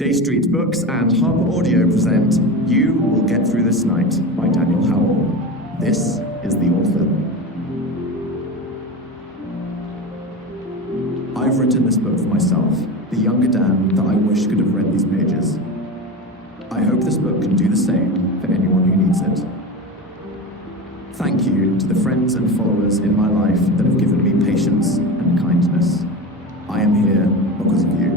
Day Street Books and Harper Audio present You Will Get Through This Night by Daniel Howell. This is the author. I've written this book for myself, the younger Dan that I wish could have read these pages. I hope this book can do the same for anyone who needs it. Thank you to the friends and followers in my life that have given me patience and kindness. I am here because of you.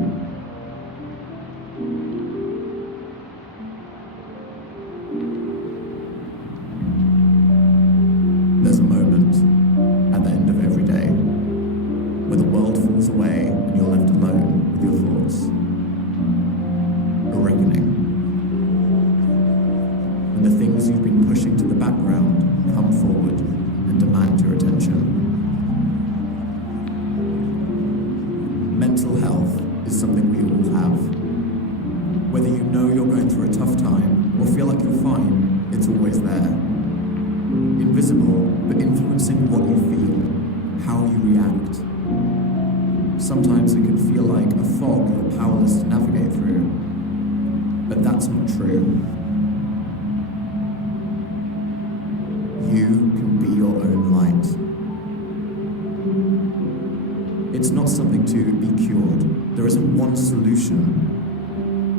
There's a moment at the end of every day where the world falls away and you're left alone with your thoughts. A reckoning. When the things you've been pushing to the background come forward and demand your attention. Mental health is something we all have. Whether you know you're going through a tough time or feel like you're fine, it's always there. Invisible, but influencing what you feel, how you react. Sometimes it can feel like a fog you're powerless to navigate through, but that's not true. You can be your own light. It's not something to be cured. There isn't one solution.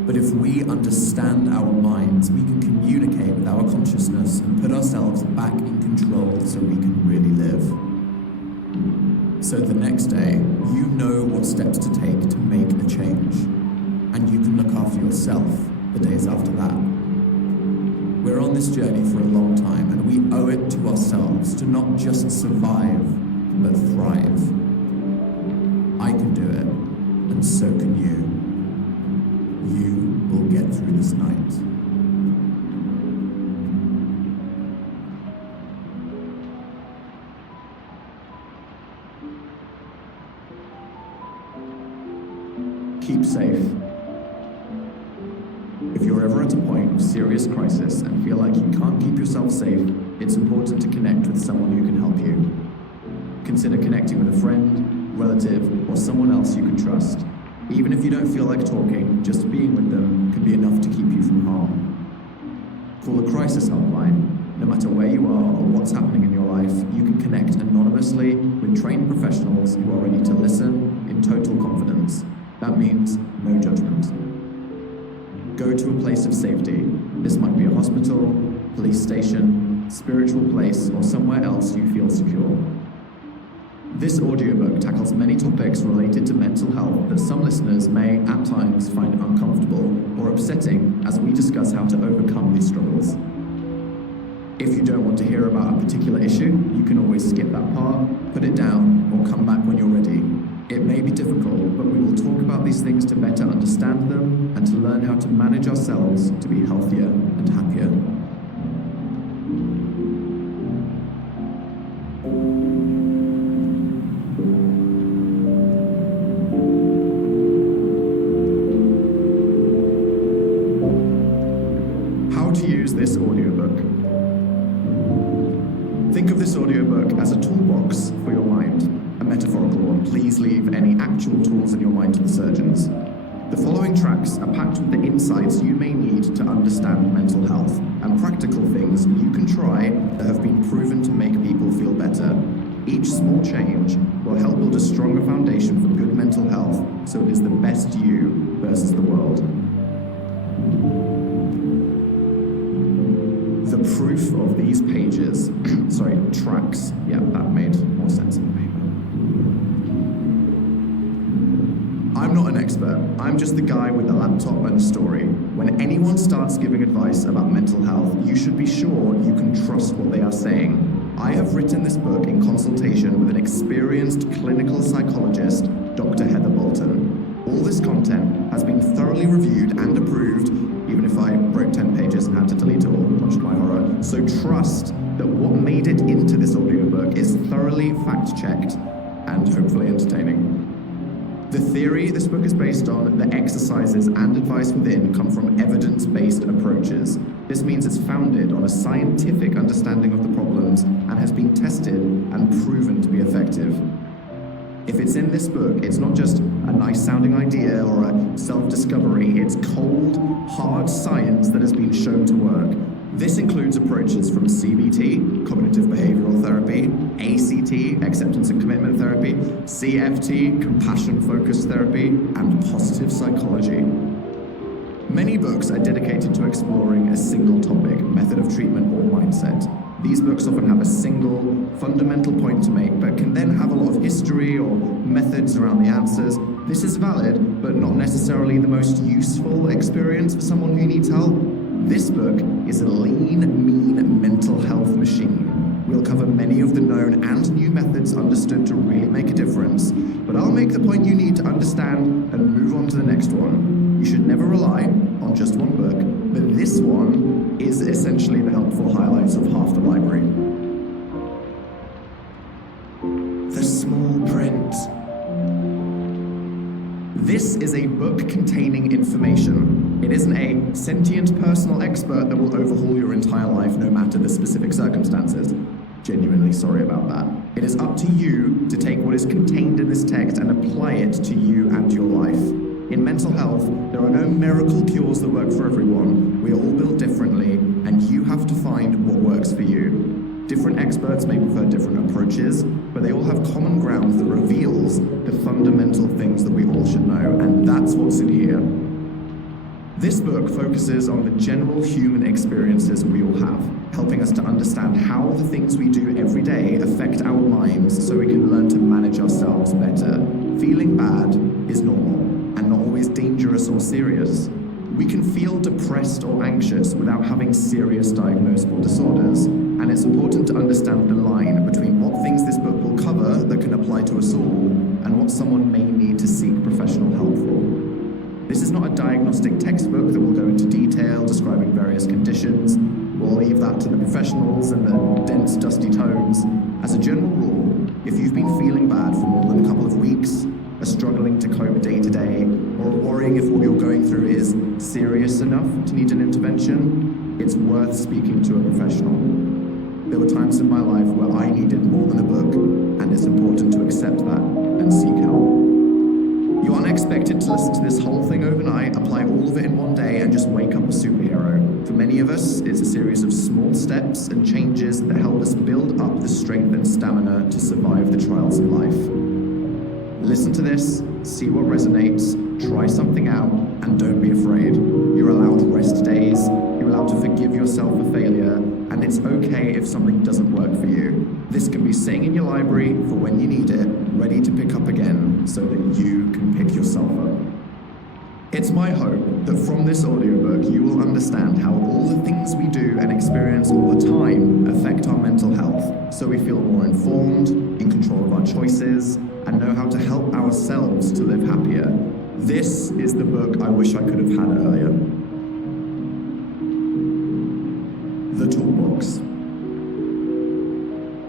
But if we understand our minds, we can communicate with our consciousness and put ourselves back in control so we can really live. So the next day, you know what steps to take to make a change. And you can look after yourself the days after that. We're on this journey for a long time, and we owe it to ourselves to not just survive, but thrive. I can do it, and so can you. You will get through this night. Keep safe. If you're ever at a point of serious crisis and feel like you can't keep yourself safe, it's important to connect with someone who can help you. Consider connecting with a friend, relative, or someone else you can trust. Even if you don't feel like talking, just being with them can be enough to keep you from harm. Call a crisis helpline. No matter where you are or what's happening in your life, you can connect anonymously with trained professionals who are ready to listen in total confidence. That means no judgment. Go to a place of safety. This might be a hospital, police station, spiritual place, or somewhere else you feel secure. This audiobook tackles many topics related to mental health that some listeners may, at times, find uncomfortable or upsetting as we discuss how to overcome these struggles. If you don't want to hear about a particular issue, you can always skip that part, put it down, or come back when you're ready. It may be difficult, but we will talk about these things to better understand them and to learn how to manage ourselves to be healthier and happier. This audiobook. Think of this audiobook as a toolbox for your mind, a metaphorical one. Please leave any actual tools in your mind to the surgeons. The following tracks are packed with the insights you may need to understand mental health and practical things you can try that have been proven to make people feel better. Each small change will help build a stronger foundation for good mental health, so it is the best you versus the world. The proof of these pages, tracks, yeah, that made more sense on paper. I'm not an expert, I'm just the guy with the laptop and a story. When anyone starts giving advice about mental health, you should be sure you can trust what they are saying. I have written this book in consultation with an experienced clinical psychologist, Dr. Heather Bolton. All this content has been thoroughly reviewed and approved, even if I wrote 10 pages and had to delete it all, much to my horror. So trust that what made it into this audiobook is thoroughly fact-checked and hopefully entertaining. The theory this book is based on, the exercises and advice within come from evidence-based approaches. This means it's founded on a scientific understanding of the problems and has been tested and proven to be effective. If it's in this book, it's not just a nice sounding idea or a self-discovery, it's cold, hard science that has been shown to work. This includes approaches from CBT, cognitive behavioral therapy, ACT, acceptance and commitment therapy, CFT, compassion-focused therapy, and positive psychology. Many books are dedicated to exploring a single topic, method of treatment, or mindset. These books often have a single, fundamental point to make, but can then have a lot of history or methods around the answers. This is valid, but not necessarily the most useful experience for someone who needs help. This book is a lean, mean mental health machine. We'll cover many of the known and new methods understood to really make a difference, but I'll make the point you need to understand and move on to the next one. You should never rely on just one book, but this one is essentially the helpful highlights of half the library. The small print. This is a book containing information. It isn't a sentient personal expert that will overhaul your entire life no matter the specific circumstances. Genuinely sorry about that. It is up to you to take what is contained in this text and apply it to you and your life. In mental health, there are no miracle cures that work for everyone. We are all built differently, and you have to find what works for you. Different experts may prefer different approaches, but they all have common ground that reveals the fundamental things that we all should know, and that's what's in here. This book focuses on the general human experiences we all have, helping us to understand how the things we do every day affect our minds so we can learn to manage ourselves better. Feeling bad is normal and not always dangerous or serious. We can feel depressed or anxious without having serious diagnosable disorders, and it's important to understand the line between what things this book will cover that can apply to us all and what someone may need to seek professional help for. This is not a diagnostic textbook that will go into detail describing various conditions. We'll leave that to the professionals and the dense, dusty tomes. As a general rule, if you've been feeling bad for more than a couple of weeks, are struggling to cope day to day, or are worrying if what you're going through is serious enough to need an intervention, it's worth speaking to a professional. There were times in my life where I needed more than a book, and it's important to accept that and seek help. You aren't expected to listen to this whole thing overnight, apply all of it in one day, and just wake up a superhero. For many of us, it's a series of small steps and changes that help us build up the strength and stamina to survive the trials of life. Listen to this, see what resonates, try something out, and don't be afraid. You're allowed rest days, you're allowed to forgive yourself for failure, and it's okay if something doesn't work for you. This can be sitting in your library for when you need it, ready to pick up again, so that you can pick yourself up. It's my hope that from this audiobook you will understand how all the things we do and experience all the time affect our mental health, so we feel more informed, in control of our choices, and know how to help ourselves to live happier. This is the book I wish I could have had earlier. The Toolbox.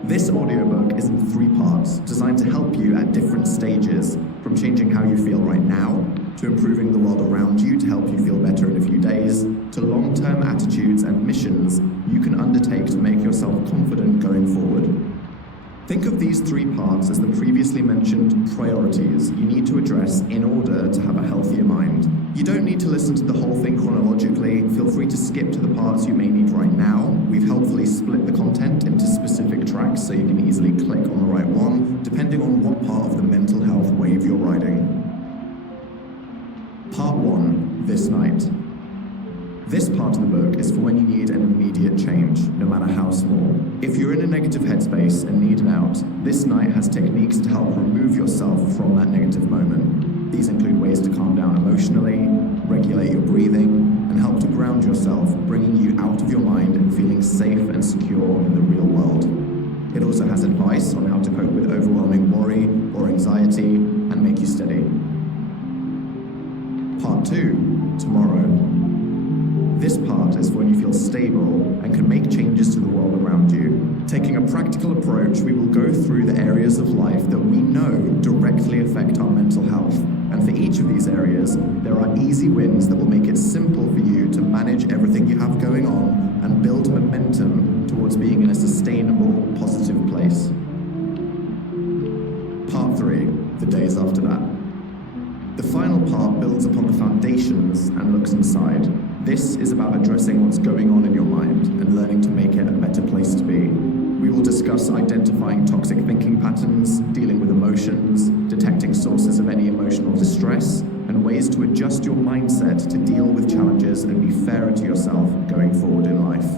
This audiobook is in 3 parts, designed to help you at different stages, from changing how you feel right now, to improving the world around you to help you feel better in a few days, to long-term attitudes and missions you can undertake to make yourself confident going forward. Think of these 3 parts as the previously mentioned priorities you need to address in order to have a healthier mind. You don't need to listen to the whole thing chronologically. Feel free to skip to the parts you may need right now. We've helpfully split the content into specific tracks so you can easily click on the right one, depending on what part of the mental health wave you're riding. Part 1, This Night. This part of the book is for when you need an immediate change, no matter how small. If you're in a negative headspace and need an out, This Night has techniques to help remove yourself from that negative moment. These include ways to calm down emotionally, regulate your breathing, and help to ground yourself, bringing you out of your mind and feeling safe and secure in the real world. It also has advice on how to cope with overwhelming worry or anxiety and make you steady. Part 2, Tomorrow. This part is when you feel stable and can make changes to the world around you. Taking a practical approach, we will go through the areas of life that we know directly affect our mental health. And for each of these areas, there are easy wins that will make it simple for you to manage everything you have going on and build momentum towards being in a sustainable, positive place. Part 3, builds upon the foundations and looks inside. This is about addressing what's going on in your mind and learning to make it a better place to be. We will discuss identifying toxic thinking patterns, dealing with emotions, detecting sources of any emotional distress, and ways to adjust your mindset to deal with challenges and be fairer to yourself going forward in life.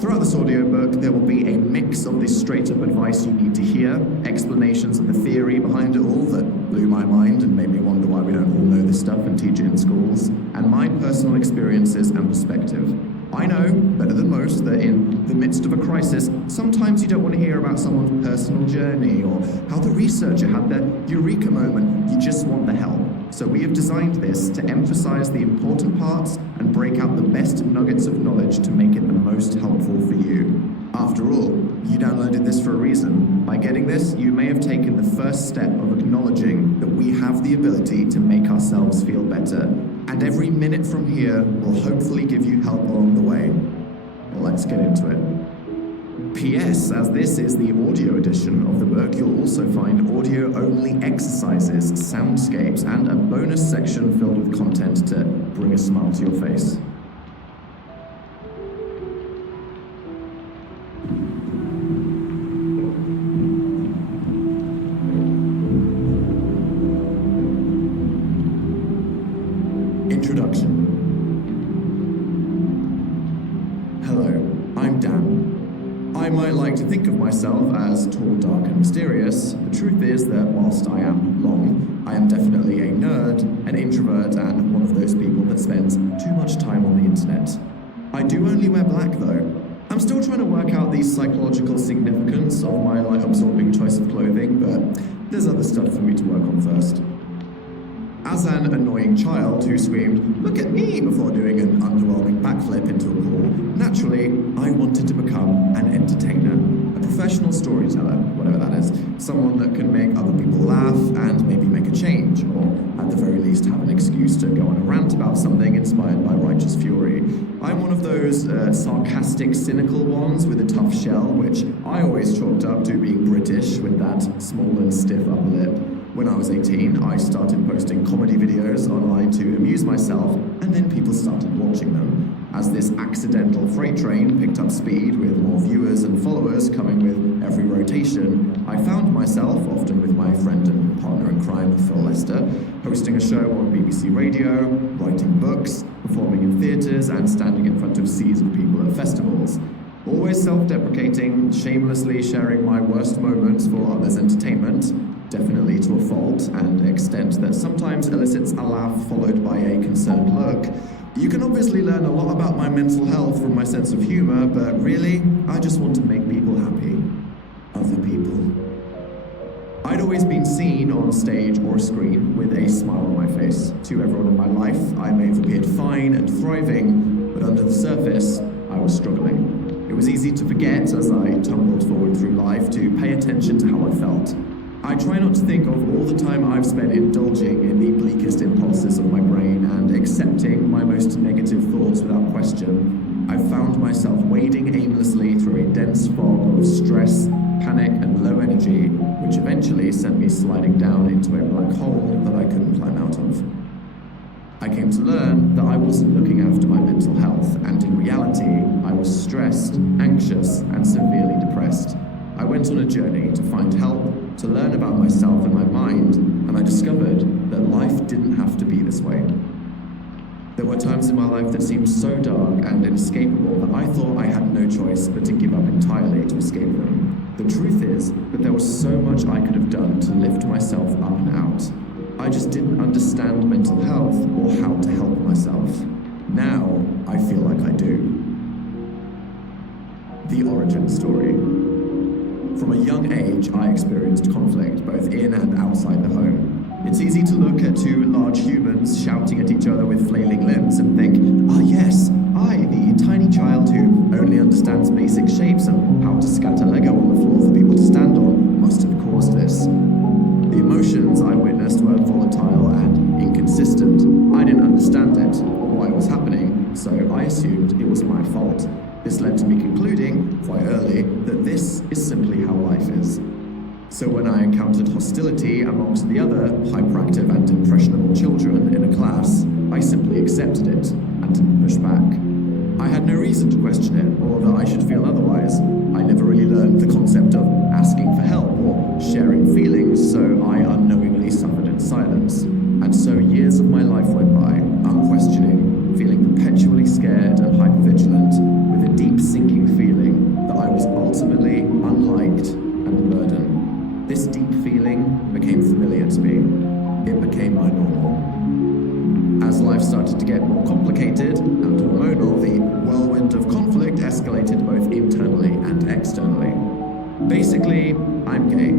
Throughout this audiobook, there will be a mix of the straight-up advice you need to hear, explanations of the theory behind it all that blew my mind and made me wonder why we don't all know this stuff and teach it in schools, and my personal experiences and perspective. I know, better than most, that in the midst of a crisis, sometimes you don't want to hear about someone's personal journey or how the researcher had their eureka moment. You just want the help. So we have designed this to emphasize the important parts and break out the best nuggets of knowledge to make it the most helpful for you. After all, you downloaded this for a reason. By getting this, you may have taken the first step of acknowledging that we have the ability to make ourselves feel better. And every minute from here will hopefully give you help along the way. Well, let's get into it. P.S. As this is the audio edition of the book, you'll also find audio-only exercises, soundscapes, and a bonus section filled with content to bring a smile to your face. Introduction. Hello, I'm Dan. I might like to think of myself as tall, dark, and mysterious. The truth is that whilst I am long, I am definitely a nerd, an introvert, and one of those people that spends too much time on the internet. I do only wear black though. I'm still trying to work out the psychological significance of my light-absorbing choice of clothing, but there's other stuff for me to work on first. As an annoying child who screamed, "Look at me," before doing an underwhelming backflip into a pool, naturally, I wanted to become an entertainer, a professional storyteller, whatever that is, someone that can make other people laugh and maybe make a change, or at the very least have an excuse to go on a rant about something inspired by righteous fury. I'm one of those sarcastic, cynical ones with a tough shell, which I always chalked up to being British with that small and stiff upper lip. When I was 18, I started posting comedy videos online to amuse myself, and then people started watching them. As this accidental freight train picked up speed with more viewers and followers coming with every rotation, I found myself, often with my friend and partner in crime, Phil Lester, hosting a show on BBC Radio, writing books, performing in theatres, and standing in front of seas of people at festivals. Always self-deprecating, shamelessly sharing my worst moments for others' entertainment, definitely to a fault and extent that sometimes elicits a laugh followed by a concerned look. You can obviously learn a lot about my mental health from my sense of humor, but really, I just want to make people happy. Other people. I'd always been seen on stage or screen with a smile on my face. To everyone in my life, I may have appeared fine and thriving, but under the surface, I was struggling. It was easy to forget as I tumbled forward through life to pay attention to how I felt. I try not to think of all the time I've spent indulging in the bleakest impulses of my brain and accepting my most negative thoughts without question. I found myself wading aimlessly through a dense fog of stress, panic, and low energy, which eventually sent me sliding down into a black hole that I couldn't climb out of. I came to learn that I wasn't looking after my mental health, and in reality, I was stressed, anxious, and severely depressed. I went on a journey to find help, to learn about myself and my mind, and I discovered that life didn't have to be this way. There were times in my life that seemed so dark and inescapable that I thought I had no choice but to give up entirely to escape them. The truth is that there was so much I could have done to lift myself up and out. I just didn't understand mental health or how to help myself. Now, I feel like I do. The origin story. From a young age, I experienced conflict, both in and outside the home. It's easy to look at two large humans shouting at each other with flailing limbs and think, "Ah yes, I, the tiny child who only understands basic shapes and how to scatter Lego on the floor for people to stand on, must have caused this." The emotions I witnessed were volatile and inconsistent. I didn't understand it, or why it was happening, so I assumed it was my fault. This led to me concluding, quite early, that this is simply how life is. So when I encountered hostility amongst the other hyperactive and impressionable children in a class, I simply accepted it and didn't push back. I had no reason to question it or that I should feel otherwise. I never really learned the concept of asking for help or sharing feelings, so I unknowingly suffered in silence. And so years of my life went by, unquestioning, feeling perpetually scared and hypervigilant, with a deep sinking feeling that I was ultimately unliked and a burden. This deep feeling became familiar to me. It became my normal. As life started to get more complicated and hormonal, the whirlwind of conflict escalated both internally and externally. Basically, I'm gay.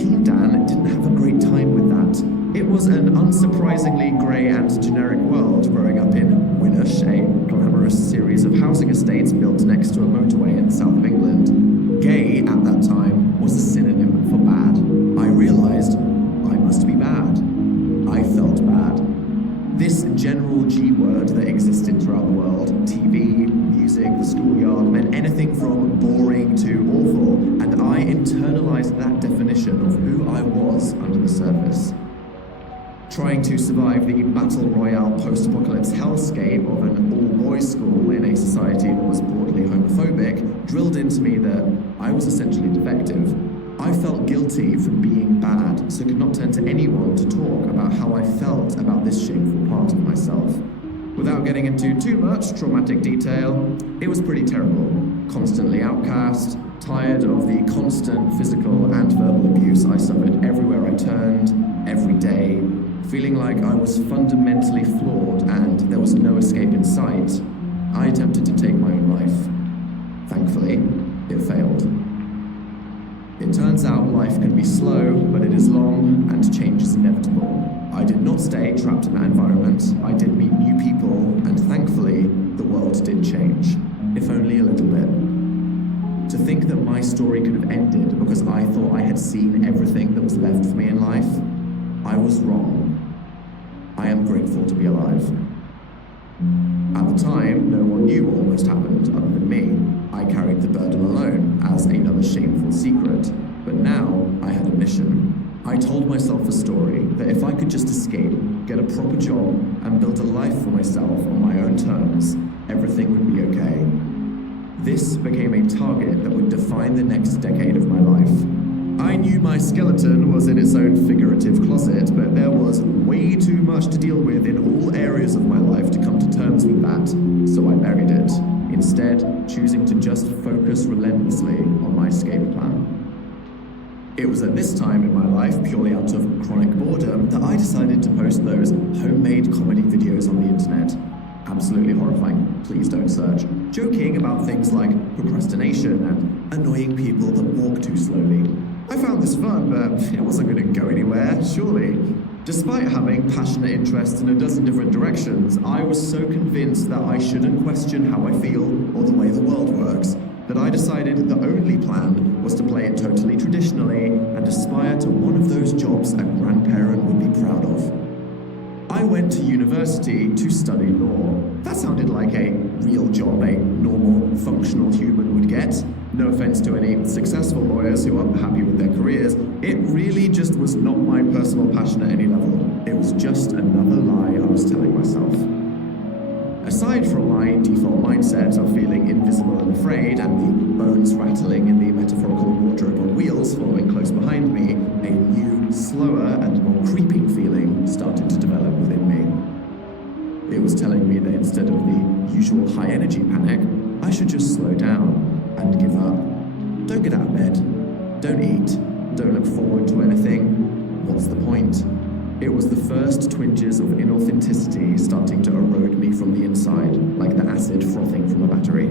Teen Dan didn't have a great time with that. It was an unsurprisingly grey and generic world growing up in Winnersh, a glamorous series of housing estates built next to a motorway in the south of England. Gay, at that time, was a synonym for bad. I realised I must be bad. I felt bad. This general G word that existed throughout the world, TV, music, the schoolyard, meant anything from boring to awful, and I internalized that definition of who I was under the surface. Trying to survive the battle royale post-apocalypse hellscape of an all-boys school in a society that was broadly homophobic drilled into me that I was essentially defective. I felt guilty for being bad, so could not turn to anyone to talk about how I felt about this shameful part of myself. Without getting into too much traumatic detail, it was pretty terrible. Constantly outcast, tired of the constant physical and verbal abuse I suffered everywhere I turned, every day, feeling like I was fundamentally flawed and there was no escape in sight. I attempted to take my own life. Thankfully, it failed. It turns out life can be slow, but it is long, and change is inevitable. I did not stay trapped in that environment. I did meet new people, and thankfully, the world did change, if only a little bit. To think that my story could have ended because I thought I had seen everything that was left for me in life, I was wrong. I am grateful to be alive. At the time, no one knew what almost happened other than me. I carried the burden alone as another shameful secret, but now I had a mission. I told myself a story that if I could just escape, get a proper job, and build a life for myself on my own terms, everything would be okay. This became a target that would define the next decade of my life. I knew my skeleton was in its own figurative closet, but there was way too much to deal with in all areas of my life to come to terms with that, so I buried it, instead choosing to just focus relentlessly on my escape plan. It was at this time in my life, purely out of chronic boredom, that I decided to post those homemade comedy videos on the internet. Absolutely horrifying, please don't search. Joking about things like procrastination and annoying people that walk too slowly. I found this fun, but it wasn't going to go anywhere, surely. Despite having passionate interests in a dozen different directions, I was so convinced that I shouldn't question how I feel or the way the world works, that I decided the only plan was to play it totally traditionally and aspire to one of those jobs a grandparent would be proud of. I went to university to study law. That sounded like a real job a normal, functional human would get. No offense to any successful lawyers who are happy with their careers, it really just was not my personal passion at any level. It was just another lie I was telling myself. Aside from my default mindset of feeling invisible and afraid, and the bones rattling in the metaphorical wardrobe on wheels following close behind me, a new, slower, and more creeping feeling started to develop within me. It was telling me that instead of the usual high-energy panic, I should just slow down and give up. Don't get out of bed. Don't eat. Don't look forward to anything. What's the point? It was the first twinges of inauthenticity starting to erode me from the inside, like the acid frothing from a battery.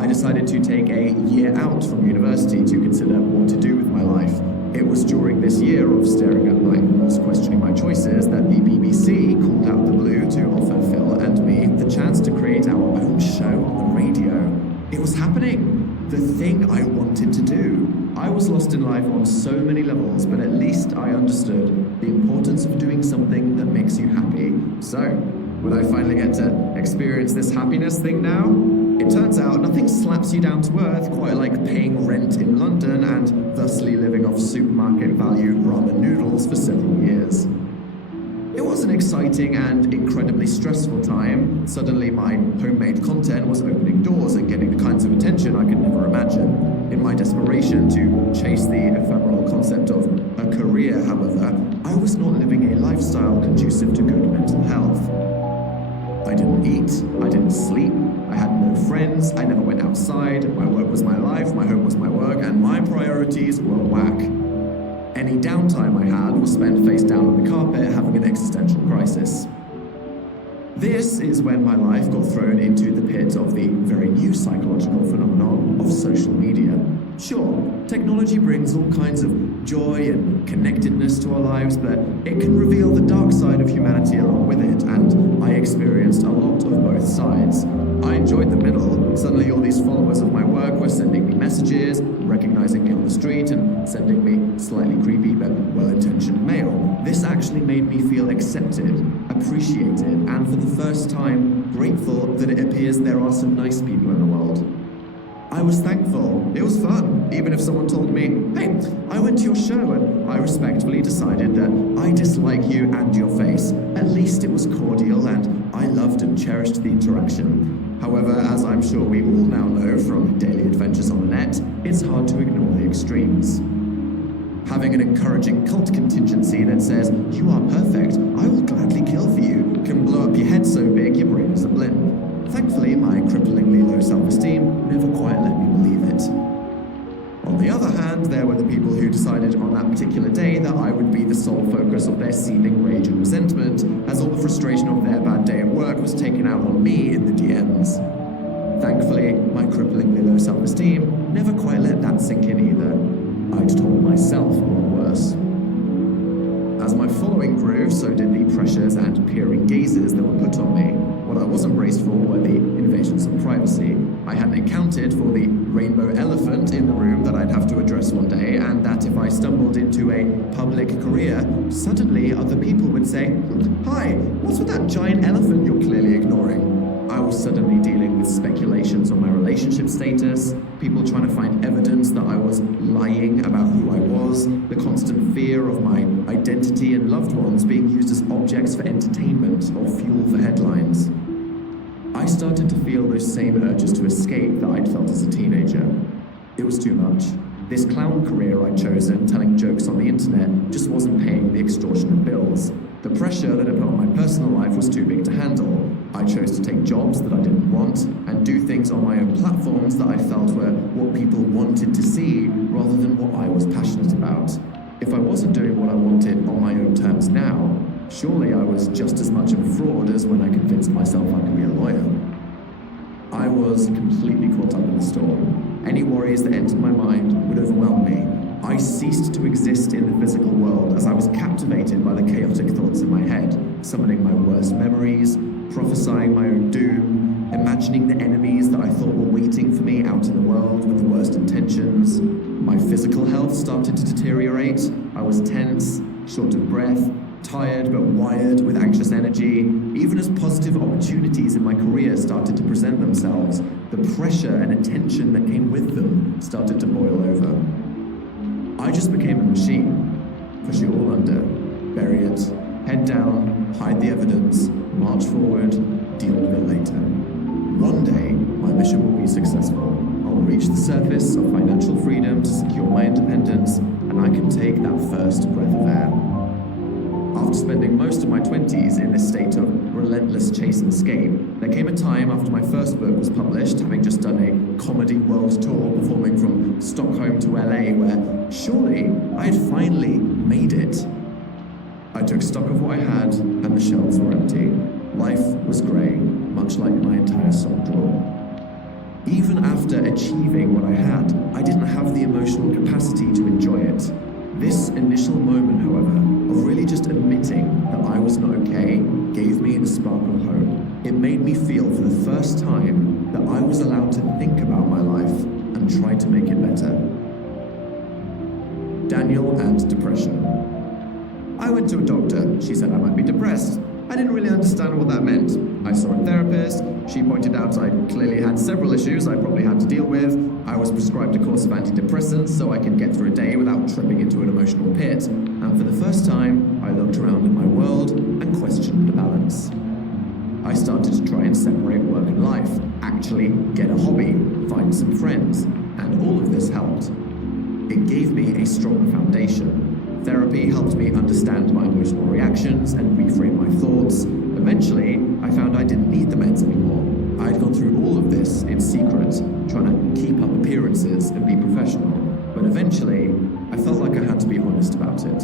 I decided to take a year out from university to consider what to do with my life. It was during this year of staring at blank walls, questioning my choices, that the BBC called out the blue to offer Phil and me the chance to create our own show on the radio. It was happening! The thing I wanted to do. I was lost in life on so many levels, but at least I understood the importance of doing something that makes you happy. So, would I finally get to experience this happiness thing now? It turns out nothing slaps you down to earth quite like paying rent in London and thusly living off supermarket value ramen noodles for several years. It was an exciting and incredibly stressful time. Suddenly my homemade content was opening doors and getting the kinds of attention I could never imagine. In my desperation to chase the ephemeral concept of a career, however, I was not living a lifestyle conducive to good mental health. I didn't eat, I didn't sleep, I had no friends, I never went outside, my work was my life, my home was my work, and my priorities were whack. Any downtime I had was spent face down on the carpet having an existential crisis. This is when my life got thrown into the pit of the very new psychological phenomenon of social media. Sure, technology brings all kinds of joy and connectedness to our lives, but it can reveal the dark side of humanity along with it, and I experienced a lot of both sides. I enjoyed the middle. Suddenly all these followers of my work were sending me messages, recognizing me on the street, and sending me slightly creepy but well-intentioned mail. This actually made me feel accepted, appreciated, and for the first time, grateful that it appears there are some nice people in the world. I was thankful. It was fun. Even if someone told me, hey, I went to your show, and I respectfully decided that I dislike you and your face. At least it was cordial, and I loved and cherished the interaction. However, as I'm sure we all now know from daily adventures on the net, it's hard to ignore the extremes. Having an encouraging cult contingency that says, you are perfect, I will gladly kill for you, can blow up your head so big your brain is a blimp. Thankfully, my cripplingly low self-esteem never quite let me believe it. On the other hand, there were the people who decided on that particular day that I would be the sole focus of their seething rage and resentment, as all the frustration of their bad day at work was taken out on me in the DMs. Thankfully, my cripplingly low self-esteem never quite let that sink in either. I'd told myself more worse. As my following grew, so did the pressures and peering gazes that were put on me. What I wasn't braced for were the invasions of privacy. I hadn't accounted for the rainbow elephant in the room that I'd have to address one day, and that if I stumbled into a public career, suddenly other people would say, hi, what's with that giant elephant you're clearly ignoring? I was suddenly dealing with speculations on my relationship status, people trying to find evidence that I was lying about who I was, the constant fear of my identity and loved ones being used as objects for entertainment or fuel for headlines. I started to feel those same urges to escape that I'd felt as a teenager. It was too much. This clown career I'd chosen, telling jokes on the internet, just wasn't paying the extortionate bills. The pressure that it put on my personal life was too big to handle. I chose to take jobs that I didn't want and do things on my own platforms that I felt were what people wanted to see rather than what I was passionate about. If I wasn't doing what I wanted on my own terms now, surely I was just as much of a fraud as when I convinced myself I could be a lawyer. I was completely caught up in the storm. Any worries that entered my mind would overwhelm me. I ceased to exist in the physical world as I was captivated by the chaotic thoughts in my head, summoning my worst memories, prophesying my own doom, imagining the enemies that I thought were waiting for me out in the world with the worst intentions. My physical health started to deteriorate. I was tense, short of breath, tired but wired with anxious energy. Even as positive opportunities in my career started to present themselves, the pressure and attention that came with them started to boil over. I just became a machine. Push it all under, bury it, head down, hide the evidence, march forward, deal with it later. One day, my mission will be successful. I'll reach the surface of financial freedom to secure my independence, and I can take that first breath of air. After spending most of my 20s in this state of relentless chase and escape, there came a time after my first book was published, having just done a comedy world tour performing from Stockholm to LA, where surely I had finally made it. I took stock of what I had, and the shelves were empty. Life was grey, much like my entire soul drawer. Even after achieving what I had, I didn't have the emotional capacity to enjoy it. This initial moment, however, of really just admitting that I was not okay, gave me a spark of hope. It made me feel for the first time that I was allowed to think about my life and try to make it better. Daniel and depression. I went to a doctor. She said I might be depressed. I didn't really understand what that meant. I saw a therapist. She pointed out I clearly had several issues I probably had to deal with. I was prescribed a course of antidepressants so I could get through a day without tripping into an emotional pit. And for the first time, I looked around at my world and questioned the balance. I started to try and separate work and life, actually get a hobby, find some friends, and all of this helped. It gave me a stronger foundation. Therapy helped me understand my emotional reactions and reframe my thoughts. Eventually, I found I didn't need the meds anymore. I had gone through all of this in secret, trying to keep up appearances and be professional. But eventually, I felt like I had to be honest about it.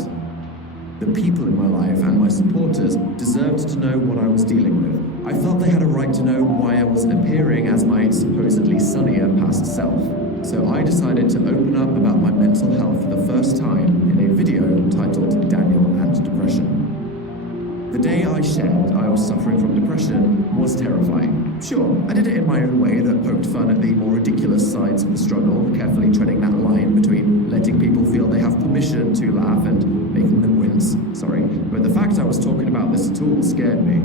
The people in my life and my supporters deserved to know what I was dealing with. I felt they had a right to know why I wasn't appearing as my supposedly sunnier past self. So I decided to open up about my mental health for the first time in a video titled Daniel and Depression. The day I shared I was suffering from depression was terrifying. Sure, I did it in my own way that poked fun at the more ridiculous sides of the struggle, carefully treading that line between letting people feel they have permission to laugh and making them wince. Sorry, but the fact I was talking about this at all scared me.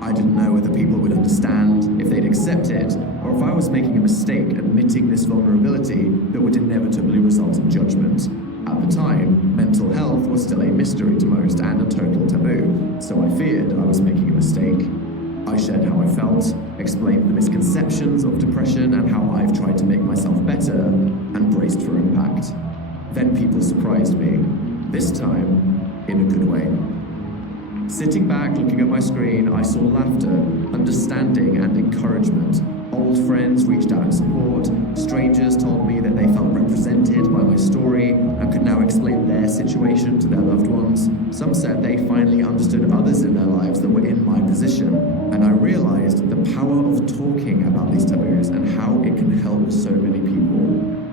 I didn't know whether people would understand, if they'd accept it, or if I was making a mistake admitting this vulnerability that would inevitably result in judgment. At the time, mental health was still a mystery to most and a total taboo, so I feared I was making a mistake. I shared how I felt, explained the misconceptions of depression and how I've tried to make myself better, and braced for impact. Then people surprised me, this time in a good way. Sitting back, looking at my screen, I saw laughter, understanding, and encouragement. Old friends reached out in support. Strangers told me that they felt represented by my story and could now explain their situation to their loved ones. Some said they finally understood others in their lives that were in my position. And I realized the power of talking about these taboos and how it can help so many people.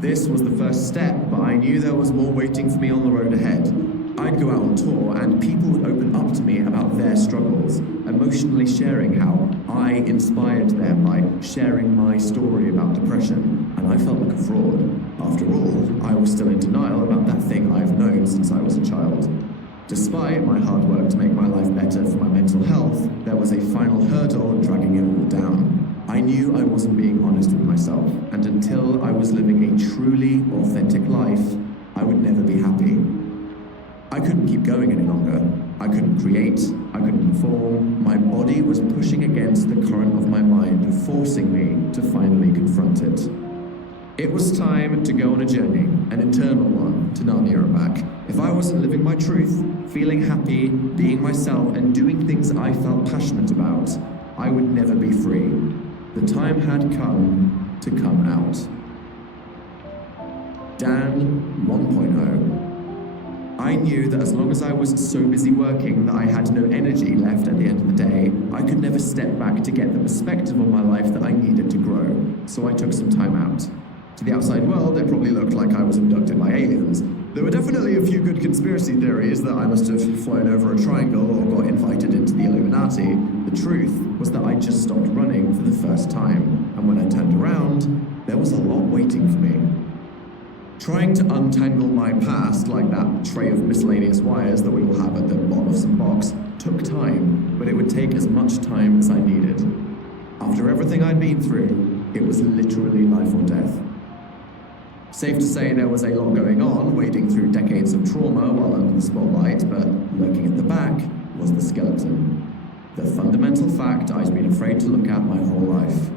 This was the first step, but I knew there was more waiting for me on the road ahead. I'd go out on tour and people would open up to me about their struggles, emotionally sharing how I inspired them by sharing my story about depression, and I felt like a fraud. After all, I was still in denial about that thing I've known since I was a child. Despite my hard work to make my life better for my mental health, there was a final hurdle dragging it all down. I knew I wasn't being honest with myself, and until I was living a truly authentic life, I would never be happy. I couldn't keep going any longer. I couldn't create, I couldn't perform. My body was pushing against the current of my mind, forcing me to finally confront it. It was time to go on a journey, an internal one, to Narnia and back. If I wasn't living my truth, feeling happy, being myself, and doing things I felt passionate about, I would never be free. The time had come to come out. Dan 1.0. I knew that as long as I was so busy working that I had no energy left at the end of the day, I could never step back to get the perspective on my life that I needed to grow. So I took some time out. To the outside world, it probably looked like I was abducted by aliens. There were definitely a few good conspiracy theories that I must have flown over a triangle or got invited into the Illuminati. The truth was that I just stopped running for the first time. And when I turned around, there was a lot waiting for me. Trying to untangle my past like that tray of miscellaneous wires that we all have at the bottom of some box took time, but it would take as much time as I needed. After everything I'd been through, it was literally life or death. Safe to say there was a lot going on, wading through decades of trauma while under the spotlight, but lurking at the back was the skeleton. The fundamental fact I'd been afraid to look at my whole life.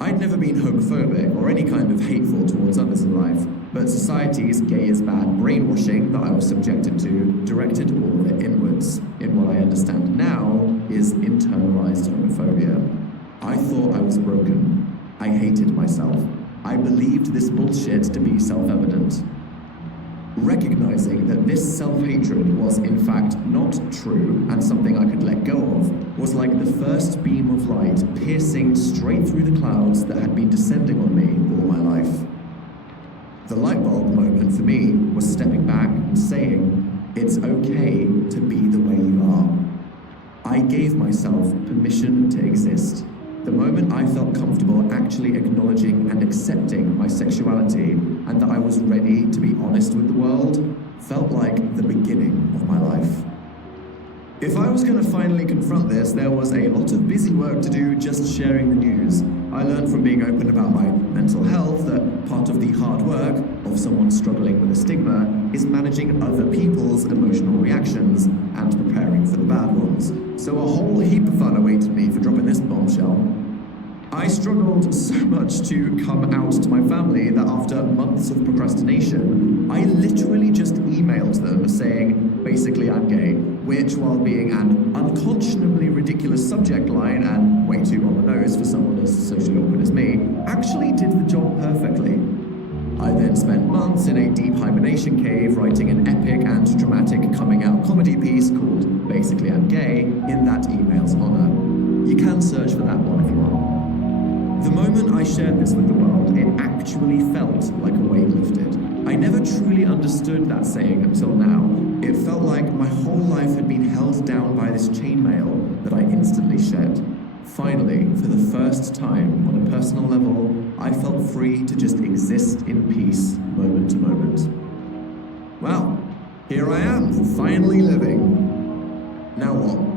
I'd never been homophobic or any kind of hateful towards others in life, but society's gay is bad brainwashing that I was subjected to directed all of it inwards, in what I understand now is internalized homophobia. I thought I was broken. I hated myself. I believed this bullshit to be self-evident. Recognizing that this self-hatred was in fact not true and something I could let go of was like the first beam of light piercing straight through the clouds that had been descending on me all my life. The light bulb moment for me was stepping back and saying, it's okay to be the way you are. I gave myself permission to exist. The moment I felt comfortable actually acknowledging and accepting my sexuality and that I was ready to be honest with the world felt like the beginning of my life. If I was going to finally confront this, there was a lot of busy work to do just sharing the news. I learned from being open about my mental health that part of the hard work of someone struggling with a stigma is managing other people's emotional reactions and preparing for the bad ones. So a whole heap of fun awaited me for dropping this bombshell. I struggled so much to come out to my family that after months of procrastination, I literally just emailed them saying, basically, I'm gay, which, while being an unconscionably ridiculous subject line and way too on the nose for someone as socially awkward as me, actually did the job perfectly. I then spent months in a deep hibernation cave writing an epic and dramatic coming-out comedy piece called Basically I'm Gay in that email's honor. You can search for that one if you want. The moment I shared this with the world, it actually felt like a weight lifted. I never truly understood that saying until now. It felt like my whole life had been held down by this chainmail that I instantly shed. Finally, for the first time on a personal level, I felt free to just exist in peace moment to moment. Well, here I am, finally living. Now what?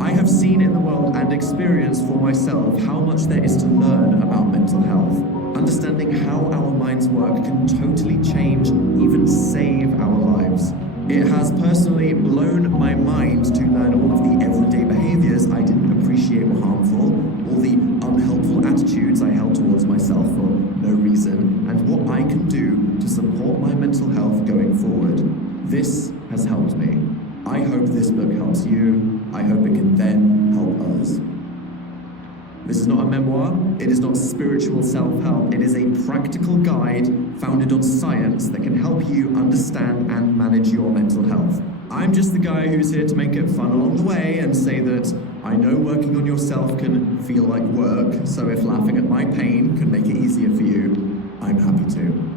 I have seen in the world and experienced for myself how much there is to learn about mental health. Understanding how our minds work can totally change, even save our lives. It has personally blown my mind to learn all of the everyday behaviors I didn't appreciate were harmful, all the unhelpful attitudes I held towards myself for no reason, and what I can do to support my mental health going forward. This has helped me. I hope this book helps you. I hope it can then help others. This is not a memoir, it is not spiritual self-help, it is a practical guide founded on science that can help you understand and manage your mental health. I'm just the guy who's here to make it fun along the way and say that I know working on yourself can feel like work, so if laughing at my pain can make it easier for you, I'm happy to.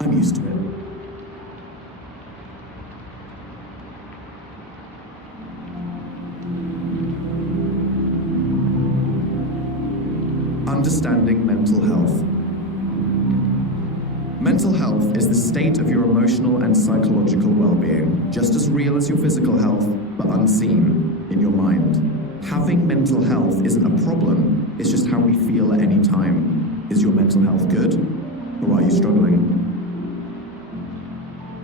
I'm used to it. Understanding mental health. Mental health is the state of your emotional and psychological well-being, just as real as your physical health, but unseen in your mind. Having mental health isn't a problem, it's just how we feel at any time. Is your mental health good, or are you struggling?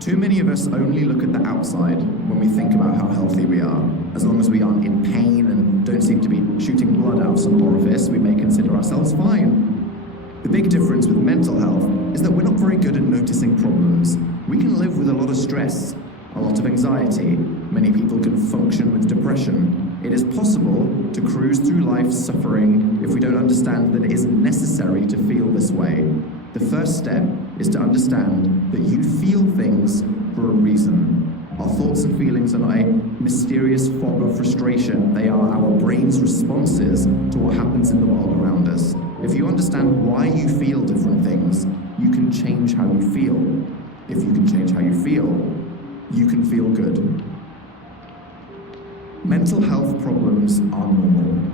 Too many of us only look at the outside when we think about how healthy we are. As long as we aren't in pain and don't seem to be shooting blood out of some orifice, we may consider ourselves fine. The big difference with mental health is that we're not very good at noticing problems. We can live with a lot of stress, a lot of anxiety. Many people can function with depression. It is possible to cruise through life suffering if we don't understand that it isn't necessary to feel this way. The first step is to understand that you feel things for a reason. Our thoughts and feelings are not a mysterious fog of frustration. They are our brain's responses to what happens in the world around us. If you understand why you feel different things, you can change how you feel. If you can change how you feel, you can feel good. Mental health problems are normal.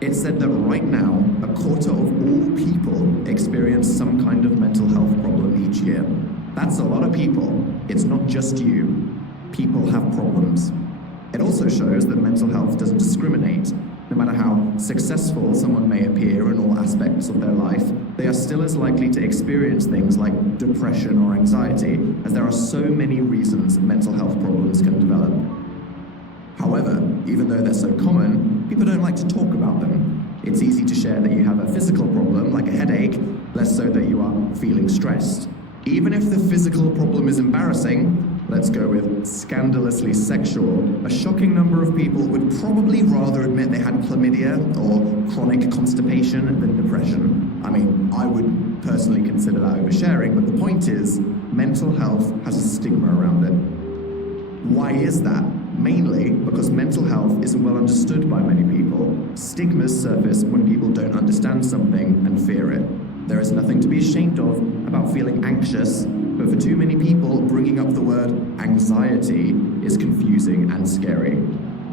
It's said that right now, a quarter of all people experience some kind of mental health problem each year. That's a lot of people. It's not just you. People have problems. It also shows that mental health doesn't discriminate. No matter how successful someone may appear in all aspects of their life, they are still as likely to experience things like depression or anxiety, as there are so many reasons mental health problems can develop. However, even though they're so common, people don't like to talk about them. It's easy to share that you have a physical problem, like a headache, less so that you are feeling stressed. Even if the physical problem is embarrassing, let's go with scandalously sexual, a shocking number of people would probably rather admit they had chlamydia or chronic constipation than depression. I mean, I would personally consider that oversharing, but the point is, mental health has a stigma around it. Why is that? Mainly because mental health isn't well understood by many people. Stigmas surface when people don't understand something and fear it. There is nothing to be ashamed of about feeling anxious, but for too many people, bringing up the word anxiety is confusing and scary.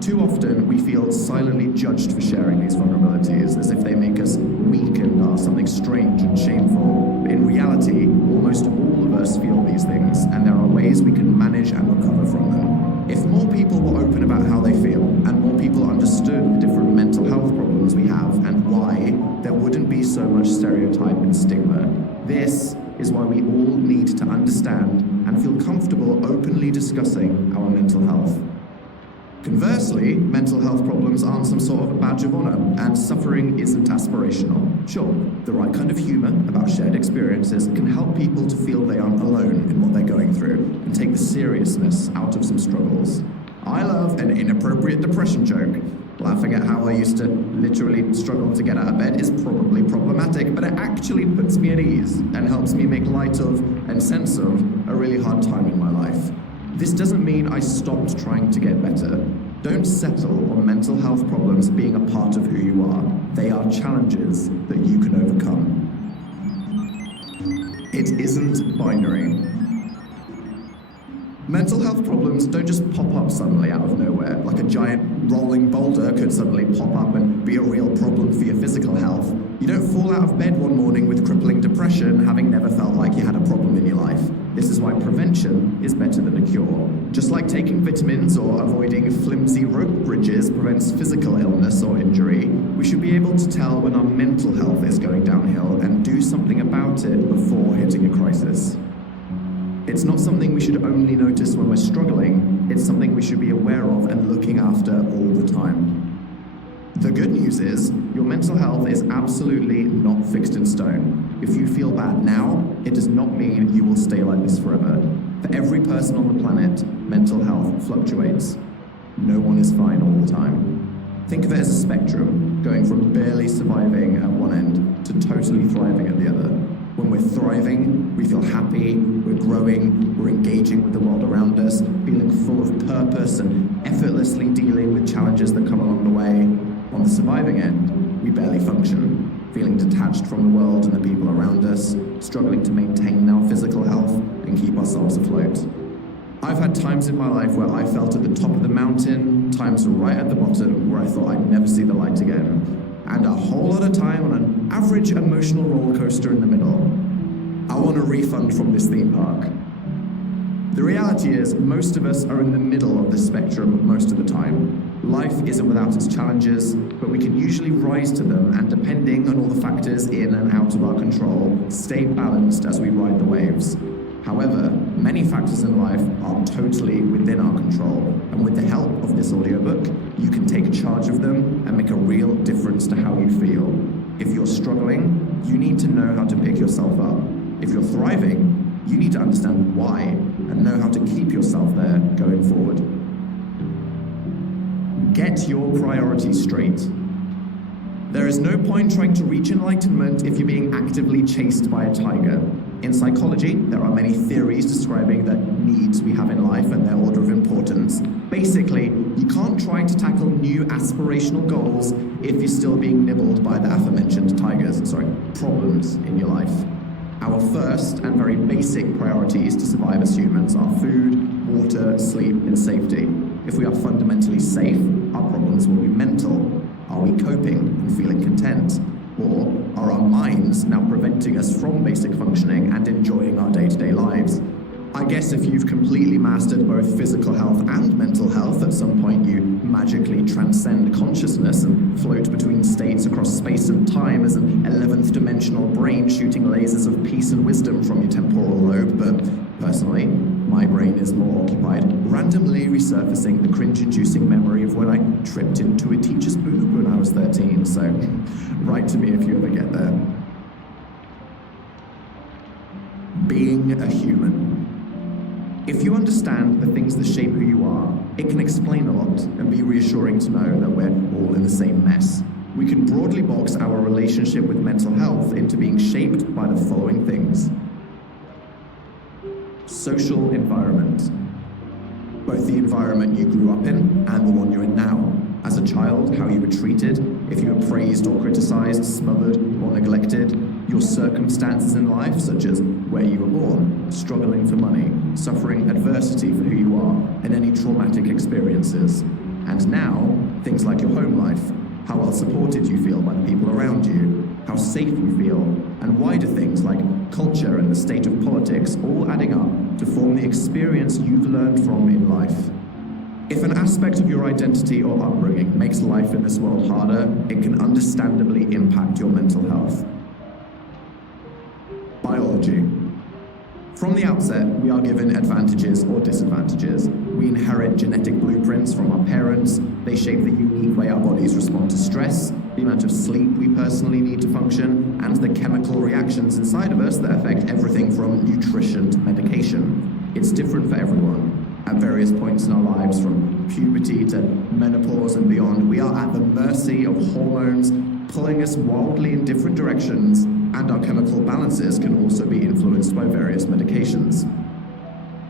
Too often, we feel silently judged for sharing these vulnerabilities, as if they make us weak and are something strange and shameful. But in reality, almost all of us feel these things, and there are ways we can manage and recover from them. If more people were open about how they feel, and more people understood the different mental health problems we have and why, there wouldn't be so much stereotype and stigma. This is why we all need to understand and feel comfortable openly discussing our mental health. Conversely, mental health problems aren't some sort of a badge of honor, and suffering isn't aspirational. Sure, the right kind of humor about shared experiences can help people to feel they aren't alone in what they're going through and take the seriousness out of some struggles. I love an inappropriate depression joke. Laughing at how I used to literally struggle to get out of bed is probably problematic, but it actually puts me at ease and helps me make light of and sense of a really hard time in my life. This doesn't mean I stopped trying to get better. Don't settle on mental health problems being a part of who you are. They are challenges that you can overcome. It isn't binary. Mental health problems don't just pop up suddenly out of nowhere, like a giant rolling boulder could suddenly pop up and be a real problem for your physical health. You don't fall out of bed one morning with crippling depression, having never felt like you had a problem in your life. This is why prevention is better than a cure. Just like taking vitamins or avoiding flimsy rope bridges prevents physical illness or injury, we should be able to tell when our mental health is going downhill and do something about it before hitting a crisis. It's not something we should only notice when we're struggling, it's something we should be aware of and looking after all the time. The good news is, your mental health is absolutely not fixed in stone. If you feel bad now, it does not mean you will stay like this forever. For every person on the planet, mental health fluctuates. No one is fine all the time. Think of it as a spectrum, going from barely surviving at one end to totally thriving at the other. When we're thriving, we feel happy, we're growing, we're engaging with the world around us, feeling full of purpose and effortlessly dealing with challenges that come along the way. On the surviving end, we barely function, feeling detached from the world and the people around us, struggling to maintain our physical health and keep ourselves afloat. I've had times in my life where I felt at the top of the mountain, times right at the bottom where I thought I'd never see the light again, and a whole lot of time on an average emotional roller coaster in the middle. I want a refund from this theme park. The reality is, most of us are in the middle of the spectrum most of the time. Life isn't without its challenges, but we can usually rise to them and, depending on all the factors in and out of our control, stay balanced as we ride the waves. However, many factors in life are totally within our control, and with the help of this audiobook, you can take charge of them and make a real difference to how you feel. If you're struggling, you need to know how to pick yourself up. If you're thriving, you need to understand why and know how to keep yourself there going forward. Get your priorities straight. There is no point trying to reach enlightenment if you're being actively chased by a tiger. In psychology, there are many theories describing the needs we have in life and their order of importance. Basically, you can't try to tackle new aspirational goals if you're still being nibbled by the aforementioned problems in your life. Our first and very basic priorities to survive as humans are food, water, sleep, and safety. If we are fundamentally safe, our problems will be mental. Are we coping and feeling content? Or are our minds now preventing us from basic functioning and enjoying our day-to-day lives? I guess if you've completely mastered both physical health and mental health, at some point you magically transcend consciousness and float between states across space and time as an 11th dimensional brain shooting lasers of peace and wisdom from your temporal lobe. But personally, my brain is more occupied randomly resurfacing the cringe-inducing memory of when I tripped into a teacher's boob when I was 13, so write to me if you ever get there. Being a human. If you understand the things that shape who you are, it can explain a lot and be reassuring to know that we're all in the same mess. We can broadly box our relationship with mental health into being shaped by the following things. Social environment. Both the environment you grew up in and the one you're in now. As a child, how you were treated, if you were praised or criticized, smothered or neglected, your circumstances in life, such as where you were born, struggling for money, suffering adversity for who you are, and any traumatic experiences. And now, things like your home life, how well supported you feel by the people around you, how safe you feel, and wider things like culture and the state of politics, all adding up to form the experience you've learned from in life. If an aspect of your identity or upbringing makes life in this world harder, it can understandably impact your mental health. Biology. From the outset, we are given advantages or disadvantages. We inherit genetic blueprints from our parents. They shape the unique way our bodies respond to stress, the amount of sleep we personally need to function, and the chemical reactions inside of us that affect everything from nutrition to medication. It's different for everyone. At various points in our lives, from puberty to menopause and beyond, we are at the mercy of hormones pulling us wildly in different directions, and our chemical balances can also be influenced by various medications.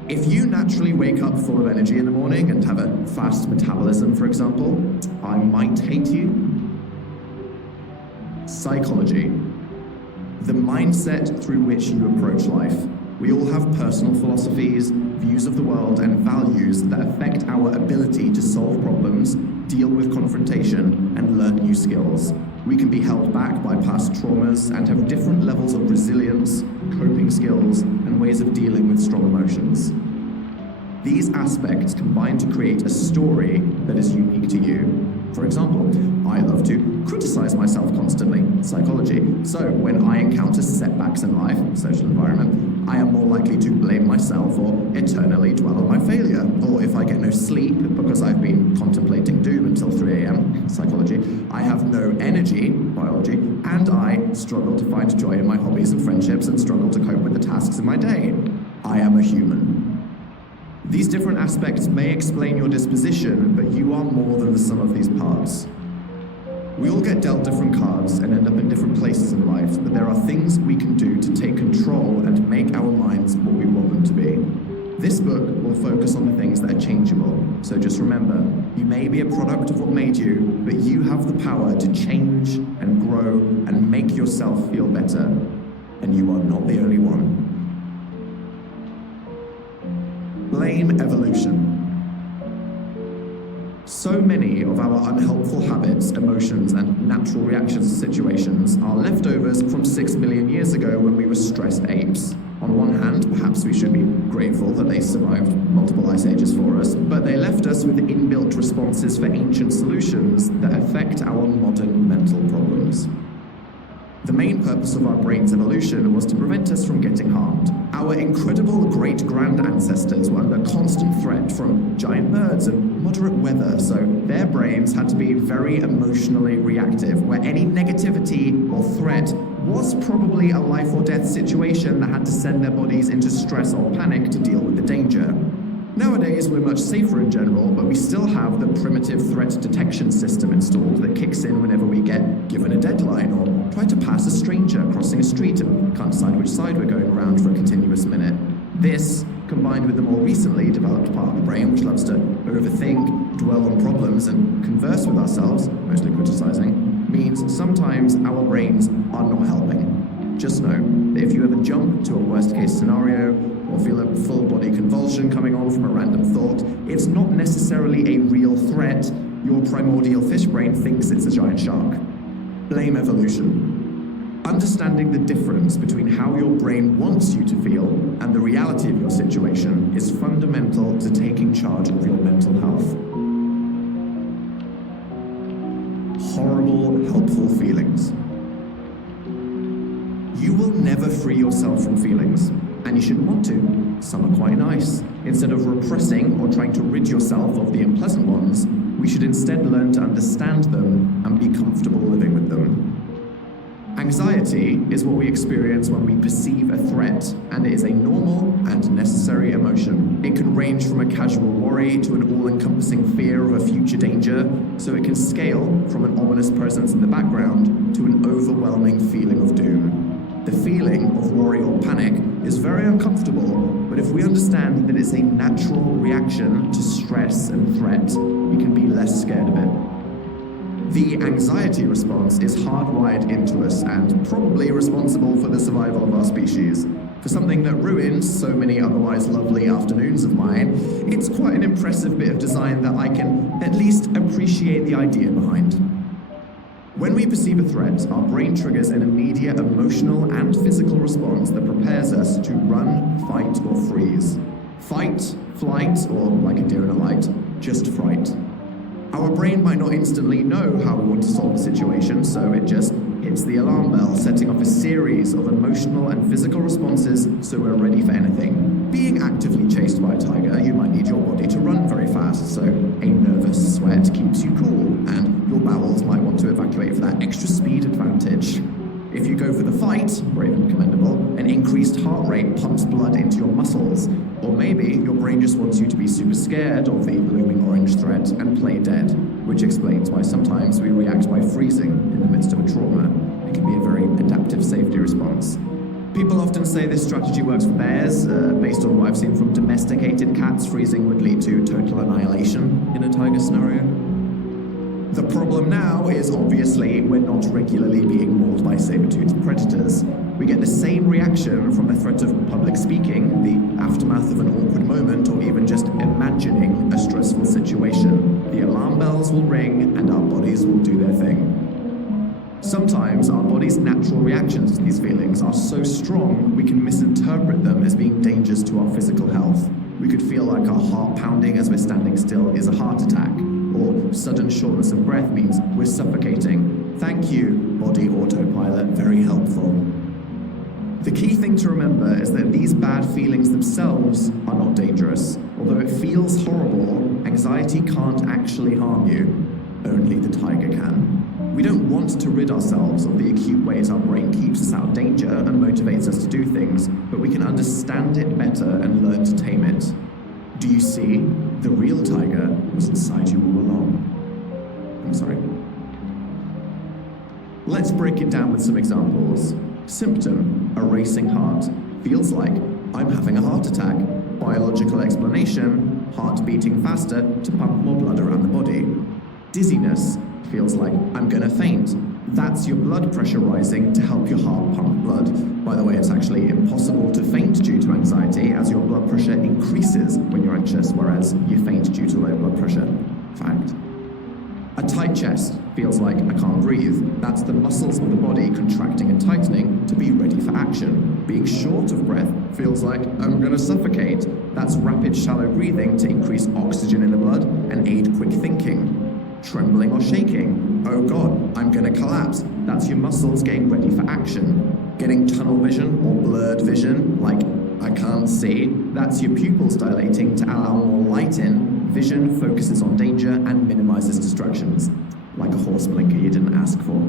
If you naturally wake up full of energy in the morning and have a fast metabolism, for example, I might hate you. Psychology. The mindset through which you approach life. We all have personal philosophies, views of the world, and values that affect our ability to solve problems, deal with confrontation, and learn new skills. We can be held back by past traumas and have different levels of resilience, coping skills, and ways of dealing with strong emotions. These aspects combine to create a story that is unique to you. For example, I love to criticize myself constantly, psychology. So when I encounter setbacks in life, social environment, I am more likely to blame myself or eternally dwell on my failure. Or if I get no sleep because I've been contemplating doom until 3 a.m., psychology, I have no energy, biology, and I struggle to find joy in my hobbies and friendships and struggle to cope with the tasks in my day. I am a human. These different aspects may explain your disposition, but you are more than the sum of these parts. We all get dealt different cards and end up in different places in life, but there are things we can do to take control and make our minds what we want them to be. This book will focus on the things that are changeable, so just remember, you may be a product of what made you, but you have the power to change and grow and make yourself feel better, and you are not the only one. Blame evolution. So many of our unhelpful habits, emotions, and natural reactions to situations are leftovers from 6 million years ago when we were stressed apes. On one hand, perhaps we should be grateful that they survived multiple ice ages for us, but they left us with inbuilt responses for ancient solutions that affect our modern mental problems. The main purpose of our brain's evolution was to prevent us from getting harmed. Our incredible great-grand ancestors were under constant threat from giant birds and moderate weather, so their brains had to be very emotionally reactive, where any negativity or threat was probably a life or death situation that had to send their bodies into stress or panic to deal with the danger. Nowadays, we're much safer in general, but we still have the primitive threat detection system installed that kicks in whenever we get given a deadline or try to pass a stranger crossing a street and can't decide which side we're going around for a continuous minute. This, combined with the more recently developed part of the brain which loves to overthink, dwell on problems, and converse with ourselves, mostly criticizing, means sometimes our brains are not helping. Just know that if you ever jump to a worst-case scenario or feel a full-body convulsion coming on from a random thought, it's not necessarily a real threat. Your primordial fish brain thinks it's a giant shark. Blame evolution. Understanding the difference between how your brain wants you to feel and the reality of your situation is fundamental to taking charge of your mental health. Horrible, helpful feelings. You will never free yourself from feelings, and you shouldn't want to. Some are quite nice. Instead of repressing or trying to rid yourself of the unpleasant ones, we should instead learn to understand them and be comfortable living with them. Anxiety is what we experience when we perceive a threat, and it is a normal and necessary emotion. It can range from a casual worry to an all-encompassing fear of a future danger, so it can scale from an ominous presence in the background to an overwhelming feeling of doom. The feeling of worry or panic is very uncomfortable, but if we understand that it's a natural reaction to stress and threat, we can be less scared of it. The anxiety response is hardwired into us and probably responsible for the survival of our species. For something that ruins so many otherwise lovely afternoons of mine, it's quite an impressive bit of design that I can at least appreciate the idea behind. When we perceive a threat, our brain triggers an immediate emotional and physical response that prepares us to run, fight, or freeze. Fight, flight, or like a deer in a light, just fright. Our brain might not instantly know how we want to solve the situation, so it just hits the alarm bell, setting off a series of emotional and physical responses so we're ready for anything. Being actively chased by a tiger, you might need your body to run very fast, so a nervous sweat keeps you cool, and your bowels might want to evacuate for that extra speed advantage. If you go for the fight, brave and commendable, an increased heart rate pumps blood into your muscles. Or maybe your brain just wants you to be super scared of the looming orange threat and play dead, which explains why sometimes we react by freezing in the midst of a trauma. It can be a very adaptive safety response. People often say this strategy works for bears. Based on what I've seen from domesticated cats, freezing would lead to total annihilation in a tiger scenario. The problem now is obviously we're not regularly being mauled by saber-toothed predators. We get the same reaction from the threat of public speaking, the aftermath of an awkward moment, or even just imagining a stressful situation. The alarm bells will ring and our bodies will do their thing. Sometimes our body's natural reactions to these feelings are so strong we can misinterpret them as being dangers to our physical health. We could feel like our heart pounding as we're standing still is a heart attack, or sudden shortness of breath means we're suffocating. Thank you, body autopilot, very helpful. The key thing to remember is that these bad feelings themselves are not dangerous. Although it feels horrible, anxiety can't actually harm you. Only the tiger can. We don't want to rid ourselves of the acute ways our brain keeps us out of danger and motivates us to do things, but we can understand it better and learn to tame it. Do you see? The real tiger was inside you all along. I'm sorry. Let's break it down with some examples. Symptom, a racing heart. Feels like I'm having a heart attack. Biological explanation, heart beating faster to pump more blood around the body. Dizziness, feels like I'm gonna faint. That's your blood pressure rising to help your heart pump blood. By the way, it's actually impossible to faint due to anxiety, as your blood pressure increases when you're anxious, whereas you faint due to low blood pressure. Fact. A tight chest feels like I can't breathe. That's the muscles of the body contracting and tightening to be ready for action. Being short of breath feels like I'm gonna suffocate. That's rapid shallow breathing to increase oxygen in the blood and aid quick thinking. Trembling or shaking. Oh God, I'm gonna collapse. That's your muscles getting ready for action. Getting tunnel vision or blurred vision, like I can't see. That's your pupils dilating to allow more light in. Vision focuses on danger and minimizes distractions. Like a horse blinker you didn't ask for.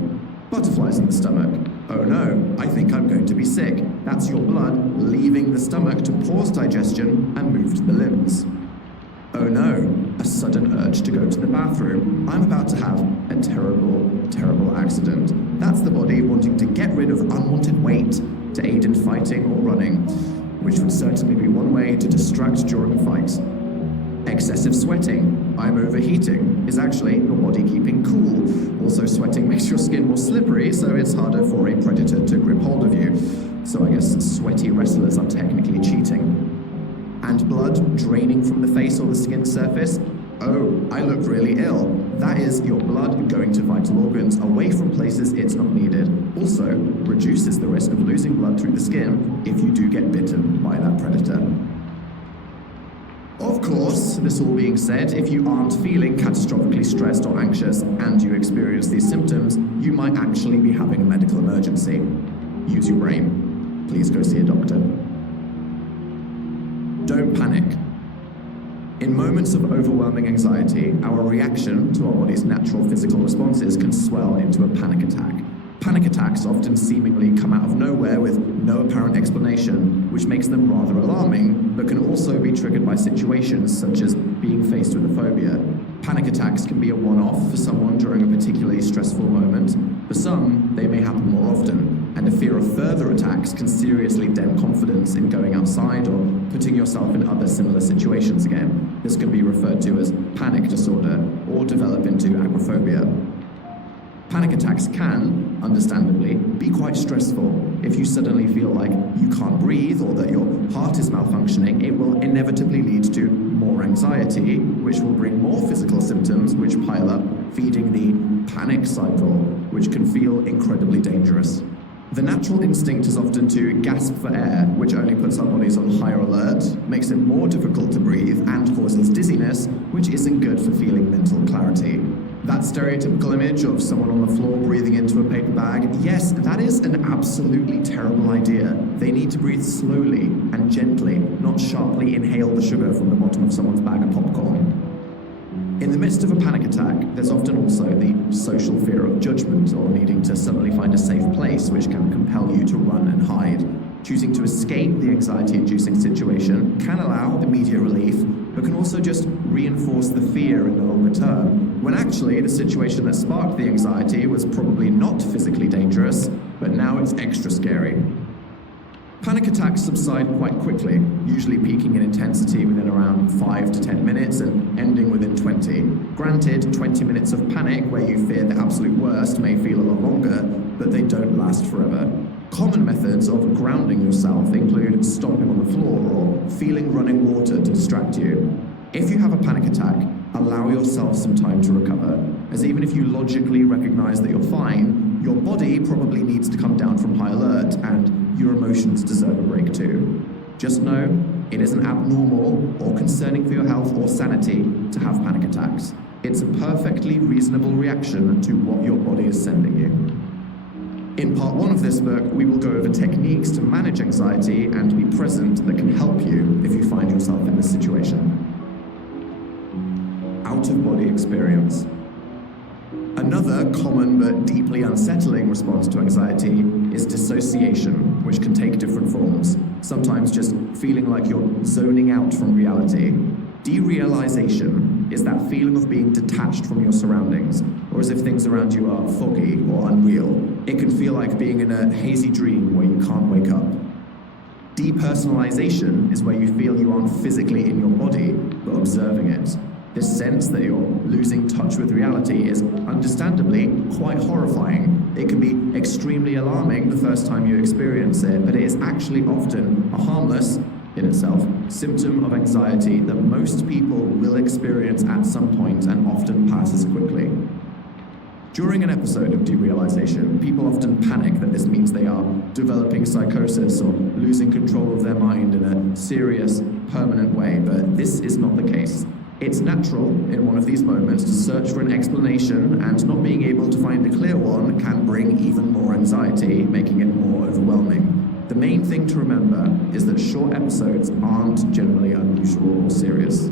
Butterflies in the stomach. Oh no, I think I'm going to be sick. That's your blood leaving the stomach to pause digestion and move to the limbs. Oh no, a sudden urge to go to the bathroom. I'm about to have a terrible, terrible accident. That's the body wanting to get rid of unwanted weight to aid in fighting or running, which would certainly be one way to distract during a fight. Excessive sweating, I'm overheating, is actually your body keeping cool. Also, sweating makes your skin more slippery, so it's harder for a predator to grip hold of you. So I guess sweaty wrestlers are technically cheating. And blood draining from the face or the skin surface. Oh, I look really ill. That is your blood going to vital organs away from places it's not needed. Also, reduces the risk of losing blood through the skin if you do get bitten by that predator. Of course, this all being said, if you aren't feeling catastrophically stressed or anxious and you experience these symptoms, you might actually be having a medical emergency. Use your brain. Please go see a doctor. Don't panic. In moments of overwhelming anxiety, our reaction to our body's natural physical responses can swell into a panic attack. Panic attacks often seemingly come out of nowhere with no apparent explanation, which makes them rather alarming, but can also be triggered by situations such as being faced with a phobia. Panic attacks can be a one-off for someone during a particularly stressful moment. For some, they may happen more often, and a fear of further attacks can seriously dent confidence in going outside or putting yourself in other similar situations again. This can be referred to as panic disorder or develop into agoraphobia. Panic attacks can, understandably, be quite stressful. If you suddenly feel like you can't breathe or that your heart is malfunctioning, it will inevitably lead to more anxiety, which will bring more physical symptoms which pile up, feeding the panic cycle, which can feel incredibly dangerous. The natural instinct is often to gasp for air, which only puts our bodies on higher alert, makes it more difficult to breathe, and causes dizziness, which isn't good for feeling mental clarity. That stereotypical image of someone on the floor breathing into a paper bag, yes, that is an absolutely terrible idea. They need to breathe slowly and gently, not sharply inhale the sugar from the bottom of someone's bag of popcorn. In the midst of a panic attack, there's often also the social fear of judgment or needing to suddenly find a safe place, which can compel you to run and hide. Choosing to escape the anxiety-inducing situation can allow immediate relief, but can also just reinforce the fear in the longer term, when actually the situation that sparked the anxiety was probably not physically dangerous, but now it's extra scary. Panic attacks subside quite quickly, usually peaking in intensity within around 5 to 10 minutes and ending within 20. Granted, 20 minutes of panic where you fear the absolute worst may feel a lot longer, but they don't last forever. Common methods of grounding yourself include stomping on the floor or feeling running water to distract you. If you have a panic attack, allow yourself some time to recover, as even if you logically recognize that you're fine, your body probably needs to come down from high alert and your emotions deserve a break too. Just know, it isn't abnormal or concerning for your health or sanity to have panic attacks. It's a perfectly reasonable reaction to what your body is sending you. In part 1 of this book, we will go over techniques to manage anxiety and be present that can help you if you find yourself in this situation. Out-of-body experience. Another common but deeply unsettling response to anxiety is dissociation, which can take different forms, sometimes just feeling like you're zoning out from reality. Derealization is that feeling of being detached from your surroundings, or as if things around you are foggy or unreal. It can feel like being in a hazy dream where you can't wake up. Depersonalization is where you feel you aren't physically in your body, but observing it. This sense that you're losing touch with reality is understandably quite horrifying. It can be extremely alarming the first time you experience it, but it is actually often a harmless, in itself, symptom of anxiety that most people will experience at some point and often passes quickly. During an episode of derealization, people often panic that this means they are developing psychosis or losing control of their mind in a serious, permanent way, but this is not the case. It's natural in one of these moments to search for an explanation, and not being able to find a clear one can bring even more anxiety, making it more overwhelming. The main thing to remember is that short episodes aren't generally unusual or serious.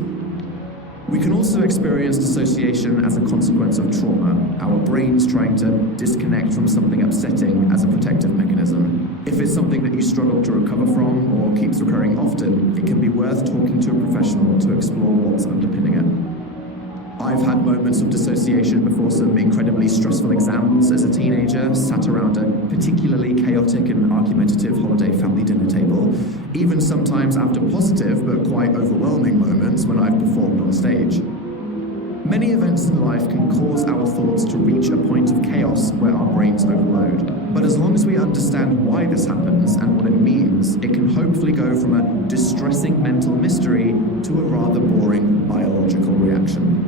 We can also experience dissociation as a consequence of trauma, our brains trying to disconnect from something upsetting as a protective mechanism. If it's something that you struggle to recover from or keeps recurring often, it can be worth talking to a professional to explore what's underpinning it. I've had moments of dissociation before some incredibly stressful exams as a teenager, sat around a particularly chaotic and argumentative holiday family dinner table, even sometimes after positive but quite overwhelming moments when I've performed on stage. Many events in life can cause our thoughts to reach a point of chaos where our brains overload. But as long as we understand why this happens and what it means, it can hopefully go from a distressing mental mystery to a rather boring biological reaction.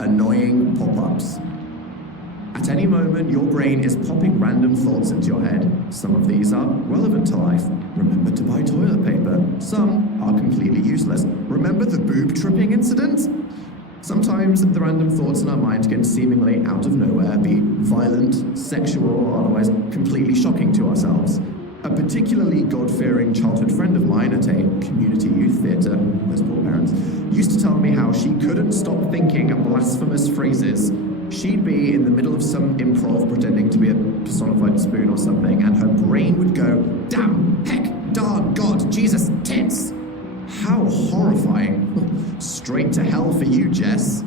Annoying pop-ups. At any moment, your brain is popping random thoughts into your head. Some of these are relevant to life. Remember to buy toilet paper. Some are completely useless. Remember the boob tripping incident? Sometimes the random thoughts in our mind can seemingly out of nowhere be violent, sexual, or otherwise completely shocking to ourselves. A particularly God-fearing childhood friend of mine at a community youth theatre, those poor parents, used to tell me how she couldn't stop thinking blasphemous phrases. She'd be in the middle of some improv pretending to be a personified spoon or something, and her brain would go, damn, heck, darn, God, Jesus, tits. How horrifying. Straight to hell for you, Jess.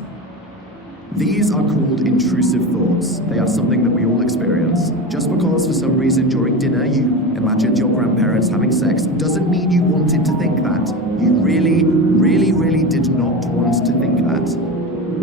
These are called intrusive thoughts. They are something that we all experience. Just because for some reason during dinner you imagined your grandparents having sex doesn't mean you wanted to think that. You really, really, really did not want to think that,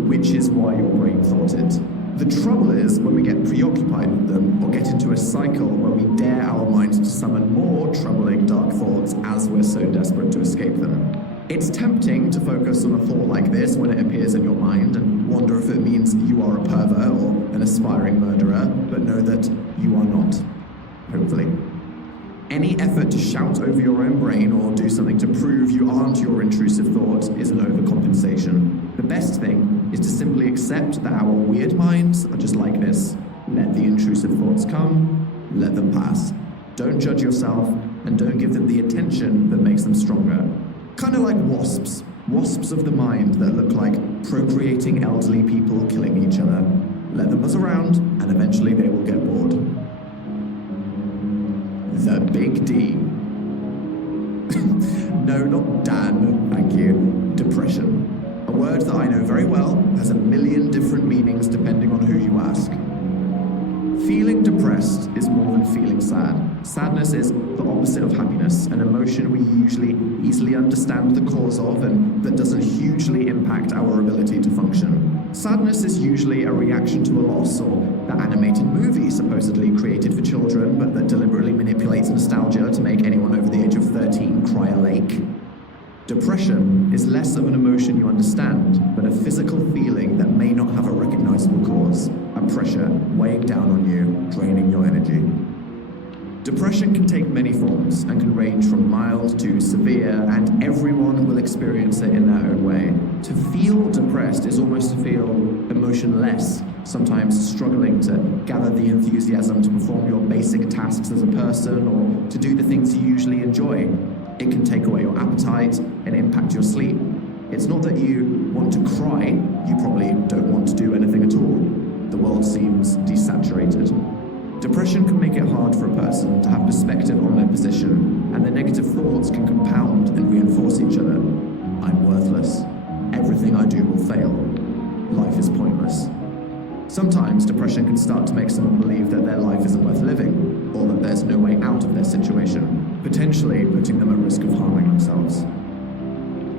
which is why your brain thought it. The trouble is when we get preoccupied with them or get into a cycle where we dare our minds to summon more troubling dark thoughts as we're so desperate to escape them. It's tempting to focus on a thought like this when it appears in your mind and wonder if it means you are a pervert or an aspiring murderer, but know that you are not. Hopefully. Any effort to shout over your own brain or do something to prove you aren't your intrusive thought is an overcompensation. The best thing is to simply accept that our weird minds are just like this. Let the intrusive thoughts come, let them pass. Don't judge yourself, and don't give them the attention that makes them stronger. Kind of like wasps. Wasps of the mind that look like procreating elderly people killing each other. Let them buzz around, and eventually they will get bored. The Big D. No, not Dan, thank you. Depression. A word that I know very well, has a million different meanings depending on who you ask. Feeling depressed is more than feeling sad. Sadness is the opposite of happiness, an emotion we usually easily understand the cause of and that doesn't hugely impact our ability to function. Sadness is usually a reaction to a loss, or the animated movie supposedly created for children but that deliberately manipulates nostalgia to make anyone over the age of 13 cry a lake. Depression is less of an emotion you understand, but a physical feeling that may not have a recognizable cause, a pressure weighing down on you, draining your energy. Depression can take many forms and can range from mild to severe, and everyone will experience it in their own way. To feel depressed is almost to feel emotionless, sometimes struggling to gather the enthusiasm to perform your basic tasks as a person or to do the things you usually enjoy. It can take away your appetite and impact your sleep. It's not that you want to cry, you probably don't want to do anything at all. The world seems desaturated. Depression can make it hard for a person to have perspective on their position, and the negative thoughts can compound and reinforce each other. I'm worthless. Everything I do will fail. Life is pointless. Sometimes depression can start to make someone believe that their life isn't worth living, or that there's no way out of their situation, potentially putting them at risk of harming themselves.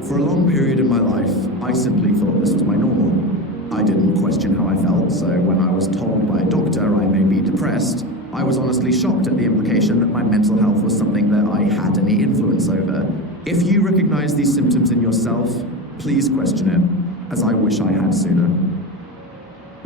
For a long period in my life, I simply thought this was my normal. I didn't question how I felt, so when I was told by a doctor I may be depressed, I was honestly shocked at the implication that my mental health was something that I had any influence over. If you recognize these symptoms in yourself, please question it, as I wish I had sooner.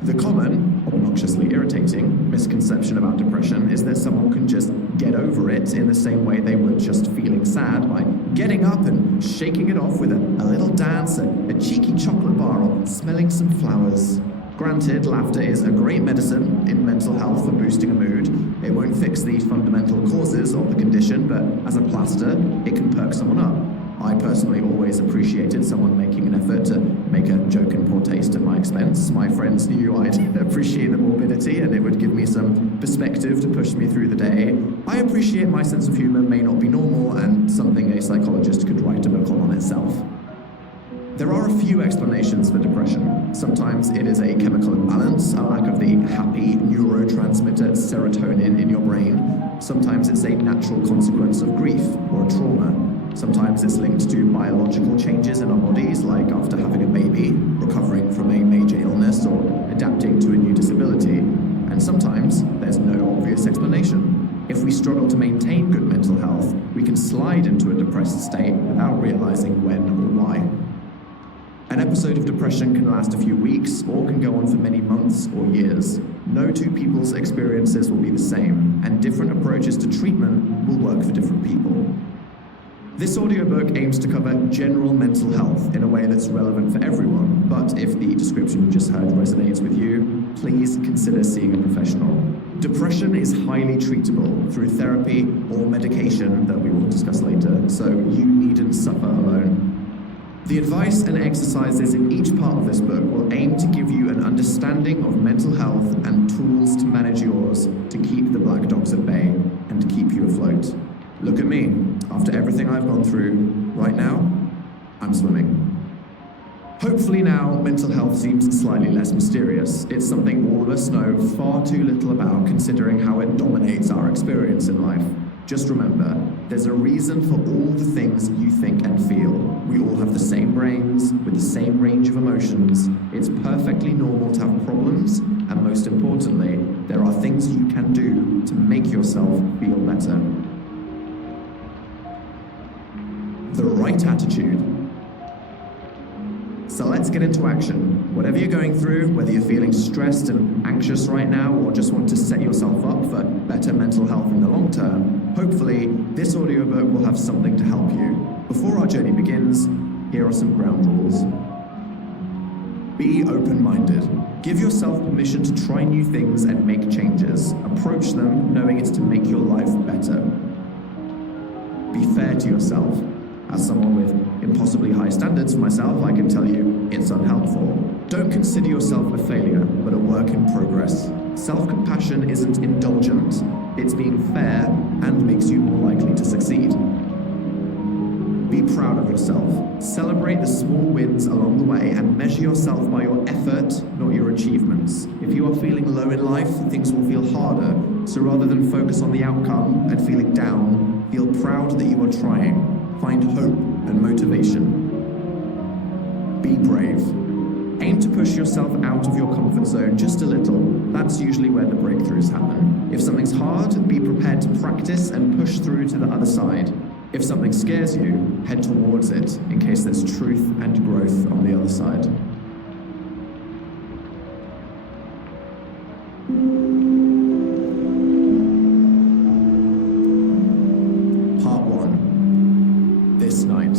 The common, obnoxiously irritating, misconception about depression is that someone can just get over it in the same way they were just feeling sad by getting up and shaking it off with a little dance, a cheeky chocolate bar, or smelling some flowers. Granted, laughter is a great medicine in mental health for boosting a mood. It won't fix the fundamental causes of the condition, but as a plaster, it can perk someone up. I personally always appreciated someone making an effort to make a joke in poor taste at my expense. My friends knew I'd appreciate the morbidity and it would give me some perspective to push me through the day. I appreciate my sense of humor may not be normal and something a psychologist could write a book on itself. There are a few explanations for depression. Sometimes it is a chemical imbalance, a lack of the happy neurotransmitter serotonin in your brain. Sometimes it's a natural consequence of grief or a trauma. Sometimes it's linked to biological changes in our bodies, like after having a baby, recovering from a major illness, or adapting to a new disability. And sometimes there's no obvious explanation. If we struggle to maintain good mental health, we can slide into a depressed state without realizing when or why. An episode of depression can last a few weeks or can go on for many months or years. No two people's experiences will be the same, and different approaches to treatment will work for different people. This audiobook aims to cover general mental health in a way that's relevant for everyone, but if the description you just heard resonates with you, please consider seeing a professional. Depression is highly treatable through therapy or medication that we will discuss later, so you needn't suffer alone. The advice and exercises in each part of this book will aim to give you an understanding of mental health and tools to manage yours to keep the black dogs at bay and to keep you afloat. Look at me. After everything I've gone through, right now, I'm swimming. Hopefully now, mental health seems slightly less mysterious. It's something all of us know far too little about, considering how it dominates our experience in life. Just remember, there's a reason for all the things you think and feel. We all have the same brains, with the same range of emotions. It's perfectly normal to have problems, and most importantly, there are things you can do to make yourself feel better. The right attitude. So let's get into action. Whatever you're going through, whether you're feeling stressed and anxious right now or just want to set yourself up for better mental health in the long term, hopefully this audiobook will have something to help you. Before our journey begins, here are some ground rules. Be open-minded. Give yourself permission to try new things and make changes. Approach them knowing it's to make your life better. Be fair to yourself. As someone with impossibly high standards for myself, I can tell you it's unhelpful. Don't consider yourself a failure, but a work in progress. Self-compassion isn't indulgent, it's being fair and makes you more likely to succeed. Be proud of yourself. Celebrate the small wins along the way and measure yourself by your effort, not your achievements. If you are feeling low in life, things will feel harder. So rather than focus on the outcome and feeling down, feel proud that you are trying. Find hope and motivation. Be brave. Aim to push yourself out of your comfort zone just a little. That's usually where the breakthroughs happen. If something's hard, be prepared to practice and push through to the other side. If something scares you, head towards it in case there's truth and growth on the other side. Part 1. This night.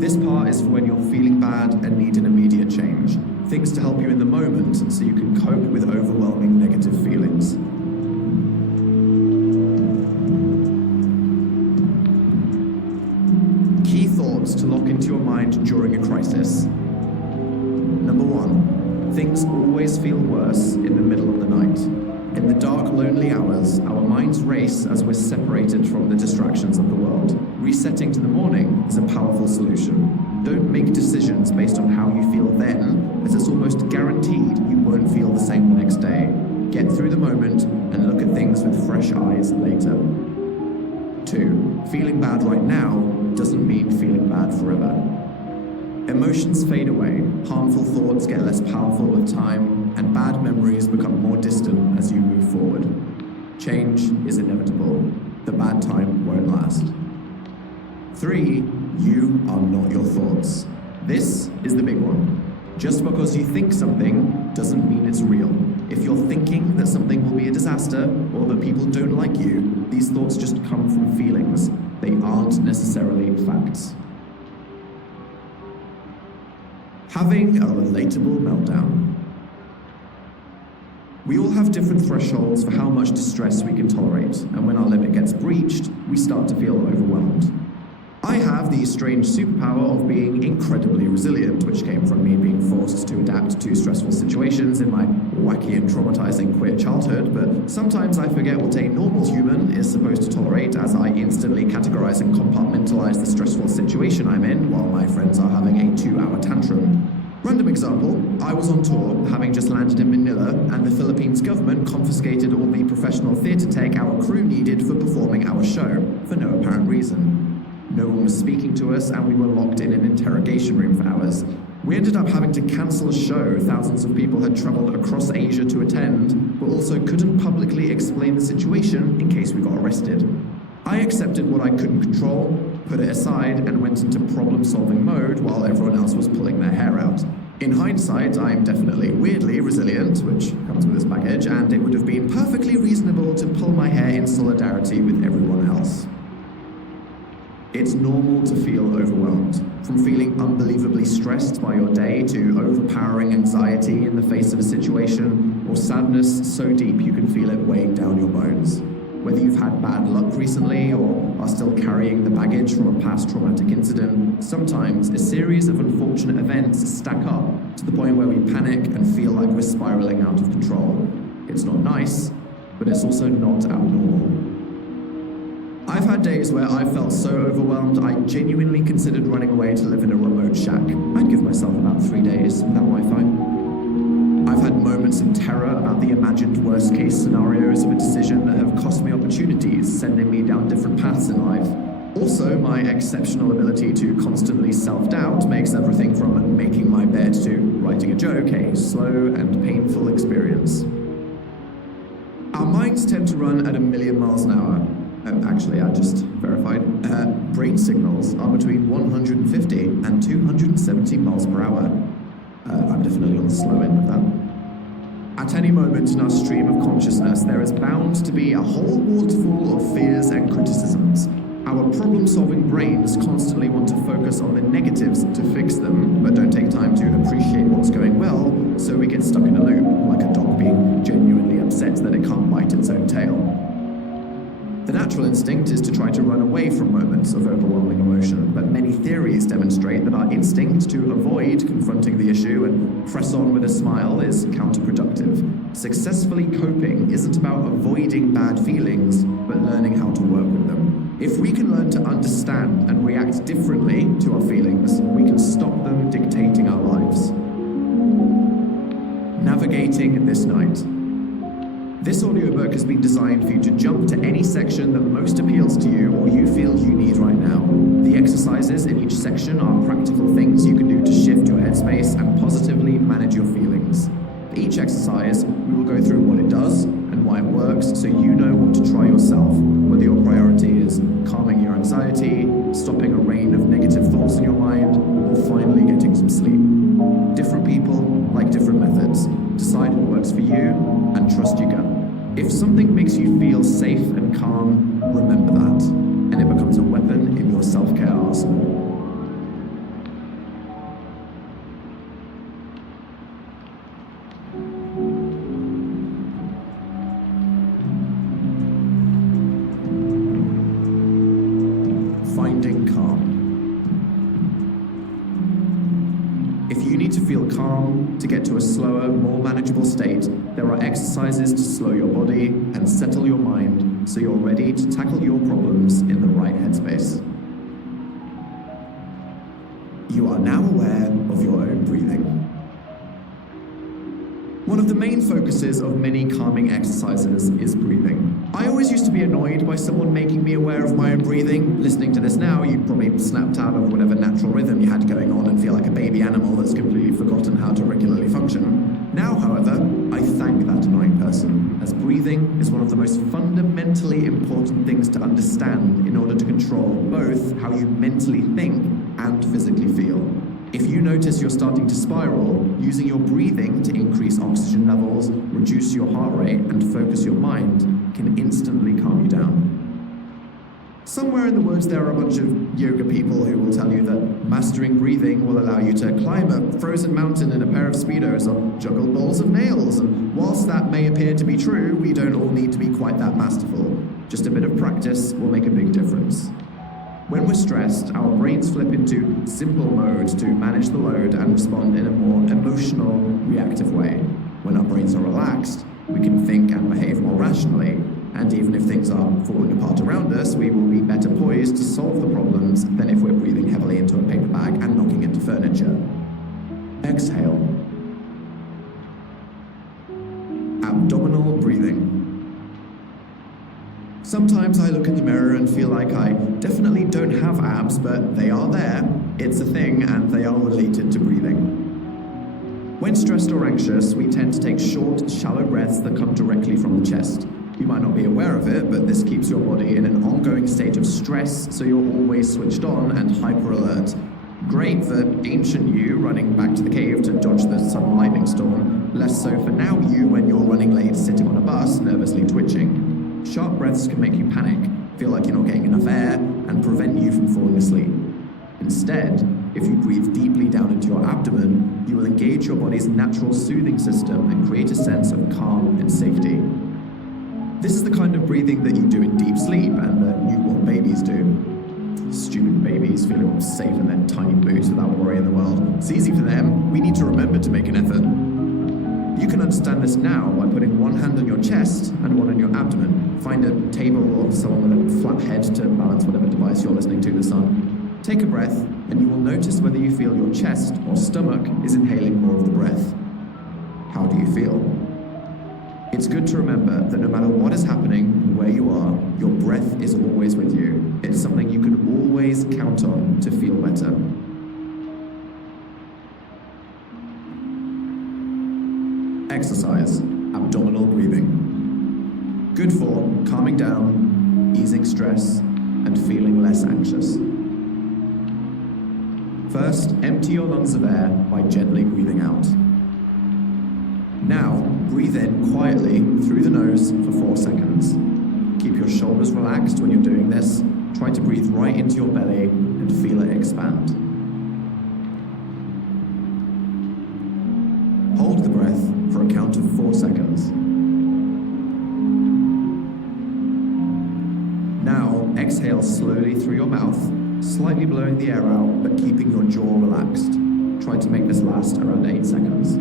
This part is for when you're feeling bad and need an immediate change. Things to help you in the moment so you can cope with overwhelming negative feelings. Key thoughts to lock into your mind during a crisis. Number 1. Things always feel worse in the middle of the night. In the dark, lonely hours, our minds race as we're separated from the distractions of the world. Resetting to the morning is a powerful solution. Don't make decisions based on how you feel then, as it's almost guaranteed you won't feel the same the next day. Get through the moment and look at things with fresh eyes later. 2. Feeling bad right now doesn't mean feeling bad forever. Emotions fade away, harmful thoughts get less powerful with time, and bad memories become more distant as you move forward. Change is inevitable. The bad time won't last. 3. You are not your thoughts. This is the big one. Just because you think something doesn't mean it's real. If you're thinking that something will be a disaster or that people don't like you, these thoughts just come from feelings. They aren't necessarily facts. Having a relatable meltdown. We all have different thresholds for how much distress we can tolerate, and when our limit gets breached, we start to feel overwhelmed. I have the strange superpower of being incredibly resilient, which came from me being forced to adapt to stressful situations in my wacky and traumatizing queer childhood, but sometimes I forget what a normal human is supposed to tolerate as I instantly categorize and compartmentalize the stressful situation I'm in while my friends are having a 2-hour tantrum. Random example, I was on tour, having just landed in Manila, and the Philippines government confiscated all the professional theatre tech our crew needed for performing our show, for no apparent reason. No one was speaking to us, and we were locked in an interrogation room for hours. We ended up having to cancel a show thousands of people had traveled across Asia to attend, but also couldn't publicly explain the situation in case we got arrested. I accepted what I couldn't control, put it aside, and went into problem-solving mode while everyone else was pulling their hair out. In hindsight, I'm definitely weirdly resilient, which comes with this baggage, and it would have been perfectly reasonable to pull my hair in solidarity with everyone else. It's normal to feel overwhelmed, from feeling unbelievably stressed by your day to overpowering anxiety in the face of a situation, or sadness so deep you can feel it weighing down your bones. Whether you've had bad luck recently or are still carrying the baggage from a past traumatic incident, sometimes a series of unfortunate events stack up to the point where we panic and feel like we're spiraling out of control. It's not nice, but it's also not abnormal. I've had days where I felt so overwhelmed I genuinely considered running away to live in a remote shack. I'd give myself about 3 days without Wi-Fi. I've had moments of terror about the imagined worst-case scenarios of a decision that have cost me opportunities, sending me down different paths in life. Also, my exceptional ability to constantly self-doubt makes everything from making my bed to writing a joke a slow and painful experience. Our minds tend to run at 1,000,000 miles an hour. Actually, I just verified. Brain signals are between 150 and 270 miles per hour. I'm definitely on the slow end of that. At any moment in our stream of consciousness, there is bound to be a whole waterfall of fears and criticisms. Our problem-solving brains constantly want to focus on the negatives to fix them, but don't take time to appreciate what's going well, so we get stuck in a loop, like a dog being genuinely upset that it can't bite its own tail. The natural instinct is to try to run away from moments of overwhelming emotion, but many theories demonstrate that our instinct to avoid confronting the issue and press on with a smile is counterproductive. Successfully coping isn't about avoiding bad feelings, but learning how to work with them. If we can learn to understand and react differently to our feelings, we can stop them dictating our lives. Navigating this night. This audiobook has been designed for you to jump to any section that most appeals to you or you feel you need right now. The exercises in each section are practical things you can do to shift your headspace and positively manage your feelings. For each exercise, we will go through what it does and why it works so you know what to try yourself, whether your priority is calming your anxiety, stopping a rain of negative thoughts in your mind, or finally getting some sleep. Different people like different methods. Decide what works for you and trust your gut. If something makes you feel safe and calm, remember that, and it becomes a weapon in your self-care arsenal. Finding calm. If you need to feel calm, to get to a slower, more manageable state, there are exercises to slow your body and settle your mind so you're ready to tackle your problems in the right headspace. You are now aware of your own breathing. One of the main focuses of many calming exercises is breathing. I always used to be annoyed by someone making me aware of my own breathing. Listening to this now, you'd probably snapped out of whatever natural rhythm you had going on and feel like a baby animal that's completely forgotten how to regularly function. Now, however, I thank that annoying person, as breathing is one of the most fundamentally important things to understand in order to control both how you mentally think and physically feel. If you notice you're starting to spiral, using your breathing to increase oxygen levels, reduce your heart rate, and focus your mind can instantly calm you down. Somewhere in the woods there are a bunch of yoga people who will tell you that mastering breathing will allow you to climb a frozen mountain in a pair of Speedos or juggle balls of nails, and whilst that may appear to be true, we don't all need to be quite that masterful. Just a bit of practice will make a big difference. When we're stressed, our brains flip into simple mode to manage the load and respond in a more emotional, reactive way. When our brains are relaxed, we can think and behave more rationally, and even if things are falling apart around us, we will be better poised to solve the problems than if we're breathing heavily into a paper bag and knocking into furniture. Exhale. Abdominal breathing. Sometimes I look in the mirror and feel like I definitely don't have abs, but they are there, it's a thing, and they are related to breathing. When stressed or anxious, we tend to take short, shallow breaths that come directly from the chest. You might not be aware of it, but this keeps your body in an ongoing state of stress, so you're always switched on and hyper alert. Great for ancient you running back to the cave to dodge the sudden lightning storm, less so for now you when you're running late sitting on a bus, nervously twitching. Sharp breaths can make you panic, feel like you're not getting enough air, and prevent you from falling asleep. Instead, if you breathe deeply down into your abdomen, you will engage your body's natural soothing system and create a sense of calm and safety. This is the kind of breathing that you do in deep sleep and that newborn babies do. Stupid babies feeling safe in their tiny boots without worry in the world. It's easy for them. We need to remember to make an effort. You can understand this now by putting one hand on your chest and one on your abdomen. Find a table or someone with a flat head to balance whatever device you're listening to this on. Take a breath, and you will notice whether you feel your chest or stomach is inhaling more of the breath. How do you feel? It's good to remember that no matter what is happening and where you are, your breath is always with you. It's something you can always count on to feel better. Exercise, abdominal breathing. Good for calming down, easing stress, and feeling less anxious. First, empty your lungs of air by gently breathing out. Now, breathe in quietly through the nose for 4 seconds. Keep your shoulders relaxed when you're doing this. Try to breathe right into your belly and feel it expand. Hold the breath for a count of 4 seconds. Now, exhale slowly through your mouth, slightly blowing the air out, but keeping your jaw relaxed. Try to make this last around 8 seconds.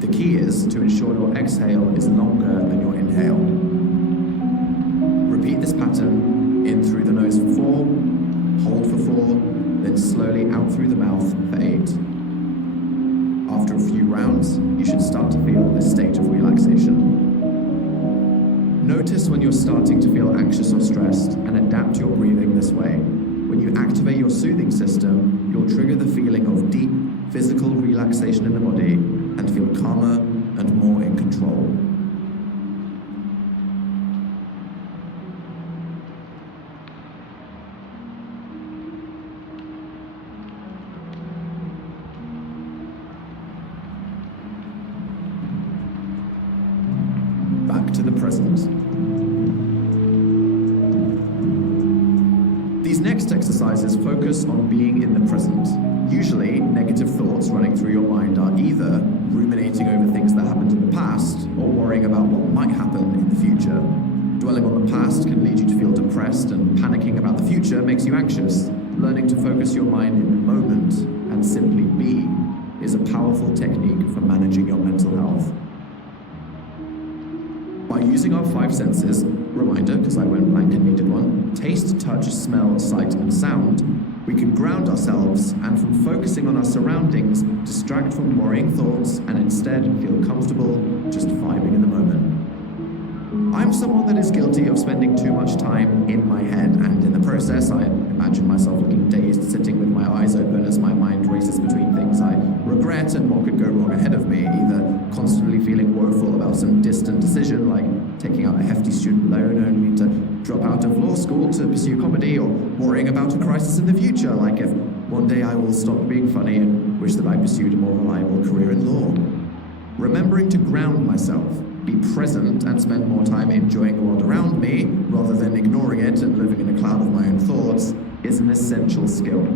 The key is to ensure your exhale is longer than your inhale. Repeat this pattern in through the nose for 4, hold for 4, then slowly out through the mouth for 8. After a few rounds, you should start to feel this state of relaxation. Notice when you're starting to feel anxious or stressed and adapt your breathing this way. When you activate your soothing system, you'll trigger the feeling of deep physical relaxation in the body and feel calmer and more in control. Back to the present. These next exercises focus on being in the present. Usually, negative thoughts running through your mind are either ruminating over things that happened in the past or worrying about what might happen in the future. Dwelling on the past can lead you to feel depressed, and panicking about the future makes you anxious. Learning to focus your mind in the moment and simply be is a powerful technique for managing your mental health. By using our 5 senses, reminder because I went blank and needed one, taste, touch, smell, sight, and sound, we can ground ourselves and from focusing on our surroundings, distract from worrying thoughts and instead feel comfortable just vibing in the moment. I'm someone that is guilty of spending too much time in my head, and in the process I imagine myself looking dazed, sitting with my eyes open as my mind races between things I regret and what could go wrong ahead of me, either constantly feeling woeful about some distant decision like taking out a hefty student loan only to drop out of law school to pursue comedy, or worrying about a crisis in the future like if one day I will stop being funny and wish that I pursued a more reliable career in law. Remembering to ground myself, be present and spend more time enjoying the world around me rather than ignoring it and living in a cloud of my own thoughts is an essential skill.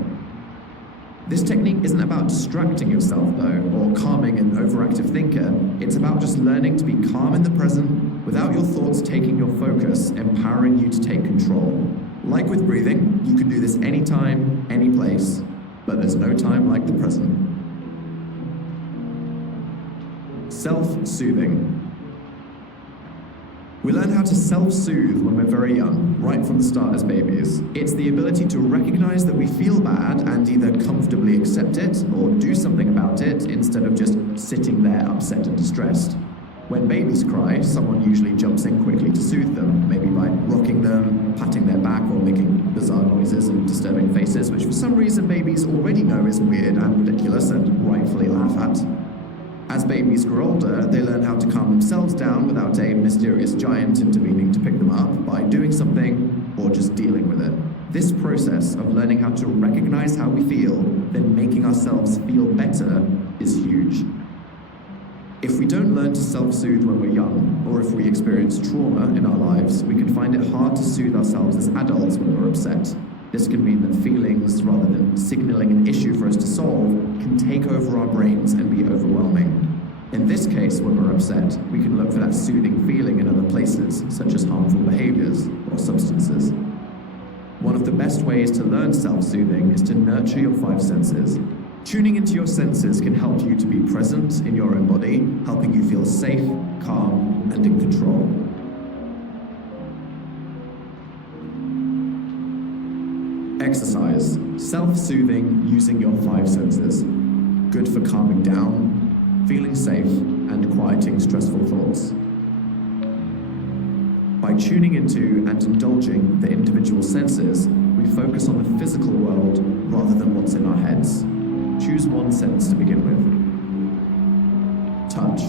This technique isn't about distracting yourself though, or calming an overactive thinker. It's about just learning to be calm in the present without your thoughts taking your focus, empowering you to take control. Like with breathing, you can do this anytime, any place, but there's no time like the present. Self-soothing. We learn how to self-soothe when we're very young, right from the start as babies. It's the ability to recognize that we feel bad and either comfortably accept it or do something about it instead of just sitting there upset and distressed. When babies cry, someone usually jumps in quickly to soothe them, maybe by rocking them, patting their back, or making bizarre noises and disturbing faces, which for some reason babies already know is weird and ridiculous and rightfully laugh at. As babies grow older, they learn how to calm themselves down without a mysterious giant intervening to pick them up by doing something or just dealing with it. This process of learning how to recognize how we feel, then making ourselves feel better, is huge. If we don't learn to self-soothe when we're young, or if we experience trauma in our lives, we can find it hard to soothe ourselves as adults when we're upset. This can mean that feelings, rather than signaling an issue for us to solve, can take over our brains and be overwhelming. In this case, when we're upset, we can look for that soothing feeling in other places, such as harmful behaviors or substances. One of the best ways to learn self-soothing is to nurture your 5 senses. Tuning into your senses can help you to be present in your own body, helping you feel safe, calm, and in control. Exercise. Self-soothing using your 5 senses. Good for calming down, feeling safe, and quieting stressful thoughts. By tuning into and indulging the individual senses, we focus on the physical world rather than what's in our heads. Choose one sense to begin with. Touch.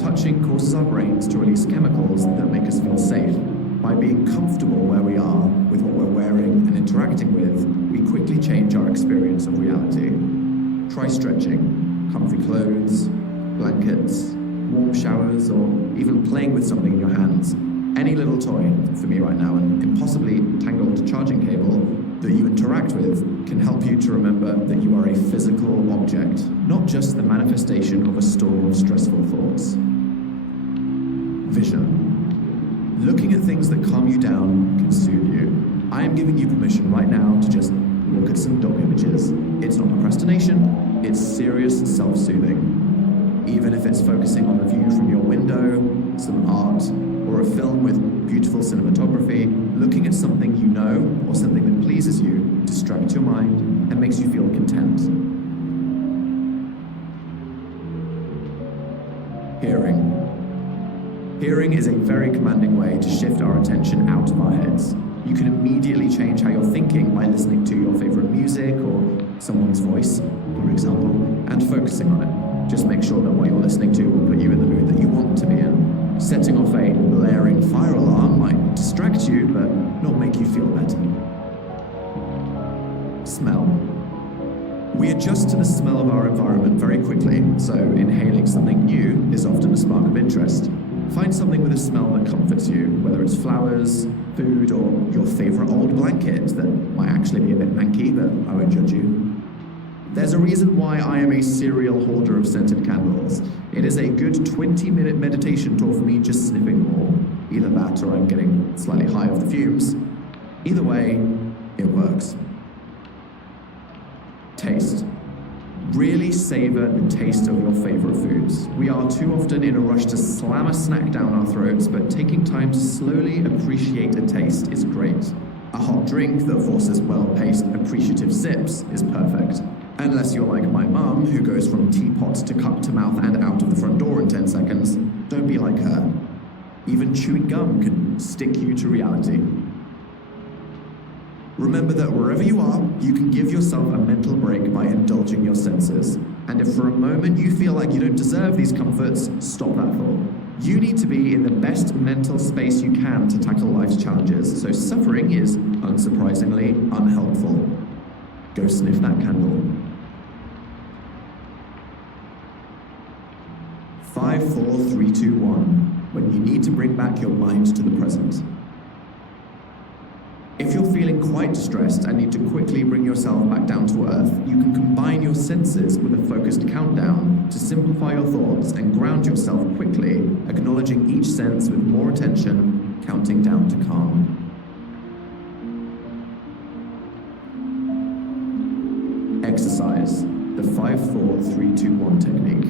Touching causes our brains to release chemicals that make us feel safe. By being comfortable where we are, with what we're wearing and interacting with, we quickly change our experience of reality. Try stretching, comfy clothes, blankets, warm showers, or even playing with something in your hands. Any little toy, for me right now, an impossibly tangled charging cable that you interact with can help you to remember that you are a physical object, not just the manifestation of a storm of stressful thoughts. Vision. Looking at things that calm you down can soothe you. I am giving you permission right now to just look at some dog images. It's not procrastination, it's serious self-soothing. Even if it's focusing on the view from your window, some art, or a film with beautiful cinematography, looking at something you know or something that pleases you distracts your mind and makes you feel content. Hearing. Hearing is a very commanding way to shift our attention out of our heads. You can immediately change how you're thinking by listening to your favorite music or someone's voice, for example, and focusing on it. Just make sure that what you're listening to will put you in the mood that you want to be in. Setting off a blaring fire alarm might distract you, but not make you feel better. Smell. We adjust to the smell of our environment very quickly, so inhaling something new is often a spark of interest. Find something with a smell that comforts you, whether it's flowers, food, or your favorite old blanket that might actually be a bit manky, but I won't judge you. There's a reason why I am a serial hoarder of scented candles. It is a good 20-minute meditation tour for me just sniffing them all. Either that or I'm getting slightly high off the fumes. Either way, it works. Taste. Really savor the taste of your favorite foods. We are too often in a rush to slam a snack down our throats, but taking time to slowly appreciate a taste is great. A hot drink that forces well-paced, appreciative sips is perfect. Unless you're like my mum, who goes from teapot to cup to mouth and out of the front door in 10 seconds, don't be like her. Even chewing gum can stick you to reality. Remember that wherever you are, you can give yourself a mental break by indulging your senses. And if for a moment you feel like you don't deserve these comforts, stop that thought. You need to be in the best mental space you can to tackle life's challenges, so suffering is, unsurprisingly, unhelpful. Go sniff that candle. 5, 4, 3, 2, 1. When you need to bring back your mind to the present. If you're feeling quite distressed and need to quickly bring yourself back down to earth, you can combine your senses with a focused countdown to simplify your thoughts and ground yourself quickly, acknowledging each sense with more attention, counting down to calm. Exercise, the 5, 4, 3, 2, 1 technique.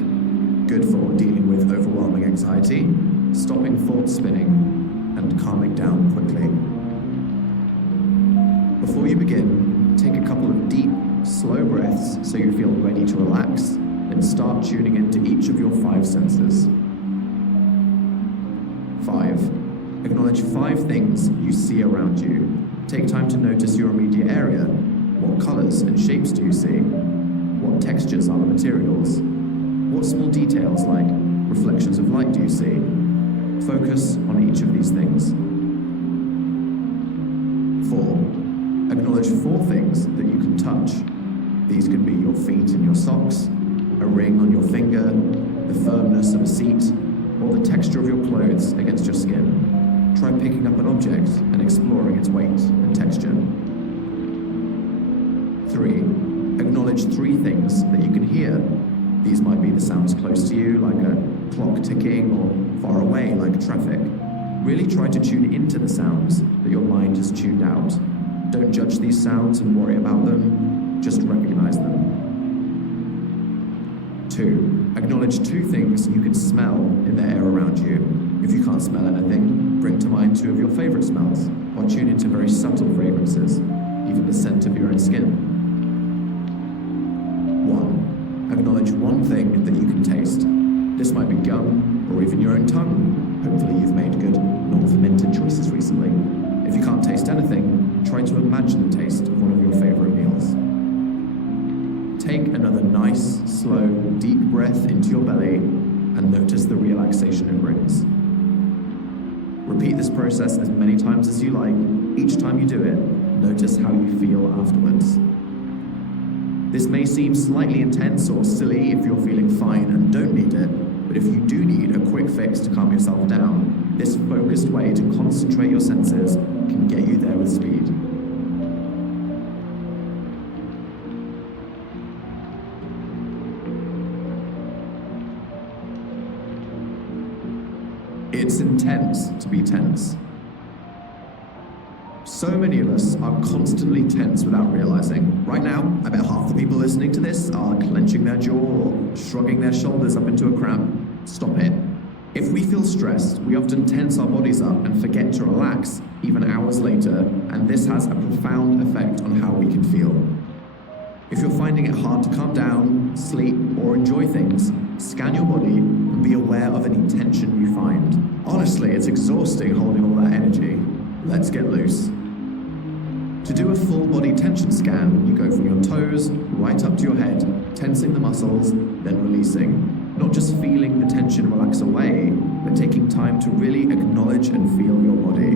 Good for dealing with overwhelming anxiety, stopping thoughts spinning, and calming down quickly. Before you begin, take a couple of deep, slow breaths so you feel ready to relax, then start tuning into each of your 5 senses. 5. Acknowledge 5 things you see around you. Take time to notice your immediate area. What colors and shapes do you see? What textures are the materials? What small details like reflections of light do you see? Focus on each of these things. 4. Acknowledge 4 things that you can touch. These could be your feet and your socks, a ring on your finger, the firmness of a seat, or the texture of your clothes against your skin. Try picking up an object and exploring its weight and texture. 3. Acknowledge 3 things that you can hear. These might be the sounds close to you, like a clock ticking, or far away, like traffic. Really try to tune into the sounds that your mind has tuned out. Don't judge these sounds and worry about them, just recognize them. 2. Acknowledge 2 things you can smell in the air around you. If you can't smell anything, bring to mind 2 of your favorite smells, or tune into very subtle fragrances, even the scent of your own skin. 1. Acknowledge 1 thing that you can taste. This might be gum, or even your own tongue. Hopefully you've made good, non-fermented choices recently. If you can't taste anything, try to imagine the taste of one of your favorite meals. take another nice, slow, deep breath into your belly and notice the relaxation it brings. Repeat this process as many times as you like. Each time you do it, notice how you feel afterwards. This may seem slightly intense or silly if you're feeling fine and don't need it, but if you do need a quick fix to calm yourself down, this focused way to concentrate your senses can get you there with speed. It's intense to be tense. So many of us are constantly tense without realizing. Right now, I bet half the people listening to this are clenching their jaw or shrugging their shoulders up into a cramp. Stop it. If we feel stressed, we often tense our bodies up and forget to relax, even hours later, and this has a profound effect on how we can feel. If you're finding it hard to calm down, sleep, or enjoy things, scan your body and be aware of any tension you find. Honestly, it's exhausting holding all that energy. Let's get loose. To do a full body tension scan, you go from your toes right up to your head, tensing the muscles, then releasing. Not just feeling the tension relax away, but taking time to really acknowledge and feel your body.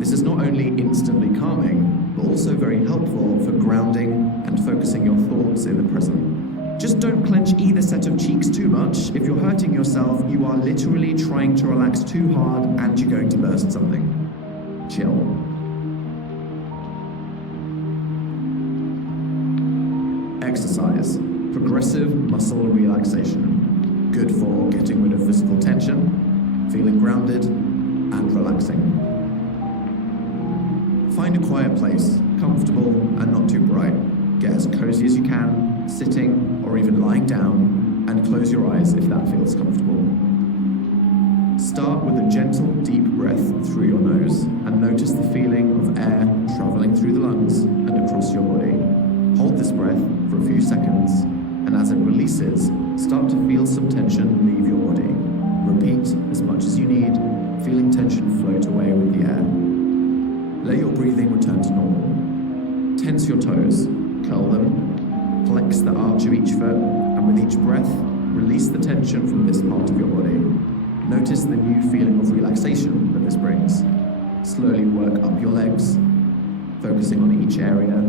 This is not only instantly calming, but also very helpful for grounding and focusing your thoughts in the present. Just don't clench either set of cheeks too much. If you're hurting yourself, you are literally trying to relax too hard and you're going to burst something. Chill. Exercise. Progressive muscle relaxation. Good for getting rid of physical tension, feeling grounded, and relaxing. Find a quiet place, comfortable and not too bright. Get as cozy as you can, sitting or even lying down, and close your eyes if that feels comfortable. Start with a gentle, deep breath through your nose and notice the feeling of air traveling through the lungs and across your body. Hold this breath for a few seconds, and as it releases, start to feel some tension leave your body. Repeat as much as you need, feeling tension float away with the air. Let your breathing return to normal. Tense your toes, curl them, flex the arch of each foot, and with each breath, release the tension from this part of your body. Notice the new feeling of relaxation that this brings. Slowly work up your legs, focusing on each area,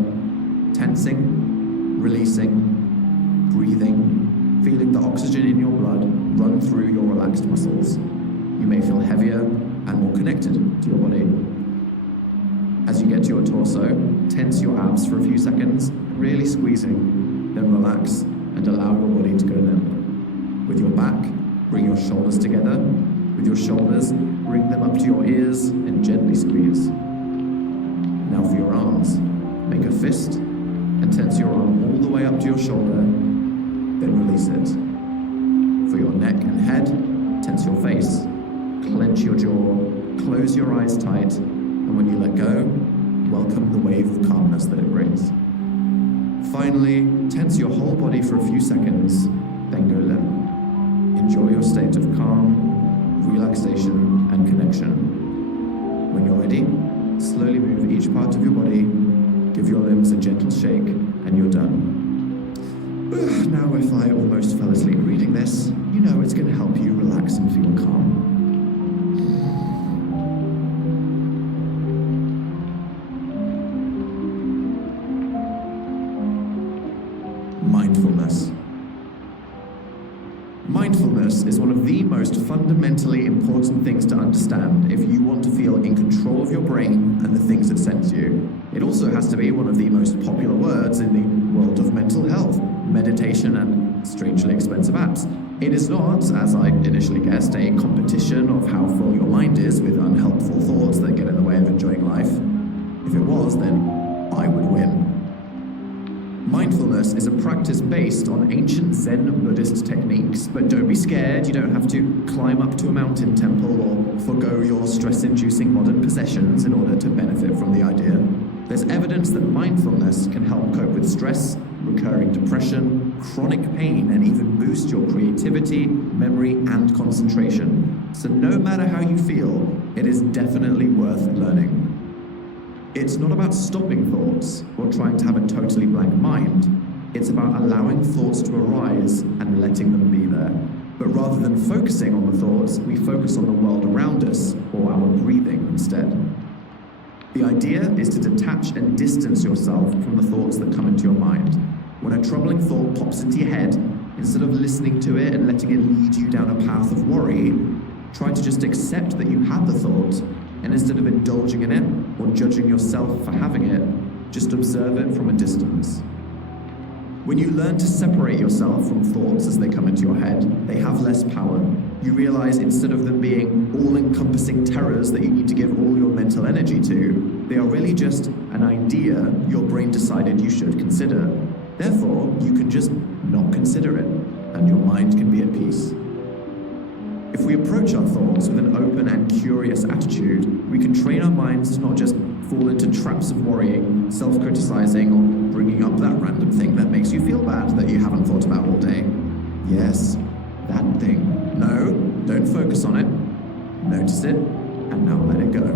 tensing, releasing, breathing, feeling the oxygen in your blood run through your relaxed muscles. You may feel heavier and more connected to your body. As you get to your torso, tense your abs for a few seconds, really squeezing, then relax and allow your body to go limp. With your back, bring your shoulders together. With your shoulders, bring them up to your ears and gently squeeze. Now for your arms, make a fist and tense your arm all the way up to your shoulder, then release it. For your neck and head, tense your face, clench your jaw, close your eyes tight, and when you let go, welcome the wave of calmness that it brings. Finally, tense your whole body for a few seconds, then go limp. Enjoy your state of calm, relaxation, and connection. When you're ready, slowly move each part of your body, give your limbs a gentle shake, and you're done. Now, if I almost fell asleep reading this, you know it's going to help you relax and feel calm. Mindfulness. Mindfulness is one of the most fundamentally important things to understand if you want to feel in control of your brain and the things it sends you. It also has to be one of the most popular words in the world of mental health, meditation, and strangely expensive apps. It is not, as I initially guessed, a competition of how full your mind is with unhelpful thoughts that get in the way of enjoying life. If it was, then I would win. Mindfulness is a practice based on ancient Zen Buddhist techniques, but don't be scared, you don't have to climb up to a mountain temple or forgo your stress-inducing modern possessions in order to benefit from the idea. There's evidence that mindfulness can help cope with stress, recurring depression, chronic pain, and even boost your creativity, memory, and concentration. So no matter how you feel, it is definitely worth learning. It's not about stopping thoughts or trying to have a totally blank mind. It's about allowing thoughts to arise and letting them be there. But rather than focusing on the thoughts, we focus on the world around us, or our breathing instead. The idea is to detach and distance yourself from the thoughts that come into your mind. When a troubling thought pops into your head, instead of listening to it and letting it lead you down a path of worry, try to just accept that you had the thought, and instead of indulging in it or judging yourself for having it, just observe it from a distance. When you learn to separate yourself from thoughts as they come into your head, they have less power. You realize instead of them being all-encompassing terrors that you need to give all your mental energy to, they are really just an idea your brain decided you should consider. Therefore, you can just not consider it, and your mind can be at peace. If we approach our thoughts with an open and curious attitude, we can train our minds to not just fall into traps of worrying, self-criticizing, or bringing up that random thing that makes you feel bad that you haven't thought about all day. Yes, that thing. No, don't focus on it. Notice it, and now let it go.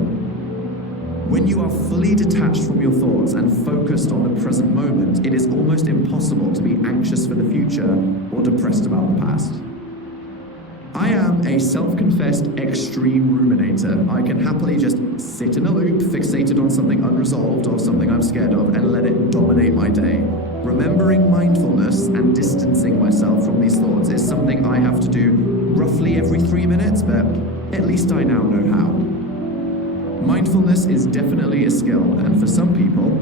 When you are fully detached from your thoughts and focused on the present moment, it is almost impossible to be anxious for the future or depressed about the past. I am a self-confessed extreme ruminator. I can happily just sit in a loop, fixated on something unresolved or something I'm scared of, and let it dominate my day. Remembering mindfulness and distancing myself from these thoughts is something I have to do roughly every 3 minutes, but at least I now know how. Mindfulness is definitely a skill, and for some people,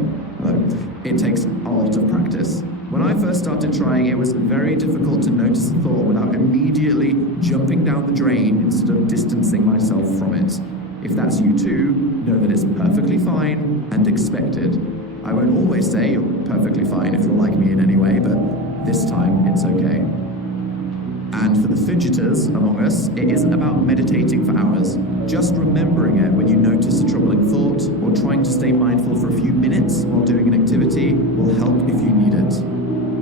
it takes a lot of practice. When I first started trying, it was very difficult to notice a thought without immediately jumping down the drain instead of distancing myself from it. If that's you too, know that it's perfectly fine and expected. I won't always say you're perfectly fine if you're like me in any way, but this time it's okay. And for the fidgeters among us, it isn't about meditating for hours. Just remembering it when you notice a troubling thought, or trying to stay mindful for a few minutes while doing an activity will help if you need it.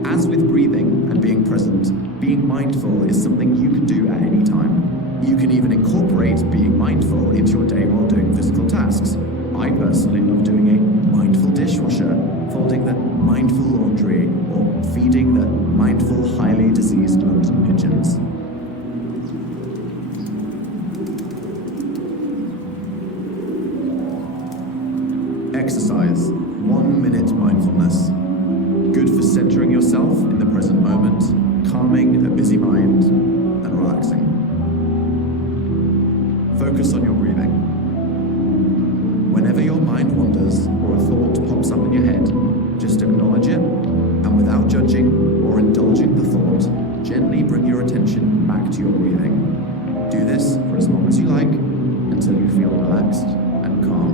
As with breathing and being present, being mindful is something you can do at any time. You can even incorporate being mindful into your day while doing physical tasks. I personally love doing a mindful dishwasher, folding the mindful laundry, or feeding the mindful, highly diseased London pigeons. Exercise. 1 minute mindfulness. Good for centering yourself in the present moment, calming a busy mind, and relaxing. Focus on your breathing. Whenever your mind wanders or a thought pops up in your head, just acknowledge it, and without judging or indulging the thought, gently bring your attention back to your breathing. Do this for as long as you like, until you feel relaxed and calm.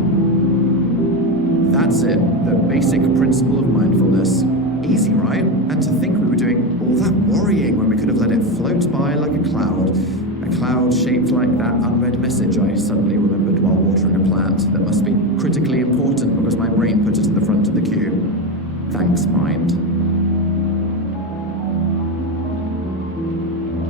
That's it, the basic principle of mindfulness. Easy, right? And to think we were doing all that worrying when we could have let it float by like a cloud. A cloud shaped like that unread message I suddenly remembered while watering a plant that must be critically important because my brain put it at the front of the queue. Thanks, mind.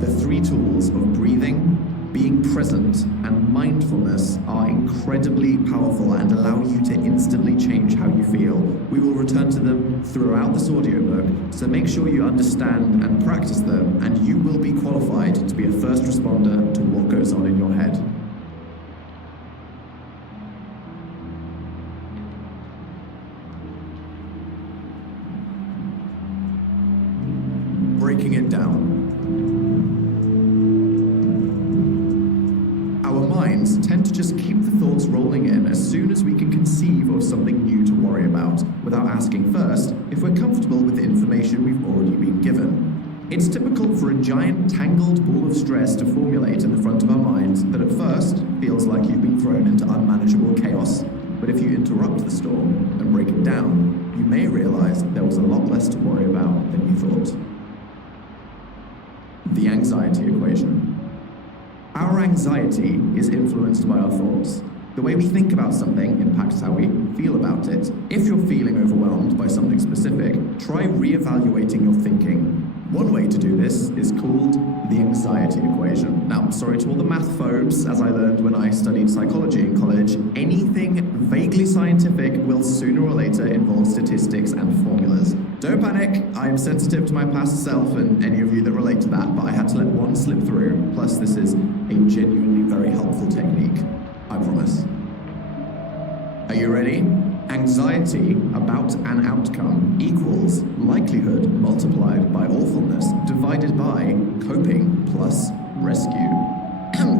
The 3 tools of breathing, being present, and mindfulness are incredibly powerful and allow you to instantly change how you feel. We will return to them throughout this audiobook, so make sure you understand and practice them, and you will be qualified to be a first responder to what goes on in your head. Breaking it down. Our minds tend to just keep the thoughts rolling in as soon as we can conceive of something new to worry about, without asking first if we're comfortable with the information we've already been given. It's typical for a giant tangled ball of stress to formulate in the front of our minds that at first feels like you've been thrown into unmanageable chaos. But if you interrupt the storm and break it down, you may realize there was a lot less to worry about than you thought. The anxiety equation. Our anxiety is influenced by our thoughts. The way we think about something impacts how we feel about it. If you're feeling overwhelmed by something specific, try reevaluating your thinking. One way to do this is called the anxiety equation. Now, sorry to all the math phobes, as I learned when I studied psychology in college, anything vaguely scientific will sooner or later involve statistics and formulas. Don't panic, I am sensitive to my past self and any of you that relate to that, but I had to let one slip through. Plus, this is a genuinely very helpful technique, I promise. Are you ready? Anxiety about an outcome equals likelihood multiplied by awfulness divided by coping plus rescue.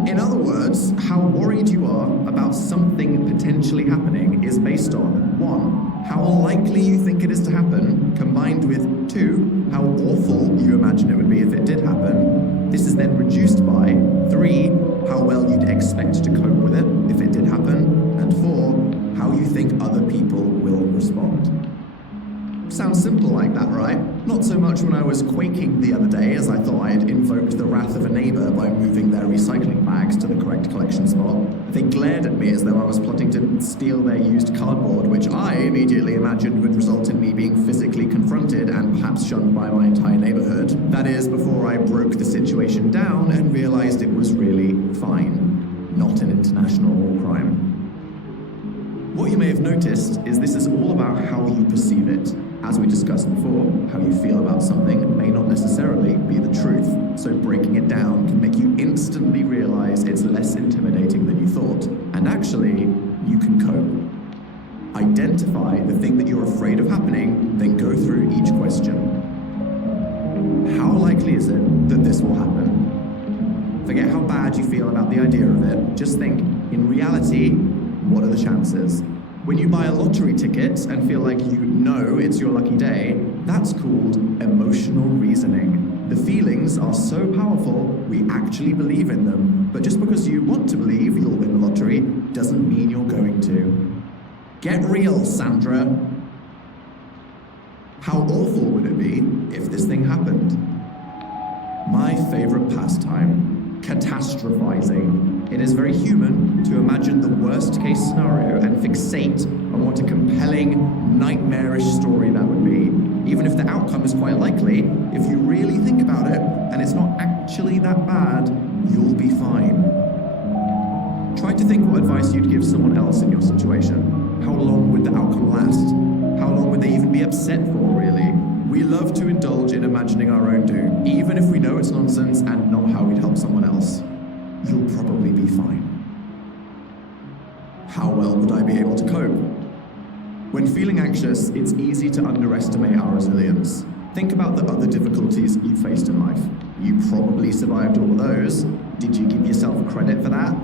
In other words, how worried you are about something potentially happening is based on 1, how likely you think it is to happen, combined with 2, how awful you imagine it would be if it did happen. This is then reduced by 3, how well you'd expect to cope with it if it did happen, and 4, how you think other people will respond. Sounds simple like that, right? Not so much when I was quaking the other day as I thought I had invoked the wrath of a neighbor by moving their recycling bags to the correct collection spot. They glared at me as though I was plotting to steal their used cardboard, which I immediately imagined would result in me being physically confronted and perhaps shunned by my entire neighborhood. That is, before I broke the situation down and realized it was really fine, not an international war crime. What you may have noticed is this is all about how you perceive it. As we discussed before, how you feel about something may not necessarily be the truth, so breaking it down can make you instantly realize it's less intimidating than you thought, and actually, you can cope. Identify the thing that you're afraid of happening, then go through each question. How likely is it that this will happen? Forget how bad you feel about the idea of it, just think, in reality, what are the chances? When you buy a lottery ticket and feel like you know it's your lucky day, that's called emotional reasoning. The feelings are so powerful, we actually believe in them. But just because you want to believe you'll win the lottery doesn't mean you're going to. Get real, Sandra. How awful would it be if this thing happened? My favorite pastime, catastrophizing. It is very human to imagine the worst case scenario and fixate on what a compelling, nightmarish story that would be. Even if the outcome is quite likely, if you really think about it and it's not actually that bad, you'll be fine. Try to think what advice you'd give someone else in your situation. How long would the outcome last? How long would they even be upset for, really? We love to indulge in imagining our own doom, even if we know it's nonsense and not how we'd help someone else. You'll probably be fine. How well would I be able to cope? When feeling anxious, it's easy to underestimate our resilience. Think about the other difficulties you faced in life. You probably survived all of those. Did you give yourself credit for that?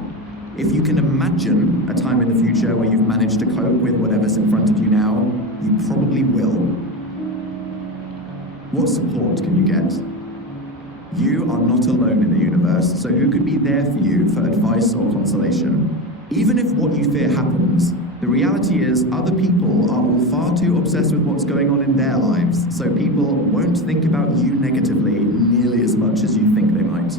If you can imagine a time in the future where you've managed to cope with whatever's in front of you now, you probably will. What support can you get? You are not alone in the universe, so who could be there for you for advice or consolation? Even if what you fear happens, the reality is other people are all far too obsessed with what's going on in their lives, so people won't think about you negatively nearly as much as you think they might.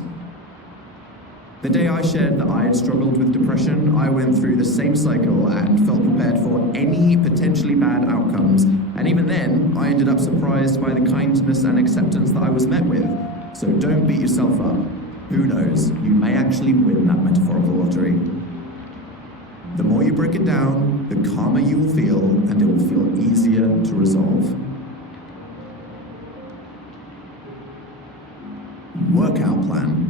The day I shared that I had struggled with depression, I went through the same cycle and felt prepared for any potentially bad outcomes, and even then, I ended up surprised by the kindness and acceptance that I was met with. So don't beat yourself up. Who knows, you may actually win that metaphorical lottery. The more you break it down, the calmer you will feel, and it will feel easier to resolve. Workout plan.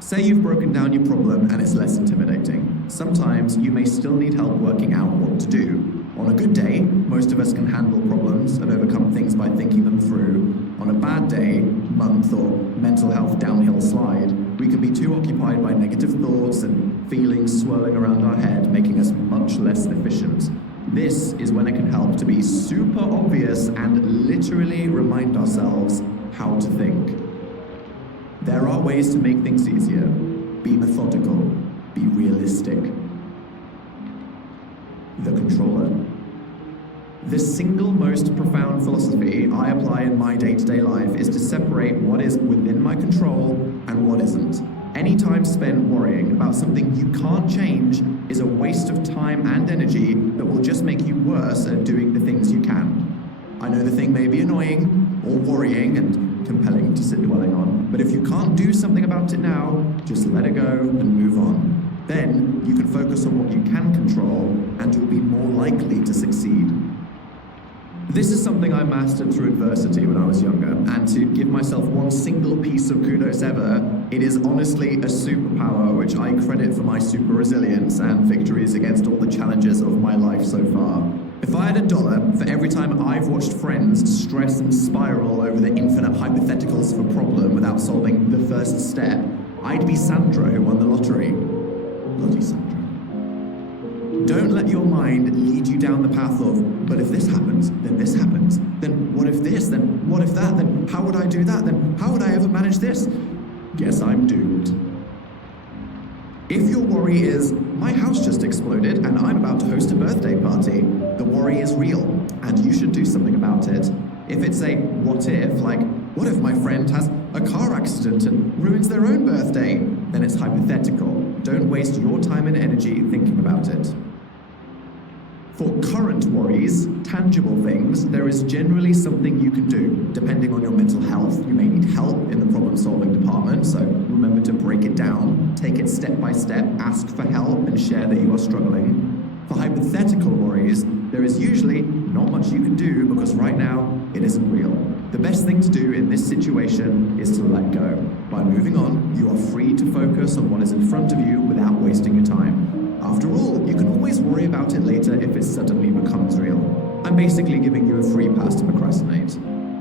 Say you've broken down your problem and it's less intimidating. Sometimes you may still need help working out what to do. On a good day, most of us can handle problems and overcome things by thinking them through. On a bad day, month, or mental health downhill slide, we can be too occupied by negative thoughts and feelings swirling around our head, making us much less efficient. This is when it can help to be super obvious and literally remind ourselves how to think. There are ways to make things easier. Be methodical. Be realistic. The controller. The single most profound philosophy I apply in my day-to-day life is to separate what is within my control and what isn't. Any time spent worrying about something you can't change is a waste of time and energy that will just make you worse at doing the things you can. I know the thing may be annoying, or worrying and compelling to sit dwelling on. But if you can't do something about it now, just let it go and move on. Then you can focus on what you can control, and you'll be more likely to succeed. This is something I mastered through adversity when I was younger, and to give myself one single piece of kudos ever, it is honestly a superpower which I credit for my super resilience and victories against all the challenges of my life so far. If I had $1 for every time I've watched friends stress and spiral over the infinite hypotheticals of a problem without solving the first step, I'd be Sandra who won the lottery. Bloody Sandra. Don't let your mind lead you down the path of, but if this happens, then this happens. Then what if this? Then what if that? Then how would I do that? Then how would I ever manage this? Guess I'm doomed. If your worry is, my house just exploded and I'm about to host a birthday party, the worry is real and you should do something about it. If it's a what if, like, what if my friend has a car accident and ruins their own birthday? Then it's hypothetical. Don't waste your time and energy thinking about it. For current worries, tangible things, there is generally something you can do. Depending on your mental health, you may need help in the problem-solving department, so remember to break it down, take it step by step, ask for help, and share that you are struggling. For hypothetical worries, there is usually not much you can do because right now, it isn't real. The best thing to do in this situation is to let go. By moving on, you are free to focus on what is in front of you without wasting your time. After all, you can always worry about it later if it suddenly becomes real. I'm basically giving you a free pass to procrastinate.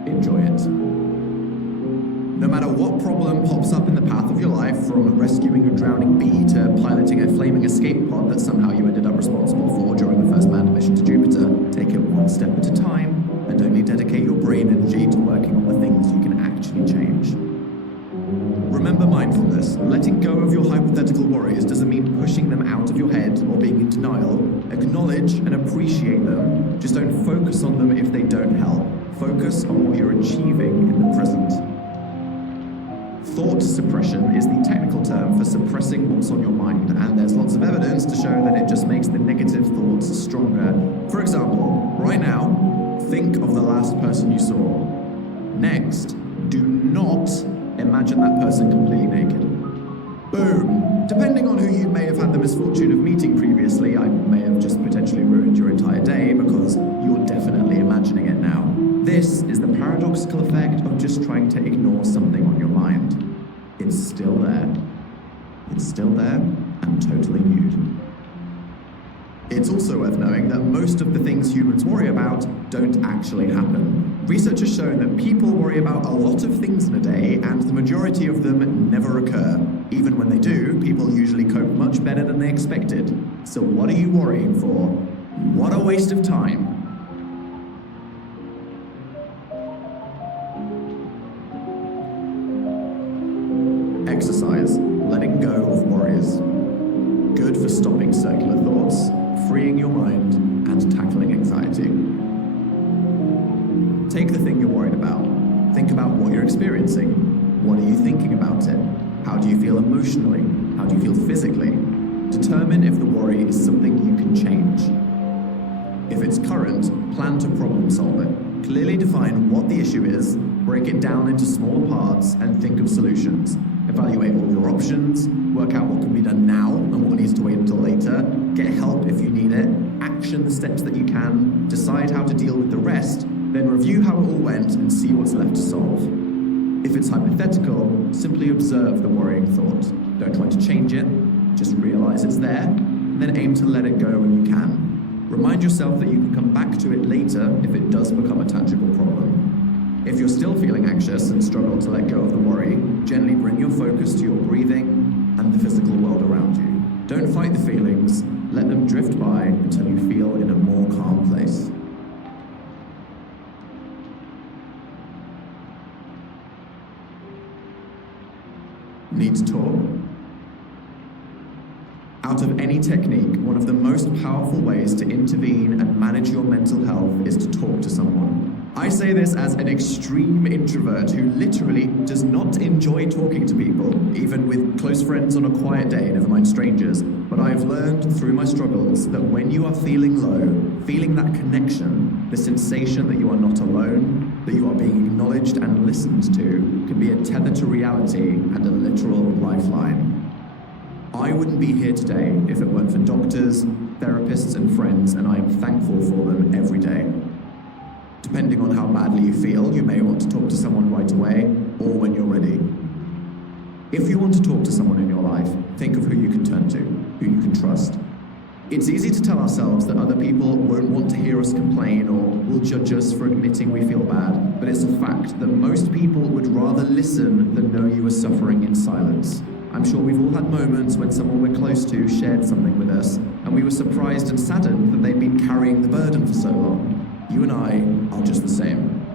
Enjoy it. No matter what problem pops up in the path of your life, from rescuing a drowning bee to piloting a flaming escape pod that somehow you ended up responsible for during the first manned mission to Jupiter, take it one step at a time and only dedicate your brain energy to working on the things you can actually change. Remember mindfulness. Letting go of your hypothetical worries doesn't mean pushing them out of your head or being in denial. Acknowledge and appreciate them. Just don't focus on them if they don't help. Focus on what you're achieving in the present. Thought suppression is the technical term for suppressing what's on your mind, and there's lots of evidence to show that it just makes the negative thoughts stronger. For example, right now, think of the last person you saw. Next, do not imagine that person completely naked. Boom! Depending on who you may have had the misfortune of meeting previously, I may have just potentially ruined your entire day because you're definitely imagining it now. This is the paradoxical effect of just trying to ignore something on your mind. It's still there. It's still there and totally nude. It's also worth knowing that most of the things humans worry about don't actually happen. Research has shown that people worry about a lot of things in a day, and the majority of them never occur. Even when they do, people usually cope much better than they expected. So what are you worrying for? What a waste of time. Exercise, letting go of worries. Good for stopping circular thoughts, freeing your mind, and tackling anxiety. Take the thing you're worried about. Think about what you're experiencing. What are you thinking about it? How do you feel emotionally? How do you feel physically? Determine if the worry is something you can change. If it's current, plan to problem solve it. Clearly define what the issue is, break it down into smaller parts, and think of solutions. Evaluate all your options, work out what can be done now and what needs to wait until later, get help if you need it, action the steps that you can, decide how to deal with the rest, then review how it all went and see what's left to solve. If it's hypothetical, simply observe the worrying thought. Don't try to change it, just realize it's there, then aim to let it go when you can. Remind yourself that you can come back to it later if it does become a tangible problem. If you're still feeling anxious and struggle to let go of the worry, gently bring your focus to your breathing and the physical world around you. Don't fight the feelings, let them drift by until you feel in a more calm place. Need to talk? Out of any technique, one of the most powerful ways to intervene and manage your mental health is to talk to someone. I say this as an extreme introvert who literally does not enjoy talking to people, even with close friends on a quiet day, never mind strangers. But I have learned through my struggles that when you are feeling low, feeling that connection, the sensation that you are not alone, that you are being acknowledged and listened to can be a tether to reality and a literal lifeline. I wouldn't be here today if it weren't for doctors, therapists, and friends, and I am thankful for them every day. Depending on how badly you feel, you may want to talk to someone right away or when you're ready. If you want to talk to someone in your life, think of who you can turn to, who you can trust. It's easy to tell ourselves that other people won't want to hear us complain or will judge us for admitting we feel bad, but it's a fact that most people would rather listen than know you are suffering in silence. I'm sure we've all had moments when someone we're close to shared something with us, and we were surprised and saddened that they'd been carrying the burden for so long. You and I are just the same.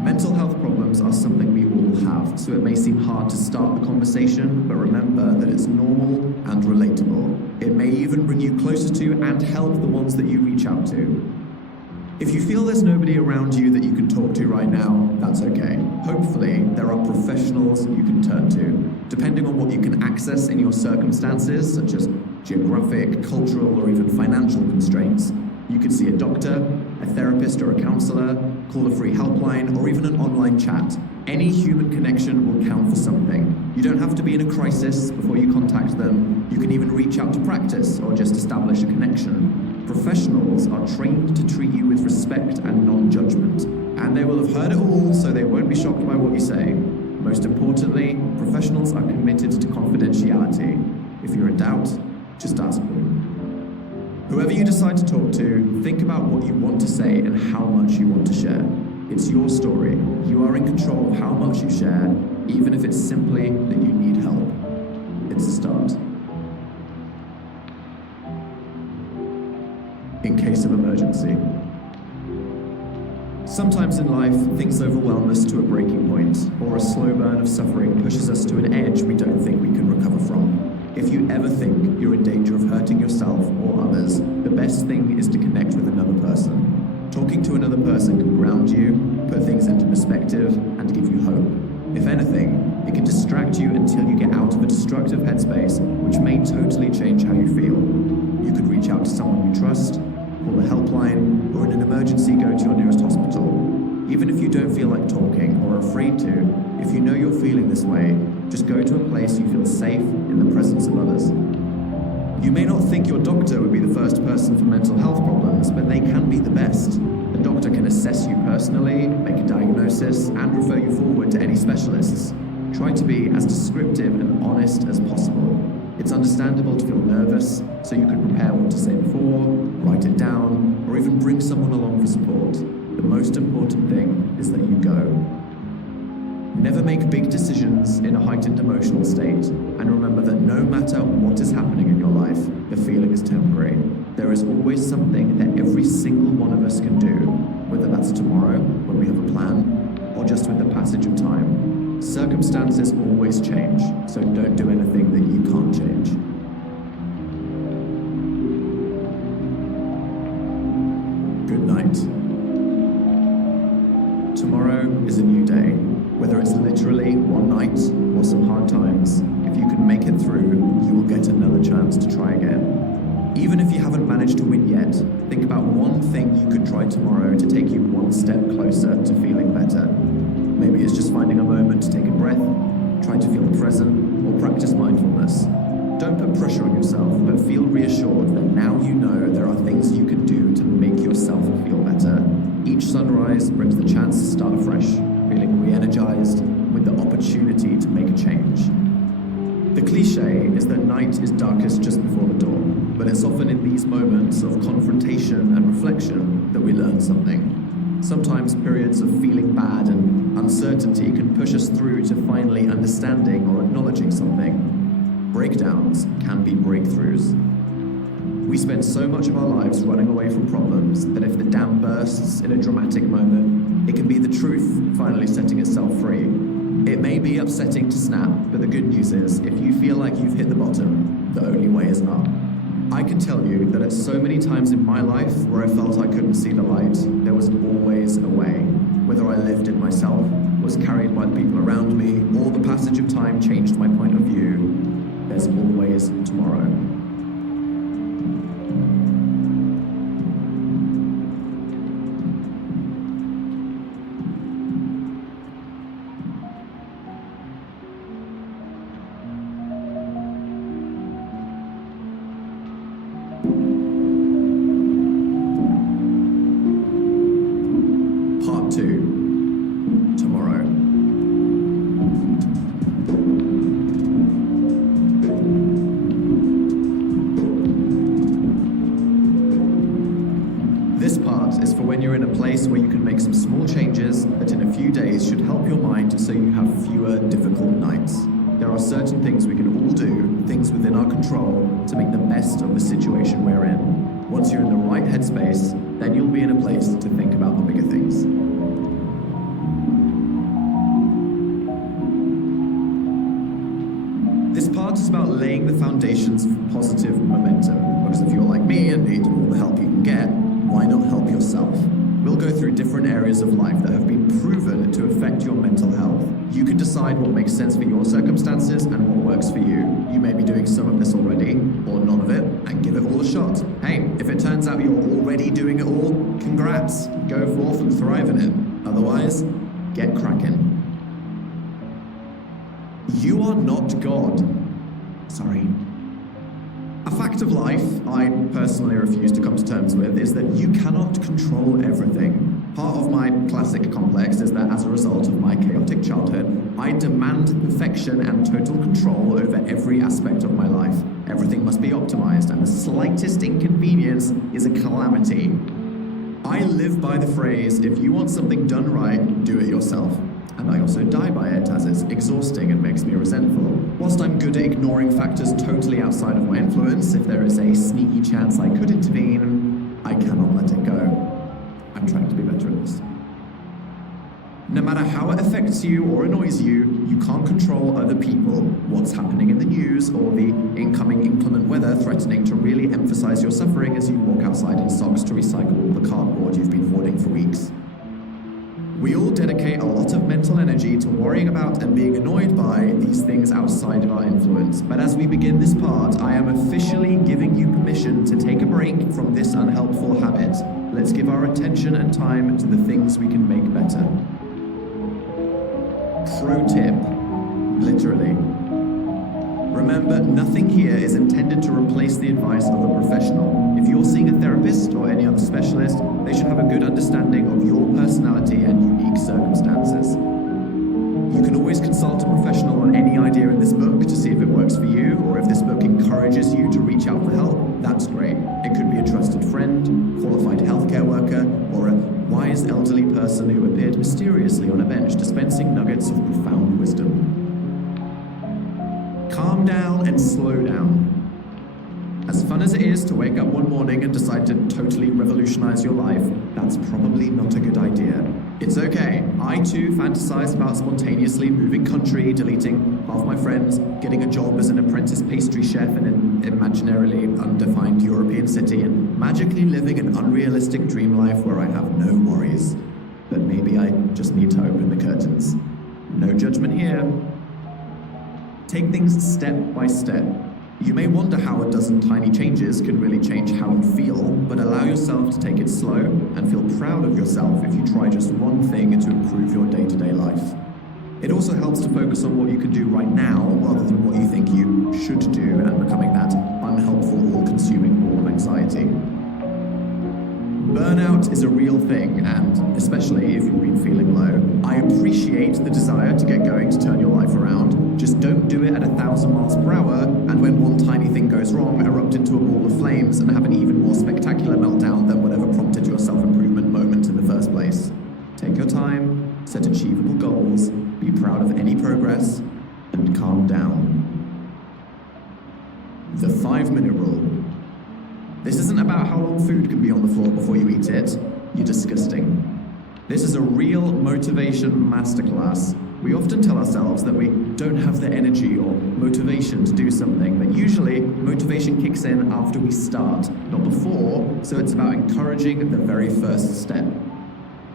Mental health problems are something we all have, so it may seem hard to start the conversation, but remember that it's normal and relatable. It may even bring you closer to and help the ones that you reach out to. If you feel there's nobody around you that you can talk to right now, that's okay. Hopefully, there are professionals you can turn to. Depending on what you can access in your circumstances, such as geographic, cultural, or even financial constraints, you could see a doctor, a therapist, or a counselor, call a free helpline, or even an online chat. Any human connection will count for something. You don't have to be in a crisis before you contact them. You can even reach out to practice or just establish a connection. Professionals are trained to treat you with respect and non-judgment, and they will have heard it all, so they won't be shocked by what you say. Most importantly, professionals are committed to confidentiality. If you're in doubt, just ask them. Whoever you decide to talk to, think about what you want to say and how much you want to share. It's your story. You are in control of how much you share, even if it's simply that you need help. It's a start. In case of emergency. Sometimes in life, things overwhelm us to a breaking point, or a slow burn of suffering pushes us to an edge we don't think we can recover from. If you ever think you're in danger of hurting yourself or others, the best thing is to connect with another person. Talking to another person can ground you, put things into perspective, and give you hope. If anything, it can distract you until you get out of a destructive headspace, which may totally change how you feel. You could reach out to someone you trust, call a helpline, or in an emergency go to your nearest hospital. Even if you don't feel like talking or are afraid to, if you know you're feeling this way, just go to a place you feel safe in the presence of others. You may not think your doctor would be the first person for mental health problems, but they can be the best. A doctor can assess you personally, make a diagnosis, and refer you forward to any specialists. Try to be as descriptive and honest as possible. It's understandable to feel nervous, so you can prepare what to say before, write it down, or even bring someone along for support. The most important thing is that you go. Never make big decisions in a heightened emotional state, and remember that no matter what is happening in your life, the feeling is temporary. There is always something that every single one of us can do, whether that's tomorrow, when we have a plan, or just with the passage of time. Circumstances always change, so don't do anything that you can't change. Good night. Tomorrow is a new day. Whether it's literally one night or some hard times, if you can make it through, you will get another chance to try again. Even if you haven't managed to win yet, think about one thing you could try tomorrow to take you one step closer to feeling better. Maybe it's just finding a moment to take a breath, try to feel present, or practice mindfulness. Don't put pressure on yourself, but feel reassured that now you know there are things you can do to make yourself feel better. Each sunrise brings the chance to start afresh, feeling re-energized with the opportunity to make a change. The cliche is that night is darkest just before the dawn, but it's often in these moments of confrontation and reflection that we learn something. Sometimes periods of feeling bad and uncertainty can push us through to finally understanding or acknowledging something. Breakdowns can be breakthroughs. We spend so much of our lives running away from problems that if the dam bursts in a dramatic moment, it can be the truth finally setting itself free. It may be upsetting to snap, but the good news is, if you feel like you've hit the bottom, the only way is up. I can tell you that at so many times in my life where I felt I couldn't see the light, there was always a way. Whether I lived it myself, was carried by the people around me, or the passage of time changed my point of view, there's always tomorrow. place where you can make some small changes that in a few days should help your mind so you have fewer difficult nights. There are certain things we can all do, things within our control, to make the best of the situation we're in. Once you're in the right headspace, then you'll be in a place to think about the bigger things. This part is about laying the foundations for positive momentum, because if you're like me and need all the help you can get, why not help yourself? We'll go through different areas of life that have been proven to affect your mental health. You can decide what makes sense for your circumstances and what works for you. You may be doing some of this already, or none of it, and give it all a shot. Hey, if it turns out you're already doing it all, congrats! Go forth and thrive in it. Otherwise, get cracking. You are not God. Sorry. A fact of life I personally refuse to come to terms with is that you cannot control everything. Part of my classic complex is that as a result of my chaotic childhood, I demand perfection and total control over every aspect of my life. Everything must be optimized, and the slightest inconvenience is a calamity. I live by the phrase, if you want something done right, do it yourself. And I also die by it, as it's exhausting and makes me resentful. Whilst I'm good at ignoring factors totally outside of my influence, if there is a sneaky chance I could intervene, I cannot let it go. I'm trying to be better at this. No matter how it affects you or annoys you, you can't control other people, what's happening in the news, or the incoming inclement weather threatening to really emphasize your suffering as you walk outside in socks to recycle all the cardboard you've been hoarding for weeks. We all dedicate a lot of mental energy to worrying about and being annoyed by these things outside of our influence. But as we begin this part, I am officially giving you permission to take a break from this unhelpful habit. Let's give our attention and time to the things we can make better. Pro tip, literally. Remember, nothing here is intended to replace the advice of a professional. If you're seeing a therapist or any other specialist, they should have a good understanding of your personality and unique circumstances. You can always consult a professional on any idea in this book to see if it works for you, or if this book encourages you to reach out for help, that's great. It could be a trusted friend, qualified healthcare worker, or a wise elderly person who appeared mysteriously on a bench dispensing nuggets of profound wisdom. Calm down and slow down. As fun as it is to wake up one morning and decide to totally revolutionize your life, that's probably not a good idea. It's okay. I too fantasize about spontaneously moving country, deleting half my friends, getting a job as an apprentice pastry chef in an imaginarily undefined European city, and magically living an unrealistic dream life where I have no worries. But maybe I just need to open the curtains. No judgment here. Take things step by step. You may wonder how a dozen tiny changes can really change how you feel, but allow yourself to take it slow and feel proud of yourself if you try just one thing to improve your day-to-day life. It also helps to focus on what you can do right now rather than what you think you should do and becoming that unhelpful, all-consuming ball of anxiety. Burnout is a real thing, and especially if you've been feeling low, I appreciate the desire to get going to turn your life around. Just don't do it at 1,000 miles per hour, and when one tiny thing goes wrong, erupt into a ball of flames and have an even more spectacular meltdown than whatever prompted your self-improvement moment in the first place. Take your time, set achievable goals, be proud of any progress, and calm down. The 5-minute rule. This isn't about how long food can be on the floor before you eat it. You're disgusting. This is a real motivation masterclass. We often tell ourselves that we don't have the energy or motivation to do something, but usually motivation kicks in after we start, not before, so it's about encouraging the very first step.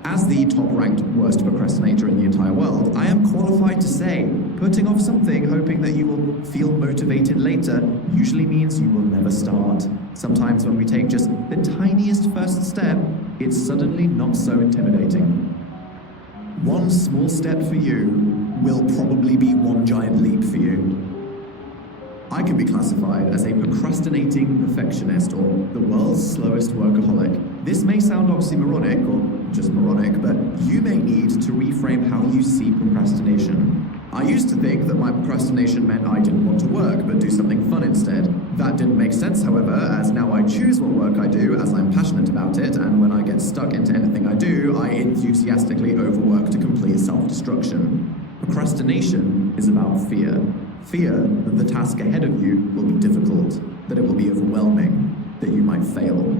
As the top-ranked worst procrastinator in the entire world, I am qualified to say, putting off something hoping that you will feel motivated later usually means you will never start. Sometimes when we take just the tiniest first step, it's suddenly not so intimidating. One small step for you will probably be one giant leap for you. I can be classified as a procrastinating perfectionist or the world's slowest workaholic. This may sound oxymoronic or just moronic, but you may need to reframe how you see procrastination. I used to think that my procrastination meant I didn't want to work, but do something fun instead. That didn't make sense, however, as now I choose what work I do as I'm passionate about it, and when I get stuck into anything I do, I enthusiastically overwork to complete self-destruction. Procrastination is about fear. Fear that the task ahead of you will be difficult, that it will be overwhelming, that you might fail.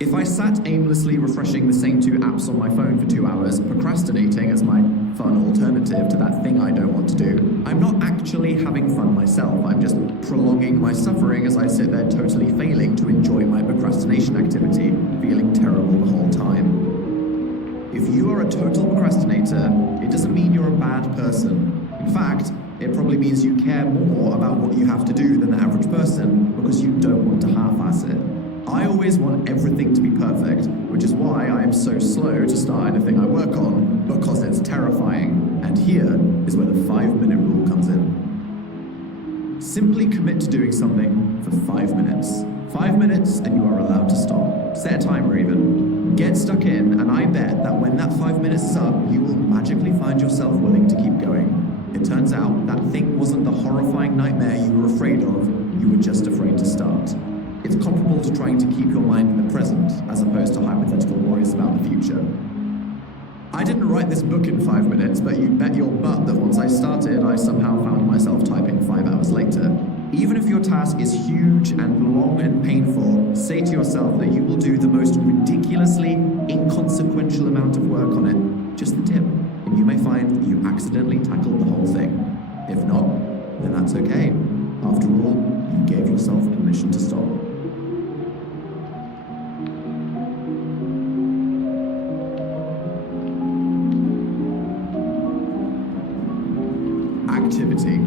If I sat aimlessly refreshing the same 2 apps on my phone for 2 hours, procrastinating as my fun alternative to that thing I don't want to do, I'm not actually having fun myself. I'm just prolonging my suffering as I sit there totally failing to enjoy my procrastination activity, feeling terrible the whole time. If you are a total procrastinator, it doesn't mean you're a bad person. In fact, it probably means you care more about what you have to do than the average person because you don't want to half-ass it. I always want everything to be perfect, which is why I am so slow to start anything I work on, because it's terrifying. And here is where the 5-minute rule comes in. Simply commit to doing something for 5 minutes. 5 minutes and you are allowed to stop. Set a timer even. Get stuck in, and I bet that when that 5 minutes is up, you will magically find yourself willing to keep going. It turns out that thing wasn't the horrifying nightmare you were afraid of, you were just afraid to start. It's comparable to trying to keep your mind in the present, as opposed to hypothetical worries about the future. I didn't write this book in 5 minutes, but you bet your butt that once I started, I somehow found myself typing 5 hours later. Even if your task is huge and long and painful, say to yourself that you will do the most ridiculously inconsequential amount of work on it, just the tip, and you may find that you accidentally tackled the whole thing. If not, then that's okay. After all, you gave yourself permission to stop. Activity.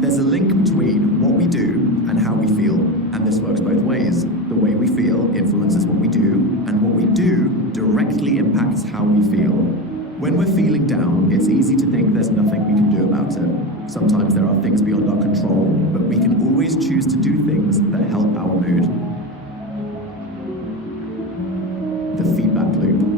There's a link between what we do and how we feel, and this works both ways. The way we feel influences what we do, and what we do directly impacts how we feel. When we're feeling down, it's easy to think there's nothing we can do about it. Sometimes there are things beyond our control, but we can always choose to do things that help our mood. The feedback loop.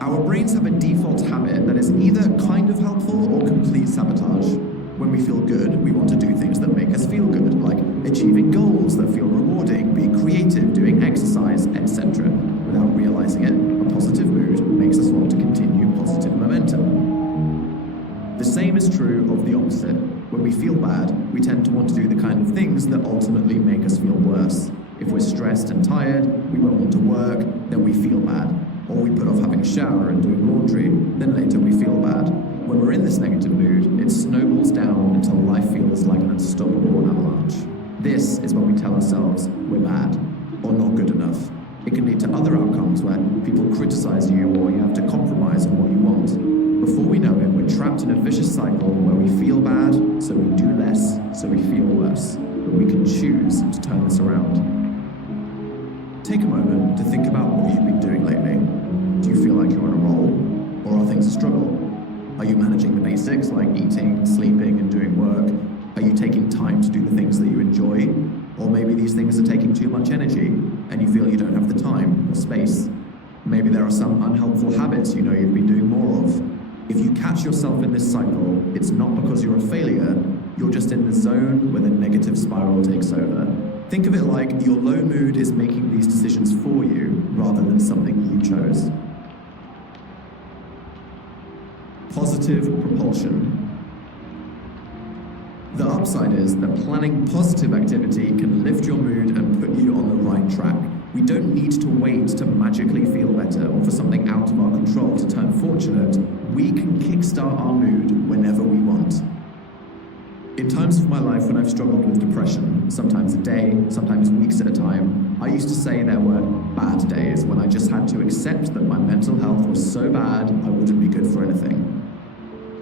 Our brains have a default habit that is either kind of helpful or complete sabotage. When we feel good, we want to do things that make us feel good, like achieving goals that feel rewarding, being creative, doing exercise, etc. Without realizing it, a positive mood makes us want to continue positive momentum. The same is true of the opposite. When we feel bad, we tend to want to do the kind of things that ultimately make us feel worse. If we're stressed and tired, we won't want to work, then we feel bad. Or we put off having a shower and doing laundry, then later we feel bad. When we're in this negative mood, it snowballs down until life feels like an unstoppable avalanche. This is when we tell ourselves we're bad, or not good enough. It can lead to other outcomes where people criticize you or you have to compromise on what you want. Before we know it, we're trapped in a vicious cycle where we feel bad, so we do less, so we feel worse. But we can choose to turn this around. Take a moment to think about what you've been doing lately. Do you feel like you're on a roll, or are things a struggle? Are you managing the basics like eating, sleeping, and doing work? Are you taking time to do the things that you enjoy? Or maybe these things are taking too much energy, and you feel you don't have the time or space. Maybe there are some unhelpful habits you know you've been doing more of. If you catch yourself in this cycle, it's not because you're a failure, you're just in the zone where the negative spiral takes over. Think of it like your low mood is making these decisions for you, rather than something you chose. Positive propulsion. The upside is that planning positive activity can lift your mood and put you on the right track. We don't need to wait to magically feel better or for something out of our control to turn fortunate. We can kickstart our mood whenever we want. In times of my life when I've struggled with depression, sometimes a day, sometimes weeks at a time, I used to say there were bad days when I just had to accept that my mental health was so bad I wouldn't be good for anything.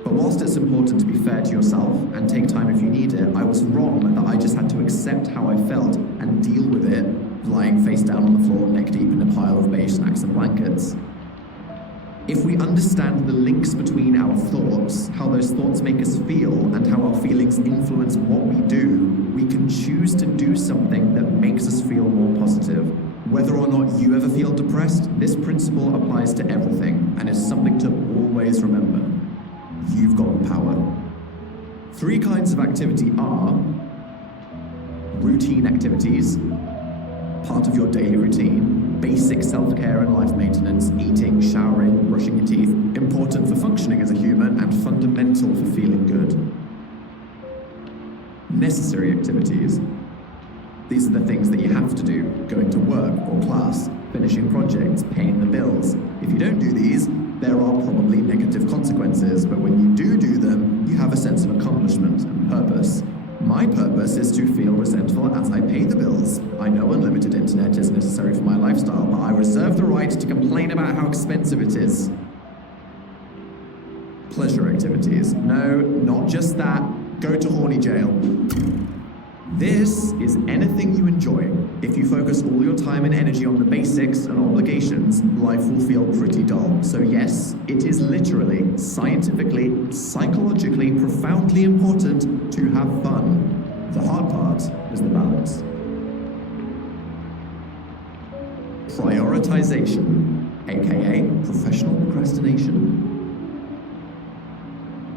But whilst it's important to be fair to yourself and take time if you need it, I was wrong that I just had to accept how I felt and deal with it, lying face down on the floor neck deep in a pile of beige snacks and blankets. If we understand the links between our thoughts, how those thoughts make us feel, and how our feelings influence what we do, we can choose to do something that makes us feel more positive. Whether or not you ever feel depressed, this principle applies to everything, and is something to always remember. You've got the power. 3 kinds of activity are routine activities, part of your daily routine, basic self-care and life maintenance, eating, showering, brushing your teeth, important for functioning as a human and fundamental for feeling good. Necessary activities. These are the things that you have to do, going to work or class, finishing projects, paying the bills. If you don't do these, there are probably negative consequences, but when you do them, you have a sense of accomplishment and purpose. My purpose is to feel resentful as I pay the bills. I know unlimited internet is necessary for my lifestyle, but I reserve the right to complain about how expensive it is. Pleasure activities. No, not just that. Go to horny jail. This is anything you enjoy. If you focus all your time and energy on the basics and obligations, life will feel pretty dull. So yes, it is literally, scientifically, psychologically, profoundly important to have fun. The hard part is the balance. Prioritization, aka professional procrastination.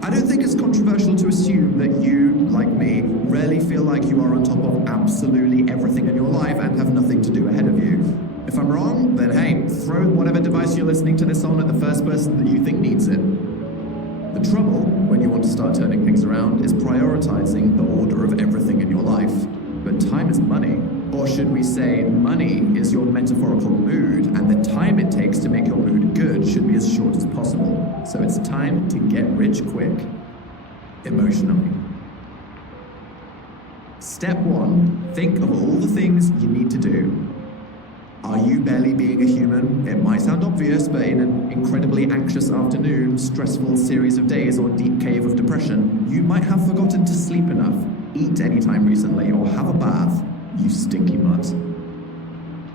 I don't think it's controversial to assume that you, like me, rarely feel like you are on top of absolutely everything in your life and have nothing to do ahead of you. If I'm wrong, then hey, throw whatever device you're listening to this on at the first person that you think needs it. The trouble, when you want to start turning things around, is prioritizing the order of everything in your life. But time is money. Or should we say, money is your metaphorical mood, and the time it takes to make your mood good should be as short as possible. So it's time to get rich quick, emotionally. Step 1, think of all the things you need to do. Are you barely being a human? It might sound obvious, but in an incredibly anxious afternoon, stressful series of days, or deep cave of depression, you might have forgotten to sleep enough, eat any time recently, or have a bath. You stinky mutt.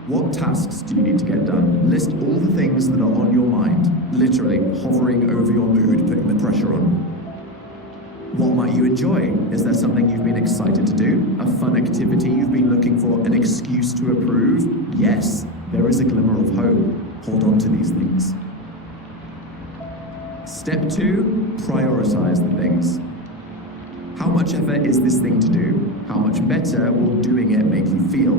What tasks do you need to get done? List all the things that are on your mind, literally hovering over your mood, putting the pressure on. What might you enjoy? Is there something you've been excited to do? A fun activity you've been looking for an excuse to approve? Yes, there is a glimmer of hope. Hold on to these things. Step 2, prioritize the things. How much effort is this thing to do? How much better will doing it make you feel?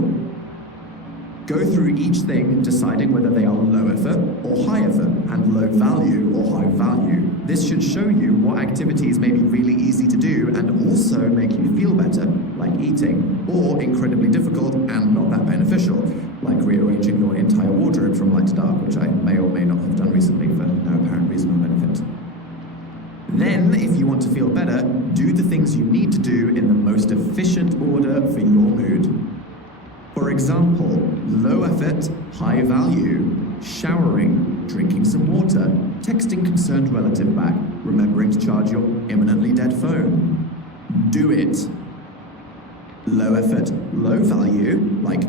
Go through each thing, deciding whether they are low effort or high effort, and low value or high value. This should show you what activities may be really easy to do and also make you feel better, like eating, or incredibly difficult and not that beneficial, like rearranging your entire wardrobe from light to dark, which I may or may not have done recently for no apparent reason or benefit. Then, if you want to feel better, do the things you need to do in the most efficient order for your mood. For example, low effort, high value, showering, drinking some water, texting concerned relative back, remembering to charge your imminently dead phone. Do it. Low effort, low value, like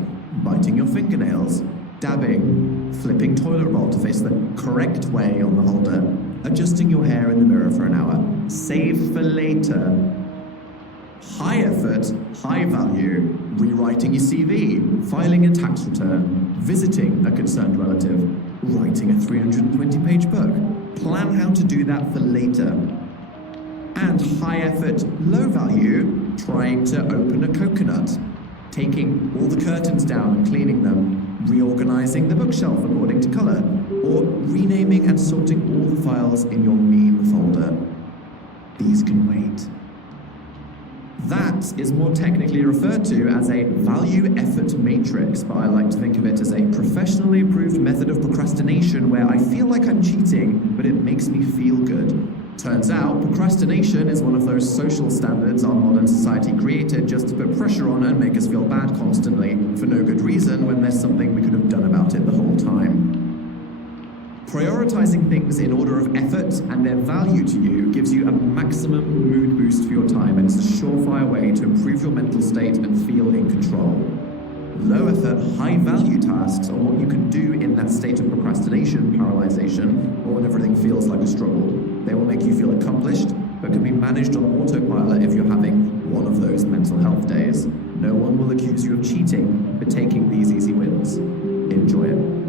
biting your fingernails, dabbing, flipping toilet roll to face the correct way on the holder, adjusting your hair in the mirror for an hour. Save for later. High effort, high value, rewriting your CV, filing a tax return, visiting a concerned relative, writing a 320-page book. Plan how to do that for later. And high effort, low value, trying to open a coconut, taking all the curtains down and cleaning them, reorganizing the bookshelf according to color, or renaming and sorting all the files in your meme folder. These can wait. That is more technically referred to as a value-effort matrix, but I like to think of it as a professionally approved method of procrastination where I feel like I'm cheating, but it makes me feel good. Turns out, procrastination is one of those social standards our modern society created just to put pressure on and make us feel bad constantly, for no good reason when there's something we could have done about it the whole time. Prioritizing things in order of effort and their value to you gives you a maximum mood boost for your time, and it's a surefire way to improve your mental state and feel in control. Low effort, high value tasks are what you can do in that state of procrastination, paralyzation, or when everything feels like a struggle. They will make you feel accomplished, but can be managed on autopilot if you're having one of those mental health days. No one will accuse you of cheating for taking these easy wins. enjoy it.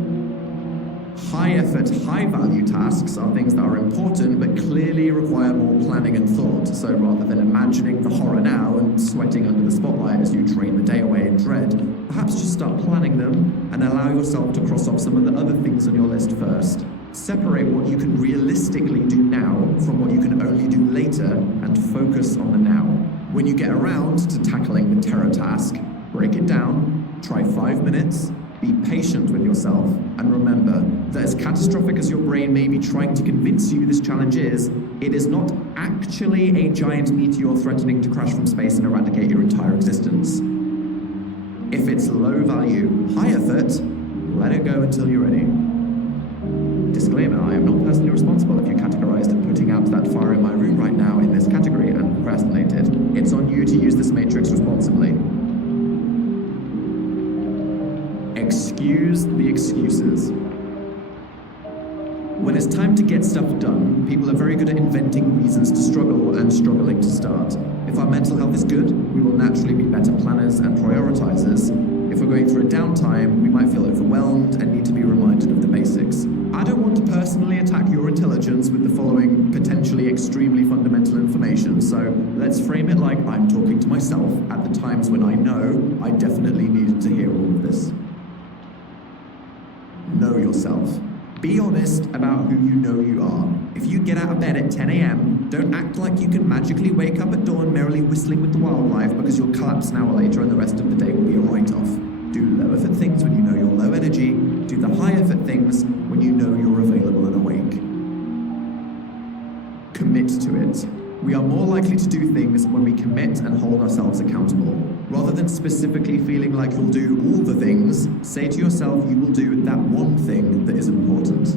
High effort, high value tasks are things that are important but clearly require more planning and thought. So rather than imagining the horror now and sweating under the spotlight as you drain the day away in dread, perhaps just start planning them and allow yourself to cross off some of the other things on your list first. Separate what you can realistically do now from what you can only do later and focus on the now. When you get around to tackling the terror task, break it down, try 5 minutes, be patient with yourself, and remember that as catastrophic as your brain may be trying to convince you this challenge is, it is not actually a giant meteor threatening to crash from space and eradicate your entire existence. If it's low value, high effort, let it go until you're ready. Disclaimer, I am not personally responsible if you categorized putting out that fire in my room right now in this category and procrastinated. It's on you to use this matrix responsibly. Excuse the excuses. When it's time to get stuff done, people are very good at inventing reasons to struggle and struggling to start. If our mental health is good, we will naturally be better planners and prioritizers. If we're going through a downtime, we might feel overwhelmed and need to be reminded of the basics. I don't want to personally attack your intelligence with the following potentially extremely fundamental information, so let's frame it like I'm talking to myself at the times when I know I definitely needed to hear all of this. Know yourself. Be honest about who you know you are. If you get out of bed at 10 a.m., don't act like you can magically wake up at dawn merrily whistling with the wildlife because you'll collapse an hour later and the rest of the day will be a write-off. Do low-effort things when you know you're low energy. Do the high-effort things when you know you're available and awake. Commit to it. We are more likely to do things when we commit and hold ourselves accountable. Rather than specifically feeling like you'll do all the things, say to yourself you will do that one thing that is important.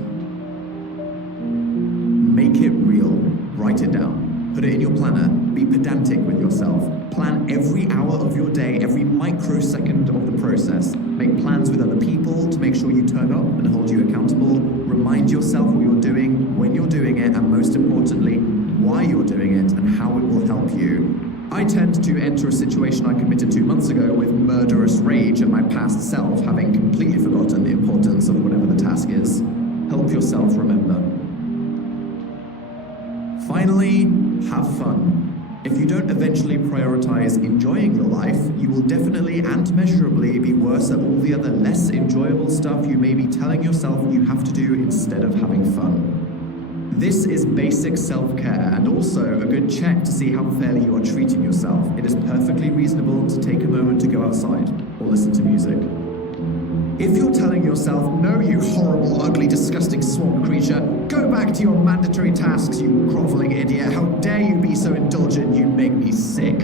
Make it real. Write it down. Put it in your planner. Be pedantic with yourself. Plan every hour of your day, every microsecond of the process. Make plans with other people to make sure you turn up and hold you accountable. Remind yourself what you're doing, when you're doing it, and most importantly, why you're doing it and how it will help you. I tend to enter a situation I committed to months ago with murderous rage at my past self, having completely forgotten the importance of whatever the task is. Help yourself remember. Finally, have fun. If you don't eventually prioritize enjoying your life, you will definitely and measurably be worse at all the other less enjoyable stuff you may be telling yourself you have to do instead of having fun. This is basic self-care and also a good check to see how fairly you are treating yourself. It is perfectly reasonable to take a moment to go outside or listen to music. If you're telling yourself, no you horrible, ugly, disgusting swamp creature, go back to your mandatory tasks, you groveling idiot, how dare you be so indulgent, you make me sick,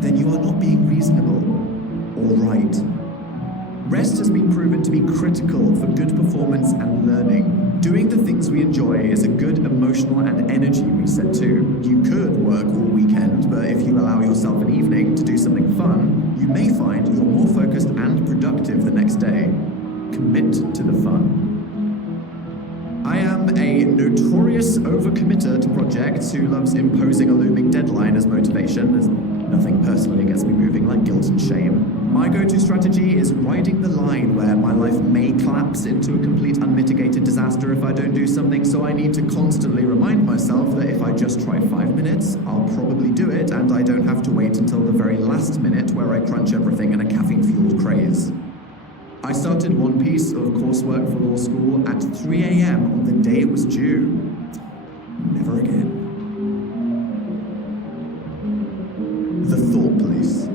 then you are not being reasonable or right. Rest has been proven to be critical for good performance and learning. Doing the things we enjoy is a good emotional and energy reset too. You could work all weekend, but if you allow yourself an evening to do something fun, you may find you're more focused and productive the next day. Commit to the fun. I am a notorious overcommitter to projects who loves imposing a looming deadline as motivation. There's nothing personally gets me moving like guilt and shame. My go-to strategy is riding the line where my life may collapse into a complete unmitigated disaster if I don't do something, so I need to constantly remind myself that if I just try 5 minutes, I'll probably do it, and I don't have to wait until the very last minute where I crunch everything in a caffeine-fueled craze. I started one piece of coursework for law school at 3 a.m. on the day it was due. Never again. The thought police.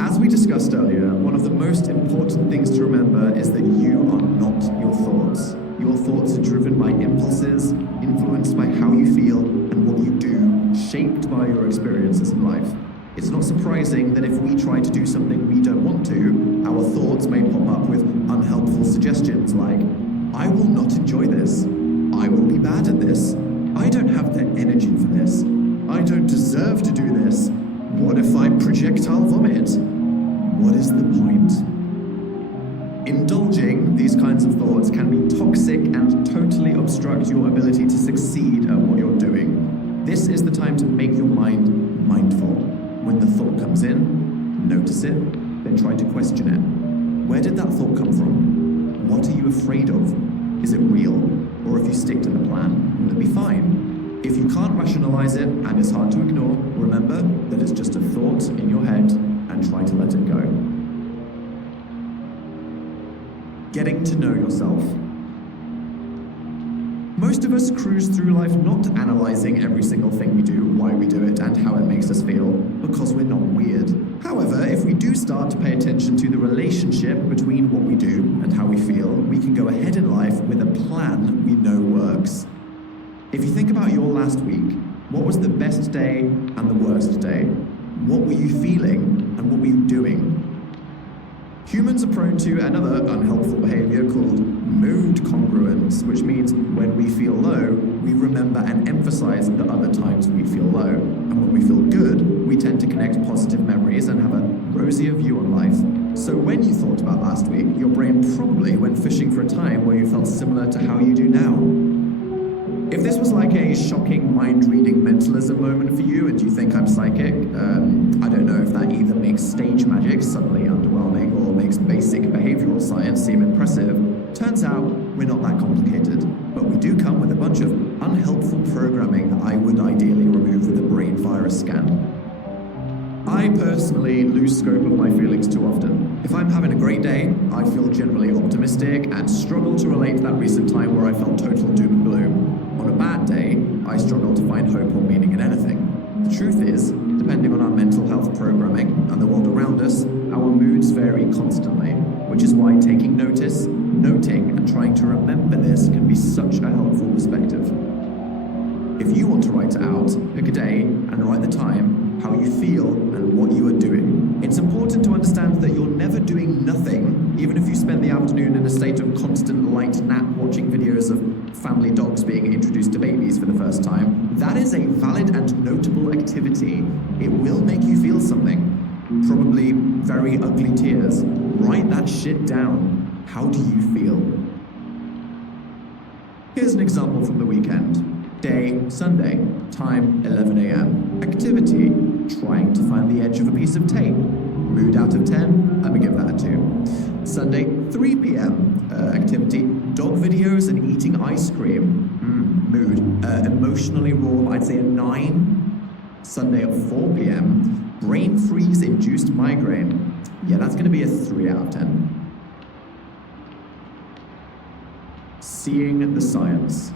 As we discussed earlier, one of the most important things to remember is that you are not your thoughts. Your thoughts are driven by impulses, influenced by how you feel and what you do, shaped by your experiences in life. It's not surprising that if we try to do something we don't want to, our thoughts may pop up with unhelpful suggestions like, I will not enjoy this. I will be bad at this. I don't have the energy for this. I don't deserve to do this. What if I projectile vomit? What is the point? Indulging these kinds of thoughts can be toxic and totally obstruct your ability to succeed at what you're doing. This is the time to make your mind mindful. When the thought comes in, notice it, then try to question it. Where did that thought come from? What are you afraid of? Is it real? Or if you stick to the plan, will it be fine? If you can't rationalize it and it's hard to ignore, remember that it's just a thought in your head and try to let it go. Getting to know yourself. Most of us cruise through life not analyzing every single thing we do, why we do it, and how it makes us feel, because we're not weird. However, if we do start to pay attention to the relationship between what we do and how we feel, we can go ahead in life with a plan we know works. If you think about your last week, what was the best day and the worst day? What were you feeling and what were you doing? Humans are prone to another unhelpful behavior called mood congruence, which means when we feel low, we remember and emphasize the other times we feel low. And when we feel good, we tend to connect positive memories and have a rosier view on life. So when you thought about last week, your brain probably went fishing for a time where you felt similar to how you do now. If this was like a shocking mind-reading mentalism moment for you and you think I'm psychic, I don't know if that either makes stage magic suddenly underwhelming or makes basic behavioral science seem impressive. Turns out we're not that complicated, but we do come with a bunch of unhelpful programming that I would ideally remove with a brain virus scan. I personally lose scope of my feelings too often. If I'm having a great day, I feel generally optimistic and struggle to relate to that recent time where I felt total doom and gloom. On a bad day, I struggle to find hope or meaning in anything. The truth is, depending on our mental health programming and the world around us, our moods vary constantly, which is why taking notice, noting, and trying to remember this can be such a helpful perspective. If you want to write it out, pick a day and write the time, how you feel, and what you are doing. It's important to understand that you're never doing nothing, even if you spend the afternoon in a state of constant light nap watching videos of family dogs being introduced to babies for the first time. That is a valid and notable activity. It will make you feel something. Probably very ugly tears. Write that shit down. How do you feel? Here's an example from the weekend. Day, Sunday. Time, 11 a.m. Activity, trying to find the edge of a piece of tape. Mood out of 10, I'm gonna give that a 2. Sunday, 3 p.m. Activity, dog videos and eating ice cream. Mood, emotionally raw, I'd say a 9. Sunday at 4 p.m. Brain freeze-induced migraine. Yeah, that's gonna be a 3 out of 10. Seeing the science.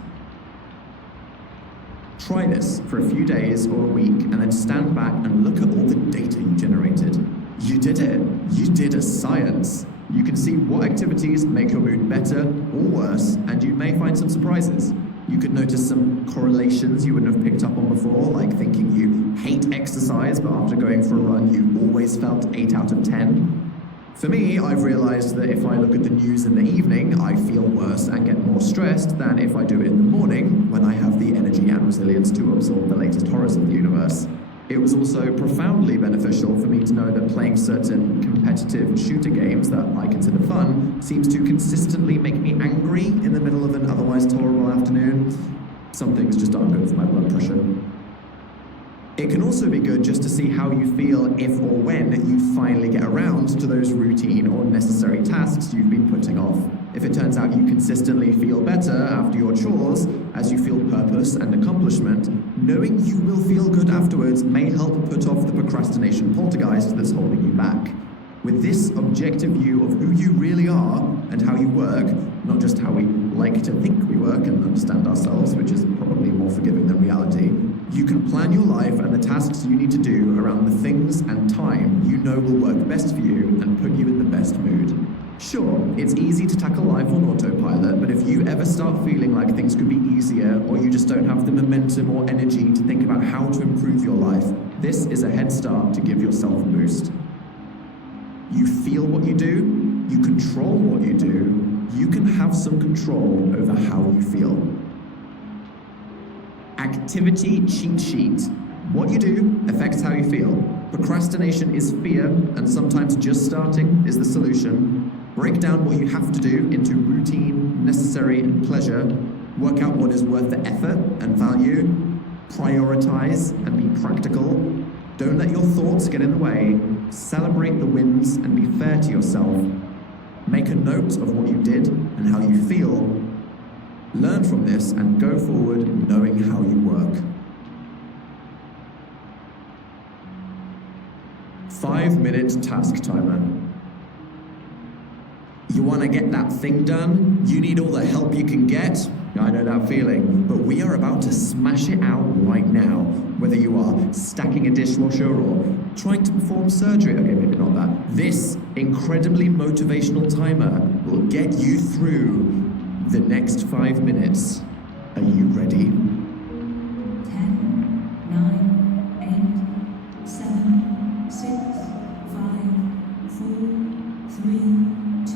Try this for a few days or a week and then stand back and look at all the data you generated. You did it. You did a science. You can see what activities make your mood better or worse, and you may find some surprises. You could notice some correlations you wouldn't have picked up on before, like thinking you hate exercise, but after going for a run, you always felt 8 out of 10. For me, I've realized that if I look at the news in the evening, I feel worse and get more stressed than if I do it in the morning, when I have the energy and resilience to absorb the latest horrors of the universe. It was also profoundly beneficial for me to know that playing certain competitive shooter games that I consider fun seems to consistently make me angry in the middle of an otherwise tolerable afternoon. Some things just aren't good for my blood pressure. It can also be good just to see how you feel if or when you finally get around to those routine or necessary tasks you've been putting off. If it turns out you consistently feel better after your chores, as you feel purpose and accomplishment, knowing you will feel good afterwards may help put off the procrastination poltergeist that's holding you back. With this objective view of who you really are and how you work, not just how we like to think we work and understand ourselves, which is probably more forgiving than reality, you can plan your life and the tasks you need to do around the things and time you know will work best for you and put you in the best mood. Sure, it's easy to tackle life on autopilot, but if you ever start feeling like things could be easier, or you just don't have the momentum or energy to think about how to improve your life, this is a head start to give yourself a boost. You feel what you do, you control what you do, you can have some control over how you feel. Activity cheat sheet. What you do affects how you feel. Procrastination is fear, and sometimes just starting is the solution. Break down what you have to do into routine, necessary, and pleasure. Work out what is worth the effort and value. Prioritize and be practical. Don't let your thoughts get in the way. Celebrate the wins and be fair to yourself. Make a note of what you did and how you feel. Learn from this and go forward knowing how you work. 5-minute task timer. You want to get that thing done? You need all the help you can get? I know that feeling, but we are about to smash it out right now. Whether you are stacking a dishwasher or trying to perform surgery, okay, maybe not that. This incredibly motivational timer will get you through the next 5 minutes. Are you ready? 10, 9, 8, 7, 6, 5, 4, 3, 2,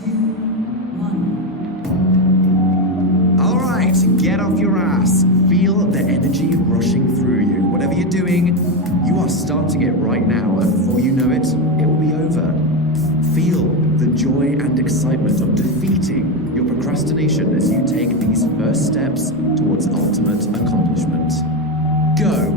1. All right, get off your ass. Feel the energy rushing through you. Whatever you're doing, you are starting it right now, and before you know it, it will be over. Feel the joy and excitement of defeating your procrastination as you take these first steps towards ultimate accomplishment. Go!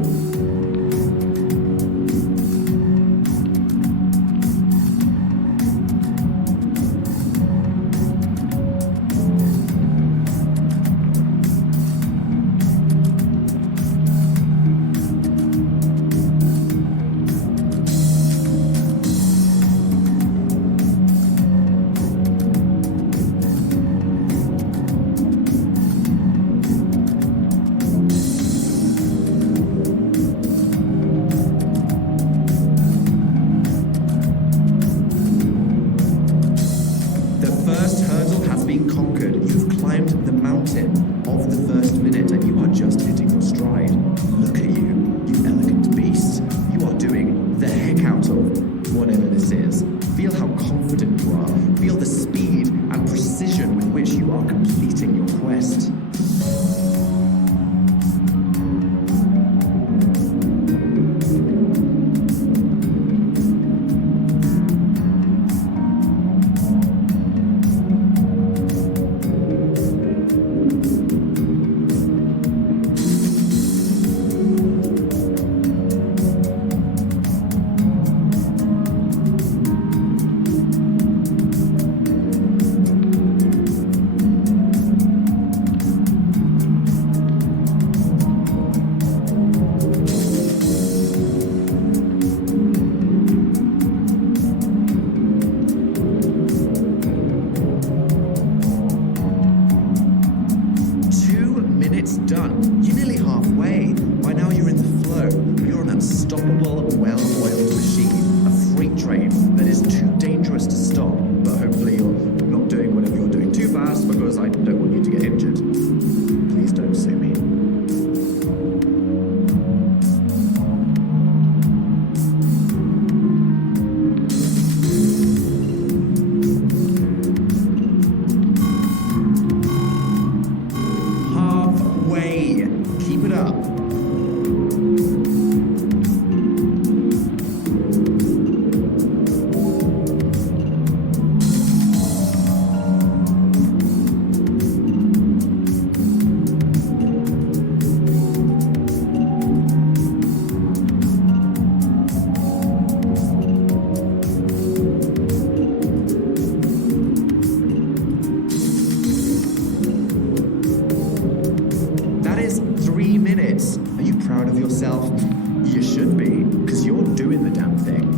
You should be, because you're doing the damn thing.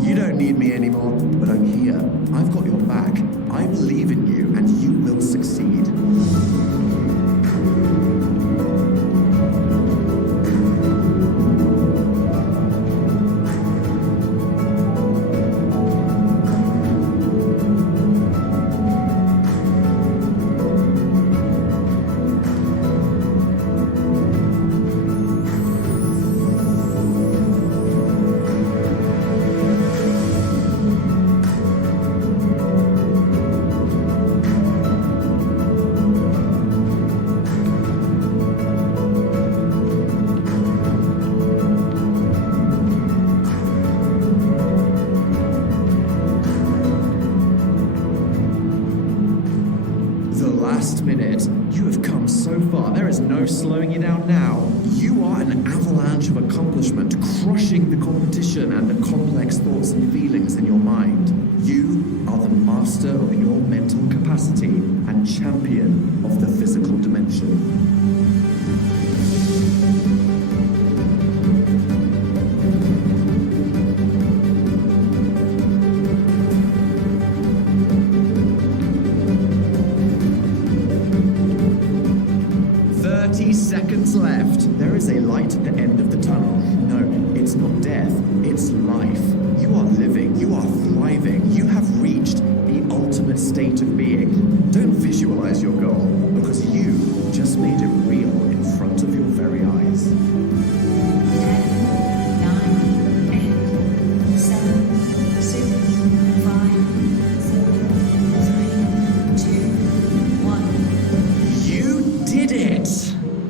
You don't need me anymore, but I'm here. I've got your back. I believe in you, and you will succeed. Minute. You have come so far. There is no slowing you down now. You are an avalanche of accomplishment, crushing the competition and the complex thoughts and feelings in your mind. You are the master of your mental capacity and champion of the physical dimension. Seconds left. There is a light at the end of the tunnel. No, it's not death, it's life. You are living, you are thriving, you have reached the ultimate state of being. Don't visualize your goal, because you just made it real in front of your very eyes. 10, 9, 8, 7, 6, 5, 4, 3, 2, 1. You did it!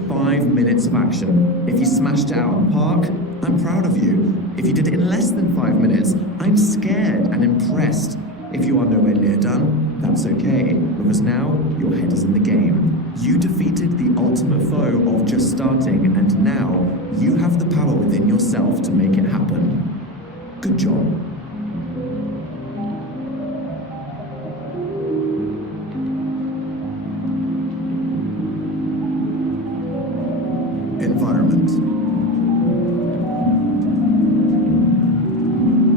5 minutes of action. If you smashed it out of the park, I'm proud of you. If you did it in less than 5 minutes, I'm scared and impressed. If you are nowhere near done, that's okay, because now your head is in the game. You defeated the ultimate foe of just starting, and now you have the power within yourself to make it happen. Good job. Environment.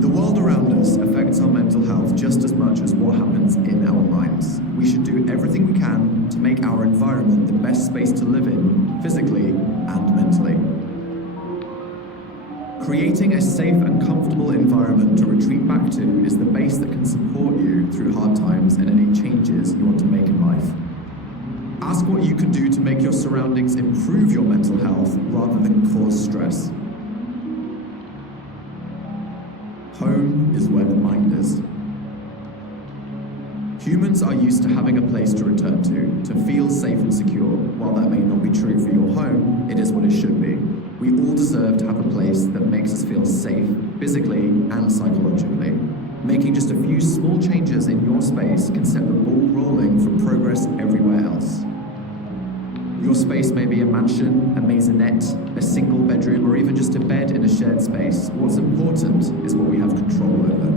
The world around us affects our mental health just as much as what happens in our minds. We should do everything we can to make our environment the best space to live in, physically and mentally. Creating a safe and comfortable environment to retreat back to is the base that can support you through hard times and any changes you want to make in life. Ask what you can do to make your surroundings improve your mental health rather than cause stress. Home is where the mind is. Humans are used to having a place to return to feel safe and secure. While that may not be true for your home, it is what it should be. We all deserve to have a place that makes us feel safe, physically and psychologically. Making just a few small changes in your space can set the ball rolling for progress everywhere else. Your space may be a mansion, a maisonette, a single bedroom, or even just a bed in a shared space. What's important is what we have control over.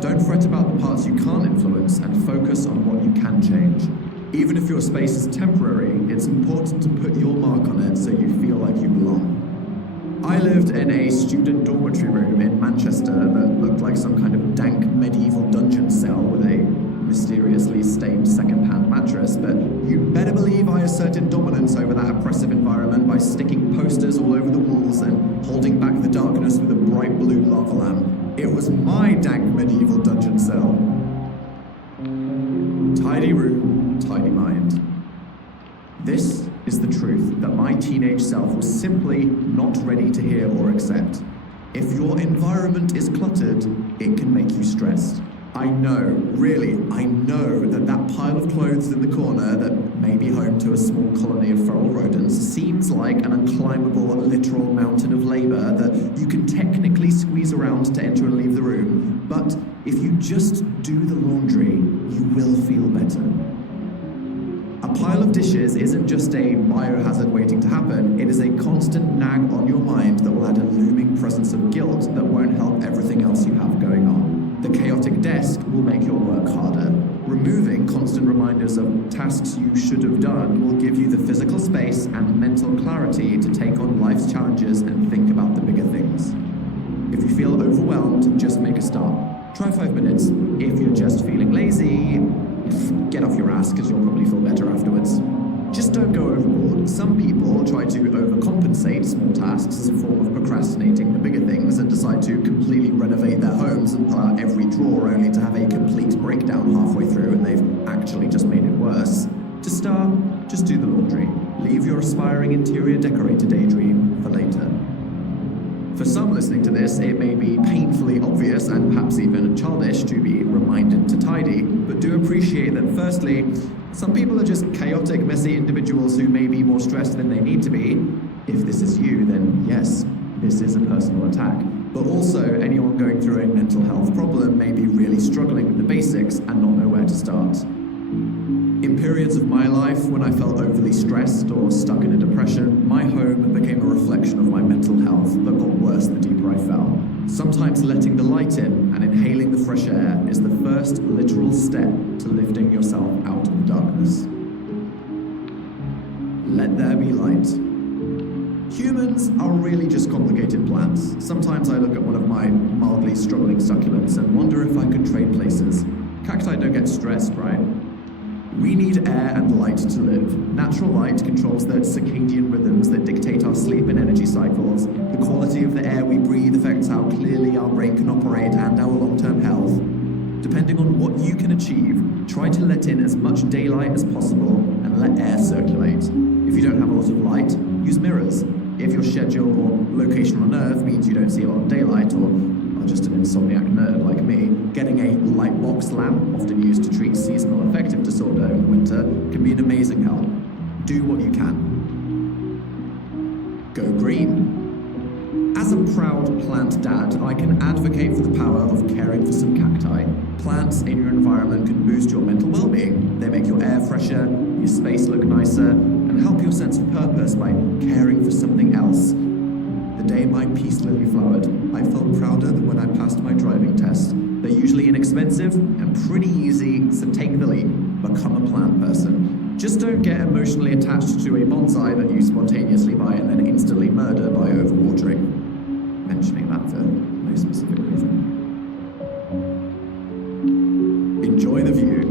Don't fret about the parts you can't influence and focus on what you can change. Even if your space is temporary, it's important to put your mark on it so you feel like you belong. I lived in a student dormitory room in Manchester that looked like some kind of dank medieval dungeon cell with a mysteriously stained second-hand mattress, but you better believe I asserted dominance over that oppressive environment by sticking posters all over the walls and holding back the darkness with a bright blue lava lamp. It was my dank medieval dungeon cell. Tidy room, tidy mind. This is the truth that my teenage self was simply not ready to hear or accept. If your environment is cluttered, it can make you stressed. I know, really, I know that pile of clothes in the corner that may be home to a small colony of feral rodents seems like an unclimbable literal mountain of labor that you can technically squeeze around to enter and leave the room, but if you just do the laundry, you will feel better. A pile of dishes isn't just a biohazard waiting to happen, it is a constant nag on your mind that will add a looming presence of guilt that won't help everything else you have going on. The chaotic desk will make your work harder. Removing constant reminders of tasks you should have done will give you the physical space and mental clarity to take on life's challenges and think about the bigger things. If you feel overwhelmed, just make a start. Try 5 minutes. If you're just feeling lazy, get off your ass because you'll probably feel better afterwards. Just don't go overboard. Some people try to overcompensate small tasks as a form of procrastinating the bigger things and decide to completely renovate their homes and pull out every drawer only to have a complete breakdown halfway through and they've actually just made it worse. To start, just do the laundry. Leave your aspiring interior decorator daydream for later. For some listening to this, it may be painfully obvious and perhaps even childish to be reminded to tidy, but do appreciate that firstly, some people are just chaotic, messy individuals who may be more stressed than they need to be. If this is you, then yes, this is a personal attack. But also, anyone going through a mental health problem may be really struggling with the basics and not know where to start. In periods of my life when I felt overly stressed or stuck in a depression, my home became a reflection of my mental health that got worse the deeper I fell. Sometimes letting the light in and inhaling the fresh air is the first literal step to lifting yourself out of the darkness. Let there be light. Humans are really just complicated plants. Sometimes I look at one of my mildly struggling succulents and wonder if I could trade places. Cacti don't get stressed, right? We need air and light to live. Natural light controls the circadian rhythms that dictate our sleep and energy cycles. The quality of the air we breathe affects how clearly our brain can operate and our long-term health. Depending on what you can achieve, try to let in as much daylight as possible and let air circulate. If you don't have a lot of light, use mirrors. If your schedule or location on Earth means you don't see a lot of daylight, or are just an insomniac nerd like me, getting a light box lamp, often used to treat seasonal affective disorder in the winter, can be an amazing help. Do what you can. Go green. As a proud plant dad, I can advocate for the power of caring for some cacti. Plants in your environment can boost your mental well-being. They make your air fresher, your space look nicer, and help your sense of purpose by caring for something else. The day my peace lily flowered, I felt prouder than when I passed my driving test. They're usually inexpensive and pretty easy, so take the leap. Become a plant person. Just don't get emotionally attached to a bonsai that you spontaneously buy and then instantly murder by overwatering. Mentioning that for no specific reason. Enjoy the view.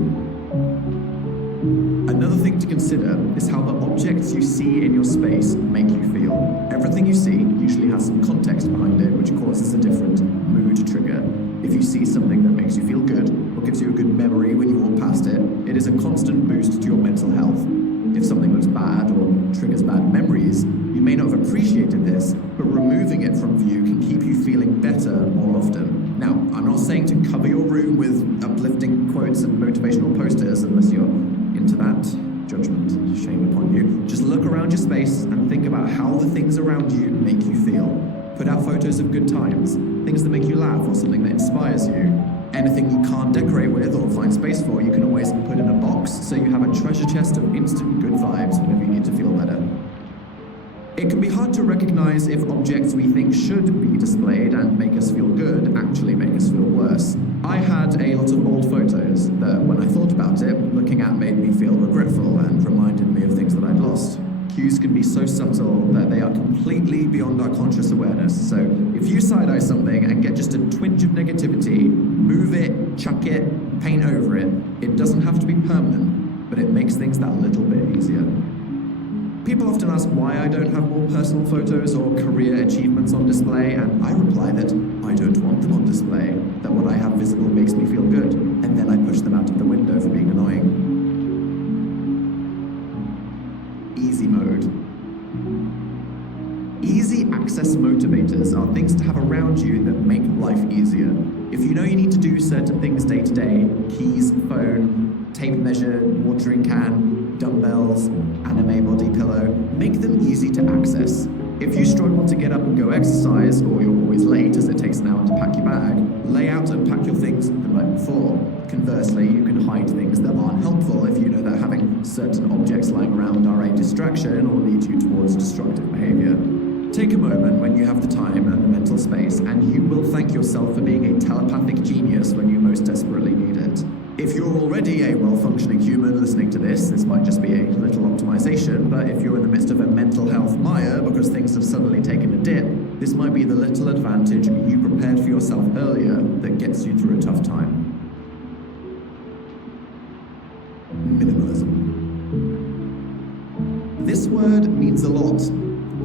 Another thing to consider is how the objects you see in your space make you feel. Everything you see usually has some context behind it, which causes a different mood trigger. If you see something that makes you feel good, or gives you a good memory when you walk past it, it is a constant boost to your mental health. If something looks bad or triggers bad memories, you may not have appreciated this, but removing it from view can keep you feeling better more often. Now, I'm not saying to cover your room with uplifting quotes and motivational posters unless you're into that. Judgment, shame upon you. Just look around your space and think about how the things around you make you feel. Put out photos of good times, things that make you laugh or something that inspires you. Anything you can't decorate with or find space for, you can always put in a box so you have a treasure chest of instant good vibes whenever you need to feel better. It can be hard to recognize if objects we think should be displayed and make us feel good actually make us feel worse. I had a lot of old photos that, when I thought about it, looking at made me feel regretful and reminded me of things that I'd lost. Cues can be so subtle that they are completely beyond our conscious awareness. So if you side-eye something and get just a twinge of negativity, move it, chuck it, paint over it. It doesn't have to be permanent, but it makes things that little bit easier. People often ask why I don't have more personal photos or career achievements on display, and I reply that I don't want them on display, that what I have visible makes me feel good, and then I push them out of the window for being annoying. Easy mode. Easy access motivators are things to have around you that make life easier. If you know you need to do certain things day to day, keys, phone, tape measure, watering can, dumbbells, anime body pillow, make them easy to access. If you struggle to get up and go exercise, or you're always late as it takes an hour to pack your bag, lay out and pack your things the night before. Conversely, you can hide things that aren't helpful if you know that having certain objects lying around are a distraction or lead you towards destructive behavior. Take a moment when you have the time and the mental space, and you will thank yourself for being a telepathic genius when you most desperately need it. If you're already a well-functioning human listening to this might just be a little optimization, but if you're in the midst of a mental health mire because things have suddenly taken a dip, this might be the little advantage you prepared for yourself earlier that gets you through a tough time. Minimalism. This word means a lot,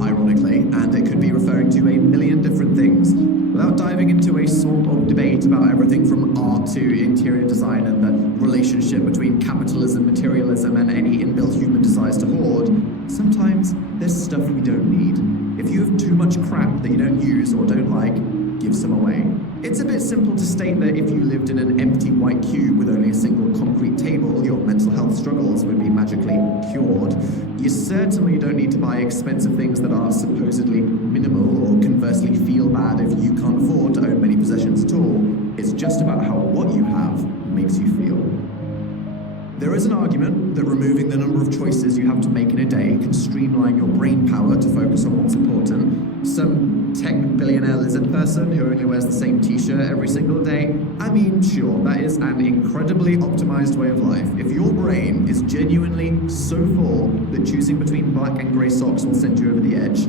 ironically, and it could be referring to a million different things. Without diving into a sort of debate about everything from art to interior design and the relationship between capitalism, materialism, and any inbuilt human desires to hoard, sometimes there's stuff we don't need. If you have too much crap that you don't use or don't like, give some away. It's a bit simple to state that if you lived in an empty white cube with only a single concrete table, your mental health struggles would be magically cured. You certainly don't need to buy expensive things that are supposedly minimal, or conversely feel bad if you can't afford to own many possessions at all. It's just about how what you have makes you feel. There is an argument that removing the number of choices you have to make in a day can streamline your brain power to focus on what's important. Some tech billionaires billionaire lizard person who only wears the same t-shirt every single day? I mean, sure, that is an incredibly optimized way of life. If your brain is genuinely so full that choosing between black and grey socks will send you over the edge,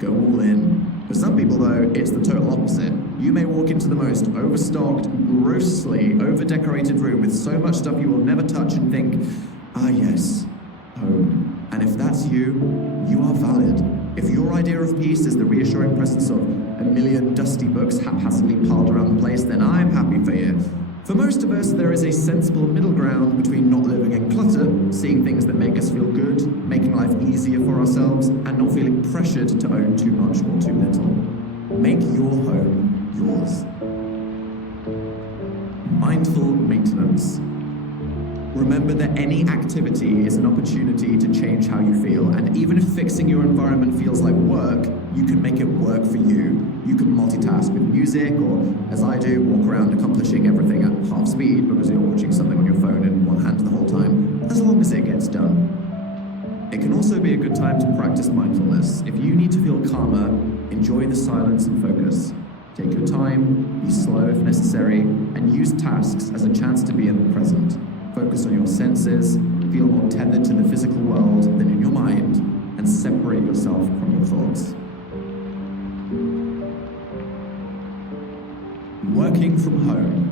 go all in. For some people, though, it's the total opposite. You may walk into the most overstocked, grossly over-decorated room with so much stuff you will never touch and think, ah yes, home. And if that's you, you are valid. If your idea of peace is the reassuring presence of a million dusty books haphazardly piled around the place, then I'm happy for you. For most of us, there is a sensible middle ground between not living in clutter, seeing things that make us feel good, making life easier for ourselves, and not feeling pressured to own too much or too little. Make your home yours. Mindful maintenance. Remember that any activity is an opportunity to change how you feel, and even if fixing your environment feels like work, you can make it work for you. You can multitask with music, or, as I do, walk around accomplishing everything at half speed because you're watching something on your phone in one hand the whole time, as long as it gets done. It can also be a good time to practice mindfulness. If you need to feel calmer, enjoy the silence and focus. Take your time, be slow if necessary, and use tasks as a chance to be in the present. Focus on your senses, feel more tethered to the physical world than in your mind, and separate yourself from your thoughts. Working from home.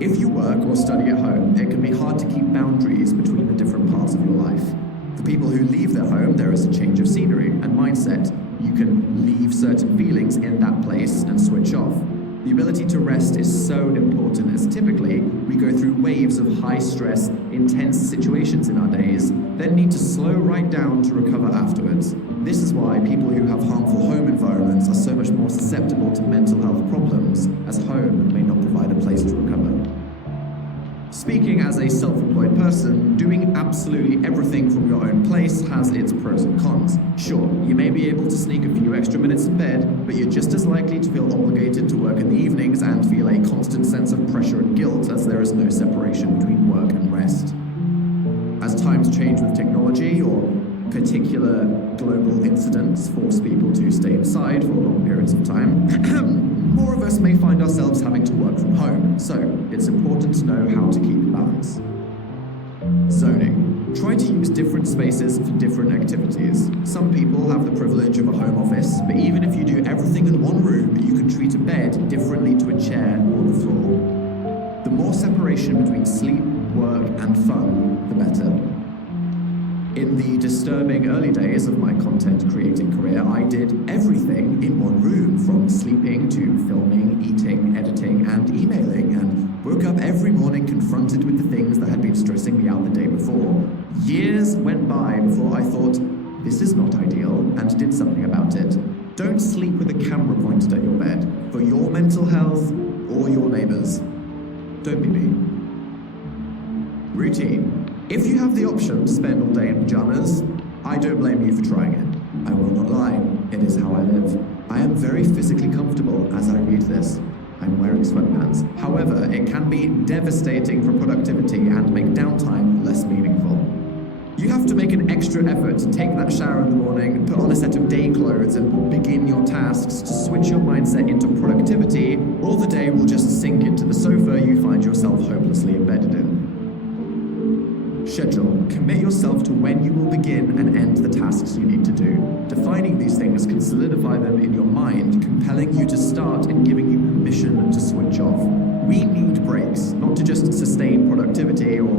If you work or study at home, it can be hard to keep boundaries between the different parts of your life. For people who leave their home, there is a change of scenery and mindset. You can leave certain feelings in that place and switch off. The ability to rest is so important, as typically we go through waves of high-stress, intense situations in our days, then need to slow right down to recover afterwards. This is why people who have harmful home environments are so much more susceptible to mental health problems, as home may not provide a place to recover. Speaking as a self-employed person, doing absolutely everything from your own place has its pros and cons. Sure, you may be able to sneak a few extra minutes in bed, but you're just as likely to feel obligated to work in the evenings and feel a constant sense of pressure and guilt, as there is no separation between work and rest. As times change with technology, or particular global incidents force people to stay inside for long periods of time, more of us may find ourselves having to work from home, so it's important to know how to keep balance. Zoning. Try to use different spaces for different activities. Some people have the privilege of a home office, but even if you do everything in one room, you can treat a bed differently to a chair or the floor. The more separation between sleep, work, and fun, the better. In the disturbing early days of my content creating career, I did everything in one room, from sleeping to filming, eating, editing, and emailing, and woke up every morning confronted with the things that had been stressing me out the day before. Years went by before I thought, this is not ideal, and did something about it. Don't sleep with a camera pointed at your bed, for your mental health or your neighbors. Don't be me. Routine. If you have the option to spend all day in pajamas, I don't blame you for trying it. I will not lie, it is how I live. I am very physically comfortable as I read this. I'm wearing sweatpants. However, it can be devastating for productivity and make downtime less meaningful. You have to make an extra effort to take that shower in the morning, put on a set of day clothes, and begin your tasks to switch your mindset into productivity, or the day will just sink into the sofa you find yourself hopelessly embedded in. Schedule. Commit yourself to when you will begin and end the tasks you need to do. Defining these things can solidify them in your mind, compelling you to start and giving you permission to switch off. We need breaks, not to just sustain productivity or,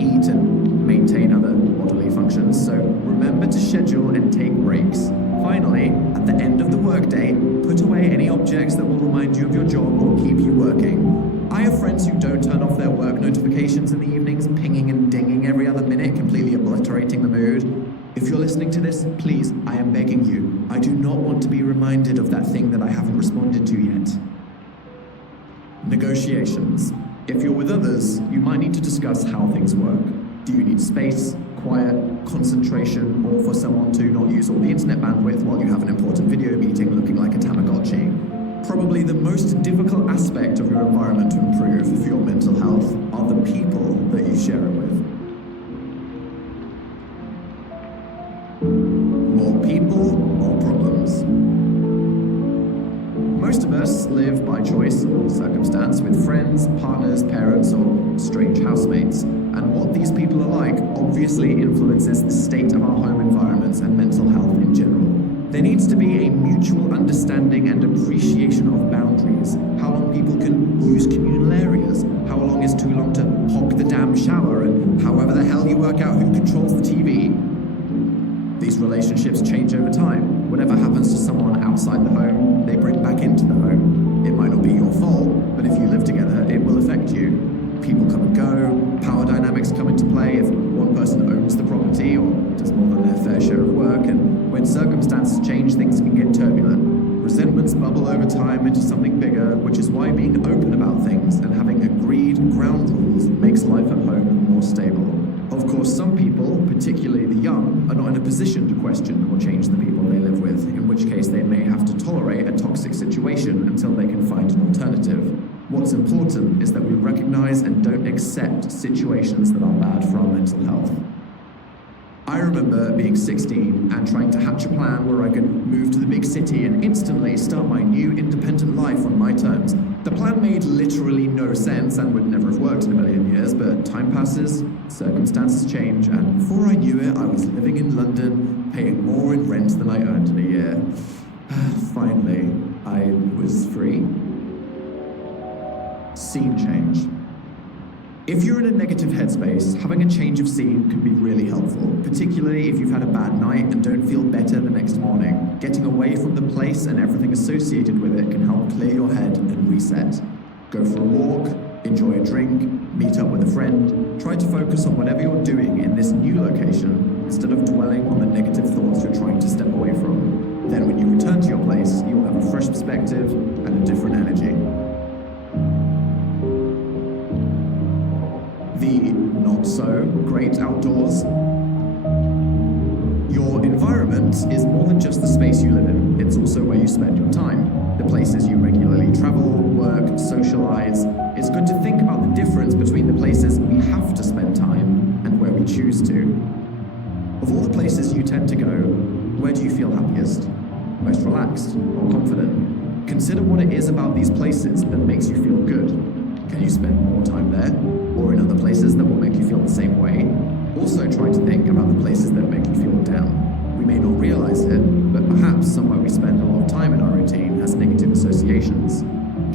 eat and maintain other bodily functions. So remember to schedule and take breaks. Finally, at the end of the workday, put away any objects that will remind you of your job or keep you working. I have friends who don't turn off their work notifications in the evenings, pinging and dinging every other minute, completely obliterating the mood. If you're listening to this, please, I am begging you. I do not want to be reminded of that thing that I haven't responded to yet. Negotiations. If you're with others, you might need to discuss how things work. Do you need space, quiet, concentration, or for someone to not use all the internet bandwidth while you have an important video meeting looking like a Tamagotchi? Probably the most difficult aspect of your environment to improve for your mental health are the people that you share it with. More people, more problems. Most of us live by choice or circumstance with friends, partners, parents, or strange housemates. And what these people are like obviously influences the state of our home environments and mental health in general. There needs to be a mutual understanding and appreciation of boundaries. How long people can use communal areas, how long is too long to hog the damn shower, and however the hell you work out who controls the TV. These relationships change over time. Whatever happens to someone outside the home, they bring back into the home. It might not be your fault, but if you live together, it will affect you. People come and go, power dynamics come into play if one person owns the property or does more than their fair share of work, and when circumstances change, things can get turbulent. Resentments bubble over time into something bigger, which is why being open about things and having agreed ground rules makes life at home more stable. Of course, some people, particularly the young, are not in a position to question or change the people they live with, in which case they may have to tolerate a toxic situation until they can find an alternative. What's important is that we recognize and don't accept situations that are bad for our mental health. I remember being 16 and trying to hatch a plan where I could move to the big city and instantly start my new independent life on my terms. The plan made literally no sense and would never have worked in a million years, but time passes, circumstances change, and before I knew it, I was living in London, paying more in rent than I earned in a year. Finally, I was free. Scene change. If you're in a negative headspace, having a change of scene can be really helpful, particularly if you've had a bad night and don't feel better the next morning. Getting away from the place and everything associated with it can help clear your head and reset. Go for a walk, enjoy a drink, meet up with a friend. Try to focus on whatever you're doing in this new location instead of dwelling on the negative thoughts you're trying to step away from. Then when you return to your place, you'll have a fresh perspective and a different energy. The not-so-great outdoors. Your environment is more than just the space you live in. It's also where you spend your time, the places you regularly travel, work, socialize. It's good to think about the difference between the places we have to spend time and where we choose to. Of all the places you tend to go, where do you feel happiest, most relaxed, or confident? Consider what it is about these places that makes you feel good. Can you spend more time there? Or in other places that will make you feel the same way? Also try to think about the places that make you feel down. We may not realize it, but perhaps somewhere we spend a lot of time in our routine has negative associations.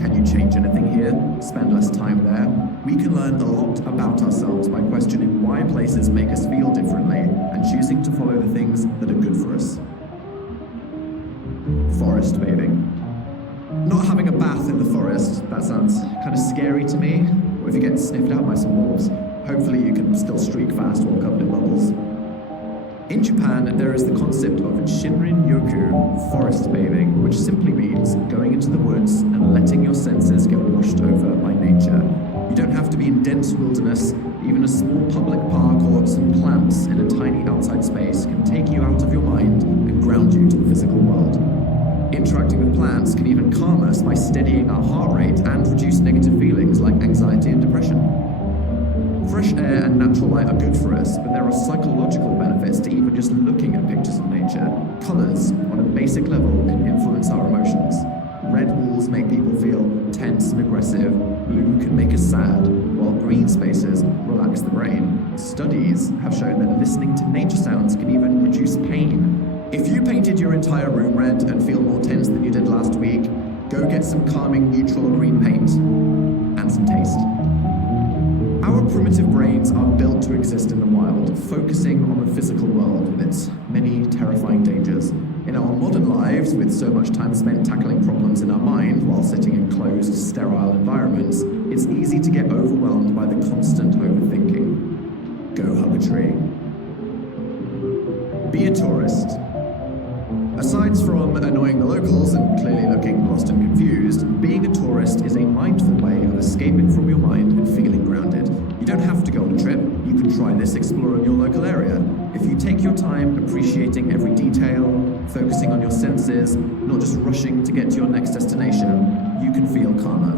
Can you change anything here? Spend less time there? We can learn a lot about ourselves by questioning why places make us feel differently and choosing to follow the things that are good for us. Forest bathing. Not having a bath in the forest, that sounds kind of scary to me. What if you get sniffed out by some wolves? Hopefully you can still streak fast while covered in bubbles. In Japan, there is the concept of Shinrin-yoku, forest bathing, which simply means going into the woods and letting your senses get washed over by nature. You don't have to be in dense wilderness. Even a small public park or some plants in a tiny outside space can take you out of your mind and ground you to the physical world. Interacting with plants can even calm us by steadying our heart rate and reduce negative feelings like anxiety and depression. Fresh air and natural light are good for us, but there are psychological benefits to even just looking at pictures of nature. Colors, on a basic level, can influence our emotions. Red walls make people feel tense and aggressive, blue can make us sad, while green spaces relax the brain. Studies have shown that listening to nature sounds can even reduce pain. If you painted your entire room red and feel more tense than you did last week, go get some calming neutral green paint and some taste. Our primitive brains are built to exist in the wild, focusing on the physical world with its many terrifying dangers. In our modern lives, with so much time spent tackling problems in our mind while sitting in closed, sterile environments, it's easy to get overwhelmed by the constant overthinking. Go hug a tree. Be a tourist. Aside from annoying the locals and clearly looking lost and confused, being a tourist is a mindful way of escaping from your mind and feeling grounded. You don't have to go on a trip. You can try this exploring your local area. If you take your time appreciating every detail, focusing on your senses, not just rushing to get to your next destination, you can feel calmer.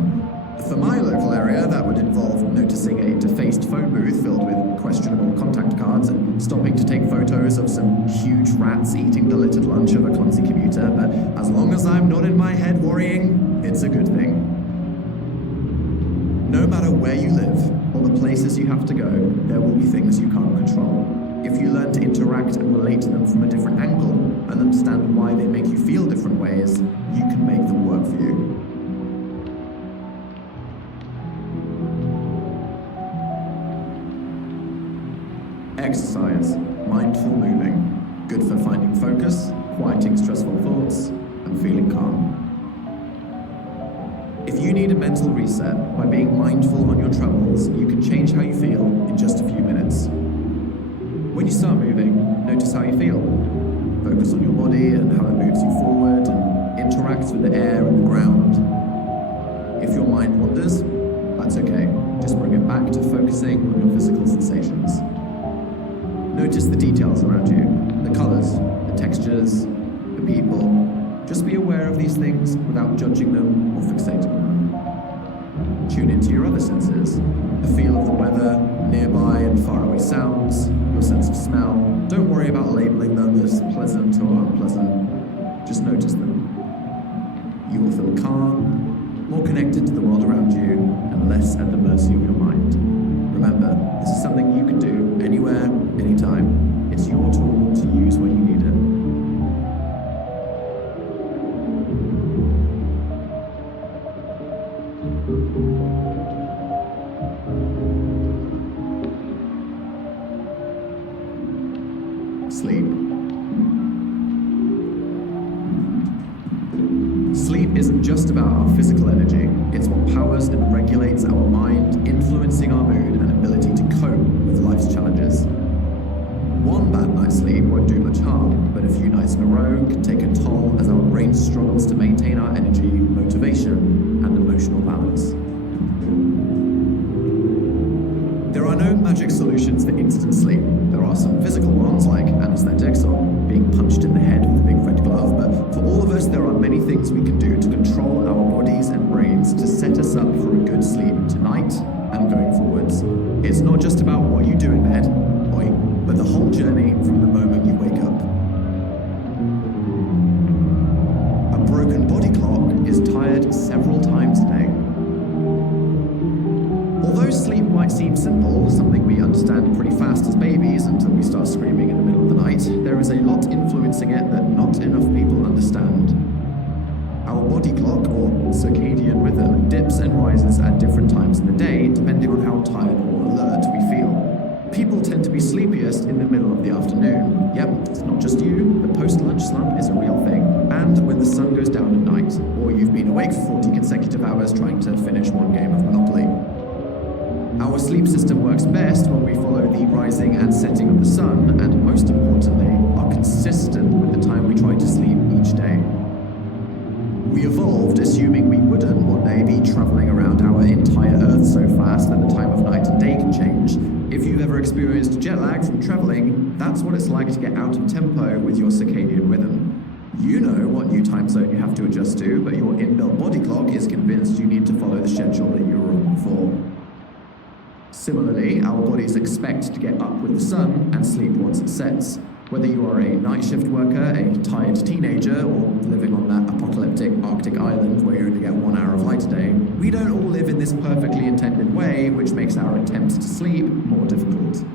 For my local area, that would involve noticing a defaced phone booth filled with questionable contact cards and stopping to take photos of some huge rats eating the littered lunch of a clumsy commuter, but as long as I'm not in my head worrying, it's a good thing. No matter where you live, or the places you have to go, there will be things you can't control. If you learn to interact and relate to them from a different angle, and understand why they make you feel different ways, you can make them work for you. Exercise, mindful moving, good for finding focus, quieting stressful thoughts, and feeling calm. If you need a mental reset, by being mindful on your travels, you can change how you feel in just a few minutes. When you start moving, notice how you feel. Focus on your body and how it moves you forward and interacts with the air and the ground. If your mind wanders, that's okay. Just bring it back to focusing on your physical sensations. Notice the details around you, the colors, the textures, the people. Just be aware of these things without judging them or fixating on them. Tune into your other senses, the feel of the weather, nearby and faraway sounds, your sense of smell. Don't worry about labeling them as pleasant or unpleasant. Just notice them. You will feel calm, more connected to the world around you, and less at the mercy of your mind. Remember, this is something you can do anywhere, anytime. It's your tool to use when you need it. Sleep. Sleep isn't just about our physical energy. It's what powers and regulates our mind, influencing our mood and ability to cope with life's challenges. One bad night's sleep won't do much harm, but a few nights in a row can take a toll as our brain struggles to maintain our energy, motivation, and emotional balance. There are no magic solutions for instant sleep. There are some physical ones like anesthetics or being punched in the head with a big red glove, but for all of us there are many things we can do to control our bodies and brains to set us up for a good sleep tonight and going forwards. It's not just about what you do in bed, but the whole journey from the moment you wake up. A broken body clock is tired several times a day. Although sleep might seem simple, something we understand pretty fast as babies until we start screaming in the middle of the night, there is a lot influencing it that not enough people understand. Our body clock, or circadian rhythm, dips and rises at different times in the day, depending on how tired or alert we feel. People tend to be sleepiest in the middle of the afternoon. Yep, it's not just you, the post-lunch slump is a real thing. And when the sun goes down at night, or you've been awake for 40 consecutive hours trying to finish one game of Monopoly. Our sleep system works best when we follow the rising and setting of the sun, and most importantly, are consistent with the time we try to sleep each day. We evolved assuming we wouldn't one day be traveling around our entire Earth so fast that the time of night and day can change. If you've ever experienced jet lag from traveling, that's what it's like to get out of tempo with your circadian rhythm. You know what new time zone you have to adjust to, but your inbuilt body clock is convinced you need to follow the schedule that you were on before. Similarly, our bodies expect to get up with the sun and sleep once it sets. Whether you are a night shift worker, a tired teenager, or living on that apocalyptic Arctic island where you only get 1 hour of light a day, we don't all live in this perfectly intended way, which makes our attempts to sleep more difficult.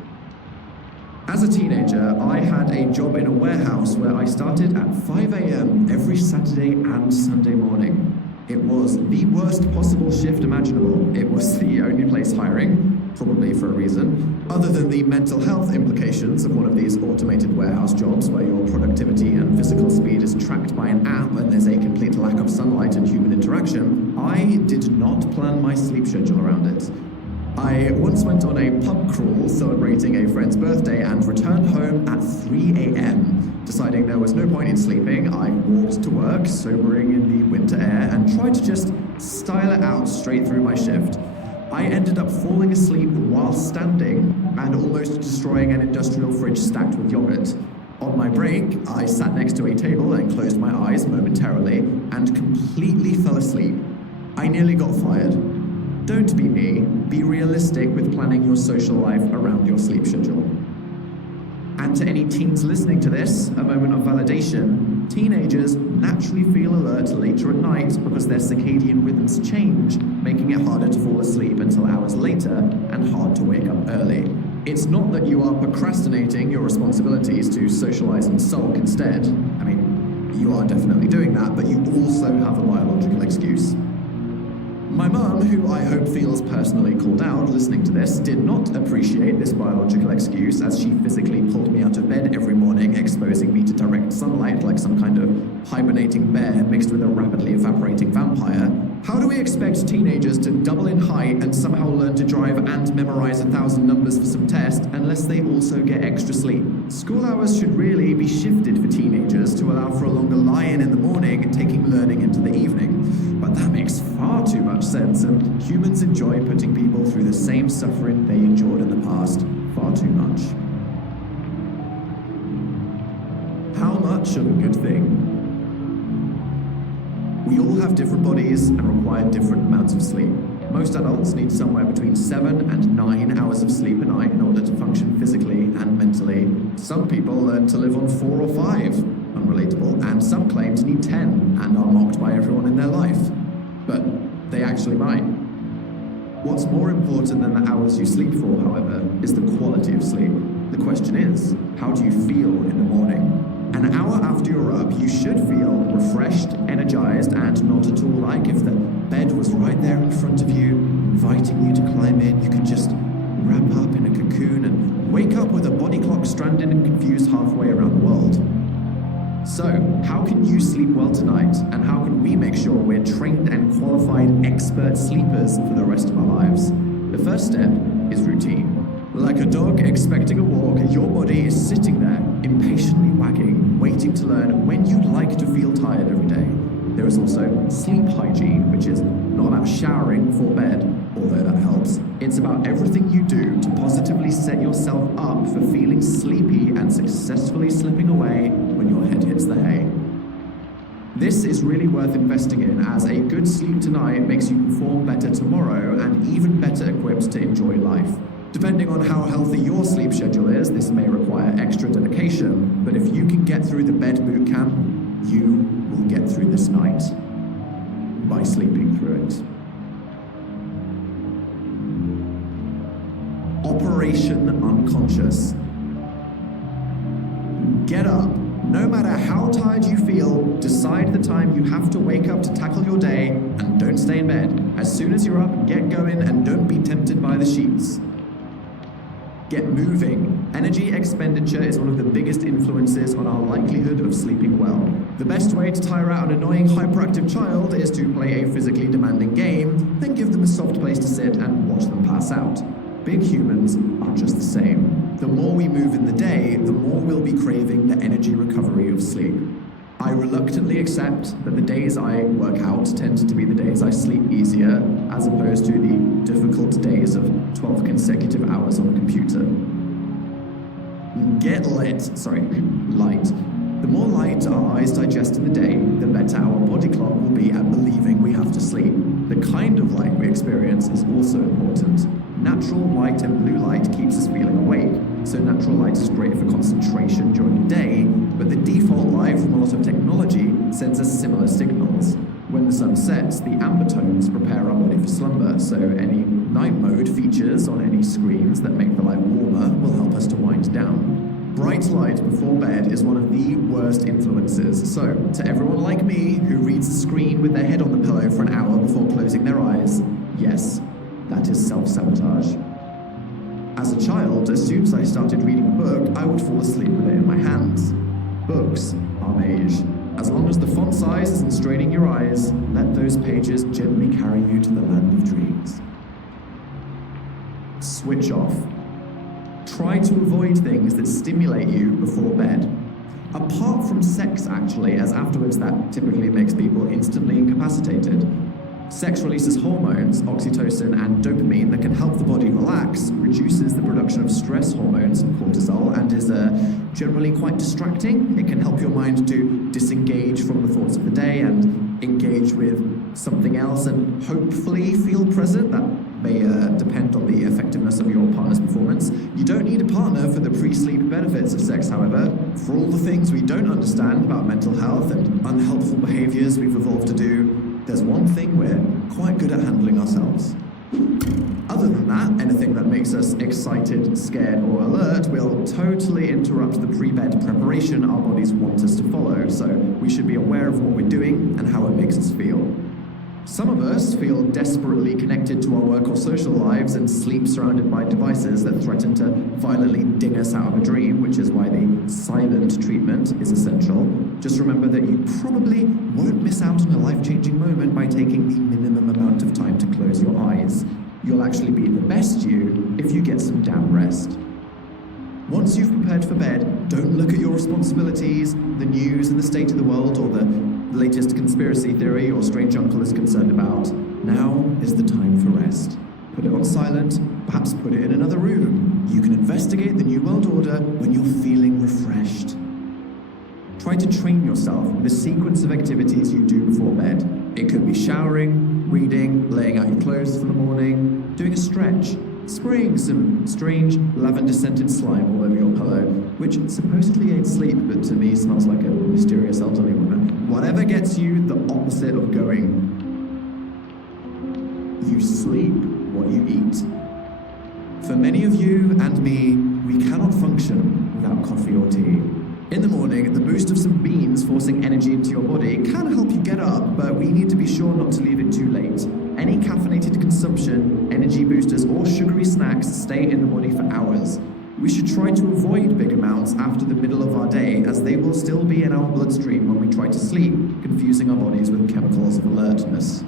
As a teenager, I had a job in a warehouse where I started at 5 a.m. every Saturday and Sunday morning. It was the worst possible shift imaginable. It was the only place hiring, probably for a reason, other than the mental health implications of one of these automated warehouse jobs where your productivity and physical speed is tracked by an app and there's a complete lack of sunlight and human interaction. I did not plan my sleep schedule around it. I once went on a pub crawl celebrating a friend's birthday and returned home at 3 a.m. Deciding there was no point in sleeping, I walked to work, sobering in the winter air, and tried to just style it out straight through my shift. I ended up falling asleep while standing and almost destroying an industrial fridge stacked with yogurt. On my break, I sat next to a table and closed my eyes momentarily and completely fell asleep. I nearly got fired. Don't be me. Be realistic with planning your social life around your sleep schedule. And to any teens listening to this, a moment of validation. Teenagers naturally feel alert later at night because their circadian rhythms change, making it harder to fall asleep until hours later and hard to wake up early. It's not that you are procrastinating your responsibilities to socialize and sulk instead. I mean, you are definitely doing that, but you also have a biological excuse. My mum, who I hope feels personally called out listening to this, did not appreciate this biological excuse as she physically pulled me out of bed every morning, exposing me to direct sunlight like some kind of hibernating bear mixed with a rapidly evaporating vampire. How do we expect teenagers to double in height and somehow learn to drive and memorize 1,000 numbers for some test unless they also get extra sleep? School hours should really be shifted for teenagers to allow for a longer lie-in in the morning, taking learning into the evening. But that makes far too much sense, and humans enjoy putting people through the same suffering they endured in the past far too much. How much of a good thing? We all have different bodies and require different amounts of sleep. Most adults need somewhere between 7 and 9 hours of sleep a night in order to function physically and mentally. Some people learn to live on 4 or 5, unrelatable, and some claim to need 10 and are mocked by everyone in their life. But they actually might. What's more important than the hours you sleep for, however, is the quality of sleep. The question is, how do you feel in the morning? An hour after you're up, you should feel refreshed, energized, and not at all like if the bed was right there in front of you, inviting you to climb in. You could just wrap up in a cocoon and wake up with a body clock stranded and confused halfway around the world. So, how can you sleep well tonight, and how can we make sure we're trained and qualified expert sleepers for the rest of our lives? The first step is routine. Like a dog expecting a walk, your body is sitting there, impatiently wagging, waiting to learn when you'd like to feel tired every day. There is also sleep hygiene, which is not about showering before bed, although that helps. It's about everything you do to positively set yourself up for feeling sleepy and successfully slipping away when your head hits the hay. This is really worth investing in, as a good sleep tonight makes you perform better tomorrow and even better equipped to enjoy life. Depending on how healthy your sleep schedule is, this may require extra dedication, but if you can get through the bed boot camp, you will get through this night by sleeping through it. Operation Unconscious. Get up. No matter how tired you feel, decide the time you have to wake up to tackle your day, and don't stay in bed. As soon as you're up, get going and don't be tempted by the sheets. Get moving. Energy expenditure is one of the biggest influences on our likelihood of sleeping well. The best way to tire out an annoying hyperactive child is to play a physically demanding game, then give them a soft place to sit and watch them pass out. Big humans are just the same. The more we move in the day, the more we'll be craving the energy recovery of sleep. I reluctantly accept that the days I work out tend to be the days I sleep easier, as opposed to the difficult days of 12 consecutive hours on a computer. Get light. The more light our eyes digest in the day, the better our body clock will be at believing we have to sleep. The kind of light we experience is also important. Natural white and blue light keeps us feeling awake, so natural light is great for concentration during the day, but the default light from a lot of technology sends us similar signals. When the sun sets, the amber tones prepare our body for slumber, so any night mode features on any screens that make the light warmer will help us to wind down. Bright light before bed is one of the worst influences, so to everyone like me who reads the screen with their head on the pillow for an hour before closing their eyes, yes, that is self-sabotage. As a child, as soon as I started reading a book, I would fall asleep with it in my hands. Books are mage. As long as the font size isn't straining your eyes, let those pages gently carry you to the land of dreams. Switch off. Try to avoid things that stimulate you before bed. Apart from sex, actually, as afterwards that typically makes people instantly incapacitated. Sex releases hormones, oxytocin and dopamine, that can help the body relax, reduces the production of stress hormones, cortisol, and is generally quite distracting. It can help your mind to disengage from the thoughts of the day and engage with something else and hopefully feel present. That may depend on the effectiveness of your partner's performance. You don't need a partner for the pre-sleep benefits of sex, however. For all the things we don't understand about mental health and unhelpful behaviors we've evolved to do, there's one thing we're quite good at handling ourselves. Other than that, anything that makes us excited, scared, or alert will totally interrupt the pre-bed preparation our bodies want us to follow, so we should be aware of what we're doing and how it makes us feel. Some of us feel desperately connected to our work or social lives and sleep surrounded by devices that threaten to violently ding us out of a dream, which is why the silent treatment is essential. Just remember that you probably won't miss out on a life-changing moment by taking the minimum amount of time to close your eyes. You'll actually be the best you if you get some damn rest. Once you've prepared for bed, don't look at your responsibilities, the news and the state of the world, or the latest conspiracy theory your strange uncle is concerned about. Now is the time for rest. Put it on silent, perhaps put it in another room. You can investigate the New World Order when you're feeling refreshed. Try to train yourself with a sequence of activities you do before bed. It could be showering, reading, laying out your clothes for the morning, doing a stretch, spraying some strange lavender-scented slime all over your pillow, which supposedly aids sleep, but to me smells like a mysterious elderly woman. Whatever gets you the opposite of going. You sleep what you eat. For many of you and me, we cannot function without coffee or tea. In the morning, the boost of some beans forcing energy into your body can help you get up, but we need to be sure not to leave it too late. Any caffeinated consumption, energy boosters, or sugary snacks stay in the body for hours. We should try to avoid big amounts after the middle of our day, as they will still be in our bloodstream when we try to sleep, confusing our bodies with chemicals of alertness.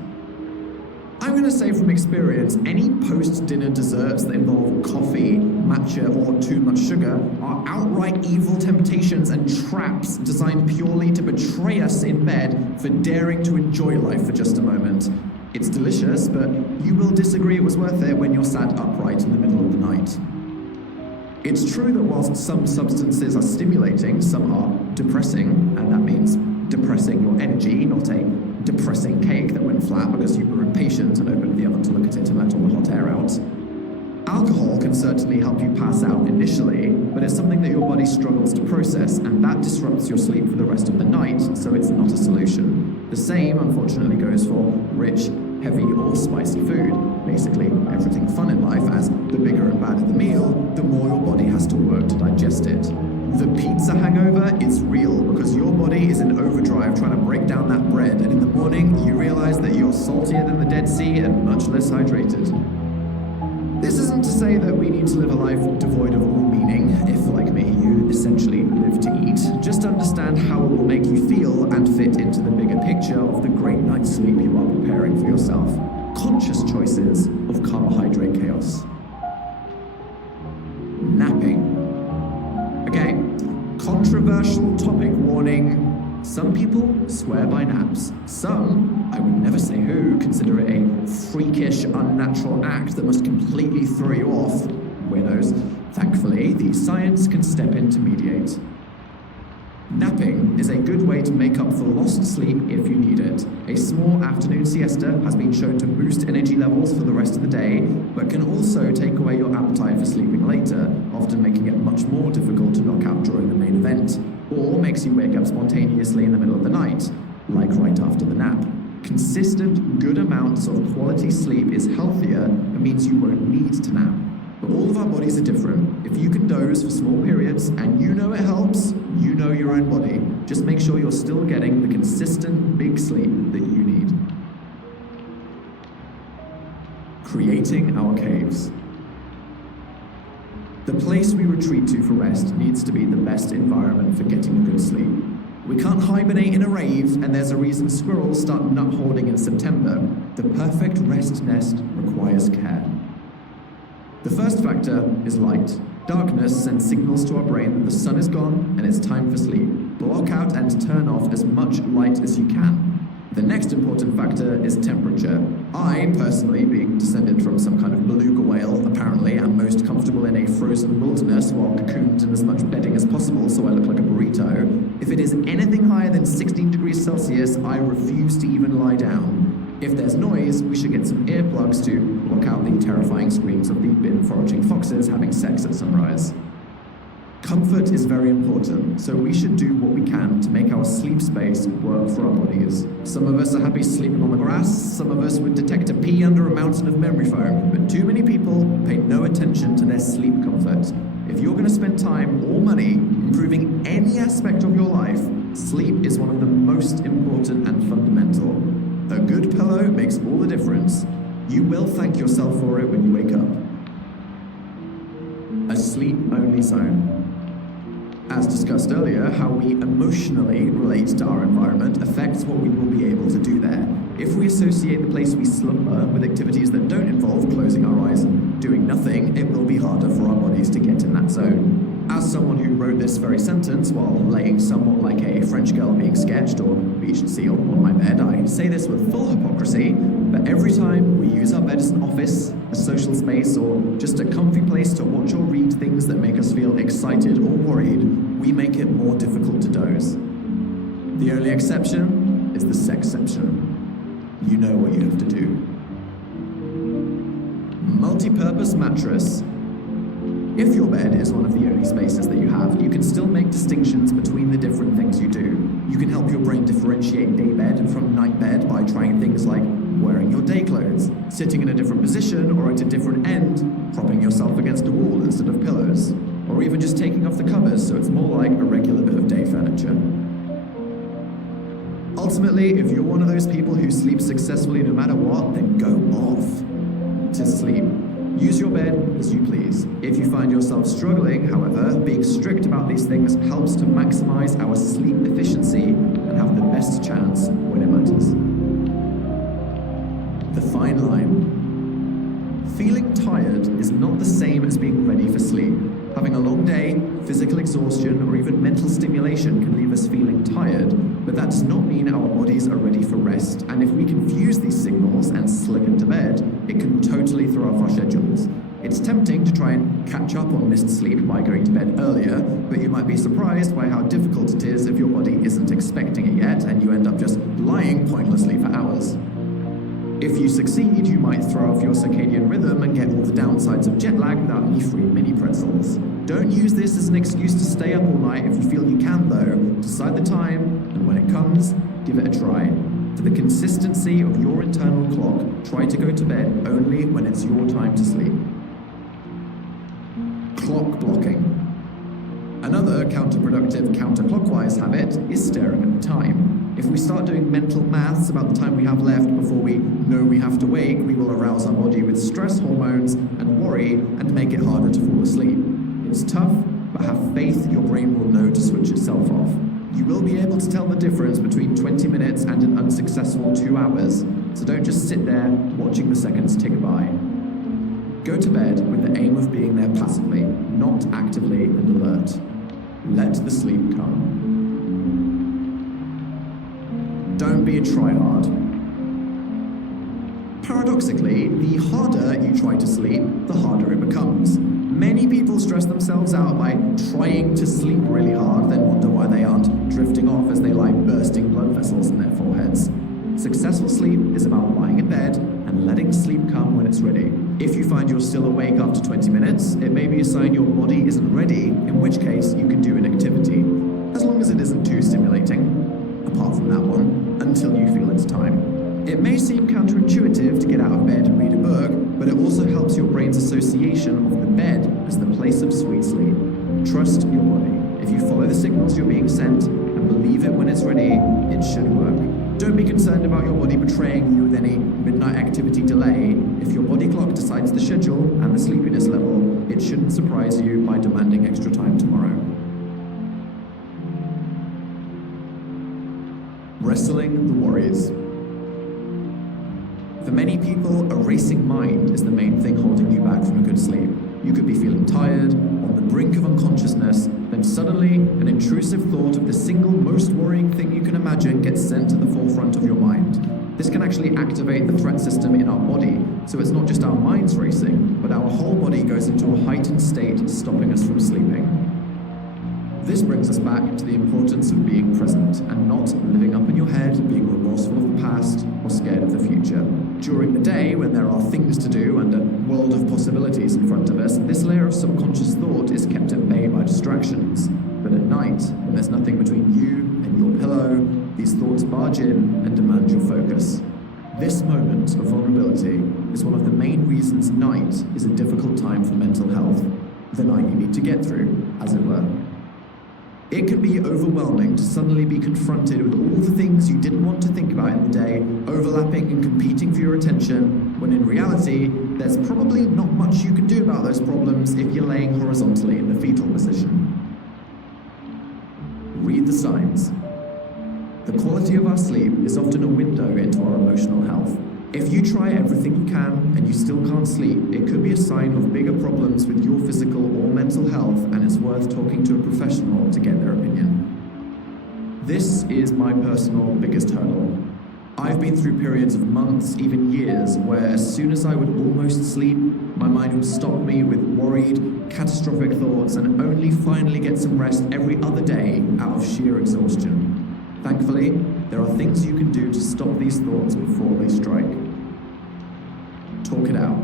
I'm going to say from experience, any post-dinner desserts that involve coffee, matcha, or too much sugar are outright evil temptations and traps designed purely to betray us in bed for daring to enjoy life for just a moment. It's delicious, but you will disagree it was worth it when you're sat upright in the middle of the night. It's true that whilst some substances are stimulating, some are depressing, and that means depressing your energy, not a depressing cake that went flat because you were impatient and opened the oven to look at it and let all the hot air out. Alcohol can certainly help you pass out initially, but it's something that your body struggles to process, and that disrupts your sleep for the rest of the night, so it's not a solution. The same, unfortunately, goes for rich, heavy, or spicy food. Basically, everything fun in life, as the bigger and badder the meal, the more your body has to work to digest it. The pizza hangover is real because your body is in overdrive trying to break down that bread, and in the morning you realize that you're saltier than the Dead Sea and much less hydrated. This isn't to say that we need to live a life devoid of all meaning, if, like me, you essentially live to eat. Just understand how it will make you feel and fit into the bigger picture of the great night's sleep you are preparing for yourself. Conscious choices of carbohydrate chaos. Napping. Okay, controversial topic warning. Some people swear by naps. Some, I would never say who, consider it a freakish, unnatural act that must completely throw you off. Weirdos. Thankfully, the science can step in to mediate. Napping is a good way to make up for lost sleep if you need it. A small afternoon siesta has been shown to boost energy levels for the rest of the day, but can also take away your appetite for sleeping later, often making it much more difficult to knock out during the main event, or makes you wake up spontaneously in the middle of the night, like right after the nap. Consistent, good amounts of quality sleep is healthier and means you won't need to nap. But all of our bodies are different. If you can doze for small periods and you know it helps, you know your own body. Just make sure you're still getting the consistent big sleep that you need. Creating our caves. The place we retreat to for rest needs to be the best environment for getting a good sleep. We can't hibernate in a rave, and there's a reason squirrels start nut hoarding in September. The perfect rest nest requires care. The first factor is light. Darkness sends signals to our brain that the sun is gone and it's time for sleep. Block out and turn off as much light as you can. The next important factor is temperature. I, personally, being descended from some kind of beluga whale, apparently, am most comfortable in a frozen wilderness while cocooned in as much bedding as possible so I look like a burrito. If it is anything higher than 16 degrees Celsius, I refuse to even lie down. If there's noise, we should get some earplugs to block out the terrifying screams of the bin foraging foxes having sex at sunrise. Comfort is very important, so we should do what we can to make our sleep space work for our bodies. Some of us are happy sleeping on the grass, some of us would detect a pee under a mountain of memory foam, but too many people pay no attention to their sleep comfort. If you're going to spend time or money improving any aspect of your life, sleep is one of the most important and fundamental. A good pillow makes all the difference. You will thank yourself for it when you wake up. A sleep-only zone. As discussed earlier, how we emotionally relate to our environment affects what we will be able to do there. If we associate the place we slumber with activities that don't involve closing our eyes and doing nothing, it will be harder for our bodies to get in that zone. As someone who wrote this very sentence while laying somewhat like a French girl being sketched or beached seal on my bed, I say this with full hypocrisy, but every time we use our bed as an office, a social space, or just a comfy place to watch or read things that make us feel excited or worried, we make it more difficult to doze. The only exception is the sexception. You know what you have to do. Multi-purpose mattress. If your bed is one of the only spaces that you have, you can still make distinctions between the different things you do. You can help your brain differentiate day bed from night bed by trying things like wearing your day clothes, sitting in a different position or at a different end, propping yourself against a wall instead of pillows, or even just taking off the covers so it's more like a regular bit of day furniture. Ultimately, if you're one of those people who sleep successfully no matter what, then go off to sleep. Use your bed as you please. If you find yourself struggling, however, being strict about these things helps to maximize our sleep efficiency and have the best chance when it matters. The fine line. Feeling tired is not the same as being ready for sleep. Having a long day, physical exhaustion, or even mental stimulation can leave us feeling tired, but that does not mean our bodies are ready for rest. And if we confuse these signals and slip into bed, it can totally throw off our schedules. It's tempting to try and catch up on missed sleep by going to bed earlier, but you might be surprised by how difficult it is if your body isn't expecting it yet and you end up just lying pointlessly for hours. If you succeed, you might throw off your circadian rhythm and get all the downsides of jet lag without any free mini pretzels. Don't use this as an excuse to stay up all night if you feel you can though. Decide the time, and when it comes, give it a try. For the consistency of your internal clock, try to go to bed only when it's your time to sleep. Clock blocking. Another counterproductive counterclockwise habit is staring at the time. If we start doing mental maths about the time we have left before we know we have to wake, we will arouse our body with stress hormones and worry and make it harder to fall asleep. It's tough, but have faith your brain will know to switch itself off. You will be able to tell the difference between 20 minutes and an unsuccessful 2 hours, so don't just sit there watching the seconds tick by. Go to bed with the aim of being there passively, not actively and alert. Let the sleep come. Don't be a tryhard. Paradoxically, the harder you try to sleep, the harder it becomes. Many people stress themselves out by trying to sleep really hard, then wonder why they aren't drifting off as they lie bursting blood vessels in their foreheads. Successful sleep is about lying in bed and letting sleep come when it's ready. If you find you're still awake after 20 minutes, it may be a sign your body isn't ready, in which case you can do an activity, as long as it isn't too stimulating. Apart from that one, until you feel it's time. It may seem counterintuitive to get out of bed and read a book, but it also helps your brain's association of the bed as the place of sweet sleep. Trust your body. If you follow the signals you're being sent and believe it when it's ready, it should work. Don't be concerned about your body betraying you with any midnight activity delay. If your body clock decides the schedule and the sleepiness level, it shouldn't surprise you by demanding extra time tomorrow. Wrestling the worries. For many people, a racing mind is the main thing holding you back from a good sleep. You could be feeling tired, on the brink of unconsciousness, then suddenly an intrusive thought of the single most worrying thing you can imagine gets sent to the forefront of your mind. This can actually activate the threat system in our body, so it's not just our minds racing, but our whole body goes into a heightened state, stopping us from sleeping. This brings us back to the importance of being present and not living up in your head, being remorseful of the past or scared of the future. when there are things to do and a world of possibilities in front of us, this layer of subconscious thought is kept at bay by distractions. But at night, when there's nothing between you and your pillow, these thoughts barge in and demand your focus. This moment of vulnerability is one of the main reasons night is a difficult time for mental health, the night you need to get through, as it were. It can be overwhelming to suddenly be confronted with all the things you didn't want to think about in the day, overlapping and competing for your attention, when in reality, there's probably not much you can do about those problems if you're laying horizontally in the fetal position. Read the signs. The quality of our sleep is often a window into our emotional health. If you try everything you can and you still can't sleep, it could be a sign of bigger problems with your physical or mental health, and it's worth talking to a professional to get their opinion. This is my personal biggest hurdle. I've been through periods of months, even years, where as soon as I would almost sleep, my mind would stop me with worried, catastrophic thoughts and only finally get some rest every other day out of sheer exhaustion. Thankfully, there are things you can do to stop these thoughts before they strike. Talk it out.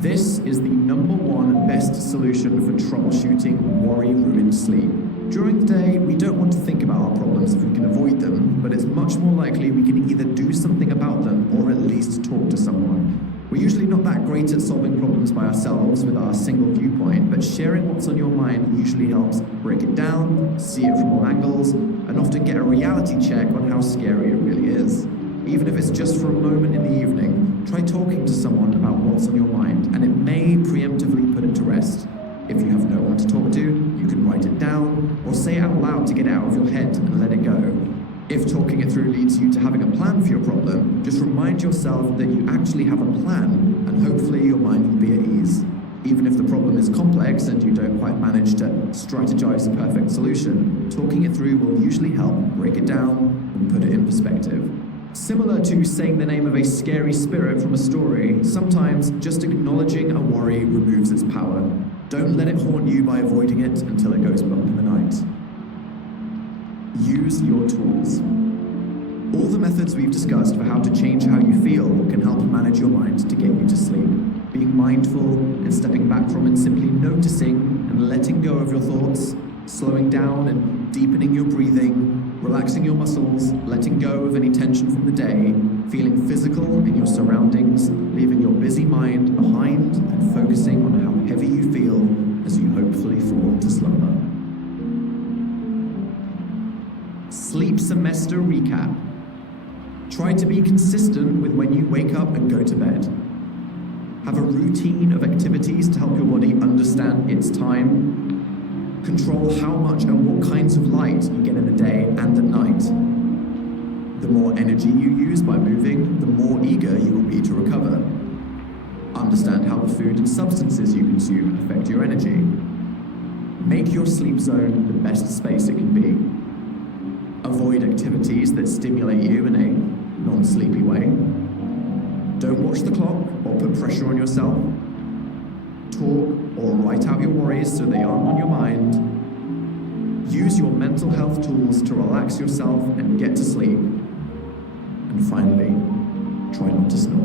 This is the #1 best solution for troubleshooting worry-ruined sleep. During the day, we don't want to think about our problems if we can avoid them, but it's much more likely we can either do something about them or at least talk to someone. We're usually not that great at solving problems by ourselves with our single viewpoint, but sharing what's on your mind usually helps break it down, see it from all angles, and often get a reality check on how scary it really is. Even if it's just for a moment in the evening, try talking to someone about what's on your mind, and it may preemptively put it to rest. If you have no one to talk to, you can write it down, or say it out loud to get it out of your head and let it go. If talking it through leads you to having a plan for your problem, just remind yourself that you actually have a plan, and hopefully your mind will be at ease. Even if the problem is complex and you don't quite manage to strategize a perfect solution, talking it through will usually help break it down and put it in perspective. Similar to saying the name of a scary spirit from a story, sometimes just acknowledging a worry removes its power. Don't let it haunt you by avoiding it until it goes bump in the night. Use your tools. All the methods we've discussed for how to change how you feel can help manage your mind to get you to sleep. Being mindful and stepping back from and simply noticing and letting go of your thoughts, slowing down and deepening your breathing, relaxing your muscles, letting go of any tension from the day, feeling physical in your surroundings, leaving your busy mind behind and focusing on how heavy you feel as you hopefully fall into slumber. Sleep semester recap. Try to be consistent with when you wake up and go to bed. Have a routine of activities to help your body understand its time. Control how much and what kinds of light you get in the day and at night. The more energy you use by moving, the more eager you will be to recover. Understand how the food and substances you consume affect your energy. Make your sleep zone the best space it can be. Avoid activities that stimulate you in a non-sleepy way. Don't watch the clock or put pressure on yourself. Talk or write out your worries so they aren't on your mind. Use your mental health tools to relax yourself and get to sleep. And finally, try not to snore.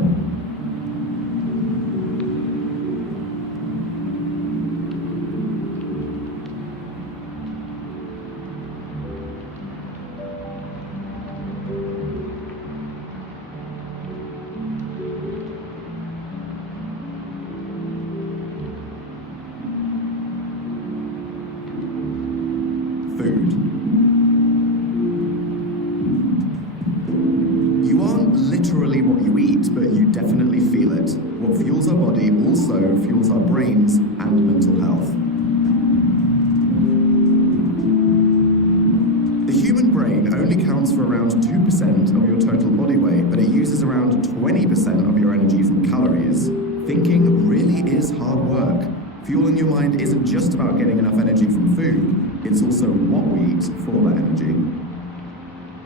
Food. You aren't literally what you eat, but you definitely feel it. What fuels our body also fuels our brains and mental health. The human brain only counts for around 2% of your total body weight, but it uses around 20% of your energy from calories. Thinking really is hard work. Fueling your mind isn't just about getting enough energy from food, it's also what we eat for that energy.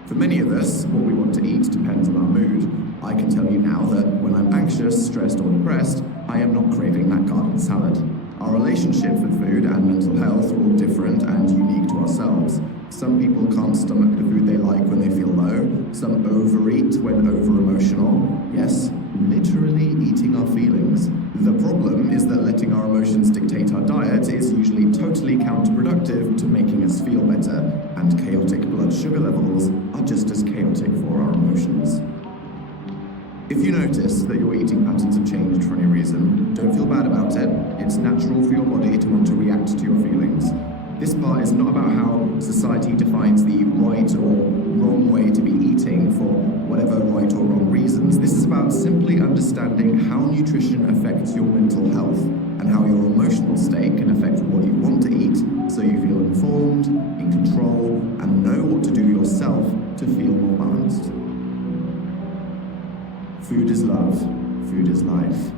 For many of us, what we want to eat depends on our mood. I can tell you now that when I'm anxious, stressed, or depressed, I am not craving that garden salad. Our relationships with food and mental health are all different and unique to ourselves. Some people can't stomach the food they like when they feel low, some overeat when over-emotional. Yes, literally eating our feelings. The problem is that letting our emotions dictate our diet is usually totally counterproductive to making us feel better, and chaotic blood sugar levels are just as chaotic for our emotions. If you notice that your eating patterns have changed for any reason, don't feel bad about it. It's natural for your body to want to react to your feelings. This part is not about how society defines the right or wrong way to be eating for whatever right or wrong reasons. This is about simply understanding how nutrition affects your mental health and how your emotional state can affect what you want to eat so you feel informed, in control, and know what to do yourself to feel more balanced. Food is love. Food is life.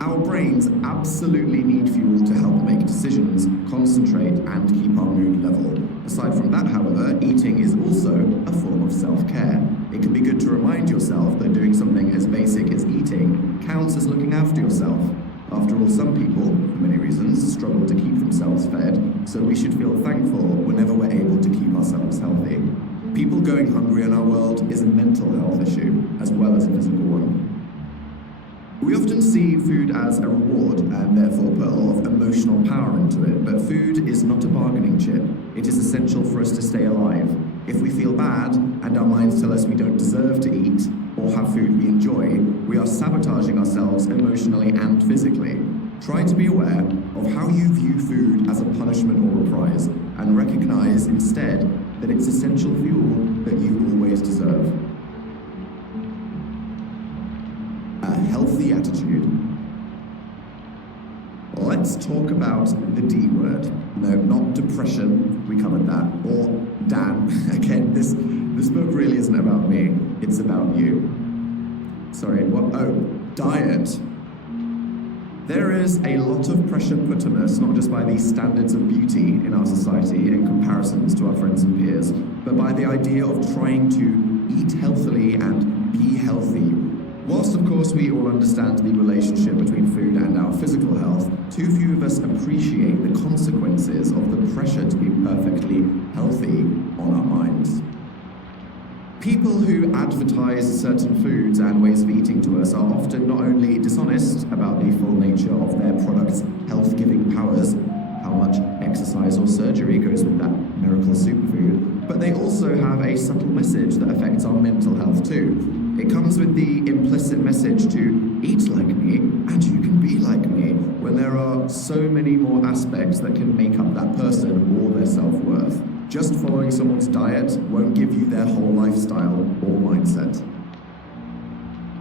Our brains absolutely need fuel to help make decisions, concentrate, and keep our mood level. Aside from that, however, eating is also a form of self-care. It can be good to remind yourself that doing something as basic as eating counts as looking after yourself. After all, some people, for many reasons, struggle to keep themselves fed, so we should feel thankful whenever we're able to keep ourselves healthy. People going hungry in our world is a mental health issue, as well as a physical one. We often see food as a reward and therefore put a lot of emotional power into it, but food is not a bargaining chip. It is essential for us to stay alive. If we feel bad and our minds tell us we don't deserve to eat or have food we enjoy, we are sabotaging ourselves emotionally and physically. Try to be aware of how you view food as a punishment or a prize, and recognize instead that it's essential fuel that you always deserve. A healthy attitude. Let's talk about the D word. No, not depression, we covered that. Or Dan. Again, this book really isn't about me, it's about you. Sorry, what? Oh, diet. There is a lot of pressure put on us, not just by the standards of beauty in our society in comparisons to our friends and peers, but by the idea of trying to eat healthily and be healthy. Whilst, of course, we all understand the relationship between food and our physical health, too few of us appreciate the consequences of the pressure to be perfectly healthy on our minds. People who advertise certain foods and ways of eating to us are often not only dishonest about the full nature of their product's health-giving powers, how much exercise or surgery goes with that miracle superfood, but they also have a subtle message that affects our mental health too. It comes with the implicit message to eat like me and you can be like me, when there are so many more aspects that can make up that person or their self-worth. Just following someone's diet won't give you their whole lifestyle or mindset.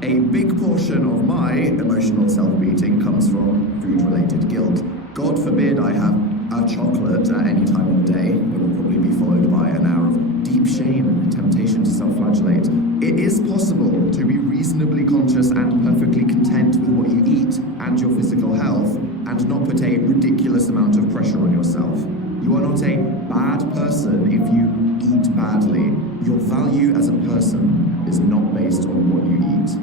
A big portion of my emotional self-beating comes from food-related guilt. God forbid I have a chocolate at any time of the day. It will probably be followed by an hour of deep shame and temptation to self-flagellate. It is possible to be reasonably conscious and perfectly content with what you eat and your physical health, and not put a ridiculous amount of pressure on yourself. You are not a bad person if you eat badly. Your value as a person is not based on what you eat.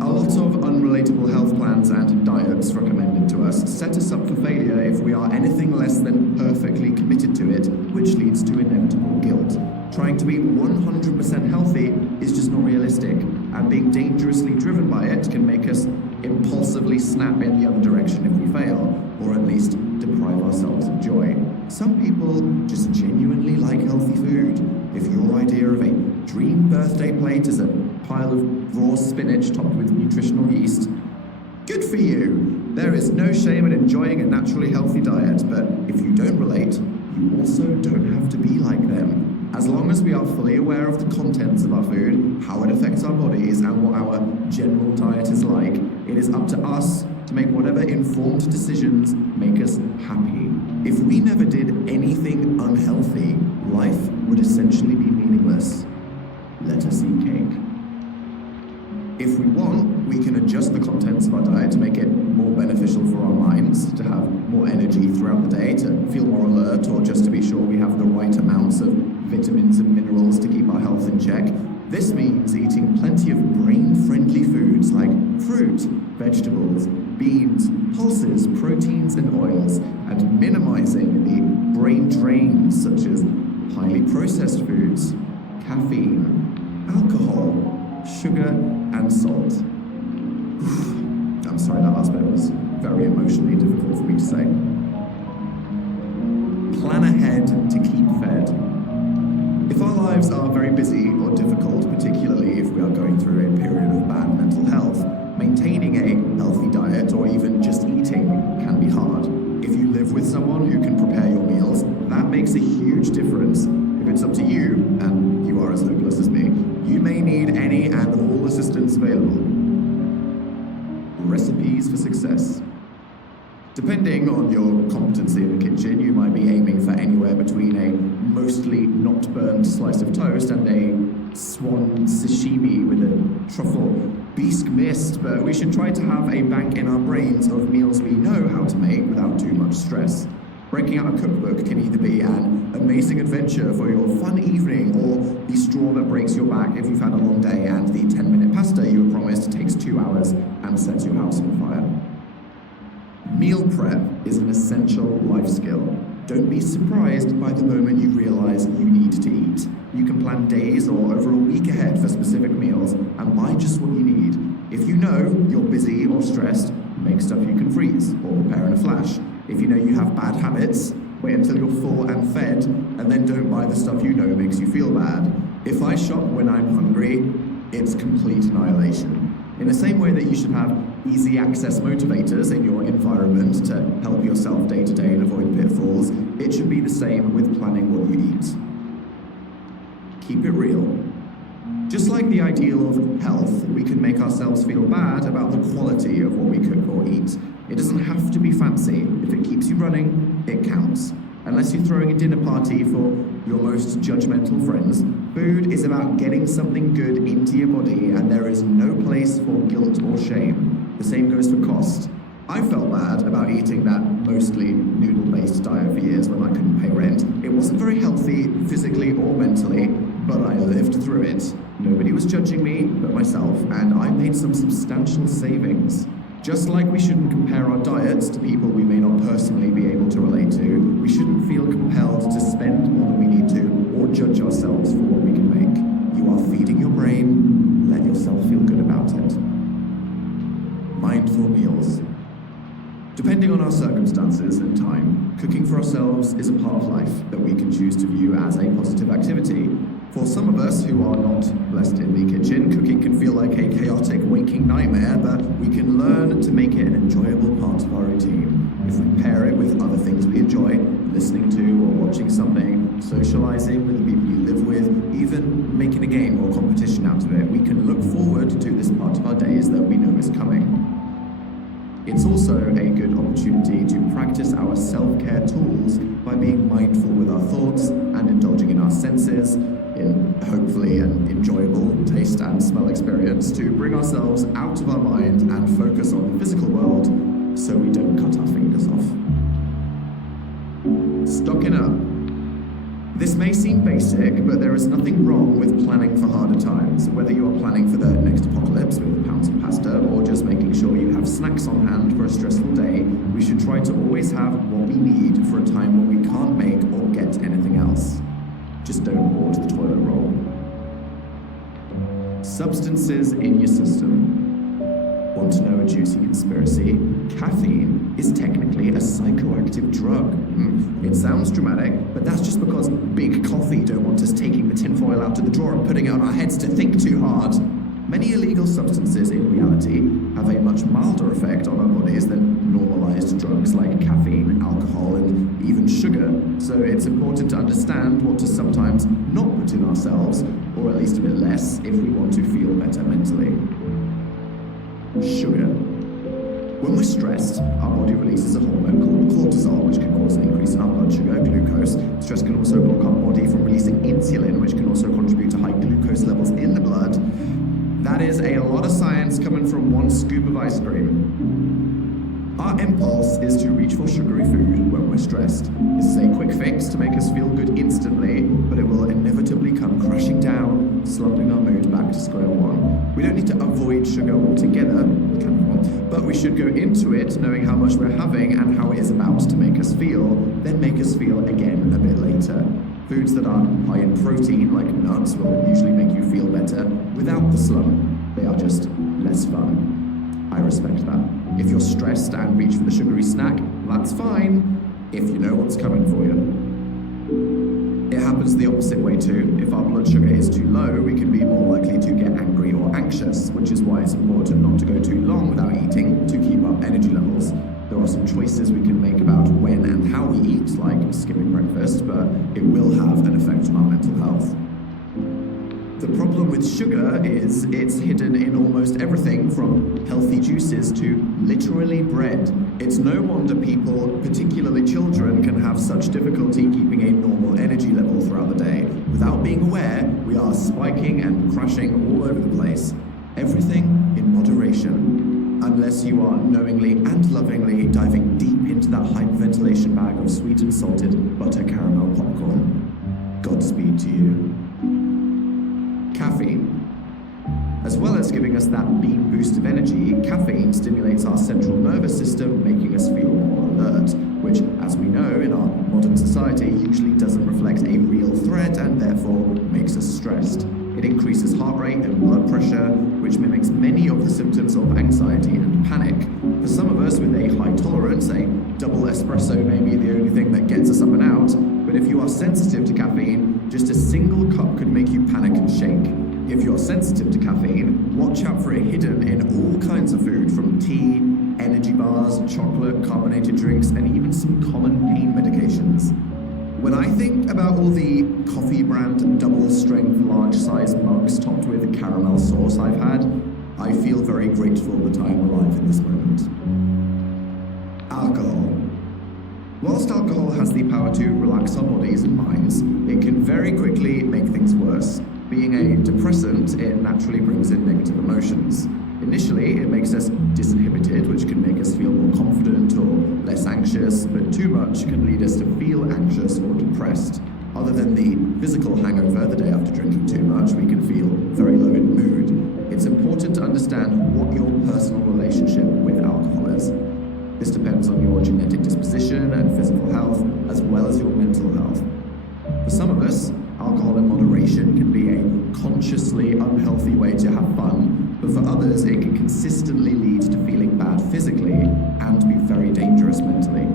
A lot of unrelatable health plans and diets recommended to us set us up for failure if we are anything less than perfectly committed to it, which leads to inevitable guilt. Trying to be 100% healthy is just not realistic, and being dangerously driven by it can make us impulsively snap in the other direction if we fail, or at least deprive ourselves of joy. Some people just genuinely like healthy food. If your idea of a dream birthday plate is a pile of raw spinach topped with nutritional yeast, good for you. There is no shame in enjoying a naturally healthy diet, but if you don't relate, you also don't have to be like them. As long as we are fully aware of the contents of our food, how it affects our bodies, and what our general diet is like, it is up to us to make whatever informed decisions make us happy. If we never did anything unhealthy, life would essentially be meaningless. Let us eat cake. If we want, we can adjust the contents of our diet to make it more beneficial for our minds, to have more energy throughout the day, to feel more alert, or just to be sure we have the right amounts of vitamins and minerals to keep our health in check. This means eating plenty of brain-friendly foods like fruit, vegetables, beans, pulses, proteins, and oils, and minimizing the brain drains such as highly processed foods, caffeine, alcohol, sugar, and salt. I'm sorry, that last bit was very emotionally difficult for me to say. Plan ahead to keep fed. If our lives are very busy or difficult, particularly if we are going through a period of bad mental health, maintaining a healthy diet or even just eating can be hard. If you live with someone who can prepare your meals, that makes a huge difference. If it's up to you, and you are as hopeless as me, you may need any and all assistance available. Recipes for success. Depending on your competency in the kitchen, you might be aiming for anywhere between a mostly not burned slice of toast and a swan sashimi with a truffle bisque mist, but we should try to have a bank in our brains of meals we know how to make without too much stress. Breaking out a cookbook can either be an amazing adventure for your fun evening or the straw that breaks your back if you've had a long day and the 10-minute pasta you were promised takes 2 hours and sets your house on fire. Meal prep is an essential life skill. Don't be surprised by the moment you realize you need to eat. You can plan days or over a week ahead for specific meals and buy just what you need. If you know you're busy or stressed, make stuff you can freeze or prepare in a flash. If you know you have bad habits, wait until you're full and fed, and then don't buy the stuff you know makes you feel bad. If I shop when I'm hungry, it's complete annihilation. In the same way that you should have easy access motivators in your environment to help yourself day to day and avoid pitfalls, it should be the same with planning what you eat. Keep it real. Just like the ideal of health, we can make ourselves feel bad about the quality of what we cook or eat. It doesn't have to be fancy. If it keeps you running, it counts. Unless you're throwing a dinner party for your most judgmental friends, food is about getting something good into your body, and there is no place for guilt or shame. The same goes for cost. I felt bad about eating that mostly noodle-based diet for years when I couldn't pay rent. It wasn't very healthy physically or mentally, but I lived through it. Nobody was judging me but myself, and I made some substantial savings. Just like we shouldn't compare our diets to people we may not personally be able to relate to, we shouldn't feel compelled to spend more than we need to or judge ourselves for what we can make. You are feeding your brain, let yourself feel good about it. Mindful meals. Depending on our circumstances and time, cooking for ourselves is a part of life that we can choose to view as a positive activity. For some of us who are not blessed in the kitchen, cooking can feel like a chaotic waking nightmare, but we can learn to make it an enjoyable part of our routine. If we pair it with other things we enjoy, listening to or watching something, socializing with the people you live with, even making a game or competition out of it, we can look forward to this part of our days that we know is coming. It's also a good opportunity to practice our self-care tools by being mindful with our thoughts and indulging in our senses, in hopefully an enjoyable taste and smell experience to bring ourselves out of our mind and focus on the physical world so we don't cut our fingers off. Stocking up. This may seem basic, but there is nothing wrong with planning for harder times. Whether you are planning for the next apocalypse with pounds of pasta or just making sure you have snacks on hand for a stressful day, we should try to always have what we need for a time when we can't make or get anything else. Just don't hoard the toilet roll. Substances in your system. Want to know a juicy conspiracy? Caffeine is technically a psychoactive drug. It sounds dramatic, but that's just because Big Coffee don't want us taking the tinfoil out of the drawer and putting it on our heads to think too hard. Many illegal substances in reality have a much milder effect on our bodies than normalized drugs like caffeine, alcohol, and even sugar. So it's important to understand what to sometimes not put in ourselves, or at least a bit less, if we want to feel better mentally. Sugar. When we're stressed, our body releases a hormone called cortisol, which can cause an increase in our blood sugar, glucose. Stress can also block our body from releasing insulin, which can also contribute to high glucose levels in the blood. That is a lot of science coming from one scoop of ice cream. Our impulse is to reach for sugary food when we're stressed. This is a quick fix to make us feel good instantly, but it will inevitably come crashing down, slumping our mood back to square one. We don't need to avoid sugar altogether, but we should go into it knowing how much we're having and how it is about to make us feel, then make us feel again a bit later. Foods that are high in protein, like nuts, will usually make you feel better, with without the slum. They are just less fun. I respect that. If you're stressed and reach for the sugary snack, that's fine, if you know what's coming for you. It happens the opposite way too. If our blood sugar is too low, we can be more likely to get angry or anxious, which is why it's important not to go too long without eating to keep up energy levels. There are some choices we can make about when and how we eat, like skipping breakfast, but it will have an effect on our mental health. The problem with sugar is it's hidden in almost everything from healthy juices to literally bread. It's no wonder people, particularly children, can have such difficulty keeping a normal energy level throughout the day. Without being aware, we are spiking and crashing all over the place. Everything in moderation. Unless you are knowingly and lovingly diving deep into that hyperventilation bag of sweet and salted butter caramel popcorn. Godspeed to you. Caffeine. As well as giving us that beam boost of energy, caffeine stimulates our central nervous system, making us feel more alert, which, as we know, in our modern society usually doesn't reflect a real threat and therefore makes us stressed. It increases heart rate and blood pressure, which mimics many of the symptoms of anxiety and panic. For some of us with a high tolerance, a double espresso may be the only thing that gets us up and out, but if you are sensitive to caffeine, just a single cup could make you panic and shake. If you're sensitive to caffeine, watch out for it hidden in all kinds of food, from tea, energy bars, chocolate, carbonated drinks, and even some common pain medications. When I think about all the coffee brand double-strength large-size mugs topped with caramel sauce I've had, I feel very grateful that I am alive in this moment. Alcohol. Whilst alcohol has the power to relax our bodies and minds, it can very quickly make things worse. Being a depressant, it naturally brings in negative emotions. Initially, it makes us disinhibited, which can make us feel more confident or less anxious, but too much can lead us to feel anxious or depressed. Other than the physical hangover the day after drinking too much, we can feel very low in mood. It's important to understand what your personal relationship with alcohol is. This depends on your genetic disposition and physical health, as well as your mental health. For some of us, alcohol in moderation can be a consciously unhealthy way to have fun, but for others it can consistently lead to feeling bad physically and be very dangerous mentally.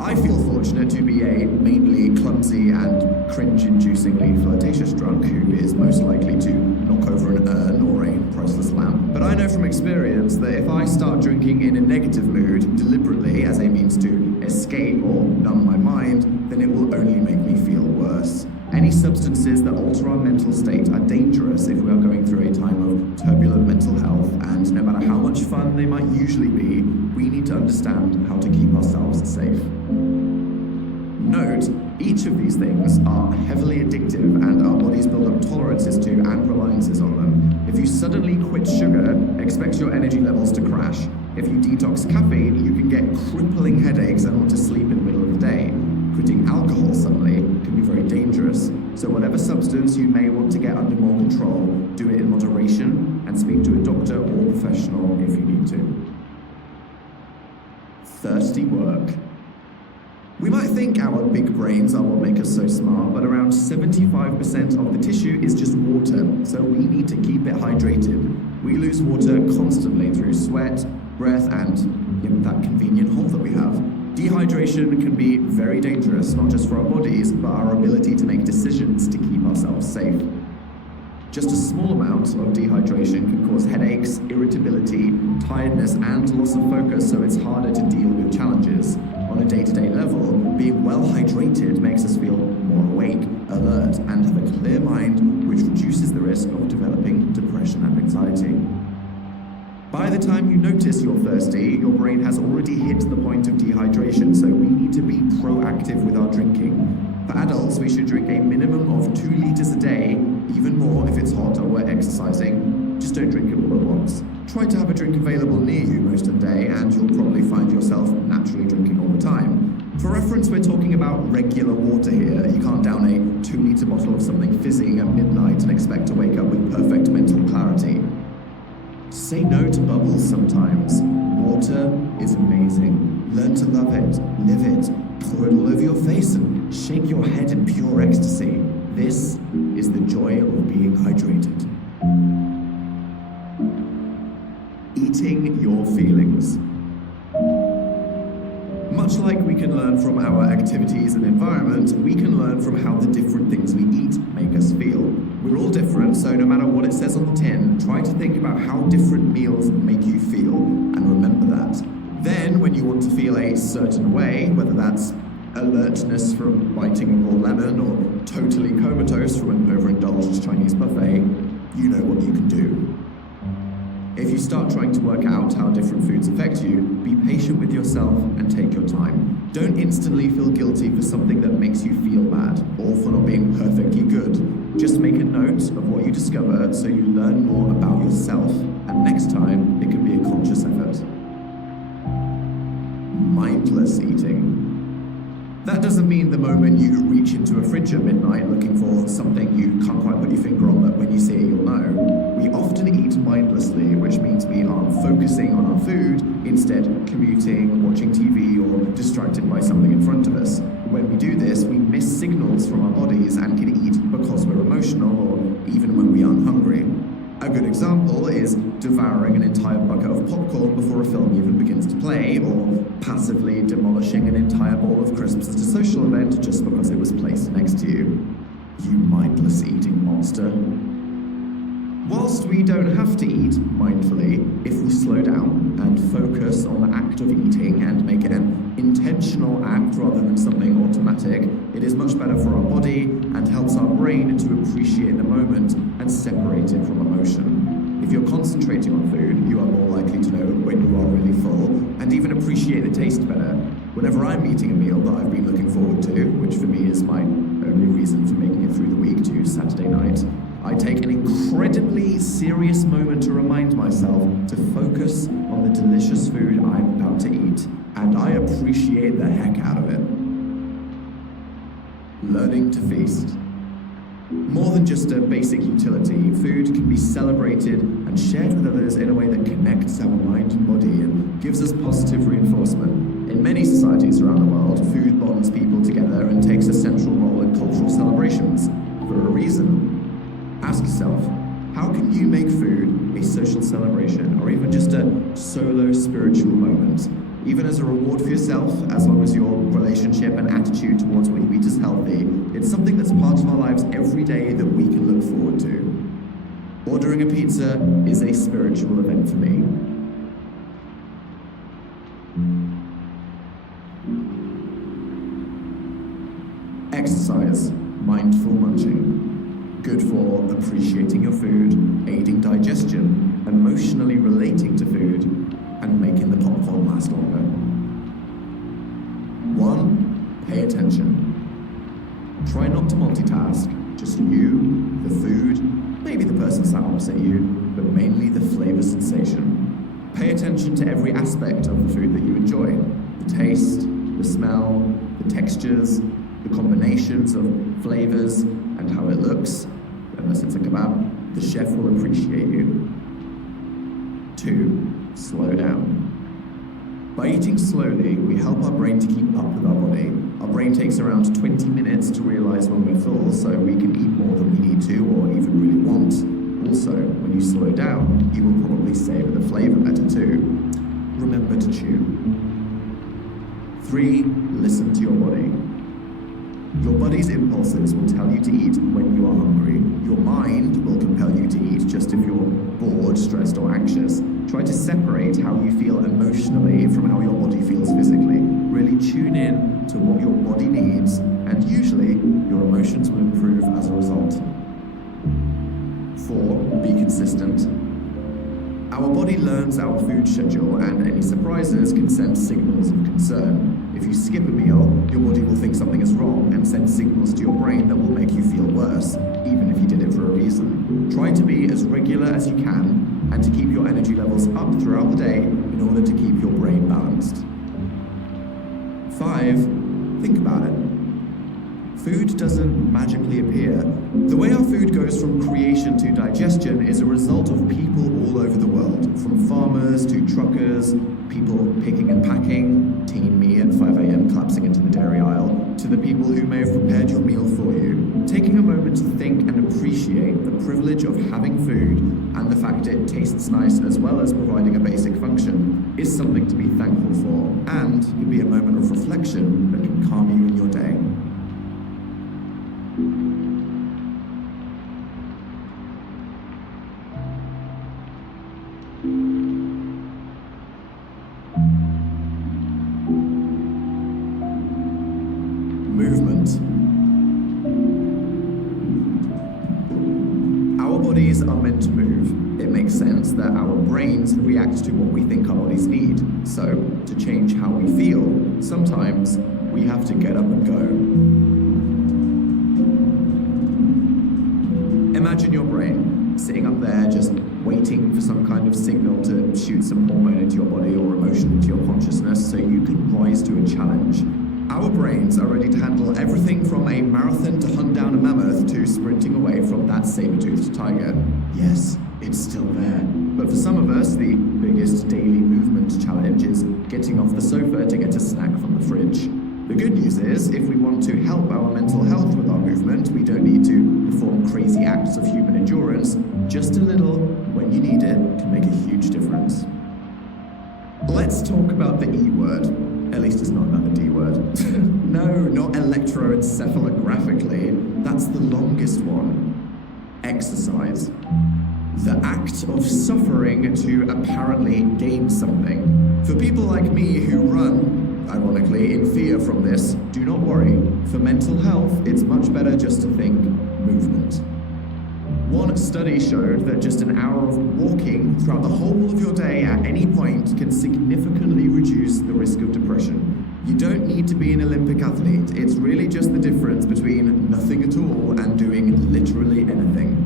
I feel fortunate to be a mainly clumsy and cringe-inducingly flirtatious drunk who is most likely to knock over an urn or a priceless lamp. But I know from experience that if I start drinking in a negative mood deliberately as a means to escape or numb my mind, then it will only make me feel worse. Any substances that alter our mental state are dangerous if we are going through a time of turbulent mental health, and no matter how much fun they might usually be, we need to understand how to keep ourselves safe. Note, each of these things are heavily addictive and our bodies build up tolerances to and reliances on them. If you suddenly quit sugar, expect your energy levels to crash. If you detox caffeine, you can get crippling headaches and want to sleep in the middle of the day. Quitting alcohol suddenly can be very dangerous. So whatever substance you may want to get under more control, do it in moderation and speak to a doctor or professional if you need to. Thirsty work. We might think our big brains are what make us so smart, but around 75% of the tissue is just water, so we need to keep it hydrated. We lose water constantly through sweat, breath, and that convenient hole that we have. Dehydration can be very dangerous, not just for our bodies, but our ability to make decisions to keep ourselves safe. Just a small amount of dehydration can cause headaches, irritability, tiredness, and loss of focus, so it's harder to deal with challenges. On a day-to-day level, being well hydrated makes us feel more awake, alert, and have a clear mind, which reduces the risk of developing depression and anxiety. By the time you notice you're thirsty, your brain has already hit the point of dehydration, so we need to be proactive with our drinking. For adults, we should drink a minimum of 2 liters a day, even more if it's hot or we're exercising. Just don't drink it all at once. Try to have a drink available near you most of the day, and you'll probably find yourself naturally drinking all the time. For reference, we're talking about regular water here. You can't down a 2-liter bottle of something fizzy at midnight and expect to wake up with perfect mental clarity. Say no to bubbles sometimes. Water is amazing. Learn to love it, live it, pour it all over your face and shake your head in pure ecstasy. This is the joy of being hydrated. Eating your feelings. Much like we can learn from our activities and environment, we can learn from how the different things we eat make us feel. We're all different, so no matter what it says on the tin, try to think about how different meals make you feel, and remember that. Then, when you want to feel a certain way, whether that's alertness from biting a raw lemon or totally comatose from an overindulged Chinese buffet, you know what you can do. If you start trying to work out how different foods affect you, be patient with yourself and take your time. Don't instantly feel guilty for something that makes you feel bad, or for not being perfectly good. Just make a note of what you discover so you learn more about yourself, and next time it can be a conscious effort. Mindless eating. That doesn't mean the moment you reach into a fridge at midnight looking for something you can't quite put your finger on, but when you see it you'll know. We often eat mindlessly, which means we aren't focusing on our food, instead commuting, watching TV, or distracted by something in front of us. When we do this, we miss signals from our bodies and can eat because we're emotional or even when we aren't hungry. A good example is devouring an entire bucket of popcorn before a film even begins to play, or passively demolishing an entire bowl of crisps at a social event just because it was placed next to you. You mindless eating monster. Whilst we don't have to eat mindfully, if we slow down and focus on the act of eating and make it an intentional act rather than something automatic, it is much better for our body and helps our brain to appreciate the moment and separate it from emotion. If you're concentrating on food, you are more likely to know when you are really full and even appreciate the taste better. Whenever I'm eating a meal that I've been looking forward to, which for me is my only reason for making it through the week to Saturday night, I take an incredibly serious moment to remind myself to focus on the delicious food I'm about to eat, and I appreciate the heck out of it. Learning to feast. More than just a basic utility, food can be celebrated and shared with others in a way that connects our mind and body and gives us positive reinforcement. In many societies around the world, food bonds people together and takes a central role in cultural celebrations for a reason. Ask yourself, how can you make food a social celebration or even just a solo spiritual moment? Even as a reward for yourself, as long as your relationship and attitude towards what you eat is healthy, it's something that's part of our lives every day that we can look forward to. Ordering a pizza is a spiritual event for me. Exercise, mindful munching. Good for appreciating your food, aiding digestion, emotionally relating to food, and making the popcorn last longer. 1. Pay attention. Try not to multitask, just you, the food, maybe the person sat opposite you, but mainly the flavor sensation. Pay attention to every aspect of the food that you enjoy. The taste, the smell, the textures, the combinations of flavors, and how it looks. Unless it's a kebab, the chef will appreciate you. 2. Slow down. By eating slowly, we help our brain to keep up with our body. Our brain takes around 20 minutes to realize when we're full, so we can eat more than we need to or even really want. Also, when you slow down, you will probably savor the flavor better too. Remember to chew. 3. Listen to your body. Your body's impulses will tell you to eat when you are hungry. Your mind will compel you to eat just if you're bored, stressed, or anxious. Try to separate how you feel emotionally from how your body feels physically. Really tune in to what your body needs, and usually your emotions will improve as a result. 4. Be consistent. Our body learns our food schedule, and any surprises can send signals of concern. If you skip a meal, your body will think something is wrong and send signals to your brain that will make you feel worse, even if you did it for a reason. Try to be as regular as you can and to keep your energy levels up throughout the day in order to keep your brain balanced. 5. Think about it. Food doesn't magically appear. The way our food goes from creation to digestion is a result of people all over the world, from farmers to truckers, people picking and packing, teen me at 5 a.m. collapsing into the dairy aisle, to the people who may have prepared your meal for you. Taking a moment privilege of having food and the fact it tastes nice as well as providing a basic function is something to be thankful for, and could be a moment of reflection that can calm you in your day. Movement. Our bodies are meant to move. It makes sense that our brains react to what we think our bodies need. So, to change how we feel, sometimes we have to get up and go. Imagine your brain sitting up there just waiting for some kind of signal to shoot some hormone into your body or emotion into your consciousness so you can rise to a challenge. Our brains are ready to handle everything from a marathon to hunt down a mammoth to sprinting away from that saber-toothed tiger. Yes, it's still there. But for some of us, the biggest daily movement challenge is getting off the sofa to get a snack from the fridge. The good news is, if we want to help our mental health with our movement, we don't need to perform crazy acts of human endurance. Just a little, when you need it, can make a huge difference. Let's talk about the E word. At least it's not another D word. No, not electroencephalographically. That's the longest one. Exercise. The act of suffering to apparently gain something. For people like me who run, ironically, in fear from this, do not worry. For mental health, it's much better just to think movement. One study showed that just an hour of walking throughout the whole of your day at any point can significantly reduce the risk of depression. You don't need to be an Olympic athlete. It's really just the difference between nothing at all and doing literally anything.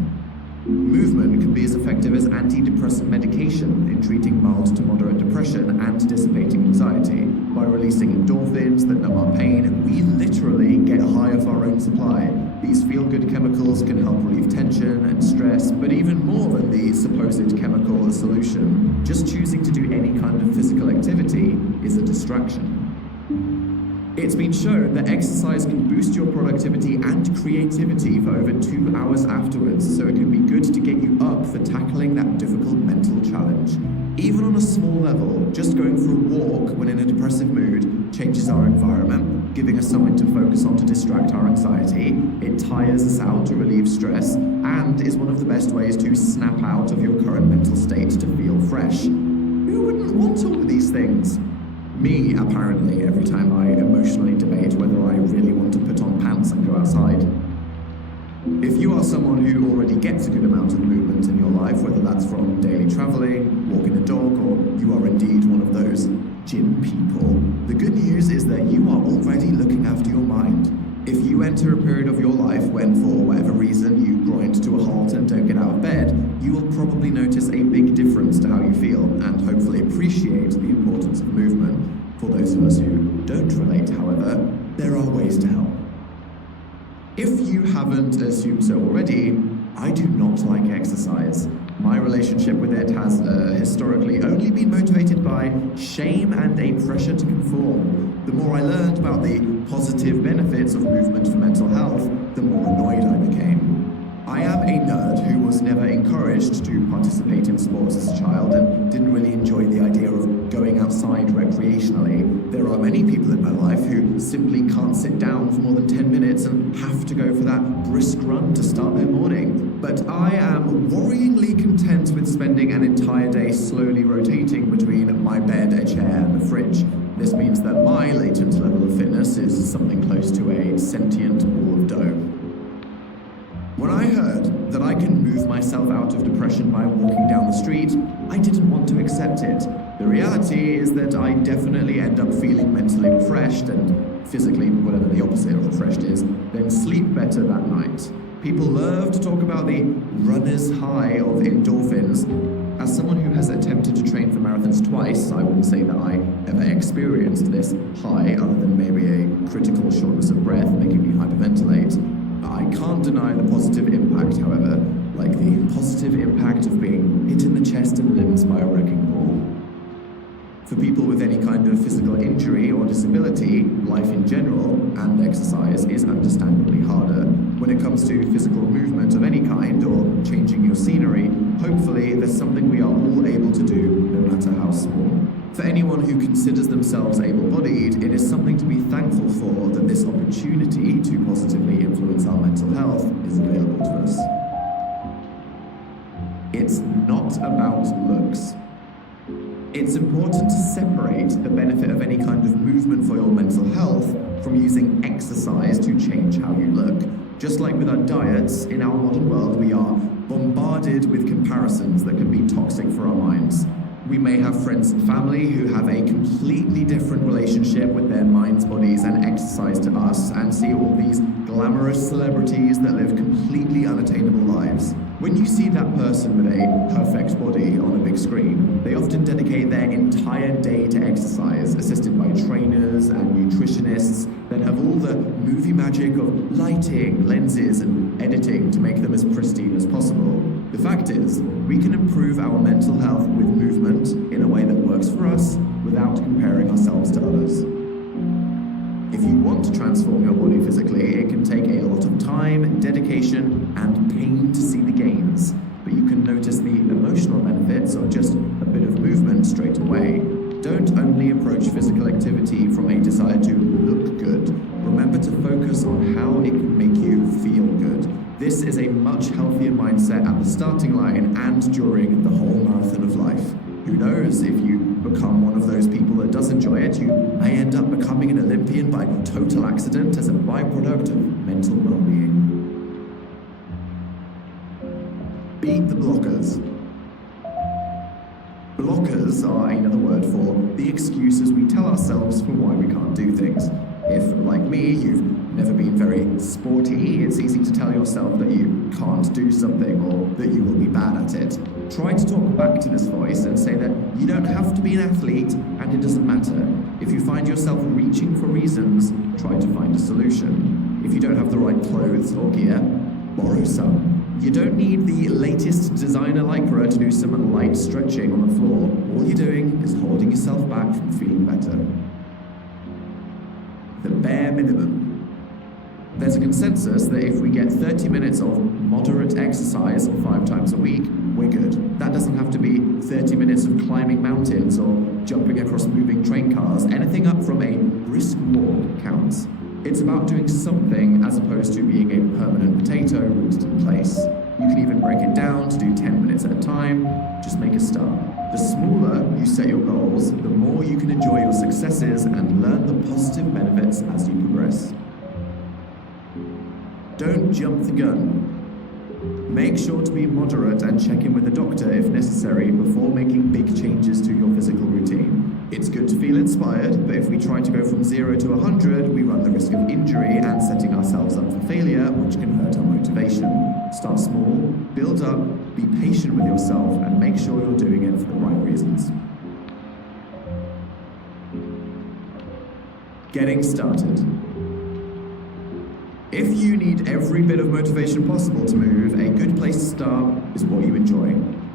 Movement can be as effective as antidepressant medication in treating mild to moderate depression and dissipating anxiety. By releasing endorphins that numb our pain, we literally get high off our own supply. These feel-good chemicals can help relieve tension and stress, but even more than the supposed chemical solution, just choosing to do any kind of physical activity is a distraction. It's been shown that exercise can boost your productivity and creativity for over 2 hours afterwards, so it can be good to get you up for tackling that difficult mental challenge. Even on a small level, just going for a walk when in a depressive mood changes our environment, giving us something to focus on to distract our anxiety. It tires us out to relieve stress, and is one of the best ways to snap out of your current mental state to feel fresh. Who wouldn't want all of these things? Me, apparently, every time I emotionally debate whether I really want to put on pants and go outside. If you are someone who already gets a good amount of movement in your life, whether that's from daily traveling, walking a dog, or you are indeed one of those gym people, the good news is that you are already looking after your mind. If you enter a period of your life when, for whatever reason, you grind to a halt and don't get out of bed, you will probably notice a big difference to how you feel and hopefully appreciate the importance of movement. For those of us who don't relate, however, there are ways to help. If you haven't assumed so already, I do not like exercise. My relationship with it has historically only been motivated by shame and a pressure to conform. The more I learned about the positive benefits of movement for mental health, the more annoyed I became. I am a nerd who was never encouraged to participate in sports as a child and didn't really enjoy the idea of going outside recreationally. There are many people in my life who simply can't sit down for more than 10 minutes and have to go for that brisk run to start their morning. But I am worryingly content with spending an entire day slowly rotating between my bed, a chair, and the fridge. This means that my latent level of fitness is something close to a sentient ball of dough. When I heard that I can move myself out of depression by walking down the street, I didn't want to accept it. The reality is that I definitely end up feeling mentally refreshed and physically, whatever the opposite of refreshed is, then sleep better that night. People love to talk about the runner's high of endorphins. As someone who has attempted to train for marathons twice, I wouldn't say that I ever experienced this high other than maybe a critical shortness of breath making me hyperventilate. I can't deny the positive impact, however, like the positive impact of being hit in the chest and limbs by a wrecking ball. For people with any kind of physical injury or disability, life in general and exercise is understandably harder. When it comes to physical movement of any kind or changing your scenery, hopefully there's something we are all able to do, no matter how small. For anyone who considers themselves able-bodied, it is something to be thankful for that this opportunity to positively influence our mental health is available to us. It's not about looks. It's important to separate the benefit of any kind of movement for your mental health from using exercise to change how you look. Just like with our diets, in our modern world, we are bombarded with comparisons that can be toxic for our minds. We may have friends and family who have a completely different relationship with their minds, bodies, and exercise to us, and see all these glamorous celebrities that live completely unattainable lives. When you see that person with a perfect body on a big screen, they often dedicate their entire day to exercise, assisted by trainers and nutritionists that have all the movie magic of lighting, lenses, and editing to make them as pristine as possible. The fact is, we can improve our mental health with movement in a way that works for us without comparing ourselves to others. If you want to transform your body physically, it can take a lot of time, dedication, and pain to see the gains, but you can notice the emotional benefits of just a bit of movement straight away. Don't only approach physical activity from a desire to look good. Remember to focus on how it can make you feel good. This is a much healthier mindset at the starting line and during the whole marathon of life. Who knows, if you become one of those people that does enjoy it, you may end up becoming an Olympian by total accident as a byproduct of mental well-being. Beat the blockers. Blockers are another word for the excuses we tell ourselves for why we can't do things. If, like me, you've never been very sporty, it's easy to tell yourself that you can't do something or that you will be bad at it. Try to talk back to this voice and say that you don't have to be an athlete and it doesn't matter. If you find yourself reaching for reasons, try to find a solution. If you don't have the right clothes or gear, borrow some. You don't need the latest designer lycra to do some light stretching on the floor. All you're doing is holding yourself back from feeling better. The bare minimum. There's a consensus that if we get 30 minutes of moderate exercise 5 times a week, we're good. That doesn't have to be 30 minutes of climbing mountains or jumping across moving train cars. Anything up from a brisk walk counts. It's about doing something as opposed to being a permanent potato rooted in place. You can even break it down to do 10 minutes at a time. Just make a start. The smaller you set your goals, the more you can enjoy your successes and learn the positive benefits as you progress. Don't jump the gun. Make sure to be moderate and check in with a doctor if necessary before making big changes to your physical routine. It's good to feel inspired, but if we try to go from 0 to 100, we run the risk of injury and setting ourselves up for failure, which can hurt our motivation. Start small, build up, be patient with yourself, and make sure you're doing it for the right reasons. Getting started. If you need every bit of motivation possible to move, a good place to start is what you enjoy.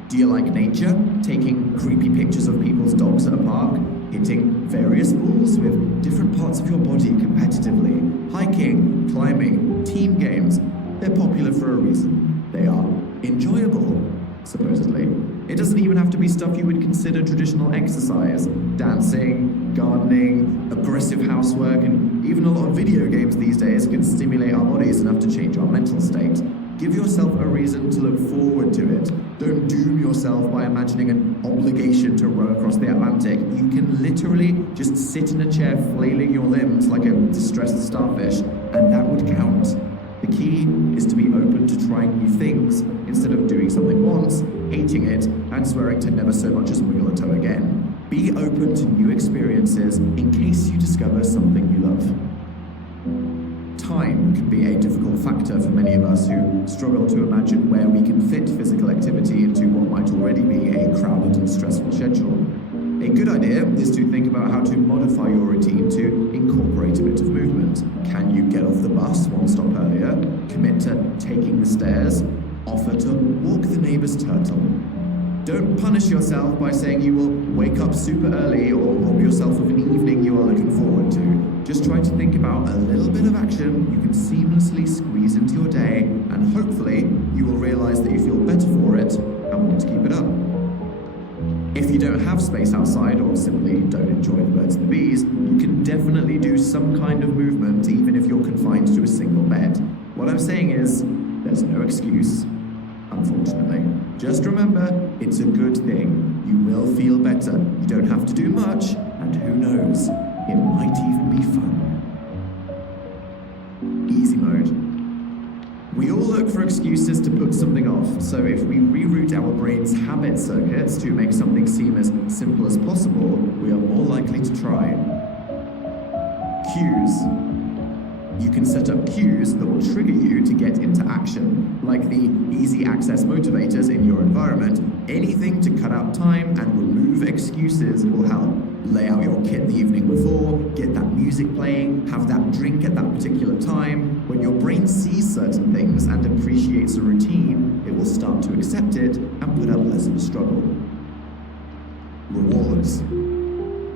Do you like nature? Taking creepy pictures of people's dogs at a park? Hitting various balls with different parts of your body competitively? Hiking? Climbing? Team games? They're popular for a reason. They are enjoyable, supposedly. It doesn't even have to be stuff you would consider traditional exercise. Dancing, gardening, aggressive housework, and even a lot of video games these days can stimulate our bodies enough to change our mental state. Give yourself a reason to look forward to it. Don't doom yourself by imagining an obligation to row across the Atlantic. You can literally just sit in a chair flailing your limbs like a distressed starfish, and that would count. The key is to be open to trying new things instead of doing something once, hating it, and swearing to never so much as wiggle a toe again. Be open to new experiences in case you discover something you love. Time can be a difficult factor for many of us who struggle to imagine where we can fit physical activity into what might already be a crowded and stressful schedule. A good idea is to think about how to modify your routine to incorporate a bit of movement. Can you get off the bus one stop earlier? Commit to taking the stairs? Offer to walk the neighbor's turtle? Don't punish yourself by saying you will wake up super early or rob yourself of an evening you are looking forward to. Just try to think about a little bit of action you can seamlessly squeeze into your day, and hopefully you will realize that you feel better for it and want to keep it up. If you don't have space outside or simply don't enjoy the birds and the bees, you can definitely do some kind of movement even if you're confined to a single bed. What I'm saying is, there's no excuse, unfortunately. Just remember, it's a good thing. You will feel better. You don't have to do much, and who knows, it might even be fun. Easy mode. We all look for excuses to put something off, so if we reroute our brain's habit circuits to make something seem as simple as possible, we are more likely to try. Cues. You can set up cues that will trigger you to get into action, like the easy access motivators in your environment. Anything to cut out time and remove excuses will help. Lay out your kit the evening before, get that music playing, have that drink at that particular time. When your brain sees certain things and appreciates a routine, it will start to accept it and put up less of a struggle. Rewards.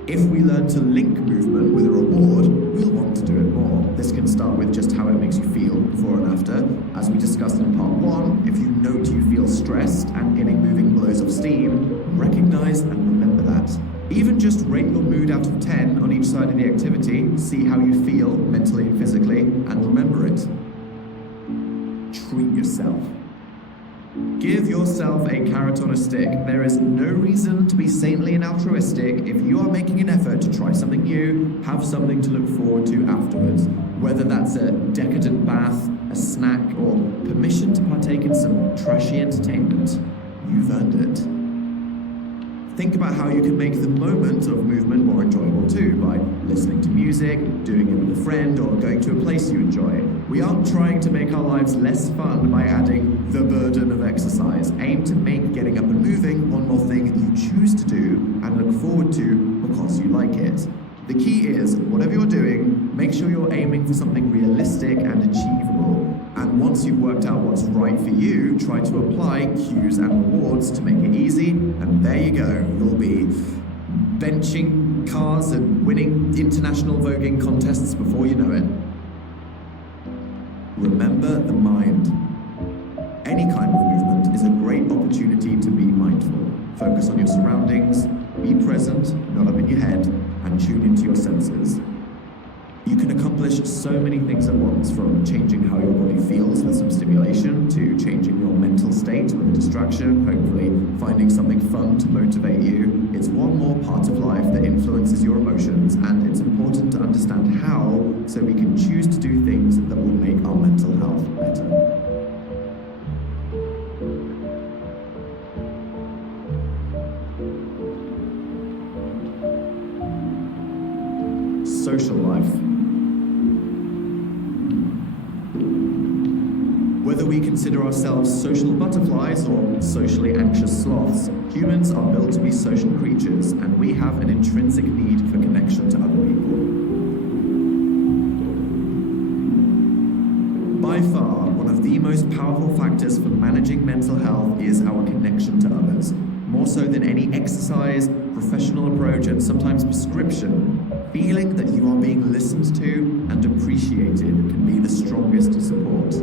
If we learn to link movement with a reward, we'll want to do it more. This can start with just how it makes you feel before and after. As we discussed in part 1, if you note you feel stressed and getting moving blows off steam, recognize and remember that. Even just rate your mood out of 10 on each side of the activity, see how you feel mentally and physically, and remember it. Treat yourself. Give yourself a carrot on a stick. There is no reason to be saintly and altruistic. If you are making an effort to try something new, have something to look forward to afterwards. Whether that's a decadent bath, a snack, or permission to partake in some trashy entertainment, you've earned it. Think about how you can make the moment of movement more enjoyable too, by listening to music, doing it with a friend, or going to a place you enjoy. We aren't trying to make our lives less fun by adding the burden of exercise. Aim to make getting up and moving one more thing you choose to do and look forward to because you like it. The key is, whatever you're doing, make sure you're aiming for something realistic and achievable. And once you've worked out what's right for you, try to apply cues and rewards to make it easy, and there you go. You'll be benching cars and winning international voguing contests before you know it. Remember the mind. Any kind of movement is a great opportunity to be mindful. Focus on your surroundings, be present, not up in your head, and tune into your senses. You can accomplish so many things at once, from changing how your body feels with some stimulation, to changing your mental state with a distraction, hopefully finding something fun to motivate you. It's one more part of life that influences your emotions, and it's important to understand how, so we can choose to do things that will make our mental health better. Social life. Whether we consider ourselves social butterflies or socially anxious sloths, humans are built to be social creatures, and we have an intrinsic need for connection to other people. By far, one of the most powerful factors for managing mental health is our connection to others. More so than any exercise, professional approach, and sometimes prescription, feeling that you are being listened to and appreciated can be the strongest support.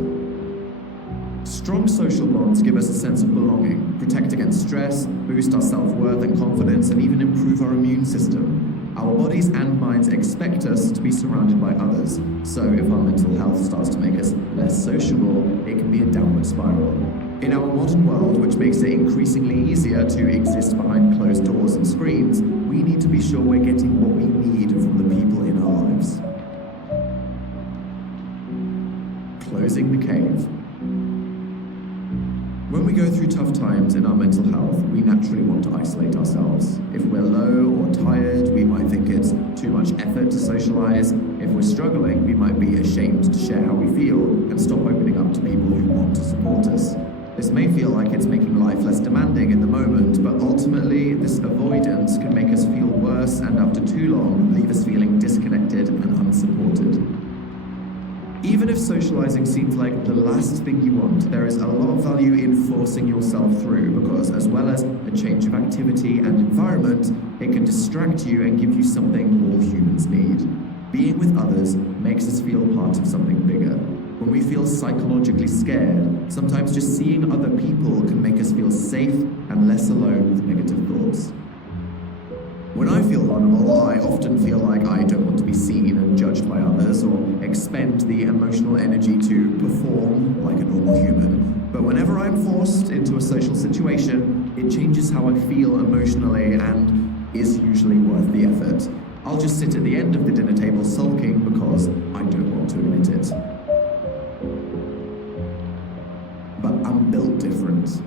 Strong social bonds give us a sense of belonging, protect against stress, boost our self-worth and confidence, and even improve our immune system. Our bodies and minds expect us to be surrounded by others, so if our mental health starts to make us less sociable, it can be a downward spiral. In our modern world, which makes it increasingly easier to exist behind closed doors and screens, we need to be sure we're getting what we need from the people in our lives. Closing the cave. When we go through tough times in our mental health, we naturally want to isolate ourselves. If we're low or tired, we might think it's too much effort to socialize. If we're struggling, we might be ashamed to share how we feel and stop opening up to people who want to support us. This may feel like it's making life less demanding in the moment, but ultimately, this avoidance can make us feel worse and after too long, leave us feeling disconnected and unsupported. Even Even if socializing seems like the last thing you want, there is a lot of value in forcing yourself through because, as well as a change of activity and environment, it can distract you and give you something all humans need. Being with others makes us feel part of something bigger. When we feel psychologically scared, sometimes just seeing other people can make us feel safe and less alone with negative thoughts. When I feel vulnerable, I often feel like I don't want to be seen and judged by others or expend the emotional energy to perform like a normal human. But whenever I'm forced into a social situation, it changes how I feel emotionally and is usually worth the effort. I'll just sit at the end of the dinner table sulking because I don't want to admit it. But I'm built different.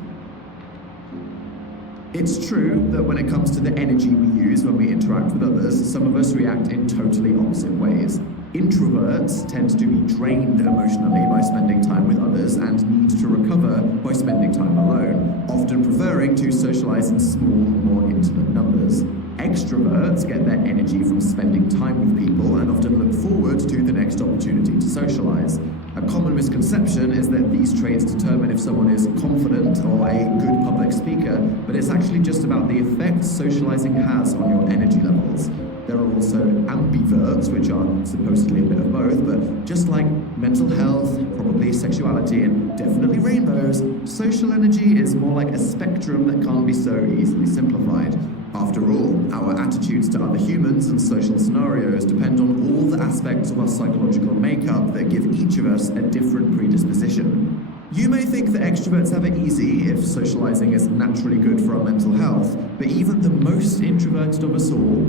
It's true that when it comes to the energy we use when we interact with others, some of us react in totally opposite ways. Introverts tend to be drained emotionally by spending time with others and need to recover by spending time alone, often preferring to socialize in small, more intimate numbers. Extroverts get their energy from spending time with people and often look forward to the next opportunity to socialize. A common misconception is that these traits determine if someone is confident or a good public speaker, but it's actually just about the effect socializing has on your energy levels. There are also ambiverts, which are supposedly a bit of both, but just like mental health, probably sexuality, and definitely rainbows, social energy is more like a spectrum that can't be so easily simplified. After all, our attitudes to other humans and social scenarios depend on all the aspects of our psychological makeup that give each of us a different predisposition. You may think that extroverts have it easy if socializing is naturally good for our mental health, but even the most introverted of us all,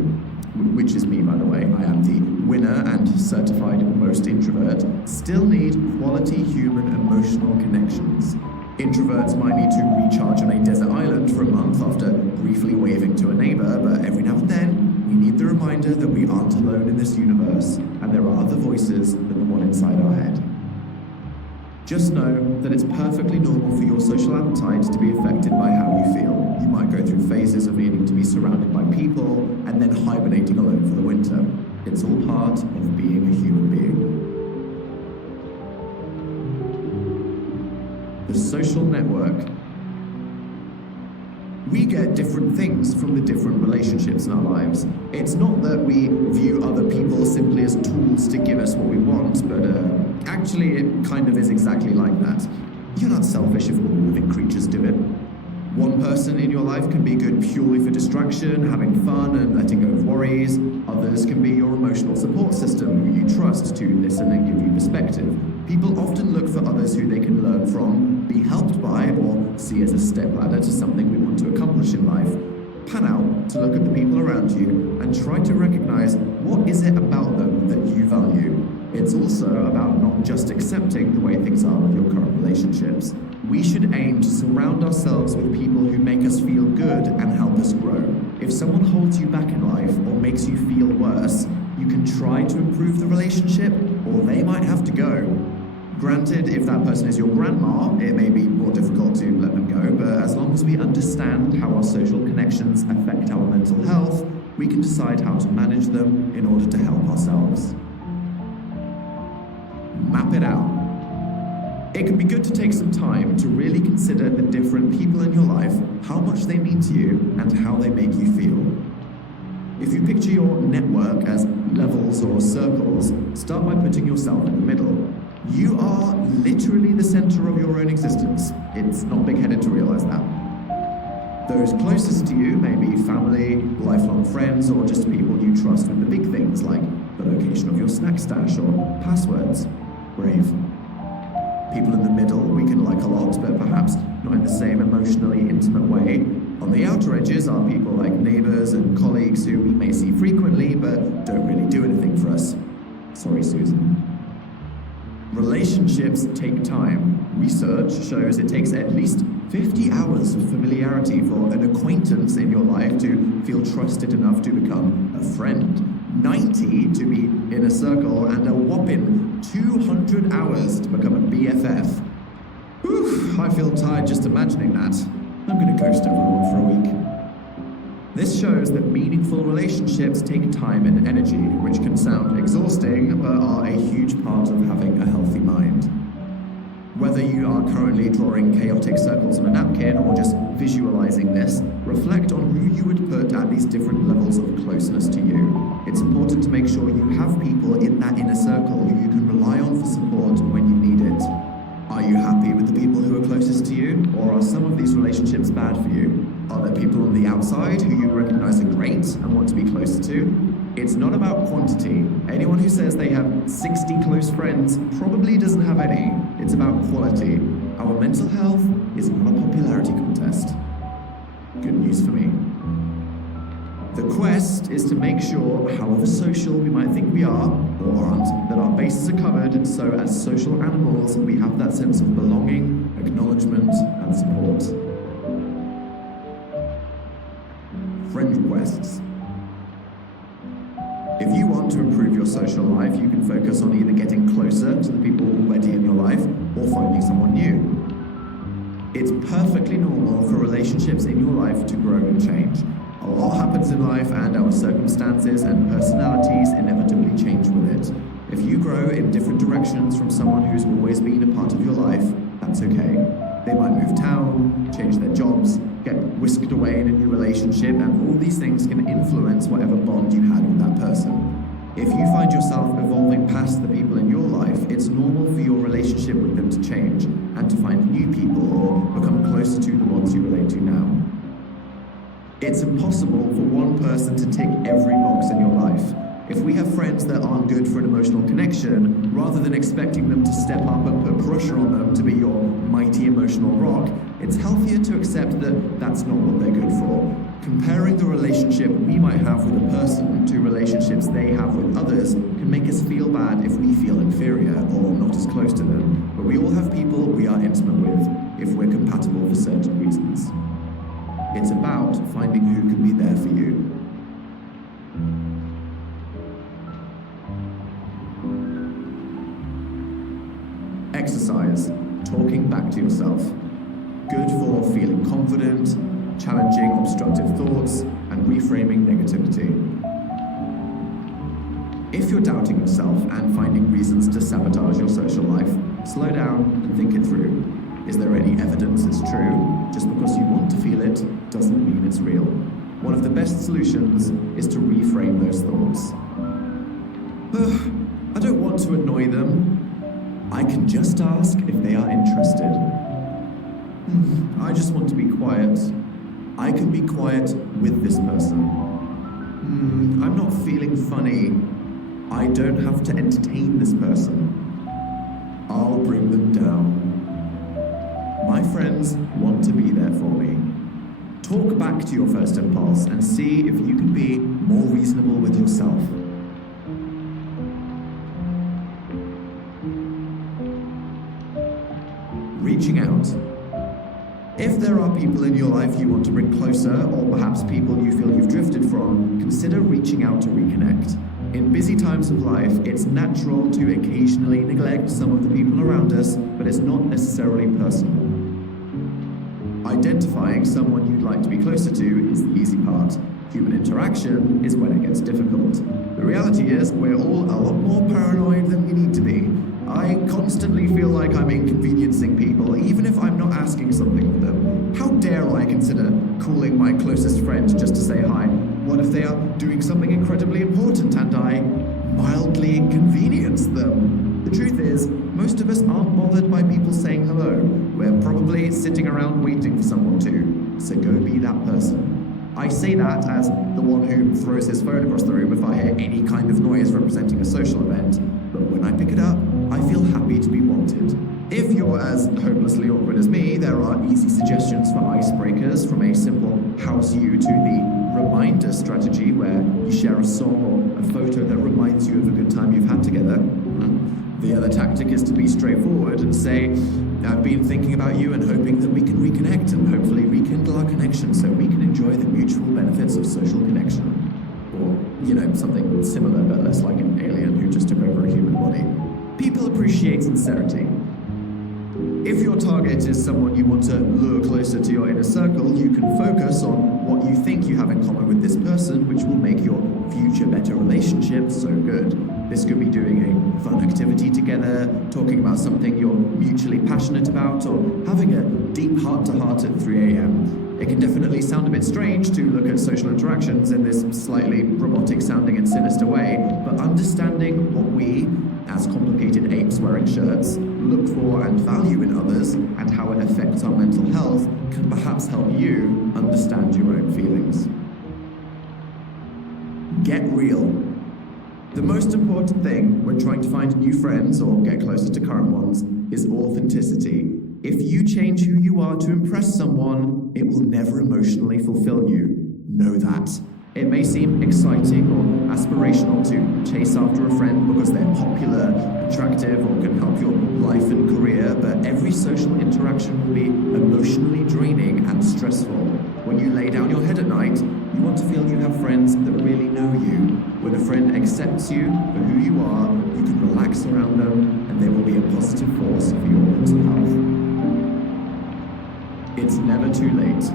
which is me by the way, I am the winner and certified most introvert, still need quality human emotional connections. Introverts might need to recharge on a desert island for a month after briefly waving to a neighbor, but every now and then, we need the reminder that we aren't alone in this universe, and there are other voices than the one inside our head. Just know that it's perfectly normal for your social appetite to be affected by how you feel. You might go through phases of needing to be surrounded by people, and then hibernating alone for the winter. It's all part of being a human being. The social network. We get different things from the different relationships in our lives. It's not that we view other people simply as tools to give us what we want, but actually it kind of is exactly like that. You're not selfish if all living creatures do it. One person in your life can be good purely for distraction, having fun and letting go of worries. Others can be your emotional support system, who you trust to listen and give you perspective. People often look for others who they can learn from, be helped by, or see as a stepladder to something we want to accomplish in life. Pan out to look at the people around you and try to recognize what is it about them that you value. It's also about not just accepting the way things are with your current relationships. We should aim to surround ourselves with people who make us feel good and help us grow. If someone holds you back in life or makes you feel worse, you can try to improve the relationship, or they might have to go. Granted, if that person is your grandma, it may be more difficult to let them go, but as long as we understand how our social connections affect our mental health, we can decide how to manage them in order to help ourselves. Map it out. It can be good to take some time to really consider the different people in your life, how much they mean to you, and how they make you feel. If you picture your network as levels or circles, start by putting yourself in the middle. You are literally the center of your own existence. It's not big-headed to realize that. Those closest to you may be family, lifelong friends, or just people you trust with the big things like the location of your snack stash or passwords. Brave. People in the middle we can like a lot, but perhaps not in the same emotionally intimate way. On the outer edges are people like neighbors and colleagues who we may see frequently, but don't really do anything for us. Sorry, Susan. Relationships take time. Research shows it takes at least 50 hours of familiarity for an acquaintance in your life to feel trusted enough to become a friend. 90 to be in a circle, and a whopping 200 hours to become a BFF. Whew, I feel tired just imagining that. I'm gonna ghost everyone for a week. This shows that meaningful relationships take time and energy, which can sound exhausting, but are a huge part of having a healthy mind. Whether you are currently drawing chaotic circles on a napkin or just visualizing this, reflect on who you would put at these different levels of closeness to you. It's important to make sure you have people in that inner circle who you can rely on for support when you need it. Are you happy with the people who are closest to you, or are some of these relationships bad for you? Are there people on the outside who you recognize are great and want to be closer to? It's not about quantity. Anyone who says they have 60 close friends probably doesn't have any. It's about quality. Our mental health is not a popularity contest. Good news for me. The quest is to make sure, however social we might think we are, or aren't, that our bases are covered, and so as social animals, we have that sense of belonging, acknowledgement, and support. Friend requests. If you want to improve your social life, you can focus on either getting closer to the people already in your life or finding someone new. It's perfectly normal for relationships in your life to grow and change. A lot happens in life, and our circumstances and personalities inevitably change with it. If you grow in different directions from someone who's always been a part of your life, that's okay. They might move town, change their jobs, get whisked away in a new relationship, and all these things can influence whatever bond you had with that person. If you find yourself evolving past the people in your life, it's normal for your relationship with them to change and to find new people or become closer to the ones you relate to now. It's impossible for one person to tick every box in your life. If we have friends that aren't good for an emotional connection, rather than expecting them to step up and put pressure on them to be your mighty emotional rock, it's healthier to accept that that's not what they're good for. Comparing the relationship we might have with a person to relationships they have with others can make us feel bad if we feel inferior or not as close to them. But we all have people we are intimate with if we're compatible for certain reasons. It's about finding who can be there for you. Exercise. Talking back to yourself. Good for feeling confident, challenging obstructive thoughts, and reframing negativity. If you're doubting yourself and finding reasons to sabotage your social life, slow down and think it through. Is there any evidence it's true? Just because you want to feel it doesn't mean it's real. One of the best solutions is to reframe those thoughts. I don't want to annoy them. I can just ask if they are interested. I just want to be quiet. I can be quiet with this person. I'm not feeling funny. I don't have to entertain this person. I'll bring them down. My friends want to be there for me. Talk back to your first impulse and see if you can be more reasonable with yourself. Reaching out. If there are people in your life you want to bring closer, or perhaps people you feel you've drifted from, consider reaching out to reconnect. In busy times of life, it's natural to occasionally neglect some of the people around us, but it's not necessarily personal. Identifying someone you'd like to be closer to is the easy part. Human interaction is when it gets difficult. The reality is, we're all a lot more paranoid than we need to be. I constantly feel like I'm inconveniencing people, even if I'm not asking something of them. How dare I consider calling my closest friend just to say hi? What if they are doing something incredibly important and I mildly inconvenience them? The truth is, most of us aren't bothered by people saying hello. We're probably sitting around waiting for someone to, so go be that person. I say that as the one who throws his phone across the room if I hear any kind of noise representing a social event, but when I pick it up, I feel happy to be wanted. If you're as hopelessly awkward as me, there are easy suggestions for icebreakers, from a simple "how's you" to the reminder strategy where you share a song or a photo that reminds you of a good time you've had together. The other tactic is to be straightforward and say, I've been thinking about you and hoping that we can reconnect and hopefully rekindle our connection so we can enjoy the mutual benefits of social connection. Or, something similar but less like an alien who just took over a human body. People appreciate sincerity. If your target is someone you want to lure closer to your inner circle, you can focus on what you think you have in common with this person, which will make your future better relationship so good. This could be doing a fun activity together, talking about something you're mutually passionate about, or having a deep heart-to-heart at 3 a.m. It can definitely sound a bit strange to look at social interactions in this slightly robotic-sounding and sinister way, but understanding what we, as complicated apes wearing shirts, look for and value in others, and how it affects our mental health, can perhaps help you understand your own feelings. Get real. The most important thing when trying to find new friends or get closer to current ones is authenticity. If you change who you are to impress someone, it will never emotionally fulfill you. Know that. It may seem exciting or aspirational to chase after a friend because they're popular, attractive, or can help your life and career, but every social interaction will be emotionally draining and stressful. When you lay down your head at night, you want to feel you have friends that really know you. When a friend accepts you for who you are, you can relax around them, and they will be a positive force for your mental health. It's never too late.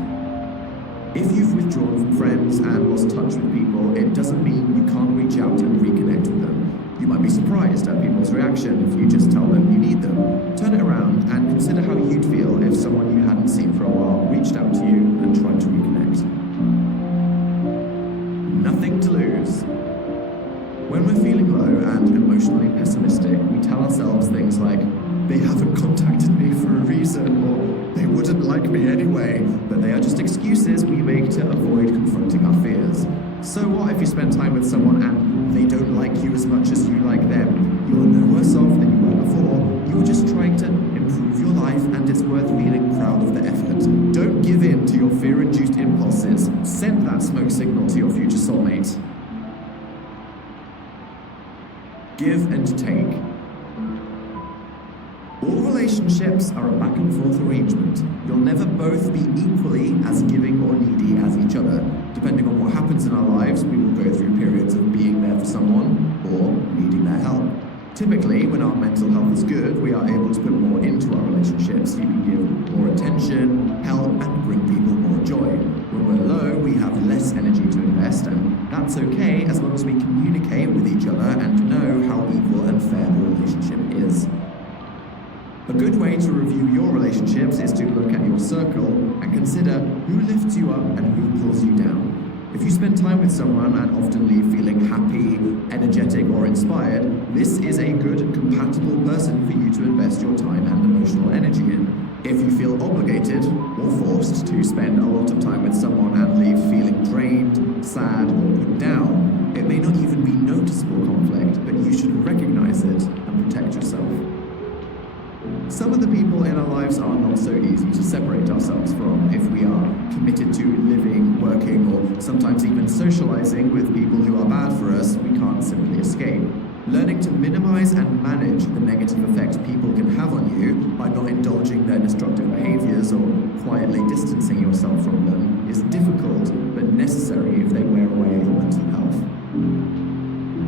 If you've withdrawn from friends and lost touch with people, it doesn't mean you can't reach out and reconnect with them. You might be surprised at people's reaction if you just tell them you need them. Turn it around and consider how you'd feel if someone you hadn't seen for a while reached out to you and tried to reconnect. Nothing to lose. When we're feeling low and emotionally pessimistic, we tell ourselves things like, they haven't contacted me for a reason, or they wouldn't like me anyway, but they are just excuses we make to avoid confronting our fears. So what if you spend time with someone and they don't like you as much as you like them? You're no worse off than you were before. You were just trying to improve your life, and it's worth feeling proud of the effort. Don't give in to your fear-induced impulses. Send that smoke signal to your future soulmate. Give and take. All relationships are a back and forth arrangement. You'll never both be equally as giving or needy as each other. Depending on what happens in our lives, we will go through periods of being there for someone or needing their help. Typically, when our mental health is good, we are able to put more into our relationships. You can give more attention, help, and bring people more joy. When we're low, we have less energy to invest, and that's okay as long as we communicate with each other and know how equal and fair the relationship is. A good way to review your relationships is to look at your circle and consider who lifts you up and who pulls you down. If you spend time with someone and often leave feeling happy, energetic, or inspired, this is a good, compatible person for you to invest your time and emotional energy in. If you feel obligated or forced to spend a lot of time with someone and leave feeling drained, sad, or put down, it may not even be noticeable conflict, but you should recognize it and protect yourself. Some of the people in our lives are not so easy to separate ourselves from if we are committed to living, working, or sometimes even socializing with people who are bad for us. We can't simply escape. Learning to minimize and manage the negative effect people can have on you by not indulging their destructive behaviors or quietly distancing yourself from them is difficult but necessary if they wear away your mental health.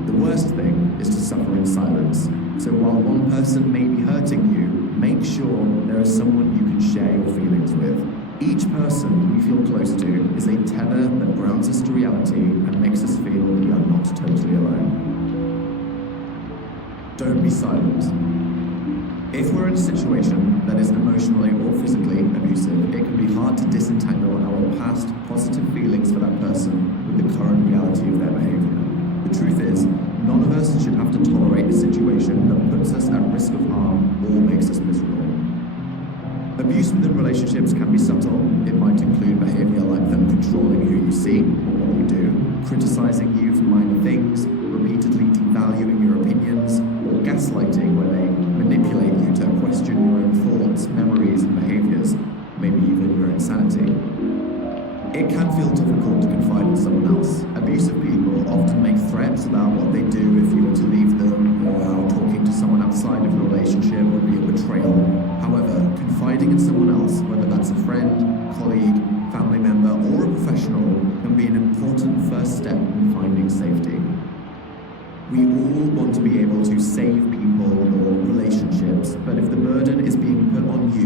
The worst thing is to suffer in silence. So while one person may be hurting you, make sure there is someone you can share your feelings with. Each person we feel close to is a tether that grounds us to reality and makes us feel we are not totally alone. Don't be silent. If we're in a situation that is emotionally or physically abusive, it can be hard to disentangle our past positive feelings for that person with the current reality of their behavior. The truth is, none of us should have to tolerate a situation that puts us at risk of harm or makes us miserable. Abuse within relationships can be subtle. It might include behavior like them controlling who you see or what you do, criticizing you for minor things, repeatedly devaluing your opinions, or gaslighting where they manipulate you to question your own thoughts, memories, and behaviors, maybe even your insanity. It can feel difficult to confide in someone else. Abusive people often make threats about what they do if you were to leave them, or how talking to someone outside of a relationship would be a betrayal. However, confiding in someone else, whether that's a friend, colleague, family member, or a professional, can be an important first step in finding safety. We all want to be able to save people or relationships, but if the burden is being put on you,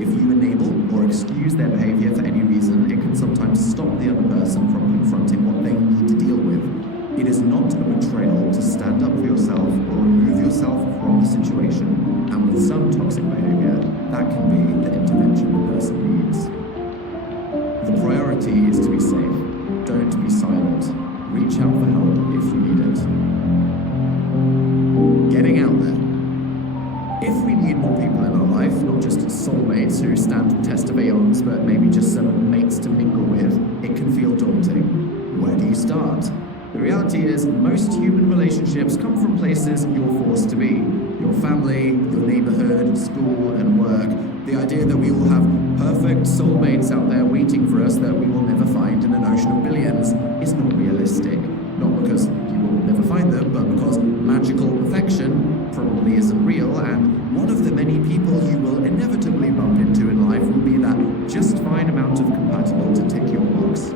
If you enable or excuse their behavior for any reason, it can sometimes stop the other person from confronting what they need to deal with. It is not a betrayal to stand up for yourself or remove yourself from the situation, and with some toxic behavior, that can be the intervention the person needs. The priority is to be safe. Don't be silent. Reach out for help if you need it. Getting out there. If we need more people in our life, not just soulmates who stand the test of aeons, but maybe just some mates to mingle with, it can feel daunting. Where do you start? The reality is, most human relationships come from places you're forced to be. Your family, your neighborhood, school, and work. The idea that we all have perfect soulmates out there waiting for us that we will never find in an ocean of billions is not realistic. Not because you will never find them, but because magical perfection probably isn't real, and one of the many people you will inevitably bump into in life will be that just fine amount of compatible to tick your box.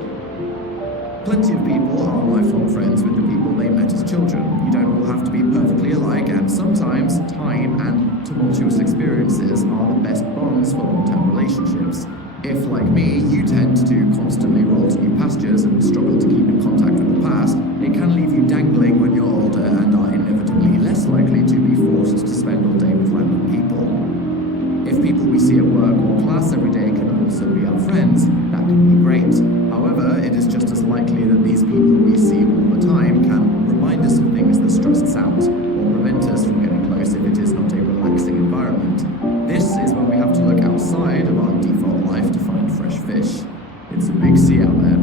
Plenty of people are lifelong friends with the people they met as children. You don't all have to be perfectly alike, and sometimes time and tumultuous experiences are the best bonds for long-term relationships. If, like me, you tend to constantly roll to new pastures and struggle to keep in contact with the past, it can leave you dangling when you're older and are inevitably less likely to be forced to spend all day with random people. If people we see at work or class every day can also be our friends, that can be great. However, it is just as likely that these people we see all the time can remind us of things that stress us out, or prevent us from getting close if it is not a relaxing environment. This is when we have to look outside of our default life to find fresh fish. It's a big sea out there.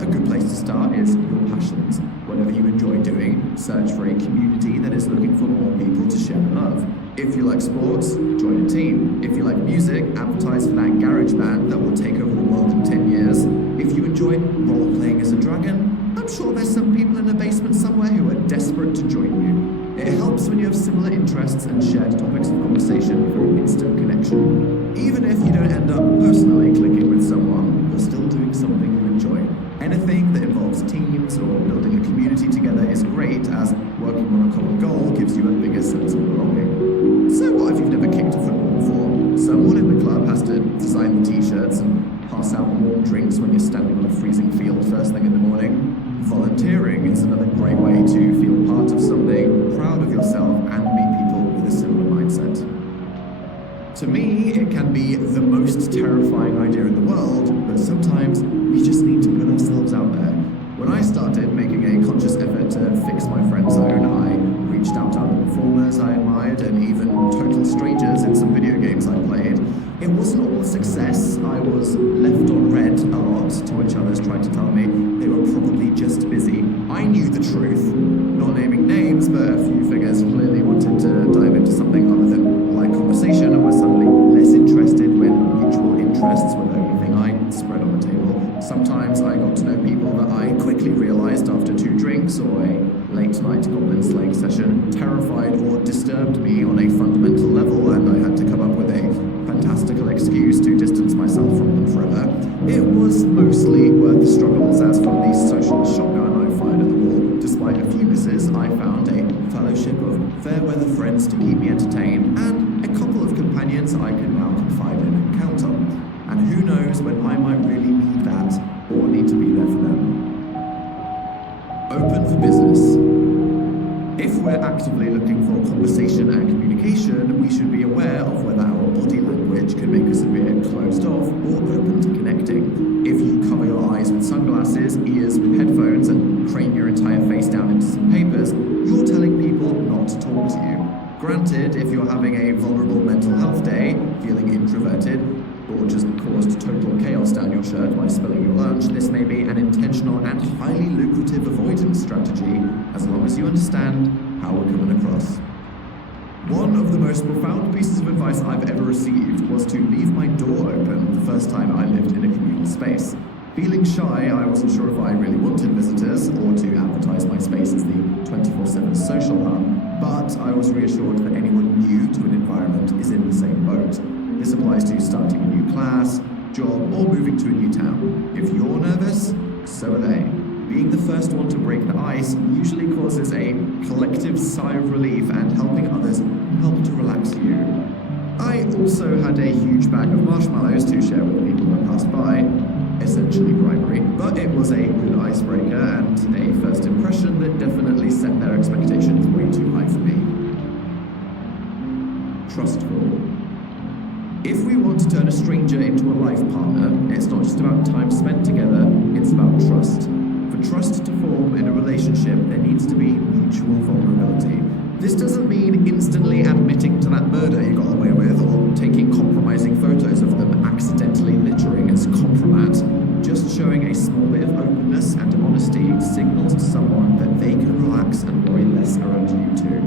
A good place to start is your passions. Whatever you enjoy doing, search for a community that is looking for more people to share the love. If you like sports, join a team. If you like music, advertise for that garage band that will take over the world in 10 years. If you enjoy role-playing as a dragon, I'm sure there's some people in a basement somewhere who are desperate to join you. It helps when you have similar interests and shared topics of conversation for an instant connection. Even if you don't end up personally clicking with someone, you're still doing something you enjoy. Anything that involves teams or building a community together is great, as working on a common goal gives you a bigger sense of belonging. So what if you've never kicked a football before? Someone in the club has to design the t-shirts and pass out warm drinks when you're standing on a freezing field first thing in the morning. Volunteering is another great way to feel part of something, proud of yourself, and meet people with a similar mindset. To me, it can be the most terrifying idea in the world, but sometimes we just need to put ourselves out there. When I started making a conscious effort to fix my friend zone, I reached out to other performers I admired and even total strangers in some video games I played. It wasn't all a success. I was left on red a lot, to which others tried to tell me they were probably just busy. I knew the truth. Not naming names, but a few figures clearly wanted to dive into something other than light conversation and were suddenly less interested when mutual interests were the only thing I spread on the table. Sometimes I got to know people that I quickly realized after 2 drinks or a late night goblin slaying session terrified or disturbed me on a fundamental level, and I had to come up with a fantastical excuse to distance myself from them forever. It was mostly worth the struggles, as from the social shotgun I fired at the wall, despite a few misses, I found a fellowship of fair weather friends to keep me entertained, and a couple of companions I can now confide in and count on. And who knows when I might really need that, or need to be there for them. Open for business. If we're actively looking for conversation and communication, we should be aware of whether our body language can make us appear closed off or open to connecting. If you cover your eyes with sunglasses, ears with headphones, and crane your entire face down into some papers, you're telling people not to talk to you. Granted, if you're having a vulnerable mental health day, feeling introverted, or just caused total chaos down your shirt by spilling your lunch, this may be an intentional and highly lucrative avoidance strategy, as long as you understand how we're coming across. One of the most profound pieces of advice I've ever received was to leave my door open the first time I lived in a communal space. Feeling shy, I wasn't sure if I really wanted visitors or to advertise my space as the 24/7 social hub, but I was reassured that anyone new to an environment is in the same boat. This applies to starting a new class, job, or moving to a new town. If you're nervous, so are they. Being the first one to break the ice usually causes a collective sigh of relief, and helping others can help to relax you. I also had a huge bag of marshmallows to share with the people that passed by, essentially bribery, but it was a good icebreaker and a first impression that definitely set their expectations way too high for me. Trustful. If we want to turn a stranger into a life partner, it's not just about time spent together, it's about trust. For trust to form in a relationship, there needs to be mutual vulnerability. This doesn't mean instantly admitting to that murder you got away with, or taking compromising photos of them accidentally littering as compromat. Just showing a small bit of openness and honesty signals to someone that they can relax and worry less around you too.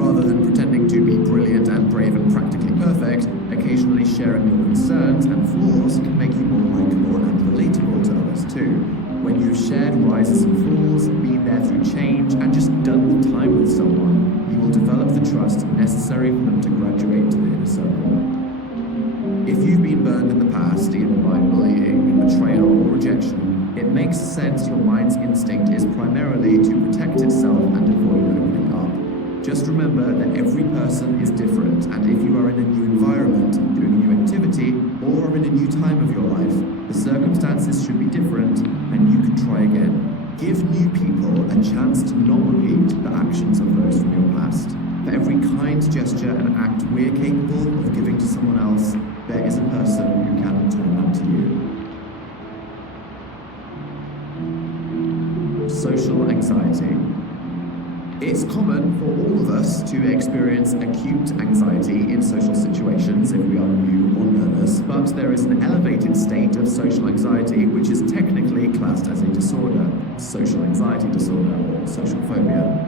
Rather than pretending to be brilliant and brave and practically perfect, occasionally sharing your concerns and flaws can make you more likable and relatable to others too. When you've shared rises and falls, been there through change, and just done the time with someone, you will develop the trust necessary for them to graduate to the inner circle. If you've been burned in the past, either by bullying, betrayal, or rejection, it makes sense your mind's instinct is primarily to protect itself and avoid opening up. Just remember that every person is different, and if you are in a new environment, doing a new activity, or in a new time of your life, the circumstances should be different, and you can try again. Give new people a chance to not repeat the actions of those from your past. For every kind gesture and act we're capable of giving to someone else, there is a person who can return that to you. Social anxiety. It's common for all of us to experience acute anxiety in social situations if we are new or nervous, but there is an elevated state of social anxiety which is technically classed as a disorder, social anxiety disorder or social phobia.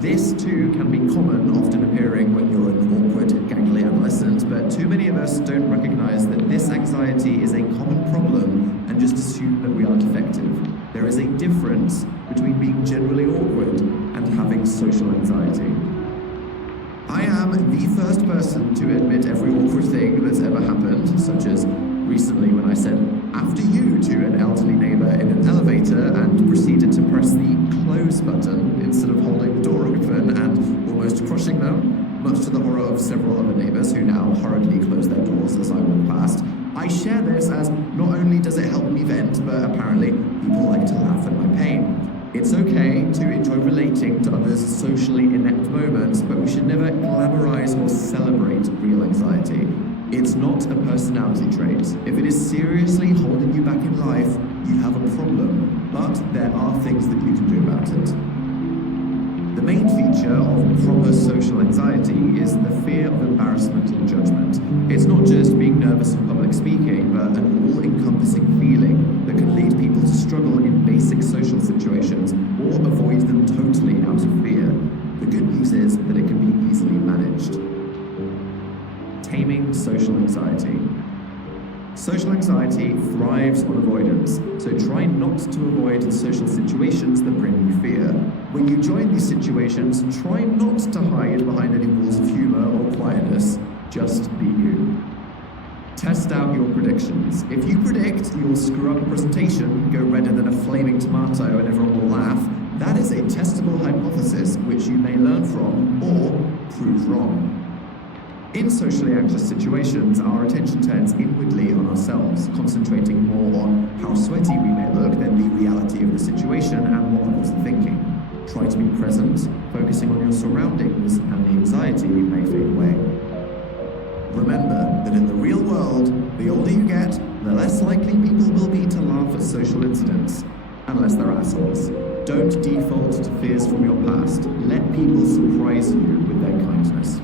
This too can be common, often appearing when you're an awkward, gangly adolescent, but too many of us don't recognize that this anxiety is a common problem and just assume that we are defective. There is a difference between being generally awkward and having social anxiety. I am the first person to admit every awkward thing that's ever happened, such as recently when I said "after you" to an elderly neighbor in an elevator and proceeded to press the close button instead of holding the door open and almost crushing them, much to the horror of several other neighbors who now hurriedly close their doors as I walk past. I share this as not only does it help me vent, but apparently people like to laugh at my pain. It's okay to enjoy relating to others' socially inept moments, but we should never glamorize or celebrate real anxiety. It's not a personality trait. If it is seriously holding you back in life, you have a problem, but there are things that you can do about it. The main feature of proper social anxiety is the fear of embarrassment and judgment. It's not just being nervous in public speaking, but an all-encompassing feeling that can lead people to struggle in basic social situations or avoid them totally out of fear. The good news is that it can be easily managed. Taming social anxiety. Social anxiety thrives on avoidance, so try not to avoid social situations that bring you fear. When you join these situations, try not to hide behind any walls of humor or quietness. Just be you. Test out your predictions. If you predict you'll screw up a presentation, go redder than a flaming tomato and everyone will laugh, that is a testable hypothesis which you may learn from or prove wrong. In socially anxious situations, our attention turns inwardly on ourselves, concentrating more on how sweaty we may look than the reality of the situation and what others are thinking. Try to be present, focusing on your surroundings, and the anxiety may fade away. Remember that in the real world, the older you get, the less likely people will be to laugh at social incidents, unless they're assholes. Don't default to fears from your past. Let people surprise you with their kindness.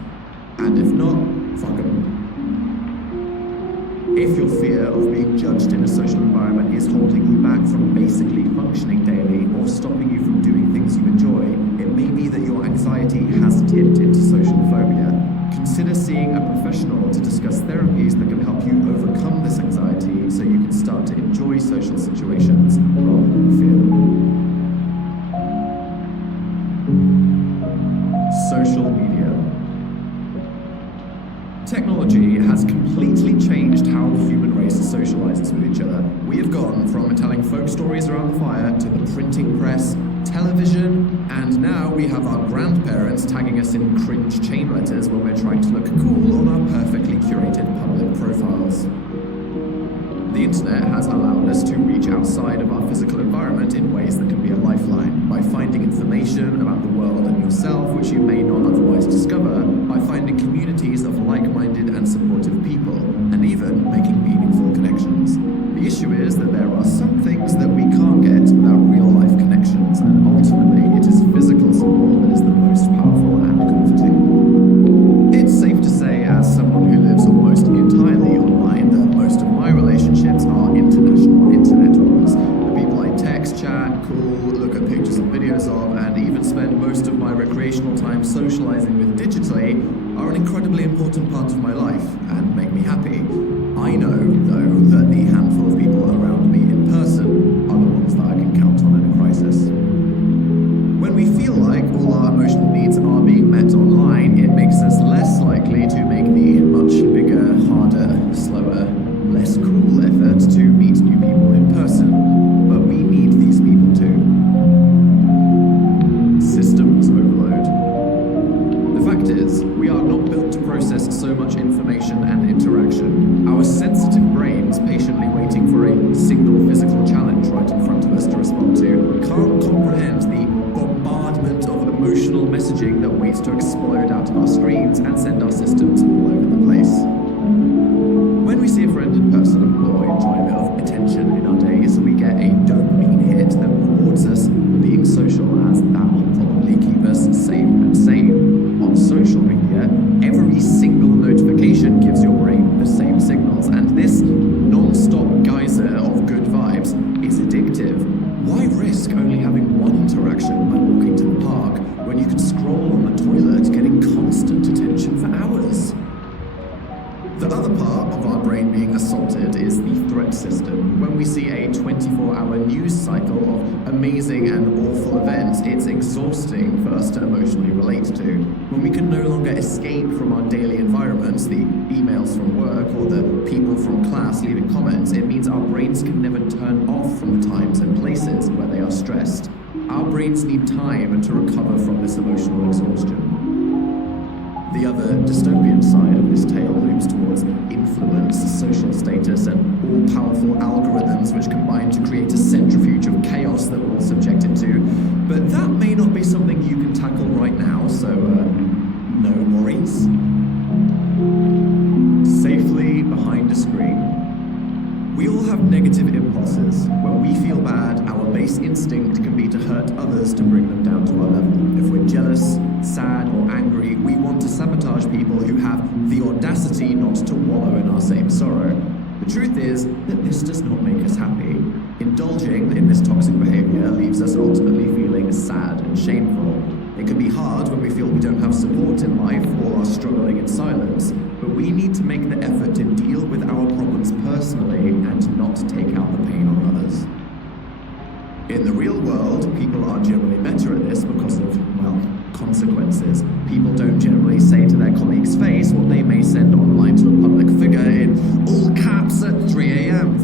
And if not, fuck them. If your fear of being judged in a social environment is holding you back from basically functioning daily or stopping you from doing things you enjoy, it may be that your anxiety has tipped into social phobia. Consider seeing a professional to discuss therapies that can help you overcome this anxiety so you can start to enjoy social situations rather than fear them. Social media. Technology has completely changed how the human race socializes with each other. We have gone from telling folk stories around the fire to the printing press, television, and now we have our grandparents tagging us in cringe chain letters when we're trying to look cool on our perfectly curated public profiles. The internet has allowed us to reach outside of our physical environment in ways that can be a lifeline, by finding information about the world and yourself which you may not otherwise discover, by finding communities of like-minded and supportive people, and even making meaningful connections. The issue is that there are some things that we can't get without real-life connections, and ultimately it is physical support that is the most powerful and comforting. It's safe to say, as someone who lives almost entirely online, that most of my relationships are international internet ones. The people I text, chat, call, look at pictures and videos of, and even spend most of my recreational time socializing with digitally are an incredibly important part of my life and make me happy. I know, though, that the handful of people around me in person are the ones that I can count on in a crisis. When we feel like all our emotional needs are being met online, it makes us less likely to make the much bigger, harder, slower, less cool effort to meet new people in person. But we need these people too. Systems overload. The fact is, we are not built to process so much information and interaction. Our sensitive brains, patiently waiting for a single physical challenge right in front of us to respond to, can't comprehend the bombardment of emotional messaging that waits to explode out of our screens and send our systems all over the place. When we see a friend in person or enjoy a bit of attention in our days, we get a dopamine hit that rewards us for being social, as that will probably keep us safe and sane. On social media, every single notification gives your brain the same signals, and this non-stop geyser of good vibes is addictive. Why risk only having one interaction by walking to the park when you can scroll on the toilet getting constant attention for hours? The other part of our brain being assaulted is the threat system. When we see a 24-hour news cycle of amazing and awful events, it's exhausting for us to emotionally relate to. When we can no longer escape from our daily environments, the emails from work or the people from class leaving comments, it means our brains can never turn off from the times and places where they are stressed. Our brains need time to recover from this emotional exhaustion. The other dystopian side of this tale looms towards influence, social status, and all-powerful algorithms which combine to create a centrifuge of chaos that we're all subjected to. But that may not be something you can tackle right now, so no worries. Safely behind a screen. We all have negative impulses. When we feel bad, our base instinct can be to hurt others to bring them down to our level. If we're jealous, sad, or angry, we want to sabotage people who have the audacity not to wallow in our same sorrow. The truth is that this does not make us happy. Indulging in this toxic behavior leaves us ultimately feeling sad and shameful. It can be hard when we feel we don't have support in life or are struggling in silence, but we need to make the effort to deal with our problems personally and not take out the pain on others. In the real world, people are generally better at this because of, well, consequences. People don't generally say to their colleague's face what they may send online to a public figure in all caps at 3 a.m.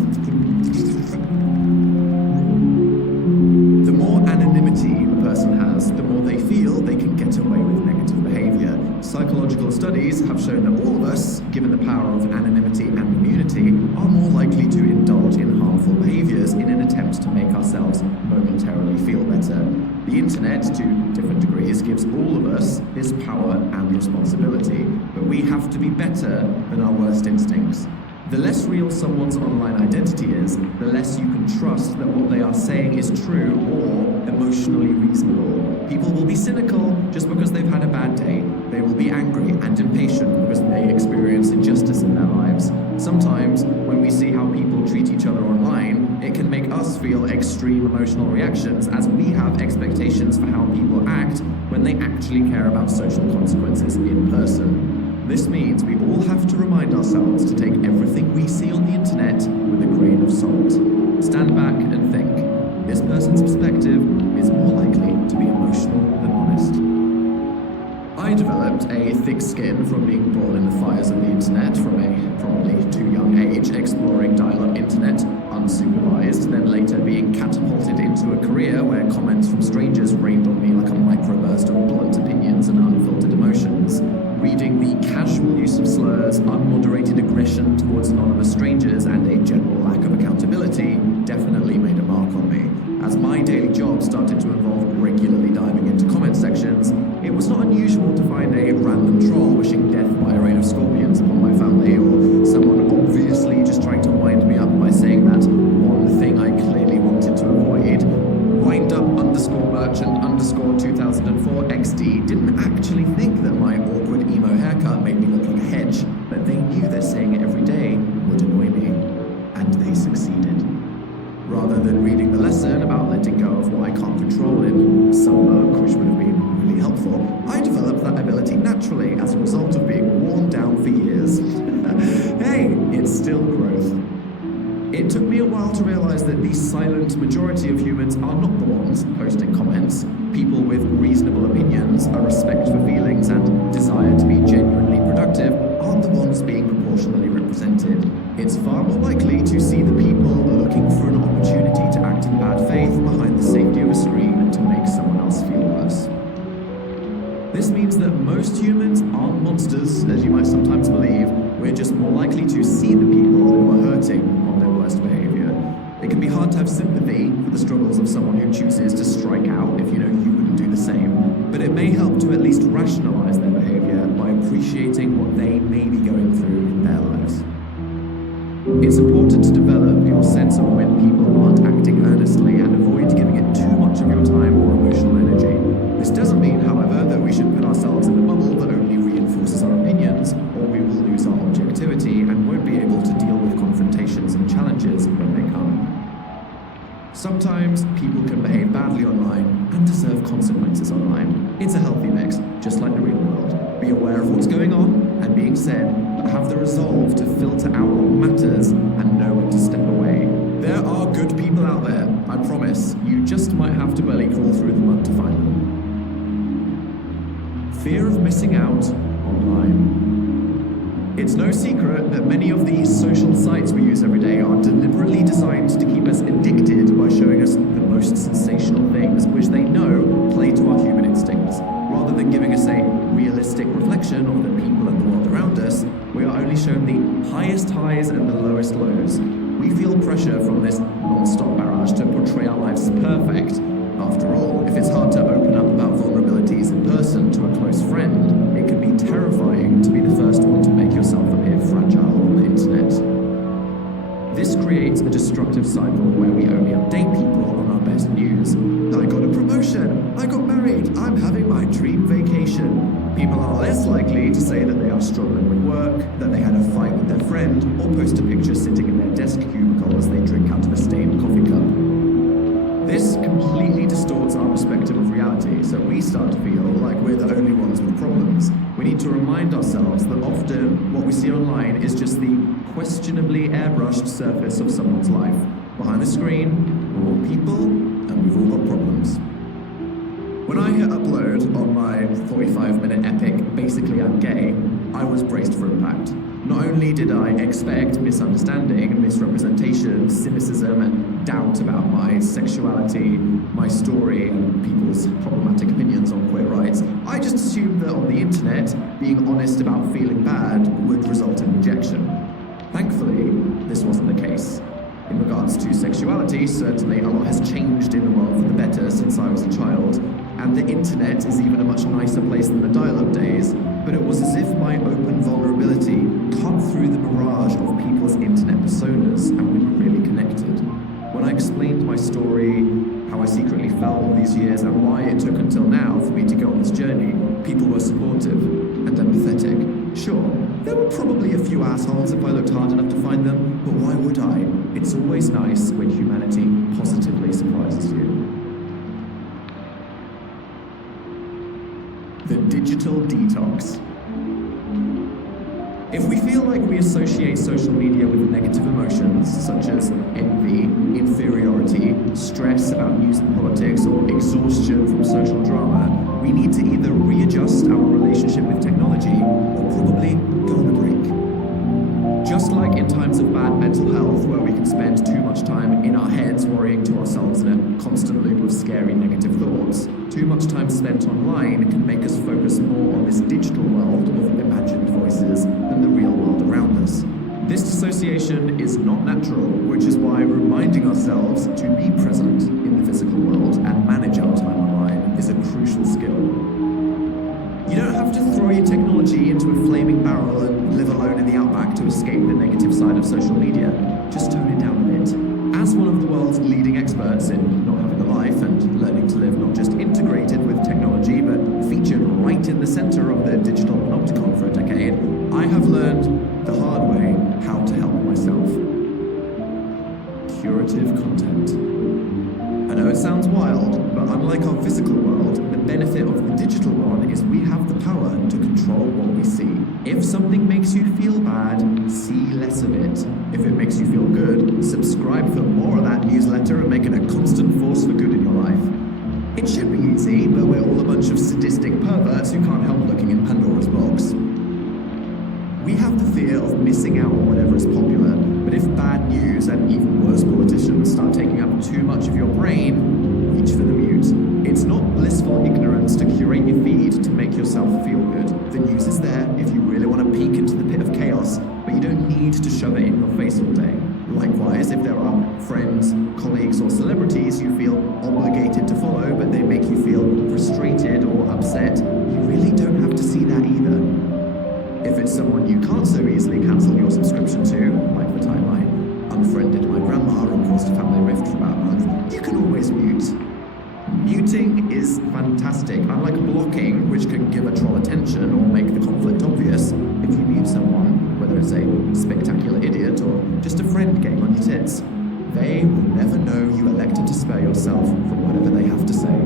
The more anonymity a person has, the more they feel they can get away with negative behavior. Psychological studies have shown that all of us, given the power of anonymity and immunity, are more likely to indulge in harmful behaviors in an attempt to make ourselves momentarily feel better. The internet, to different degrees, gives all of us this power and responsibility, but we have to be better than our worst instincts. The less real someone's online identity is, the less you can trust that what they are saying is true or emotionally reasonable. People will be cynical just because they've had a bad day. They will be angry and impatient because they experience injustice in their lives. Sometimes, when we see how people treat each other online, it can make us feel extreme emotional reactions as we have expectations for how people act when they actually care about social consequences in person. This means we all have to remind ourselves to take everything we see on the internet with a grain of salt. Stand back and think. This person's perspective is more likely to be emotional than honest. I developed a thick skin from being born in the fires of the internet from a probably too young age, exploring dial-up internet unsupervised, then later being catapulted into a career where comments from strangers rained on me like a microburst than reading the lesson about letting go of what I can't control in some book, which would have been really helpful, I developed that ability naturally as a result of being worn down for years. Hey, it's still growth. It took me a while to realize that the silent majority of humans are not the ones posting comments. People with reasonable opinions, a respect for feelings, and desire to be genuinely productive aren't the ones being proportionally represented. It's far more likely to see the people looking for an opportunity to act in bad faith behind the safety of a screen to make someone else feel worse. This means that most humans aren't monsters, as you might sometimes believe. We're just more likely to see the people who are hurting on their worst behavior. It can be hard to have sympathy for the struggles of someone who chooses to strike out if you know you wouldn't do the same, but it may help to at least rationalize their behavior by appreciating what they may be going through in their lives. It's important to develop your sense of when people aren't acting earnestly and avoid giving it too much of your time or emotional energy. This doesn't mean, however, that we should put ourselves in a bubble that only reinforces our opinions, or we will lose our objectivity and won't be able to deal with confrontations and challenges when they come. Sometimes people can behave badly online and deserve consequences online. It's a healthy mix, just like the real world. Be aware of what's going on and being said, but have the resolve to filter out what matters and know when to step away. There are good people out there, I promise. You just might have to belly crawl through the mud to find them. Fear of missing out online. It's no secret that many of the social sites we use every day are deliberately designed to keep us addicted by showing us the most sensational things, which they know play to our human instincts. Rather than giving us a realistic reflection of the people and the world around us, we are only shown the highest highs and the lowest lows. We feel pressure from this non-stop barrage to portray our lives perfect. After all, if it's hard to open up about vulnerabilities in person to a close friend, it can be terrifying to be the first one to make yourself appear fragile on the internet. This creates a destructive cycle where we only update people on our best news. I got a promotion, I got married, I'm having my dream vacation. People are less likely to say that they are struggling with work, that they had a fight with their friend, or post a picture sitting in their desk cubicle as they drink out of a stained coffee cup. This completely distorts our perspective of reality, so we start to feel like we're the only ones with problems. We need to remind ourselves that often what we see online is just the questionably airbrushed surface of someone's life. Behind the screen, we're all people, and we've all got problems. When I hit upload on my 45-minute epic, Basically I'm Gay, I was braced for impact. Not only did I expect misunderstanding, misrepresentation, cynicism, and doubt about my sexuality, my story, and people's problematic opinions on queer rights, I just assumed that on the internet, being honest about feeling bad would result in rejection. Thankfully, this wasn't the case. In regards to sexuality, certainly a lot has changed in the world for the better since I was a child, and the internet is even a much nicer place than the dial-up days, but it was as if my open vulnerability cut through the mirage of people's internet personas and we were really connected. When I explained my story, how I secretly felt all these years, and why it took until now for me to go on this journey, people were supportive and empathetic. Sure, there were probably a few assholes if I looked hard enough to find them, but why would I? It's always nice when humanity positively surprises you. The digital detox. If we feel like we associate social media with negative emotions such as envy, inferiority, stress about news and politics, or exhaustion from social drama, we need to either readjust our relationship with technology or probably go on a break. Just like in times of bad mental health where we can spend too much time in our heads worrying to ourselves in a constant loop of scary negative thoughts, too much time spent online can make us focus more on this digital world of imagined voices than the real world around us. This dissociation is not natural, which is why reminding ourselves to be present in the physical world and manage our time online is a crucial skill. You don't have to throw your technology into a flaming barrel and live alone in the outback to escape the negative side of social media. Just tone it down a bit. As one of the world's leading experts in not having a life and learning to live not just integrated with technology, but featured right in the center of the digital panopticon for a decade, I have learned the hard way how to help myself. curative content. I know it sounds wild, but unlike our physical world, the benefit of the digital one is we have the power to control what we see. If something makes you feel bad, see less of it. If it makes you feel good, subscribe for more of that newsletter and make it a constant force for good in your life. It should be easy, but we're all a bunch of sadistic perverts who can't help looking in Pandora's box. We have the fear of missing out on whatever is popular, but if bad news and even worse politicians start taking up too much of your brain, reach for the mute. It's not blissful ignorance to curate your feed to make yourself feel good. The news is there if you really want to peek into the pit of chaos, but you don't need to shove it in your face all day. Likewise, if there are friends, colleagues, or celebrities you feel obligated to follow, but they make you feel frustrated or upset, you really don't have to see that either. If it's someone you can't so easily cancel your subscription to, like the time I unfriended my grandma and caused a family rift for about a month, you can always mute. Muting is fantastic. Unlike blocking, which can give a troll attention or make the conflict obvious, if you mute someone, whether it's a spectacular idiot or just a friend getting on your tits, they will never know you elected to spare yourself from whatever they have to say.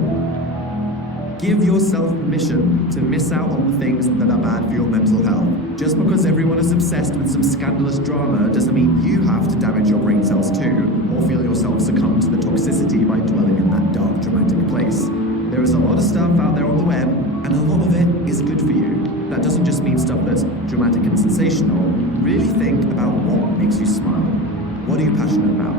Give yourself permission to miss out on the things that are bad for your mental health. Just because everyone is obsessed with some scandalous drama doesn't mean you have to damage your brain cells too, or feel yourself succumb to the toxicity by dwelling in that dark, dramatic place. There is a lot of stuff out there on the web, and a lot of it is good for you. That doesn't just mean stuff that's dramatic and sensational. Really think about what makes you smile. What are you passionate about?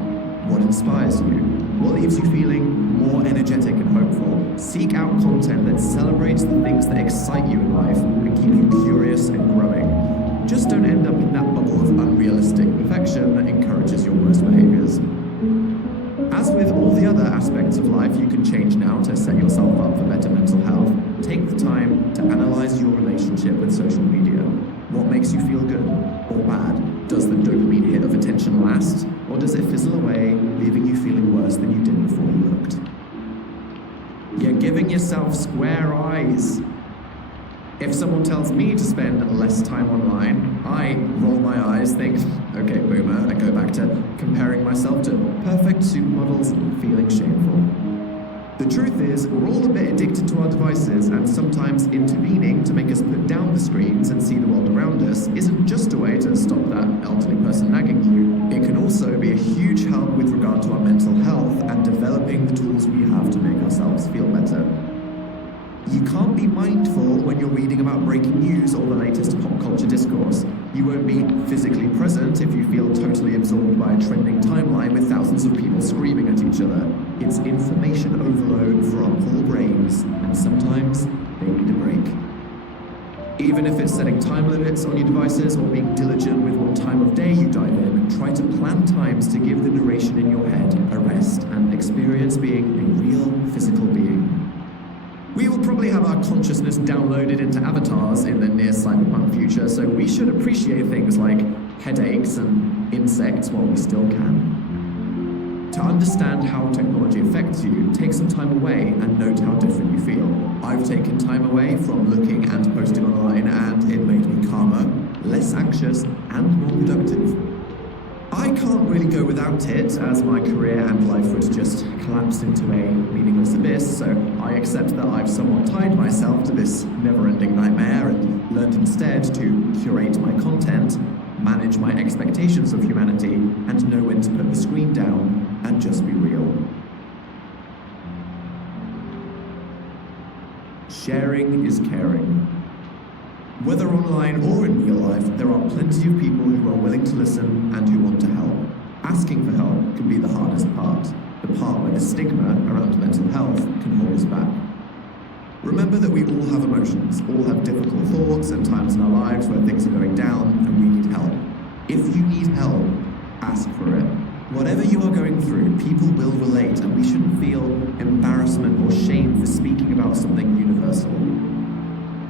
What inspires you? What leaves you feeling more energetic and hopeful? Seek out content that celebrates the things that excite you in life and keep you curious and growing. Just don't end up in that bubble of unrealistic perfection that encourages your worst behaviors. As with all the other aspects of life you can change now to set yourself up for better mental health, take the time to analyze your relationship with social media. What makes you feel good or bad? Does the dopamine hit of attention last, or does it fizzle away, leaving you feeling worse than you did before you looked? You're giving yourself square eyes. If someone tells me to spend less time online, I roll my eyes, think, okay, boomer, and I go back to comparing myself to perfect supermodels and feeling shameful. The truth is, we're all a bit addicted to our devices, and sometimes intervening to make us put down the screens and see the world around us isn't just a way to stop that elderly person nagging you. It can also be a huge help with regard to our mental health and developing the tools we have to make ourselves feel better. You can't be mindful when you're reading about breaking news or the latest pop culture discourse. You won't be physically present if you feel totally absorbed by a trending timeline with thousands of people screaming at each other. It's information overload for our poor brains, and sometimes they need a break. Even if it's setting time limits on your devices or being diligent with what time of day you dive in, try to plan times to give the narration in your head a rest and experience being a real physical being. We will probably have our consciousness downloaded into avatars in the near cyberpunk future, so we should appreciate things like headaches and insects while we still can. To understand how technology affects you, take some time away and note how different you feel. I've taken time away from looking and posting online, and it made me calmer, less anxious, and more productive. I can't really go without it, as my career and life would just collapse into a meaningless abyss, so I accept that I've somewhat tied myself to this never-ending nightmare and learned instead to curate my content, manage my expectations of humanity, and know when to put the screen down and just be real. Sharing is caring. Whether online or in real life, there are plenty of people who are willing to listen and who want to help. Asking for help can be the hardest part, the part where the stigma around mental health can hold us back. Remember that we all have emotions, all have difficult thoughts and times in our lives where things are going down and we need help. If you need help, ask for it. Whatever you are going through, people will relate, and we shouldn't feel embarrassment or shame for speaking about something universal.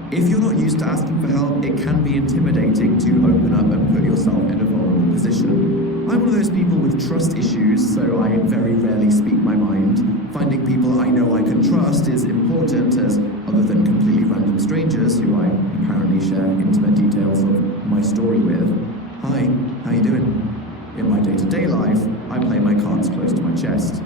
If you're not used to asking for help, it can be intimidating to open up and put yourself in a vulnerable position. I'm one of those people with trust issues, so I very rarely speak my mind. Finding people I know I can trust is important, as other than completely random strangers who I apparently share intimate details of my story with. Hi, how you doing? In my day-to-day life, I play my cards chest.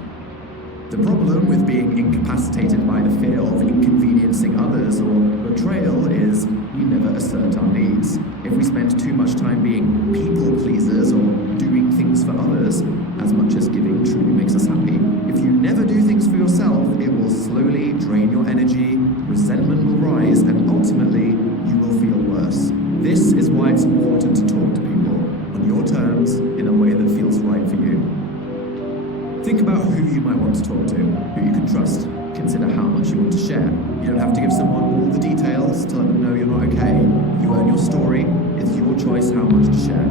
The problem with being incapacitated by the fear of inconveniencing others or betrayal is we never assert our needs. If we spend too much time being people pleasers or doing things for others, as much as giving truly makes us happy, if you never do things for yourself, it will slowly drain your energy, resentment will rise, and ultimately, you will feel worse. This is why it's important to talk to people on your terms in a way that feels right for you. Think about who you might want to talk to, who you can trust. Consider how much you want to share. You don't have to give someone all the details to let them know you're not okay. You own your story. It's your choice how much to share.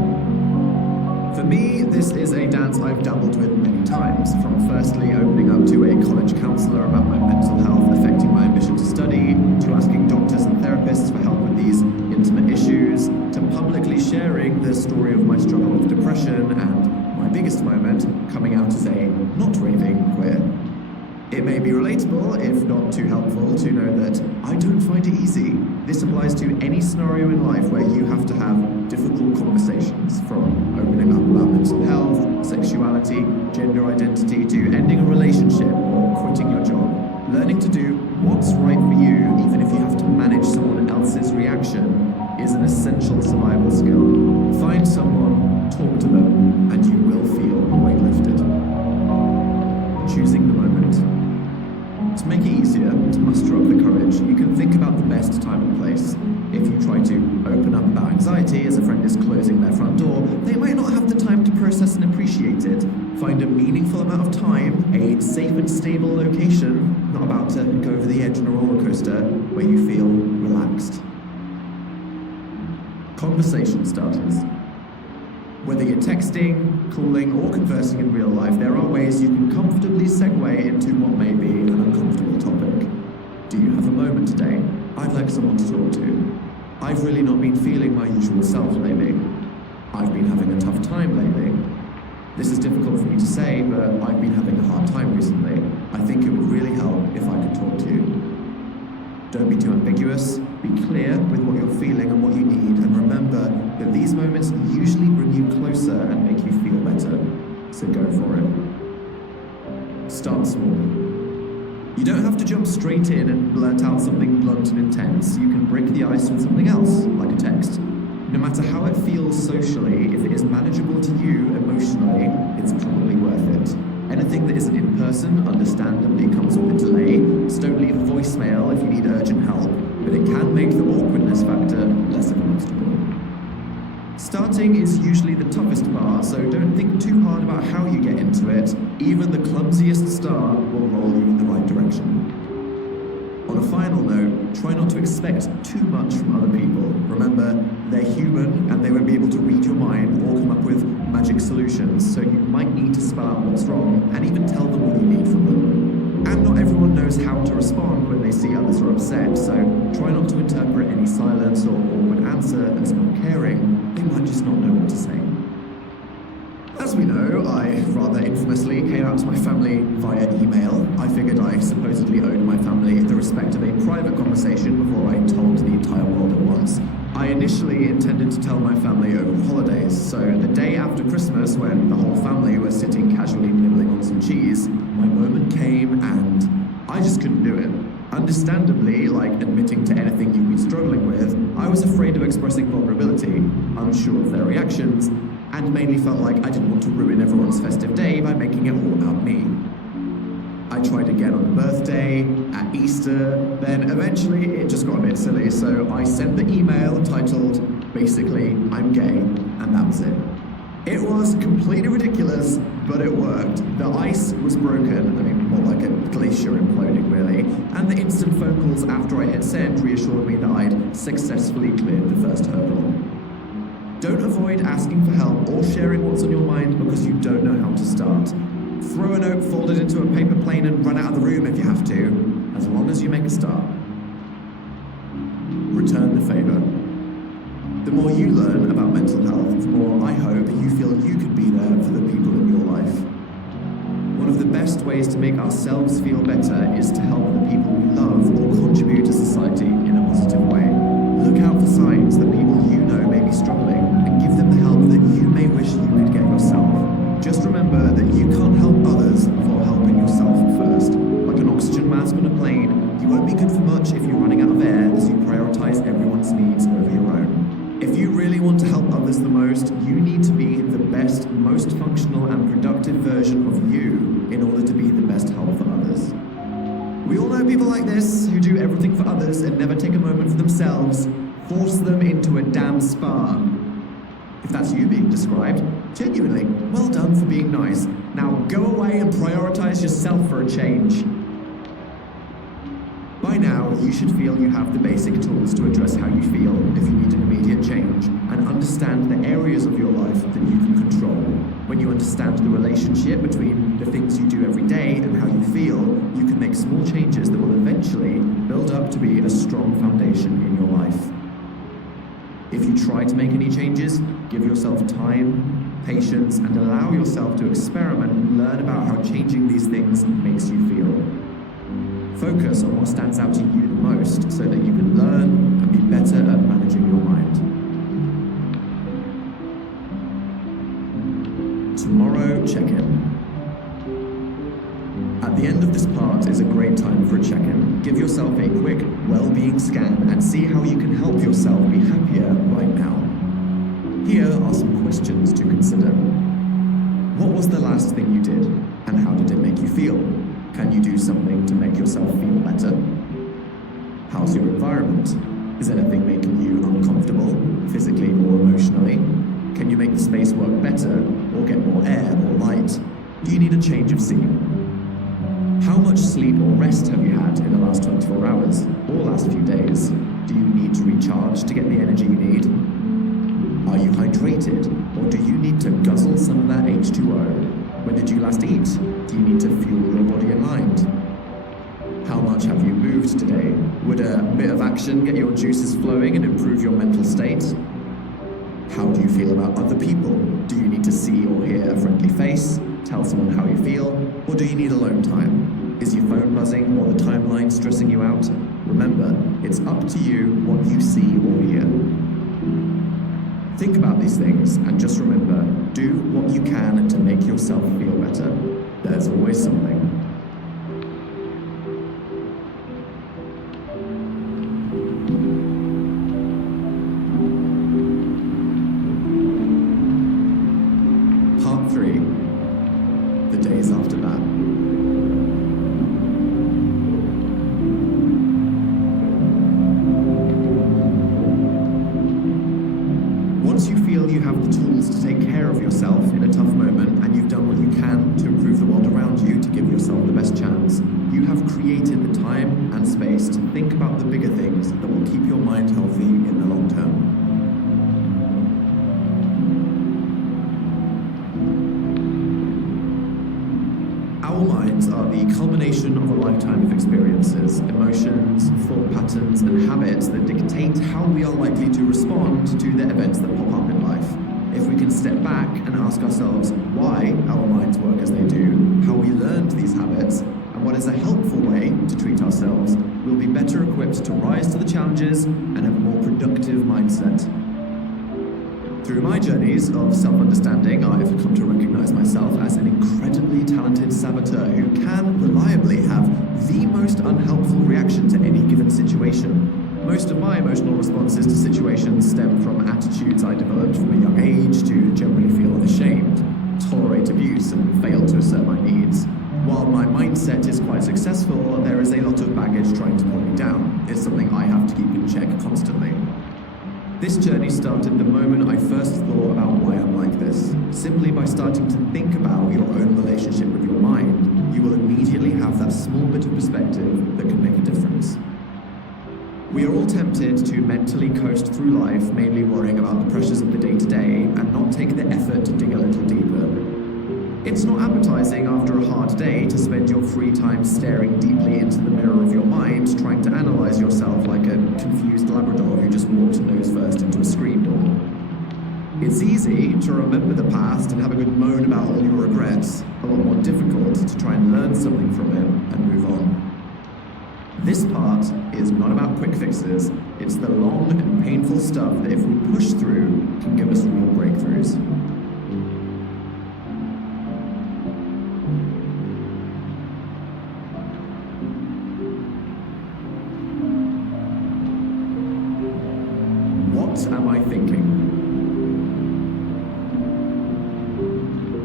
For me, this is a dance I've dabbled with many times, from firstly opening up to a college counselor about my mental health affecting my ambition to study, to asking doctors and therapists for help with these intimate issues, to publicly sharing the story of my struggle with depression and my biggest moment, coming out as a not raving queer. It may be relatable, if not too helpful, to know that I don't find it easy. This applies to any scenario in life where you have to have difficult conversations, from opening up about mental health, sexuality, gender identity, to ending a relationship or quitting your job. Learning to do what's right for you, even if you have to manage someone else's reaction, is an essential survival skill. Find someone, talk to them, and you will feel the weight lifted. Choosing the moment. To make it easier to muster up the courage, you can think about the best time and place. If you try to open up about anxiety as a friend is closing their front door, they might not have the time to process and appreciate it. Find a meaningful amount of time, a safe and stable location, not about to go over the edge on a roller coaster, where you feel relaxed. Conversation starters. Whether you're texting, calling, or conversing in real life, there are ways you can comfortably segue into what may be an uncomfortable topic. Do you have a moment today? I'd like someone to talk to. I've really not been feeling my usual self lately. I've been having a tough time lately. This is difficult for me to say, but I've been having a hard time recently. I think it would really help if I could talk to you. Don't be too ambiguous. Be clear with what you're feeling and what you need, and remember that these moments usually bring you closer and make you feel better. So go for it. Start small. You don't have to jump straight in and blurt out something blunt and intense. You can break the ice with something else, like a text. No matter how it feels socially, if it is manageable to you emotionally, it's probably worth it. Anything that isn't in person, understandably, comes with a delay, so don't leave a voicemail if you need urgent help, but it can make the awkwardness factor less of an obstacle. Starting is usually the toughest part, so don't think too hard about how you get into it. Even the clumsiest start will roll you in the right direction. On a final note, try not to expect too much from other people. Remember, they're human and they won't be able to read your mind or come up with magic solutions, so you might need to spell out what's wrong and even tell them what you need from them. And not everyone knows how to respond when they see others are upset, so try not to interpret any silence or awkward answer as not caring. They might just not know what to say. As we know, I rather infamously came out to my family via email. I figured I supposedly owed my family the respect of a private conversation before I told the entire world at once. I initially intended to tell my family over the holidays, so the day after Christmas, when the whole family were sitting casually nibbling on some cheese, my moment came and I just couldn't do it. Understandably, like admitting to anything you've been struggling with, I was afraid of expressing vulnerability, unsure of their reactions, and mainly felt like I didn't want to ruin everyone's festive day by making it all about me. I tried again on a birthday, at Easter, then eventually it just got a bit silly, so I sent the email titled, basically, I'm gay, and that was it. It was completely ridiculous, but it worked. The ice was broken, more like a glacier imploding really, and the instant phone calls after I hit send reassured me that I'd successfully cleared the first hurdle. Don't avoid asking for help or sharing what's on your mind because you don't know how to start. Throw a note folded into a paper plane and run out of the room if you have to, as long as you make a start. Return the favor. The more you learn about mental health, the more I hope you feel you can be there for the people in your life. One of the best ways to make ourselves feel better is to help the people we love or contribute to society in a positive way. Look out for signs that people you know may be struggling and give them the help that you may wish you could get yourself. Just remember remember that you can't help others before helping yourself first. Like an oxygen mask on a plane, you won't be good for much if you're running out of air as you prioritize everyone's needs over your own. If you really want to help others the most, you need to be the best, most functional and productive version of you in order to be the best help for others. We all know people like this who do everything for others and never take a moment for themselves, force them into a damn spa. If that's you being described, genuinely, well done for being nice. Now go away and prioritize yourself for a change. By now, you should feel you have the basic tools to address how you feel if you need an immediate change, and understand the areas of your life that you can control. When you understand the relationship between the things you do every day and how you feel, you can make small changes that will eventually build up to be a strong foundation in your life. If you try to make any changes, give yourself time, patience, and allow yourself to experiment and learn about how changing these things makes you feel. Focus on what stands out to you the most so that you can learn and be better at managing your mind. Tomorrow check-in. At the end of this part is a great time for a check-in. Give yourself a quick well-being scan and see how you can help yourself be happier right now. Here are some questions to consider. What was the last thing you did, and how did it make you feel? Can you do something to make yourself feel better? How's your environment? Is anything making you uncomfortable, physically or emotionally? Can you make the space work better, or get more air or light? Do you need a change of scene? How much sleep or rest have you had in the last 24 hours, or last few days? Do you need to recharge to get the energy you need? Are you hydrated, or do you need to guzzle some of that H2O? When did you last eat? Do you need to fuel your body and mind? How much have you moved today? Would a bit of action get your juices flowing and improve your mental state? How do you feel about other people? Do you need to see or hear a friendly face? Tell someone how you feel? Or do you need alone time? Is your phone buzzing or the timeline stressing you out? Remember, it's up to you what you see or hear. Think about these things and just remember, do what you can to make yourself feel better. There's always something. Part 3. The days after that. Once you feel you have the tools to take care of yourself in a tough moment, and you've done what you can to improve the world around you to give yourself the best chance, you have created the time and space to think about the bigger things that will keep your mind healthy in the long term. Our minds are the culmination of a lifetime of experiences, emotions, thought patterns, and habits that dictate how we are likely to respond to the events that pop up in life. If we can step back and ask ourselves why our minds work as they do, how we learned these habits, and what is a helpful way to treat ourselves, we'll be better equipped to rise to the challenges and have a more productive mindset. Through my journeys of self-understanding, I've come to recognize myself as an incredibly talented saboteur who can reliably have the most unhelpful reaction to any given situation. Most of my emotional responses to situations stem from attitudes I developed from a young age to generally feel ashamed, tolerate abuse, and fail to assert my needs. While my mindset is quite successful, there is a lot of baggage trying to pull me down. It's something I have to keep in check constantly. This journey started the moment I first thought about why I'm like this. Simply by starting to think about your own relationship with your mind, you will immediately have that small bit of perspective that can make a difference. We are all tempted to mentally coast through life, mainly worrying about the pressures of the day-to-day, and not take the effort to dig a little deeper. It's not appetizing after a hard day to spend your free time staring deeply into the mirror of your mind, trying to analyze yourself like a confused Labrador who just walked nose first into a screen door. It's easy to remember the past and have a good moan about all your regrets, a lot more difficult to try and learn something from it and move on. This part is not about quick fixes, it's the long and painful stuff that if we push through can give us real breakthroughs. am I thinking?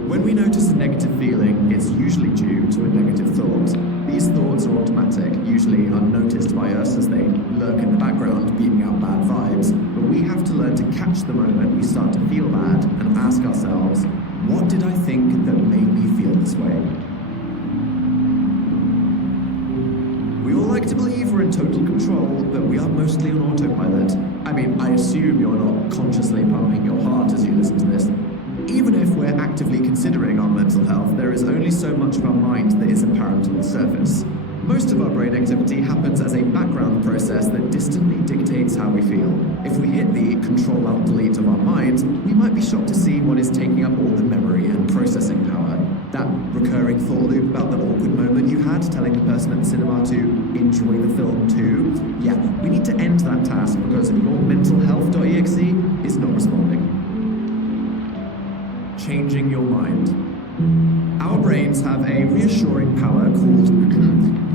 When we notice a negative feeling, it's usually due to a negative thought. These thoughts are automatic, usually unnoticed by us as they lurk in the background, beaming out bad vibes, but we have to learn to catch the moment we start to feel bad and ask ourselves, what did I think that made me feel this way? We all like to believe we're in total control, but we are mostly on autopilot. I mean, I assume you're not consciously pumping your heart as you listen to this. Even if we're actively considering our mental health, there is only so much of our mind that is apparent on the surface. Most of our brain activity happens as a background process that distantly dictates how we feel. If we hit the Control-Alt-Delete of our minds, we might be shocked to see what is taking up all the memory and processing power. That recurring thought loop about the awkward moment you had telling the person at the cinema to enjoy the film too. Yeah, we need to end that task because your mentalhealth.exe is not responding. Changing your mind. Our brains have a reassuring power called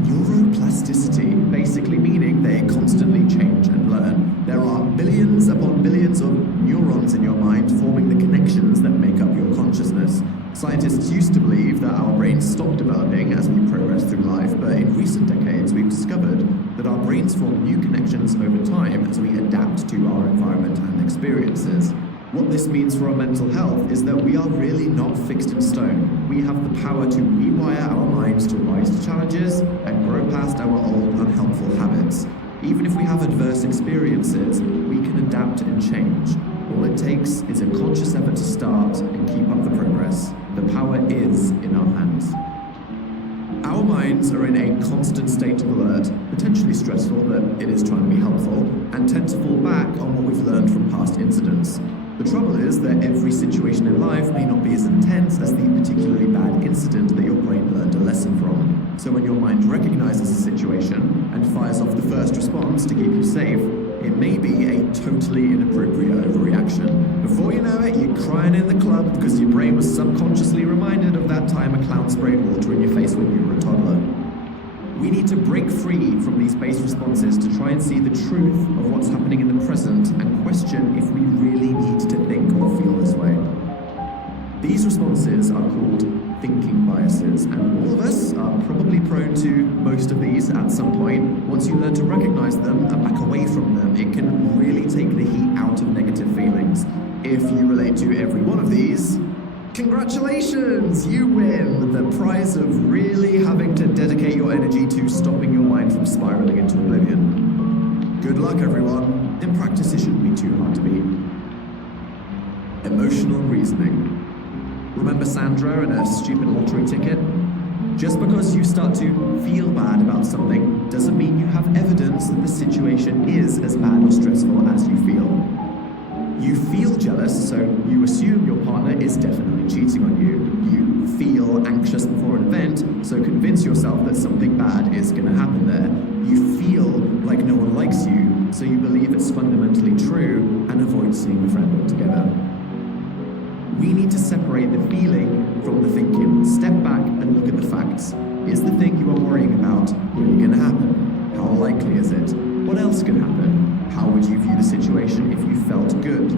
neuroplasticity, basically meaning they constantly change and learn. There are billions upon billions of neurons in your mind forming the connections that make up your consciousness. Scientists used to believe that our brains stop developing as we progress through life, but in recent decades we've discovered that our brains form new connections over time as we adapt to our environment and experiences. What this means for our mental health is that we are really not fixed in stone. We have the power to rewire our minds to rise to challenges and grow past our old unhelpful habits. Even if we have adverse experiences, we can adapt and change. All it takes is a conscious effort to start and keep up the progress. The power is in our hands. Our minds are in a constant state of alert, potentially stressful, but it is trying to be helpful, and tend to fall back on what we've learned from past incidents. The trouble is that every situation in life may not be as intense as the particularly bad incident that your brain learned a lesson from. So when your mind recognizes a situation and fires off the first response to keep you safe, it may be a totally inappropriate overreaction. Before you know it, you're crying in the club because your brain was subconsciously reminded of that time a clown sprayed water in your face when you were a toddler. We need to break free from these base responses to try and see the truth of what's happening in the present and question if we really need to think or feel this way. These responses are called thinking biases, and all of us are probably prone to most of these at some point. Once you learn to recognize them and back away from them, it can really take the heat out of negative feelings. If you relate to every one of these, congratulations! You win the prize of really having to dedicate your energy to stopping your mind from spiraling into oblivion. Good luck, everyone. In practice, it shouldn't be too hard to beat. Emotional reasoning. Remember Sandra and her stupid lottery ticket? Just because you start to feel bad about something doesn't mean you have evidence that the situation is as bad or stressful as you feel. You feel jealous, so you assume your partner is definitely cheating on you. You feel anxious before an event, so convince yourself that something bad is going to happen there. You feel like no one likes you, so you believe it's fundamentally true and avoid seeing the friend altogether. We need to separate the feeling from the thinking. Step back and look at the facts. Is the thing you are worrying about really going to happen? How likely is it? What else could happen? How would you view the situation if you felt good?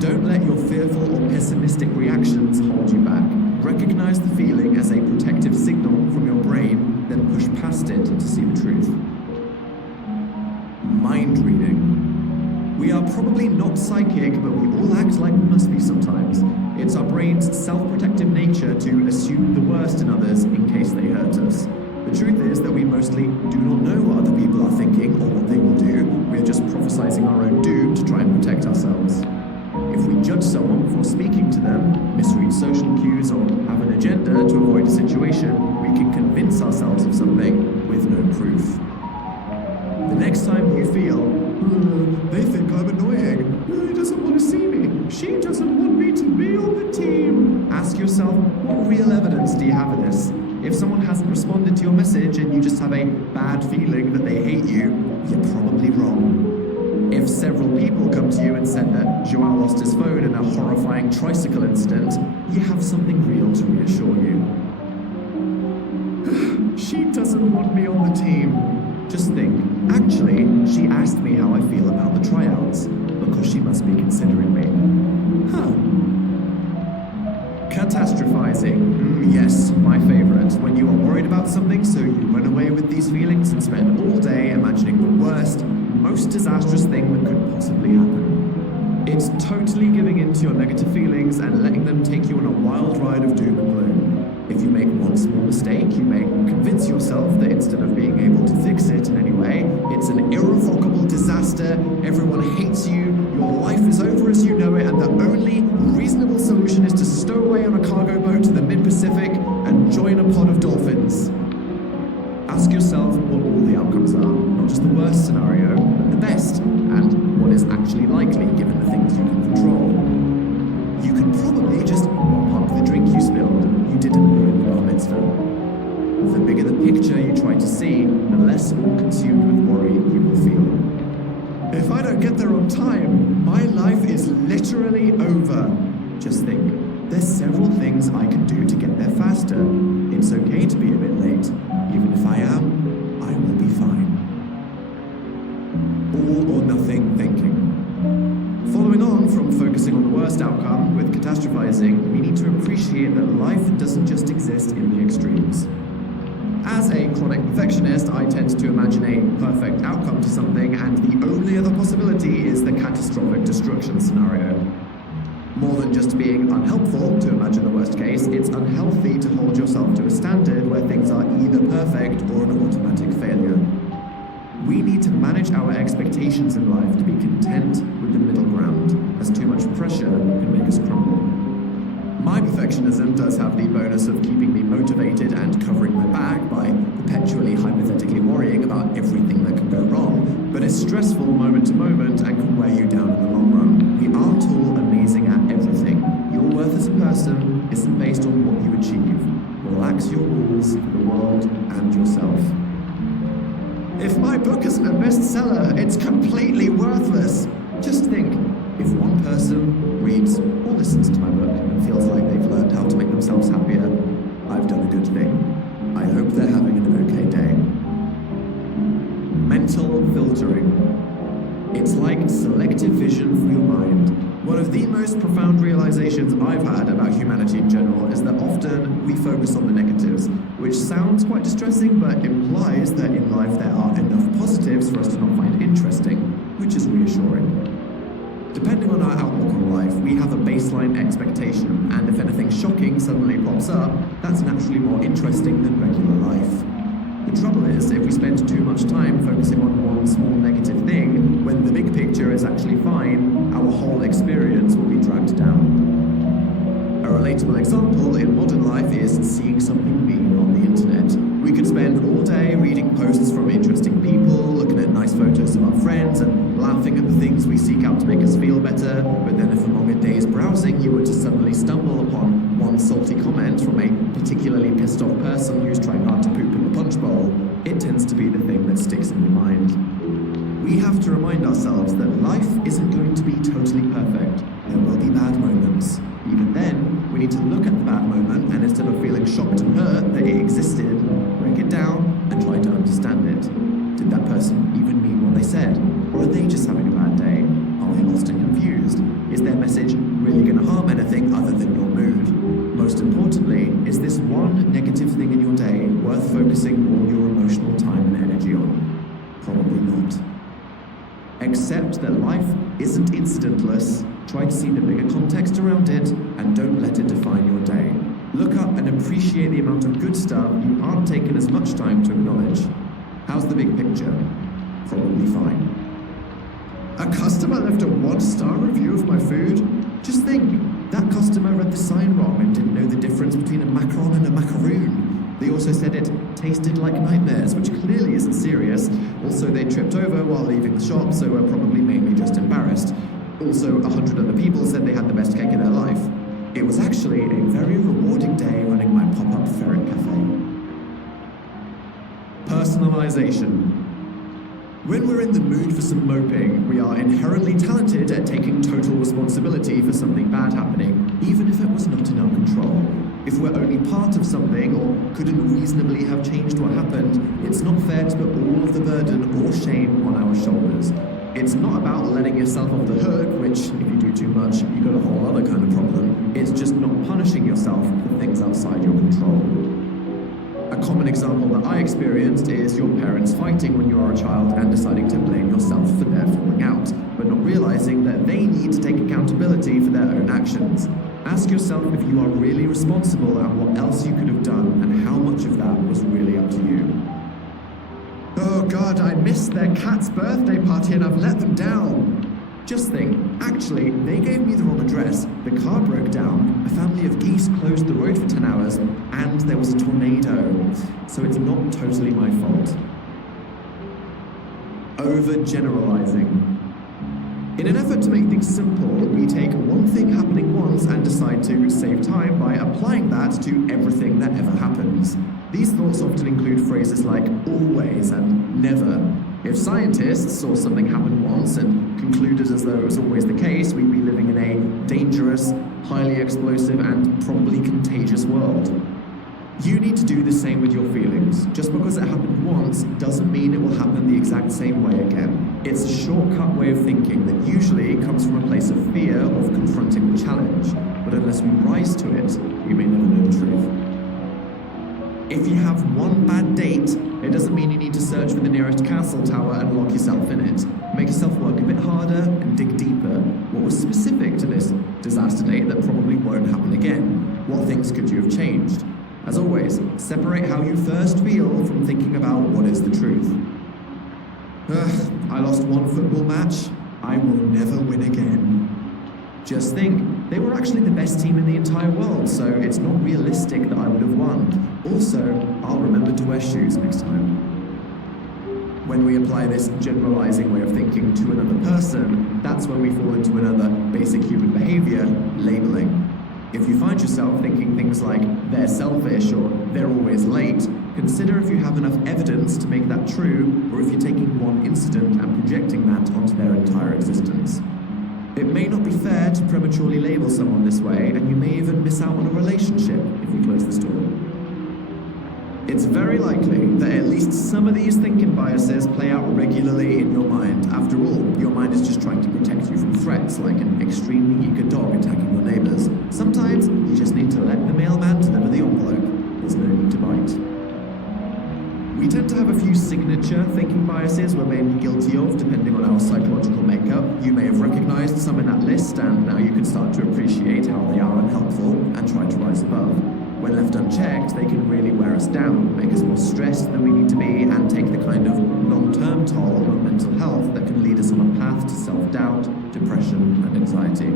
Don't let your fearful or pessimistic reactions hold you back. Recognize the feeling as a protective signal from your brain, then push past it to see the truth. Mind reading. We are probably not psychic, but we all act like we must be sometimes. It's our brain's self-protective nature to assume the worst in others in case they hurt us. The truth is that we mostly do not know what other people are thinking or what they will do. We're just prophesizing our own doom to try and protect ourselves. If we judge someone before speaking to them, misread social cues, or have an agenda to avoid a situation, we can convince ourselves of something with no proof. The next time you feel, they think I'm annoying, he doesn't want to see me, she doesn't want me to be on the team, ask yourself, what real evidence do you have of this? If someone hasn't responded to your message and you just have a bad feeling that they hate you, you're probably wrong. If several people come to you and said that Joao lost his phone in a horrifying tricycle incident, you have something real to reassure you. She doesn't want me on the team. Just think, act Eventually, she asked me how I feel about the tryouts, because she must be considering me. Huh. Catastrophizing. Yes, my favorite. When you are worried about something, so you run away with these feelings and spend all day imagining the worst, most disastrous thing that could possibly happen. It's totally giving in to your negative feelings and letting them take you on a wild ride of doom and gloom. If you make one small mistake, you may convince yourself that instead of being able to fix it in any way, it's an irrevocable disaster, everyone hates you, your life is over as you know it, and the only reasonable solution is to stow away on a cargo boat to the mid-Pacific and join a pod of dolphins. Ask yourself what all the outcomes are, not just the worst scenario, but the best, and what is actually likely given the things you can control. You can probably just mop up the drink you spilled. You didn't ruin the bar mitzvah. The bigger the picture you try to see, the less all-consumed with worry you will feel. If I don't get there on time, my life is literally over. Just think, there's several things I can do to get there faster. It's okay to be a bit late. Even if I am, I will be fine. All or nothing thinking. Following on from focusing on the worst outcome with catastrophizing, we need to appreciate that life doesn't just exist in the extremes. As a chronic perfectionist, I tend to imagine a perfect outcome to something, and the only other possibility is the catastrophic destruction scenario. More than just being unhelpful to imagine the worst case, it's unhealthy to hold yourself to a standard where things are either perfect or an automatic failure. We need to manage our expectations in life to be content with the middle ground, as too much pressure can make us crumble. My perfectionism does have the bonus of keeping me motivated and covering my back by perpetually hypothetically worrying about everything that can go wrong, but it's stressful moment to moment and can wear you down in the long run. We aren't all amazing at everything. Your worth as a person isn't based on what you achieve. Relax your rules for the world and yourself. If my book isn't a bestseller, it's completely worthless. Just think, if one person reads or listens to my book and feels like they've learned how to make themselves happier, I've done a good thing. I hope they're having an okay day. Mental filtering. It's like selective vision for your mind. One of the most profound realizations I've had about humanity in general is that often we focus on the negatives, which sounds quite distressing but implies that in life there are enough positives for us to not find interesting, which is reassuring. Depending on our outlook on life, we have a baseline expectation, and if anything shocking suddenly pops up, that's naturally more interesting than regular life. The trouble is, if we spend too much time focusing on one small negative thing, when the big picture is actually fine, our whole experience will be dragged down. A relatable example in modern life is seeing something mean on the internet. We could spend all day reading posts from interesting people, looking at nice photos of our friends, and laughing at the things we seek out to make us feel better, but then if among a day's browsing you were to suddenly stumble upon one salty comment from a particularly pissed off person who's trying hard to poop in the punch bowl, it tends to be the thing that sticks in your mind. We have to remind ourselves that life isn't going to be totally perfect. There will be bad moments. Even then, we need to look at the bad moment and instead of feeling shocked and hurt that it existed, break it down and try to understand it. Did that person even mean what they said? Or are they just having a bad day? Are they lost and confused? Is their message really going to harm anything other than your mood? Most importantly, is this one negative thing in your day worth focusing all your emotional time and energy on? Probably not. Accept that life isn't incidentless, try to see the bigger context around it, and don't let it define your day. Look up and appreciate the amount of good stuff you aren't taking as much time to acknowledge. How's the big picture? Probably fine. A customer left a 1-star review of my food? Just think, that customer read the sign wrong and didn't know the difference between a macaron and a macaroon. They also said it tasted like nightmares, which clearly isn't serious. Also, they tripped over while leaving the shop, so were probably mainly just embarrassed. Also, 100 other people said they had the best cake of their life. It was actually a very rewarding day running my pop-up ferret cafe. Personalization. When we're in the mood for some moping, we are inherently talented at taking total responsibility for something bad happening, even if it was not in our control. If we're only part of something or couldn't reasonably have changed what happened, it's not fair to put all of the burden or shame on our shoulders. It's not about letting yourself off the hook, which, if you do too much, you've got a whole other kind of problem. It's just not punishing yourself for things outside your control. A common example that I experienced is your parents fighting when you are a child and deciding to blame yourself for their falling out, but not realizing that they need to take accountability for their own actions. Ask yourself if you are really responsible and what else you could have done and how much of that was really up to you. Oh God, I missed their cat's birthday party and I've let them down. Just think, actually, they gave me the wrong address, the car broke down, a family of geese closed the road for 10 hours, and there was a tornado. So it's not totally my fault. Overgeneralizing. In an effort to make things simple, we take one thing happening once and decide to save time by applying that to everything that ever happens. These thoughts often include phrases like always and never. If scientists saw something happen once and concluded as though it was always the case, we'd be living in a dangerous, highly explosive, and probably contagious world. You need to do the same with your feelings. Just because it happened once doesn't mean it will happen the exact same way again. It's a shortcut way of thinking that usually comes from a place of fear of confronting the challenge, but unless we rise to it, we may never know the truth. If you have one bad date, it doesn't mean you need to search for the nearest castle tower and lock yourself in it. Make yourself work a bit harder and dig deeper. What was specific to this disaster date that probably won't happen again? What things could you have changed? As always, separate how you first feel from thinking about what is the truth. I lost one football match. I will never win again. Just think, they were actually the best team in the entire world, so it's not realistic that I would have won. Also, I'll remember to wear shoes next time. When we apply this generalizing way of thinking to another person, that's when we fall into another basic human behavior, labeling. If you find yourself thinking things like, they're selfish or they're always late, consider if you have enough evidence to make that true, or if you're taking one incident and projecting that onto their entire existence. It may not be fair to prematurely label someone this way, and you may even miss out on a relationship if you close this door. It's very likely that at least some of these thinking biases play out regularly in your mind. After all, your mind is just trying to protect you from threats like an extremely eager dog attacking your neighbors. Sometimes you just need to let the mailman deliver the envelope. There's no need to bite. We tend to have a few signature thinking biases we're mainly guilty of, depending on our psychological makeup. You may have recognized some in that list, and now you can start to appreciate how they are unhelpful and try to rise above. When left unchecked, they can really wear us down, make us more stressed than we need to be, and take the kind of long-term toll on mental health that can lead us on a path to self-doubt, depression, and anxiety.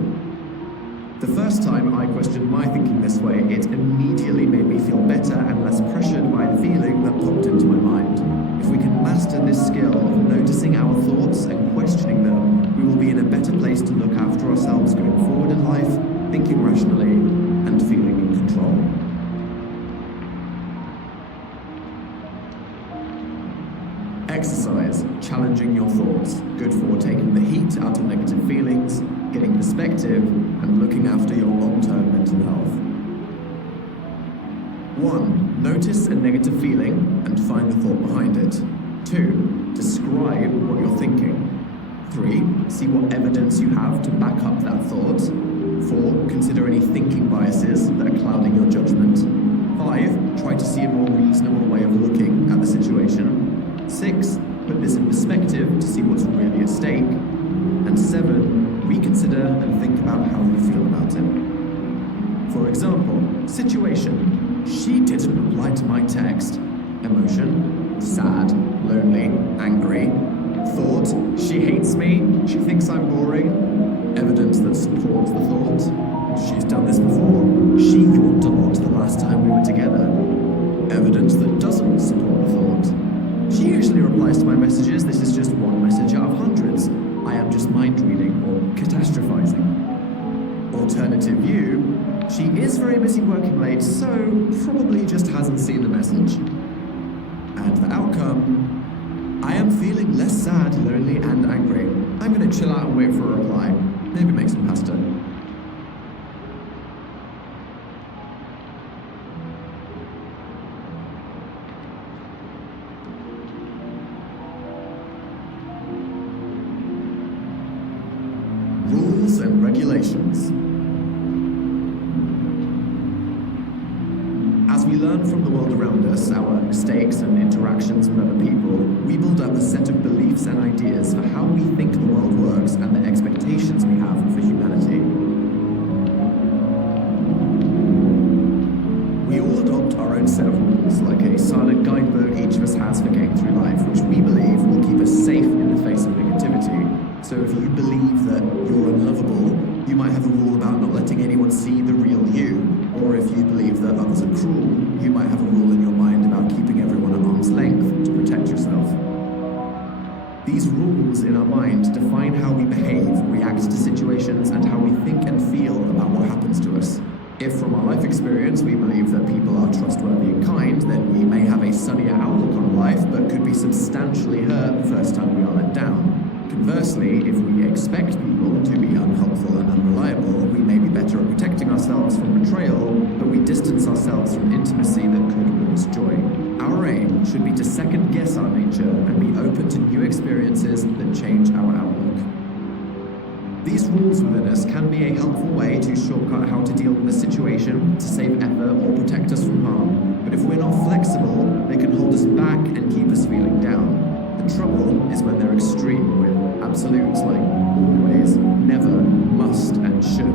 The first time I questioned my thinking this way, it immediately made me feel better and less pressured by the feeling that popped into my mind. If we can master this skill of noticing our thoughts and questioning them, we will be in a better place to look after ourselves going forward in life, thinking rationally, and feeling in control. Exercise, challenging your thoughts, good for taking the heat out of negative feelings, getting perspective, and looking after your long-term mental health. 1. Notice a negative feeling and find the thought behind it. 2. Describe what you're thinking. 3. See what evidence you have to back up that thought. 4. Consider any thinking biases that are clouding your judgment. 5. Try to see a more reasonable way of looking at the situation. 6. Put this in perspective to see what's really at stake. And 7. Reconsider and think about how you feel about it. For example, situation. She didn't reply to my text. Emotion. Sad, lonely, angry. Thought. She hates me. She thinks I'm boring. Evidence that supports the thought. She's done this before. She yawned a lot the last time we were together. Evidence that doesn't support the thought. She usually replies to my messages. This is just one message out of hundreds. I am just mind reading or catastrophizing. Alternative view. She is very busy working late, so probably just hasn't seen the message. And the outcome. I am feeling less sad, lonely, and angry. I'm gonna chill out and wait for a reply. Maybe make some pasta. situations. As we learn from the world around us, our mistakes and interactions with other people, we build up a set of beliefs and ideas for how we think the world works and the expectations we have for humanity. We all adopt our own set of rules, like a silent guidebook each of us has for getting through life, which we believe will keep us safe in the face of negativity. So if you believe that you're unlovable, you might have a rule about not letting anyone see the real you. Or if you believe that others are cruel, you might have a rule in your mind about keeping everyone at arm's length to protect yourself. These rules in our mind define how we behave, react to situations, and how we think and feel about what happens to us. If from our life experience we believe that people are trustworthy and kind, then we may have a sunnier outlook on life, but could be substantially hurt the first time we are let down. Conversely, if we expect people to be unhelpful and unreliable, we may be better at protecting ourselves from betrayal, but we distance ourselves from intimacy that could bring us joy. Our aim should be to second-guess our nature and be open to new experiences that change our outlook. These rules within us can be a helpful way to shortcut how to deal with a situation, to save effort, or protect us from harm. But if we're not flexible, they can hold us back and keep us feeling down. The trouble is when they're extreme, with absolutes like always, never, must, and should.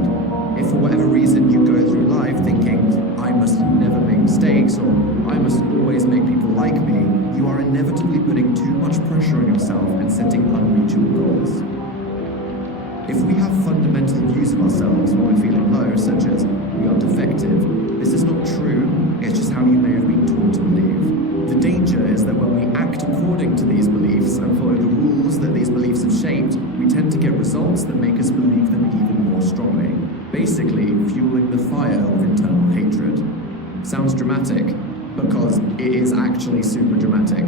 If for whatever reason you go through life thinking, I must never make mistakes, or I must always make people like me, you are inevitably putting too much pressure on yourself and setting unreachable goals. If we have fundamental views of ourselves when we're feeling low, such as we are defective, this is not true, it's just how you may have been taught to believe. The danger is that when we act according to these beliefs and follow the rules that these beliefs have shaped, we tend to get results that make us believe them even more strongly, basically fueling the fire of internal hatred. Sounds dramatic, because it is actually super dramatic.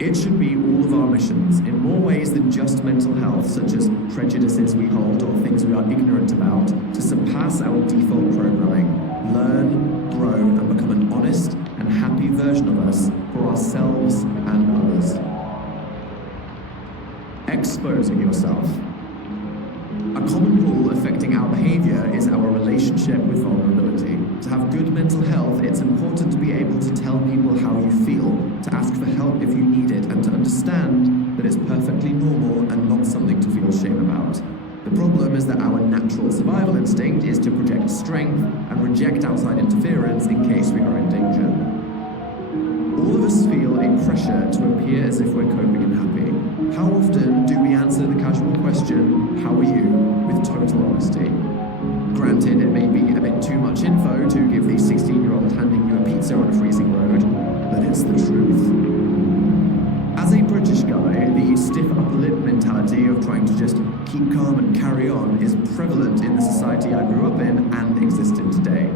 It should be all of our missions, in more ways than just mental health, such as prejudices we hold or things we are ignorant about, to surpass our default programming, learn, grow, and become an honest and happy version of us for ourselves and others. Exposing yourself. A common rule affecting our behavior is our relationship with vulnerability. To have good mental health, it's important to be able to tell people how you feel, to ask for help if you need it, and to understand that it's perfectly normal and not something to feel shame about. The problem is that our natural survival instinct is to project strength and reject outside interference in case we are in danger. All of us feel a pressure to appear as if we're coping and happy. How often do we answer the casual question, how are you, with total honesty? Granted, it may be a bit too much info to give the 16-year-old handing you a pizza on a freezing road, but it's the truth. As a British guy, the stiff upper lip mentality of trying to just keep calm and carry on is prevalent in the society I grew up in and exists in today.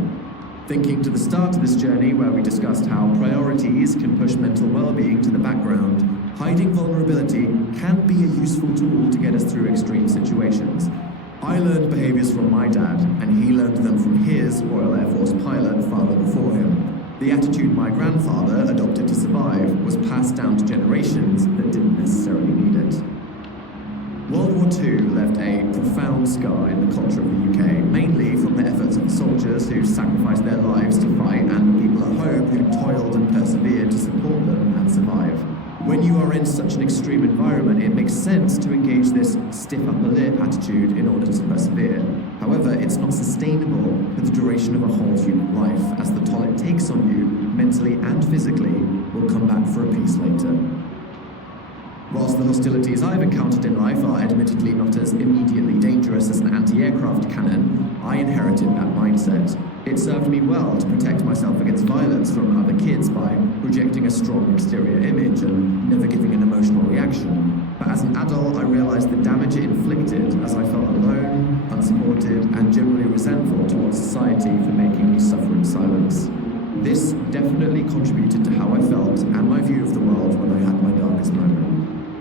Thinking to the start of this journey where we discussed how priorities can push mental well-being to the background, hiding vulnerability can be a useful tool to get us through extreme situations. I learned behaviors from my dad, and he learned them from his Royal Air Force pilot father before him. The attitude my grandfather adopted to survive was passed down to generations that didn't necessarily need it. World War II left a profound scar in the culture of the UK, mainly from the efforts of the soldiers who sacrificed their lives to fight and the people at home who toiled and persevered to support them and survive. When you are in such an extreme environment, it makes sense to engage this stiff upper lip attitude in order to persevere. However, it's not sustainable for the duration of a whole human life, as the toll it takes on you, mentally and physically, will come back for a piece later. Whilst the hostilities I've encountered in life are admittedly not as immediately dangerous as an anti-aircraft cannon, I inherited that mindset. It served me well to protect myself against violence from other kids by projecting a strong exterior image and never giving an emotional reaction. But as an adult, I realized the damage it inflicted as I felt alone, unsupported, and generally resentful towards society for making me suffer in silence. This definitely contributed to how I felt and my view of the world when I had my darkest moment.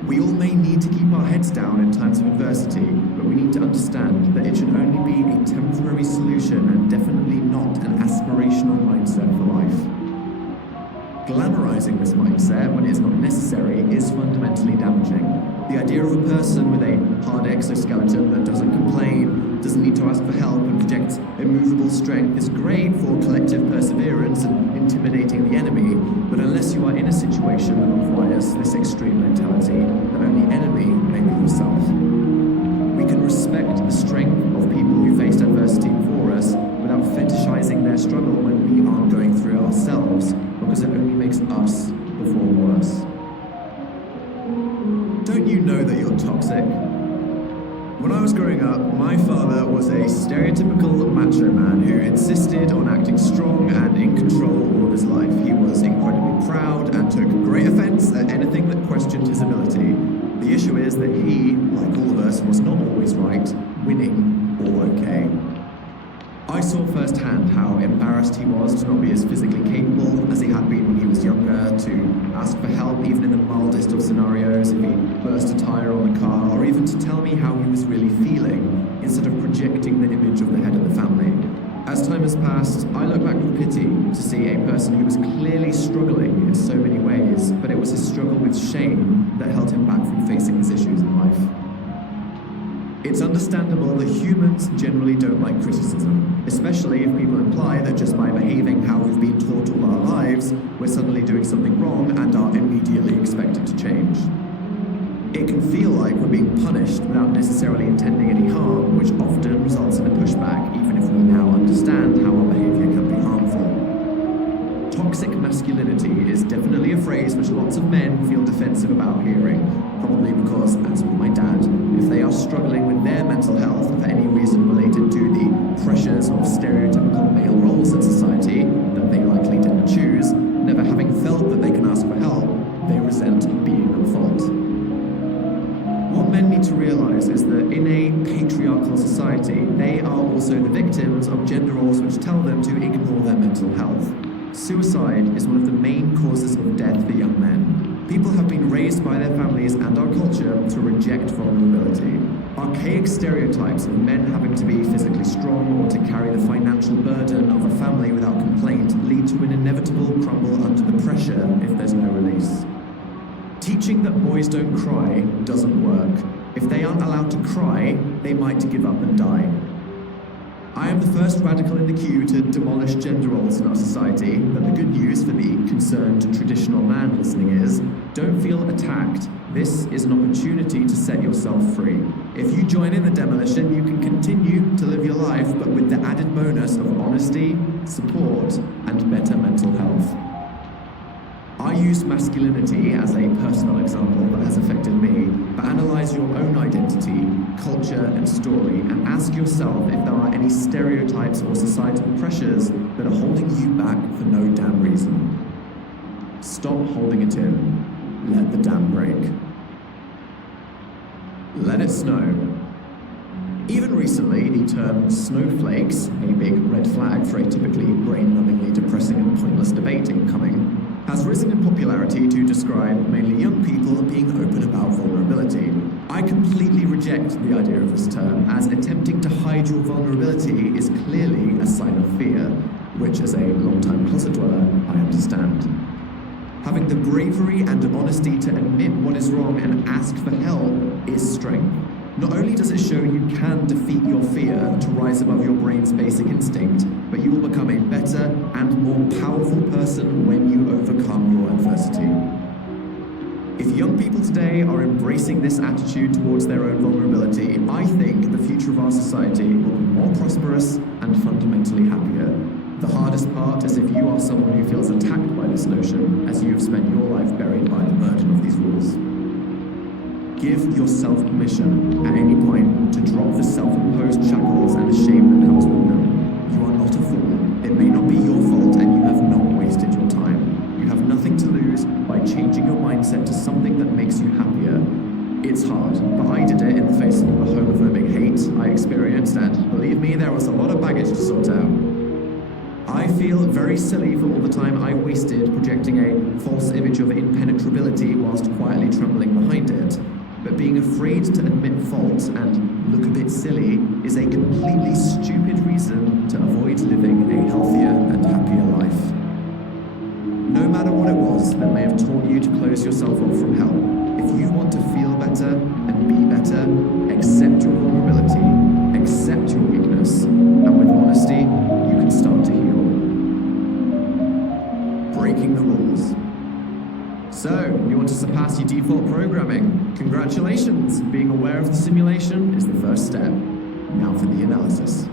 We all may need to keep our heads down in times of adversity, but we need to understand that it should only be a temporary solution and definitely not an aspirational mindset for life. Glamorizing normalizing this mindset when it's not necessary is fundamentally damaging. The idea of a person with a hard exoskeleton that doesn't complain, doesn't need to ask for help, and projects immovable strength is great for collective perseverance and intimidating the enemy, but unless you are in a situation that requires this extreme mentality, the only enemy may be yourself. We can respect the strength of people who faced adversity before us without fetishizing their struggle when we aren't going through it ourselves, because it only makes us perform worse. Don't you know that you're toxic? When I was growing up, my father was a stereotypical macho man who insisted on acting strong and in control all of his life. He was incredibly proud and took great offense at anything that questioned his ability. The issue is that he, like all of us, was not always right, winning, or okay. I saw firsthand how embarrassed he was to not be as physically capable as he had been when he was younger, to ask for help even in the mildest of scenarios if he burst a tire on the car, or even to tell me how he was really feeling, instead of projecting the image of the head of the family. As time has passed, I look back with pity to see a person who was clearly struggling in so many ways, but it was his struggle with shame that held him back from facing his issues in life. It's understandable that humans generally don't like criticism, especially if people imply that just by behaving how we've been taught all our lives, we're suddenly doing something wrong and are immediately expected to change. It can feel like we're being punished without necessarily intending any harm, which often results in a pushback, even if we now understand how our behavior can be harmful. Toxic masculinity is definitely a phrase which lots of men feel defensive about hearing, probably because, as with my dad, if they are struggling with their mental health for any reason related to the pressures of stereotypical male roles in society that they likely didn't choose, never having felt that they can ask for help, they resent being at fault. What men need to realize is that in a patriarchal society, they are also the victims of gender roles which tell them to ignore their mental health. Suicide is one of the main causes of death for young men. People have been raised by their families and our culture to reject vulnerability. Archaic stereotypes of men having to be physically strong or to carry the financial burden of a family without complaint lead to an inevitable crumble under the pressure if there's no release. Teaching that boys don't cry doesn't work. If they aren't allowed to cry, they might give up and die. I am the first radical in the queue to demolish gender roles in our society, but the good news for the concerned traditional man listening is, don't feel attacked. This is an opportunity to set yourself free. If you join in the demolition, you can continue to live your life, but with the added bonus of honesty, support, and better mental health. I use masculinity as a personal example that has affected me, but analyze your own identity, culture, and story, and ask yourself if there are any stereotypes or societal pressures that are holding you back for no damn reason. Stop holding it in. Let the dam break. Let it snow. Even recently, the term snowflakes, a big red flag for a typically brain-numbingly depressing and pointless debate incoming, has risen in popularity to describe mainly young people being open about vulnerability. I completely reject the idea of this term, as attempting to hide your vulnerability is clearly a sign of fear, which as a long-time closet dweller, I understand. Having the bravery and honesty to admit what is wrong and ask for help is strength. Not only does it show you can defeat your fear to rise above your brain's basic instinct, but you will become a better and more powerful person when you overcome your adversity. If young people today are embracing this attitude towards their own vulnerability, I think the future of our society will be more prosperous and fundamentally happier. The hardest part is if you are someone who feels attacked by this notion, as you have spent your life buried by the burden of these rules. Give yourself permission at any point to drop the self-imposed shackles and the shame that comes with them. You are not a fool. It may not be your fault and you have not wasted your time. You have nothing to lose by changing your mindset to something that makes you happier. It's hard, but I did it in the face of all the homophobic hate I experienced, and believe me, there was a lot of baggage to sort out. I feel very silly for all the time I wasted projecting a false image of impenetrability whilst quietly trembling behind it. But being afraid to admit fault and look a bit silly is a completely stupid reason to avoid living a healthier and happier life. No matter what it was that may have taught you to close yourself off from help, if you want to feel better and be better, accept your vulnerability, accept your weakness, and with honesty, you can start to heal. Breaking the rules. So, you want to surpass your default programming? Congratulations! Being aware of the simulation is the first step. Now for the analysis.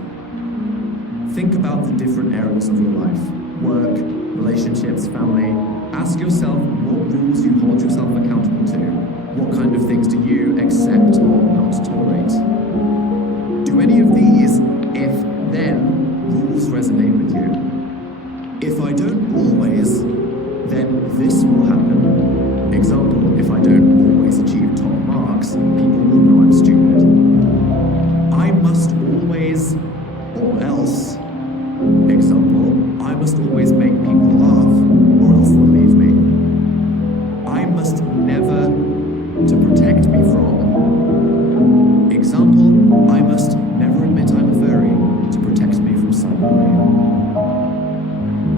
Think about the different areas of your life. Work, relationships, family. Ask yourself what rules you hold yourself accountable to. What kind of things do you accept or not tolerate? Do any of these if-then rules resonate with you? If I don't always, then this will happen. Example, if I don't always achieve top marks, people will know I'm stupid. I must always, or else. Example, I must always make people laugh, or else they'll leave me. I must never to protect me from. Example, I must never admit I'm a furry to protect me from cyberbullying.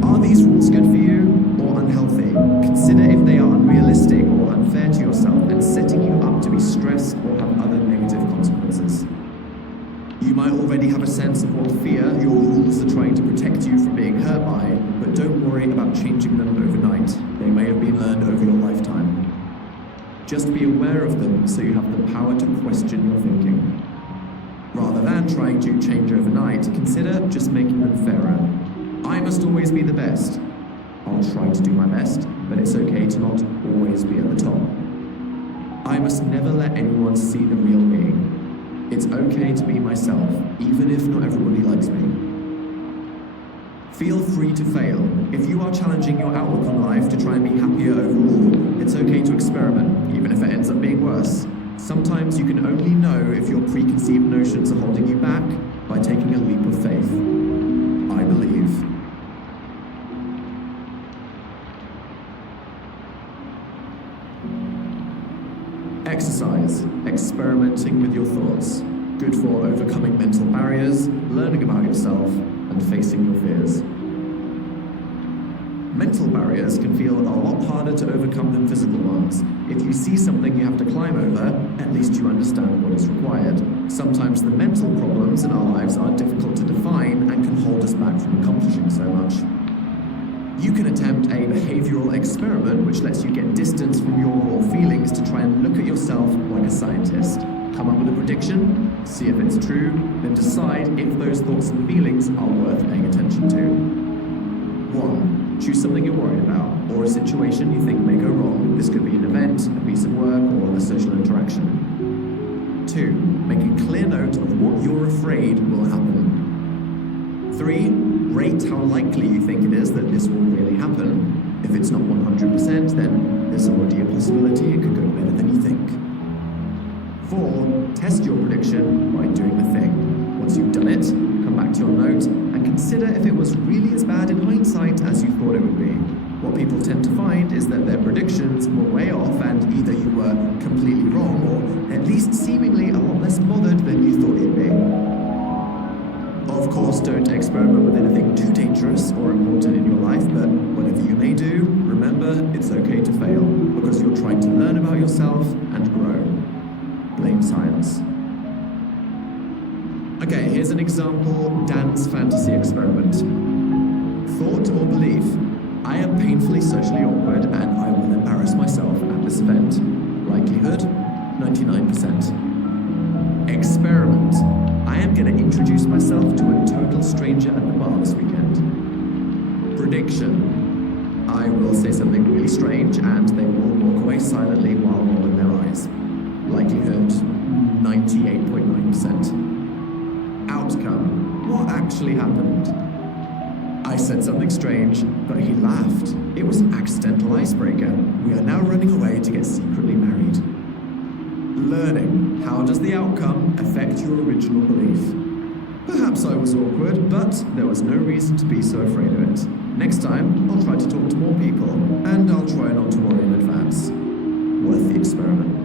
Are these rules good for you or unhealthy? Consider if they are unrealistic or unfair to yourself and setting you up to be stressed or have other negative consequences. You might already have a sense of what fear your rules are trying to protect you from being hurt by, but don't worry about changing them overnight. They may have been learned over your lifetime. Just be aware of them so you have the power to question your thinking. Rather than trying to change overnight, consider just making them fairer. I must always be the best. I'll try to do my best, but it's okay to not always be at the top. I must never let anyone see the real me. It's okay to be myself, even if not everybody likes me. Feel free to fail. If you are challenging your outlook on life to try and be happier overall, it's okay to experiment, even if it ends up being worse. Sometimes you can only know if your preconceived notions are holding you back by taking a leap of faith. I believe. Exercise. Experimenting with your thoughts. Good for overcoming mental barriers, learning about yourself, and facing your fears. Mental barriers can feel a lot harder to overcome than physical ones. If you see something you have to climb over, at least you understand what is required. Sometimes the mental problems in our lives are difficult to define and can hold us back from accomplishing so much. You can attempt a behavioral experiment which lets you get distance from your raw feelings to try and look at yourself like a scientist. Come up with a prediction, see if it's true, then decide if those thoughts and feelings are worth paying attention to. 1. Choose something you're worried about, or a situation you think may go wrong. This could be an event, a piece of work, or a social interaction. 2. Make a clear note of what you're afraid will happen. 3. Rate how likely you think it is that this will really happen. If it's not 100%, then there's already a possibility it could go better than you think. 4. Test your prediction by doing the thing. Once you've done it, come back to your note and consider if it was really as bad in hindsight as you thought it would be. What people tend to find is that their predictions were way off and either you were completely wrong or at least seemingly a lot less bothered than you thought you'd be. Of course, don't experiment with anything too dangerous or important in your life, but whatever you may do, remember it's okay to fail because you're trying to learn about yourself and grow. Blame science. Okay, here's an example Dan's fantasy experiment. Thought or belief: I am painfully socially awkward and I will embarrass myself at this event. Likelihood: 99%. Experiment: I am going to introduce myself to a total stranger at the bar this weekend. Prediction: I will say something really strange and they will walk away silently while rolling their eyes. Likelihood: 98.9%. Outcome: what actually happened? I said something strange, but he laughed. It was an accidental icebreaker. We are now running away to get secretly married. Learning: how does the outcome affect your original belief? Perhaps I was awkward, but there was no reason to be so afraid of it. Next time, I'll try to talk to more people, and I'll try not to worry in advance. Worth the experiment.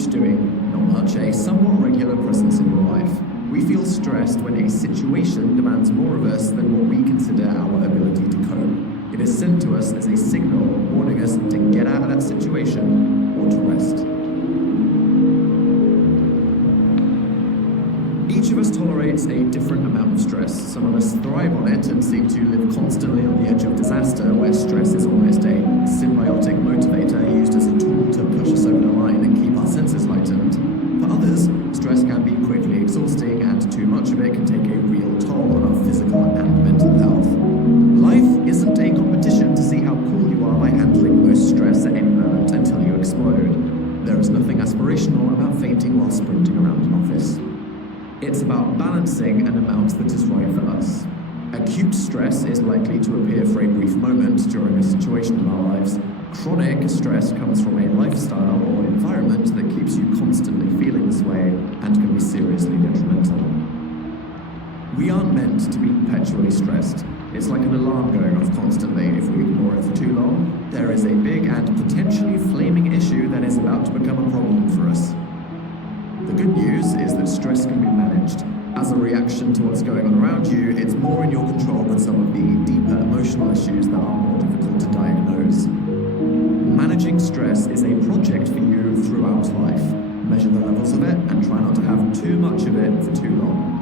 much doing, not much, a somewhat regular presence in your life. We feel stressed when a situation demands more of us than what we consider our ability to cope. It is sent to us as a signal warning us to get out of that situation or to rest. Each of us tolerates a different amount of stress. Some of us thrive on it and seem to live constantly on the edge of disaster, where stress is almost a symbiotic motivator used as a tool to push us over the line and keep our senses heightened. For others, stress can be quickly exhausting, and too much of it can take a real toll on our physical and mental health. Life isn't a competition to see how cool you are by handling the most stress at any moment until you explode. There is nothing aspirational about fainting while sprinting around an office. It's about balancing an amount that is right for us. Acute stress is likely to appear for a brief moment during a situation in our lives. Chronic stress comes from a lifestyle or environment that keeps you constantly feeling this way and can be seriously detrimental. We aren't meant to be perpetually stressed. It's like an alarm going off constantly. If we ignore it for too long, there is a big and potentially flaming issue that is about to become a problem for us. The good news is that stress can be managed. As a reaction to what's going on around you, it's more in your control than some of the deeper emotional issues that are more difficult to diagnose. Managing stress is a project for you throughout life. Measure the levels of it and try not to have too much of it for too long.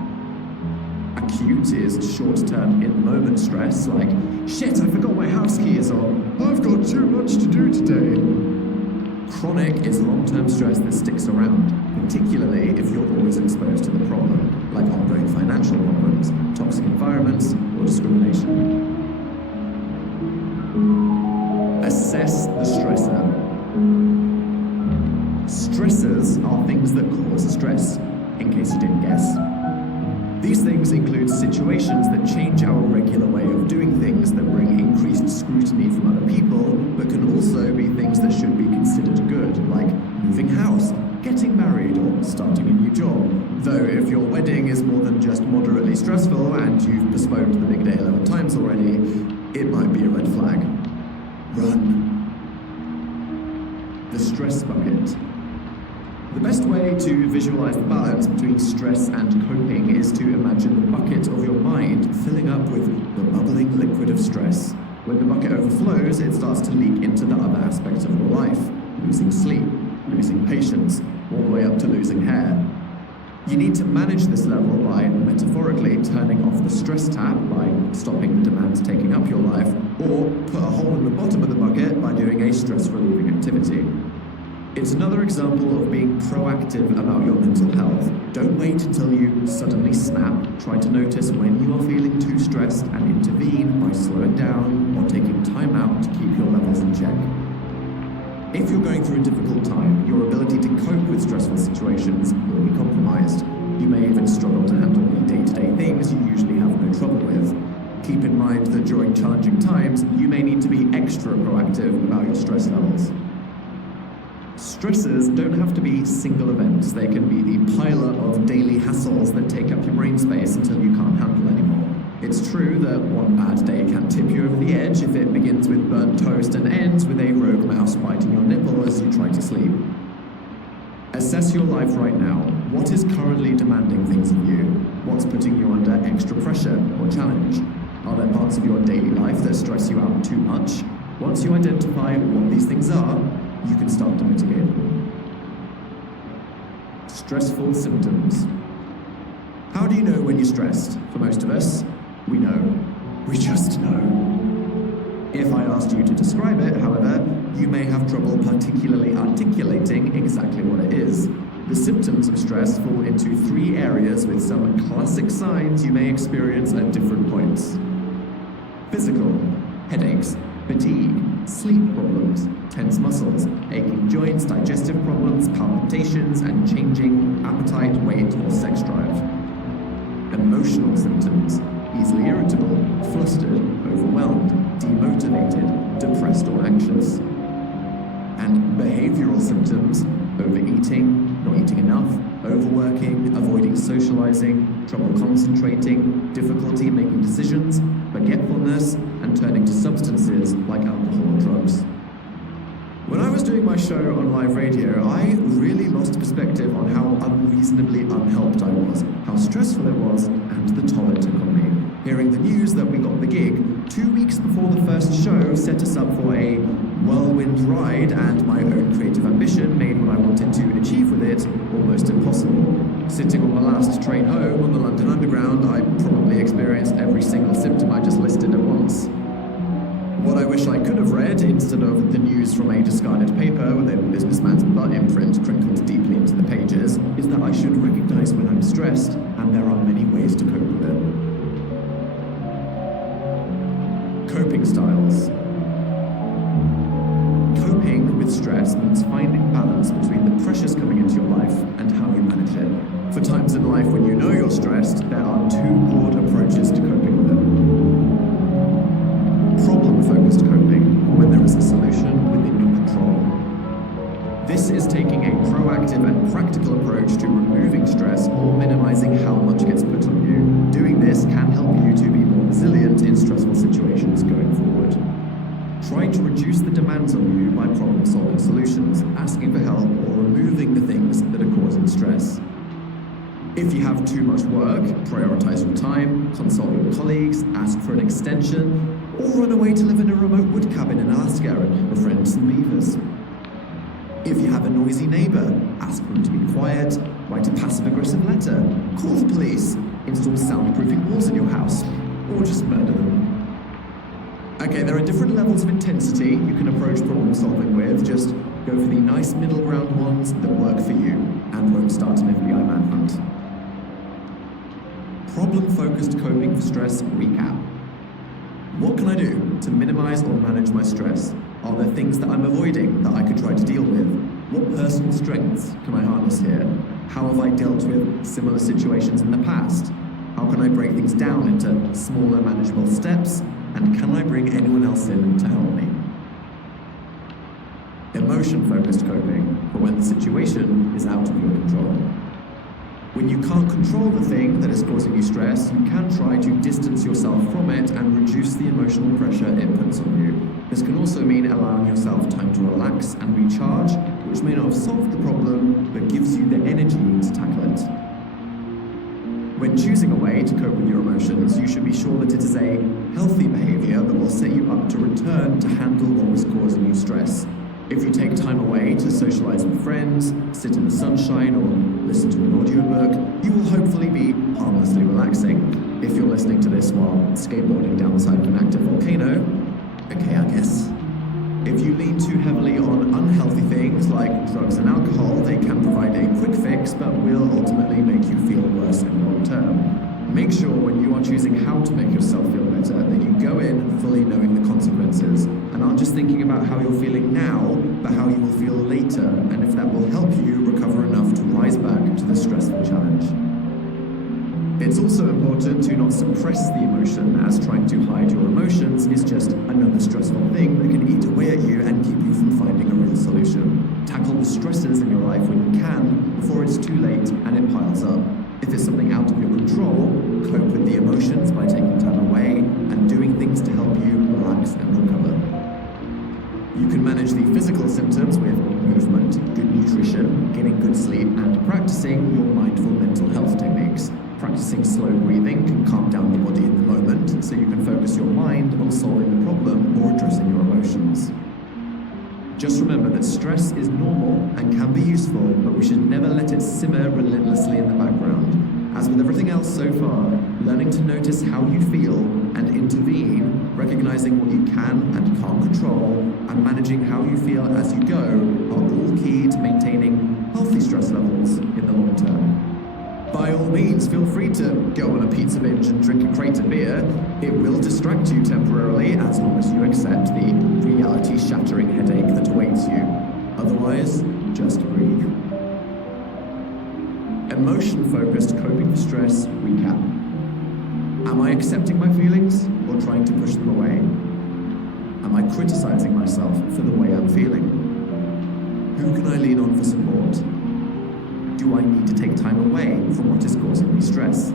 Acute is short-term, in-the-moment stress, like, shit, I forgot my house keys on. I've got too much to do today. Chronic is long-term stress that sticks around, particularly if you're always exposed to the problem, like ongoing financial problems, toxic environments, or discrimination. Assess the stressor. Stressors are things that cause stress, in case you didn't guess. These things include situations that change our regular way of doing things, that bring increased scrutiny from other people, but can also be things that should be considered good, like moving house, getting married, or starting a new job. Though if your wedding is more than just moderately stressful and you've postponed the big day 11 times already, it might be a red flag. Run. The stress bucket. The best way to visualize the balance between stress and coping is to imagine the bucket of your mind filling up with the bubbling liquid of stress. When the bucket overflows, it starts to leak into the other aspects of your life. Losing sleep, losing patience, all the way up to losing hair. You need to manage this level by, metaphorically, turning off the stress tap by stopping the demands taking up your life, or put a hole in the bottom of the bucket by doing a stress-relieving activity. It's another example of being proactive about your mental health. Don't wait until you suddenly snap. Try to notice when you are feeling too stressed and intervene by slowing down or taking time out to keep your levels in check. If you're going through a difficult time, your ability to cope with stressful situations will be compromised. You may even struggle to handle the day-to-day things you usually have no trouble with. Keep in mind that during challenging times, you may need to be extra proactive about your stress levels. Stressors don't have to be single events. They can be the pile of daily hassles that take up your brain space until you can't handle anymore. It's true that one bad day can tip you over the edge if it begins with burnt toast and ends with a rogue mouse biting your nipple as you try to sleep. Assess your life right now. What is currently demanding things of you? What's putting you under extra pressure or challenge? Are there parts of your daily life that stress you out too much? Once you identify what these things are, you can start to mitigate them. Stressful symptoms. How do you know when you're stressed? For most of us, we know. We just know. If I asked you to describe it, however, you may have trouble particularly articulating exactly what it is. The symptoms of stress fall into 3 areas with some classic signs you may experience at different points. Physical: headaches, fatigue, sleep problems, tense muscles, aching joints, digestive problems, palpitations, and changing appetite, weight, or sex drive. Emotional symptoms: easily irritable, flustered, overwhelmed, demotivated, depressed or anxious. And behavioral symptoms: overeating, not eating enough, overworking, avoiding socializing, trouble concentrating, difficulty making decisions, forgetfulness, and turning to substances like alcohol or drugs. When I was doing my show on live radio, I really lost perspective on how unreasonably unhelped I was, how stressful it was, and the toll it took on me. Hearing the news that we got the gig 2 weeks before the first show set us up for a whirlwind ride, and my own creative ambition made what I wanted to achieve with it almost impossible. Sitting on the last train home on the London Underground, I probably experienced every single symptom I just listed at once. What I wish I could have read, instead of the news from a discarded paper with a businessman's butt imprint crinkled deeply into the pages, is that I should recognize when I'm stressed, and there are many ways to cope with it. Coping styles. Coping with stress means finding balance between the pressures coming into your life and how you manage it. For times in life when you know you're stressed, there are two broad approaches to coping with it. Problem-focused coping, when there is a solution within your control. This is taking a proactive and practical approach to removing stress or minimizing how much gets put on you. Doing this can help you to be more resilient in stressful situations going forward. Try to reduce the demands on you by problem-solving solutions, asking for help, or removing the things that are causing stress. If you have too much work, prioritize your time, consult your colleagues, ask for an extension, or run away to live in a remote wood cabin in Alaska and befriend some beavers. If you have a noisy neighbor, ask them to be quiet, write a passive-aggressive letter, call the police, install soundproofing walls in your house, or just murder them. Okay, there are different levels of intensity you can approach problem solving with. Just go for the nice middle ground ones that work for you and won't start an FBI manhunt. Problem-focused coping for stress recap. What can I do to minimize or manage my stress? Are there things that I'm avoiding that I could try to deal with? What personal strengths can I harness here? How have I dealt with similar situations in the past? How can I break things down into smaller, manageable steps? And can I bring anyone else in to help me? Emotion-focused coping, for when the situation is out of your control. When you can't control the thing that is causing you stress, you can try to distance yourself from it and reduce the emotional pressure it puts on you. This can also mean allowing yourself time to relax and recharge, which may not have solved the problem, but gives you the energy to tackle it. When choosing a way to cope with your emotions, you should be sure that it is a healthy behavior that will set you up to return to handle what was causing you stress. If you take time away to socialize with friends, sit in the sunshine, or listen to an audiobook, you will hopefully be harmlessly relaxing. If you're listening to this while skateboarding down the side of an active volcano, okay, I guess. If you lean too heavily on unhealthy things like drugs and alcohol, they can provide a quick fix, but will ultimately make you feel worse in the long term. Make sure when you are choosing how to make yourself feel better that you go in fully knowing the consequences and aren't just thinking about how you're feeling now, but how you will feel later, and if that will help you recover enough to rise back to the stressful challenge. It's also important to not suppress the emotion, as trying to hide your emotions is just another stressful thing that can eat away at you and keep you from finding a real solution. Tackle the stresses in your life when you can, before it's too late and it piles up. If it's something out of your control, cope with the emotions by taking time away and doing things to help you relax and recover. You can manage the physical symptoms with movement, good nutrition, getting good sleep, and practicing your mindful mental health techniques. Practicing slow breathing can calm down the body in the moment, so you can focus your mind on solving the problem or addressing your emotions. Just remember that stress is normal and can be useful, but we should never let it simmer relentlessly in the background. As with everything else so far, learning to notice how you feel and intervene, recognizing what you can and can't control, and managing how you feel as you go are all key to maintaining healthy stress levels in the long term. By all means, feel free to go on a pizza binge and drink a crate of beer. It will distract you temporarily as long as you accept the reality-shattering headache that awaits you. Otherwise, just breathe. Emotion-focused coping for stress recap. Am I accepting my feelings or trying to push them away? Am I criticizing myself for the way I'm feeling? Who can I lean on for support? Do I need to take time away from what is causing me stress?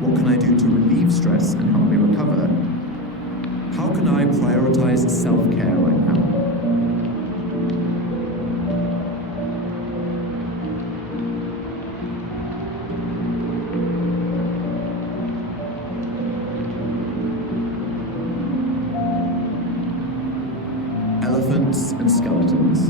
What can I do to relieve stress and help me recover? How can I prioritize self-care right now? roots and skeletons.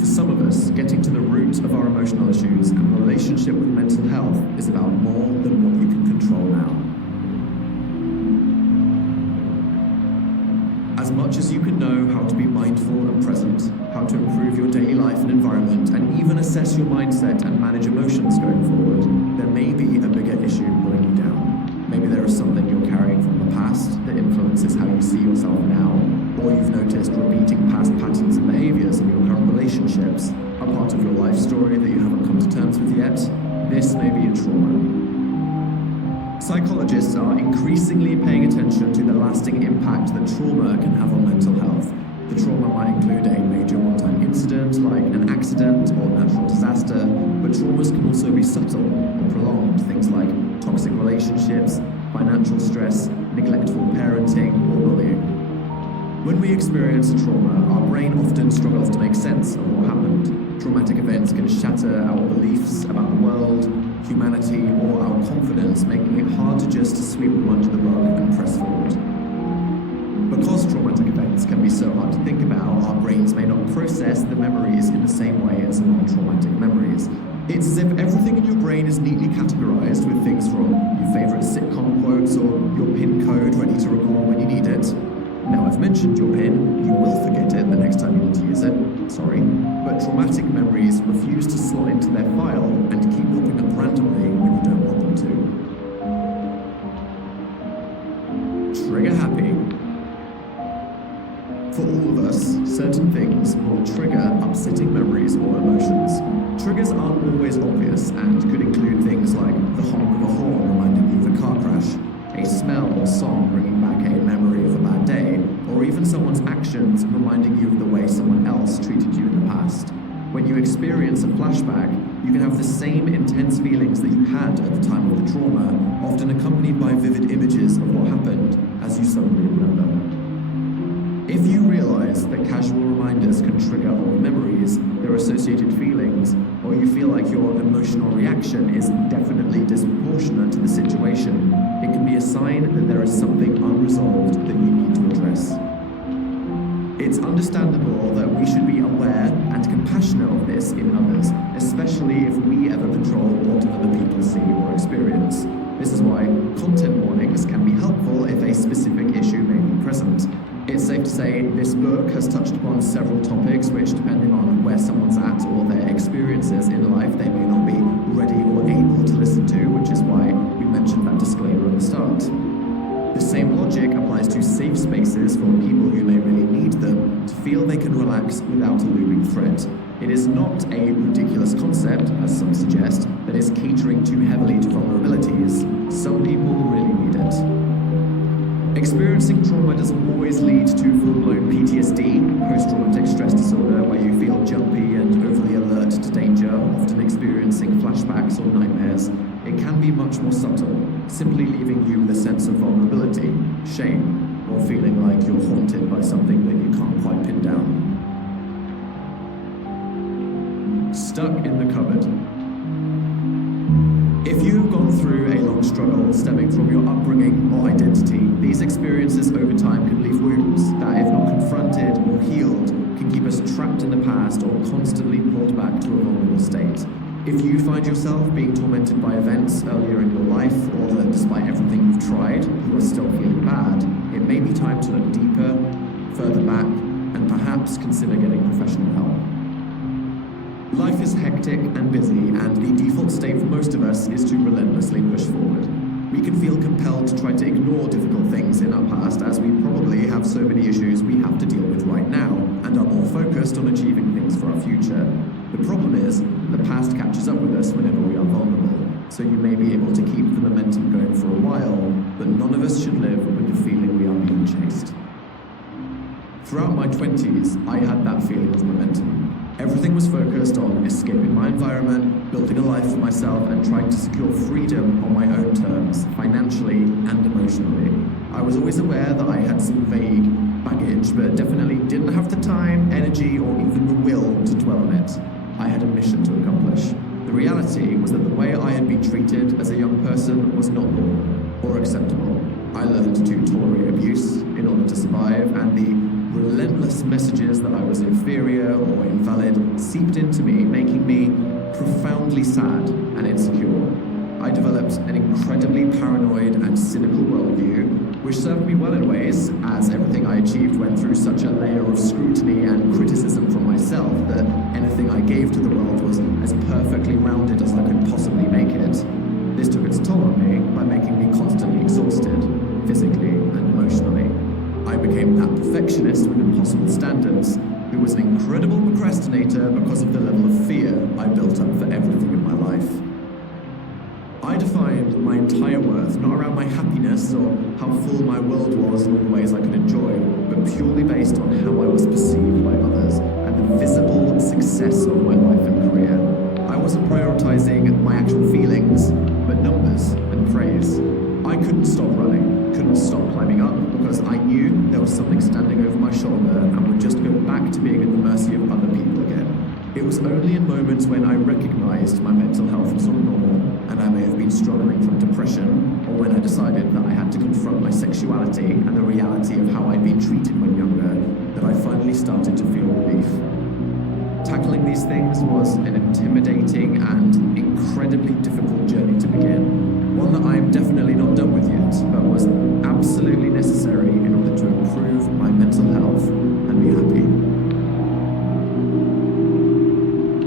For some of us, getting to the root of our emotional issues and relationship with mental health is about more than what you can control now. As much as you can know how to be mindful and present, how to improve your daily life and environment, and even assess your mindset and manage emotions going forward, there may be a bigger issue pulling you down. Maybe there is something you're carrying from the past that influences how you see yourself now, or you've noticed repeating past patterns and behaviors in your current relationships, a part of your life story that you haven't come to terms with yet. This may be a trauma. Psychologists are increasingly paying attention to the lasting impact that trauma can have on mental health. The trauma might include a major one-time incident like an accident or natural disaster, but traumas can also be subtle or prolonged, things like toxic relationships, financial stress, neglectful parenting, or bullying. When we experience a trauma, our brain often struggles to make sense of what happened. Traumatic events can shatter our beliefs about the world, humanity, or our confidence, making it hard to just sweep them under the rug and press forward. Because traumatic events can be so hard to think about, our brains may not process the memories in the same way as non-traumatic memories. It's as if everything in your brain is neatly categorized with things from your favorite sitcom quotes or your PIN code ready to recall when you need it. Now I've mentioned your PIN, you will forget it the next time you need to use it, sorry, but traumatic memories refuse to slot into their file and keep popping up randomly when you don't want them to. Trigger happy. For all of us, certain things will trigger upsetting memories or emotions. Triggers aren't always obvious and could include things like the honk of a horn reminding you of a car crash, a smell or song bringing back a memory of a bad day, or even someone's actions reminding you of the way someone else treated you in the past. When you experience a flashback, you can have the same intense feelings that you had at the time of the trauma, often accompanied by vivid images of what happened as you suddenly remember. If you realize that casual reminders can trigger old memories, their associated feelings, or you feel like your emotional reaction is definitely disproportionate to the situation, it can be a sign that there is something unresolved that you need to address. It's understandable that we should be aware and compassionate of this in others, especially if we ever control what other people see or experience. This is why content warnings can be helpful if a specific issue may be present. It's safe to say this book has touched upon several topics which, depending on where someone's at or their experiences in life, they may not be ready or able to listen to, which is why we mentioned that disclaimer at the start. The same logic applies to safe spaces for people who may really need them to feel they can relax without a looming threat. It is not a ridiculous concept, as some suggest, that is catering too heavily to vulnerabilities. Some people really need it. Experiencing trauma doesn't always lead to full-blown PTSD, post-traumatic stress disorder, where you feel jumpy and overly alert to danger, often experiencing flashbacks or nightmares. It can be much more subtle, simply leaving you with a sense of vulnerability, shame, or feeling like you're haunted by something that you can't quite pin down. Stuck in the cupboard. If you've gone through a long struggle stemming from your upbringing or identity, these experiences over time can leave wounds that, if not confronted or healed, can keep us trapped in the past or constantly pulled back to a vulnerable state. If you find yourself being tormented by events earlier in your life, or that despite everything you've tried, you are still feeling bad, it may be time to look deeper, further back, and perhaps consider getting professional help. Life is hectic and busy, and the default state for most of us is to relentlessly push forward. We can feel compelled to try to ignore difficult things in our past, as we probably have so many issues we have to deal with right now, and are more focused on achieving things for our future. The problem is, the past catches up with us whenever we are vulnerable, so you may be able to keep the momentum going for a while, but none of us should live with the feeling we are being chased. Throughout my 20s, I had that feeling of momentum. Everything was focused on escaping my environment, building a life for myself, and trying to secure freedom on my own terms, financially and emotionally. I was always aware that I had some vague baggage, but definitely didn't have the time, energy, or even the will to dwell on it. I had a mission to accomplish. The reality was that the way I had been treated as a young person was not normal or acceptable. I learned to tolerate abuse in order to survive, and the relentless messages that I was inferior or invalid seeped into me, making me profoundly sad and insecure. I developed an incredibly paranoid and cynical worldview, which served me well in ways, as everything I achieved went through such a layer of scrutiny and criticism from myself that anything I gave to the world was as perfectly rounded as I could possibly make it. This took its toll on me by making me constantly exhausted, physically and emotionally. I became that perfectionist with impossible standards, who was an incredible procrastinator because of the level of fear I built up for everything in my life. I defined my entire worth not around my happiness or how full my world was in all the ways I could enjoy, but purely based on how I was perceived by others and the visible success of my life and career. I wasn't prioritizing my actual feelings, but numbers and praise. I couldn't stop running, couldn't stop climbing up, because I knew there was something standing over my shoulder and would just go back to being at the mercy of other people again. It was only in moments when I recognized my mental health was not normal, and I may have been struggling from depression, or when I decided that I had to confront my sexuality and the reality of how I'd been treated when younger, that I finally started to feel relief. Tackling these things was an intimidating and incredibly difficult journey to begin, one that I'm definitely not done with yet, but was absolutely necessary in order to improve my mental health and be happy.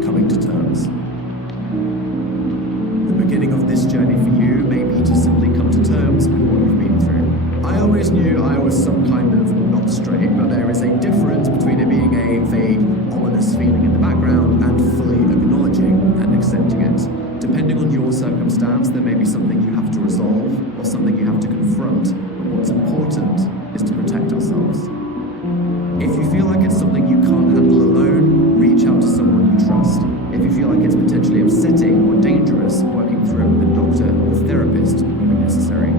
Coming to terms. The beginning of this journey for you may be to simply come to terms with what you've been through. I always knew I was some kind of not straight, but there is a difference between it being a vague, ominous feeling in the background and fully acknowledging and accepting it. Depending on your circumstance, there may be something you have to resolve or something you have to confront, but what's important is to protect ourselves. If you feel like it's something you can't handle alone, reach out to someone you trust. If you feel like it's potentially upsetting or dangerous, working through it with a doctor or therapist may be necessary.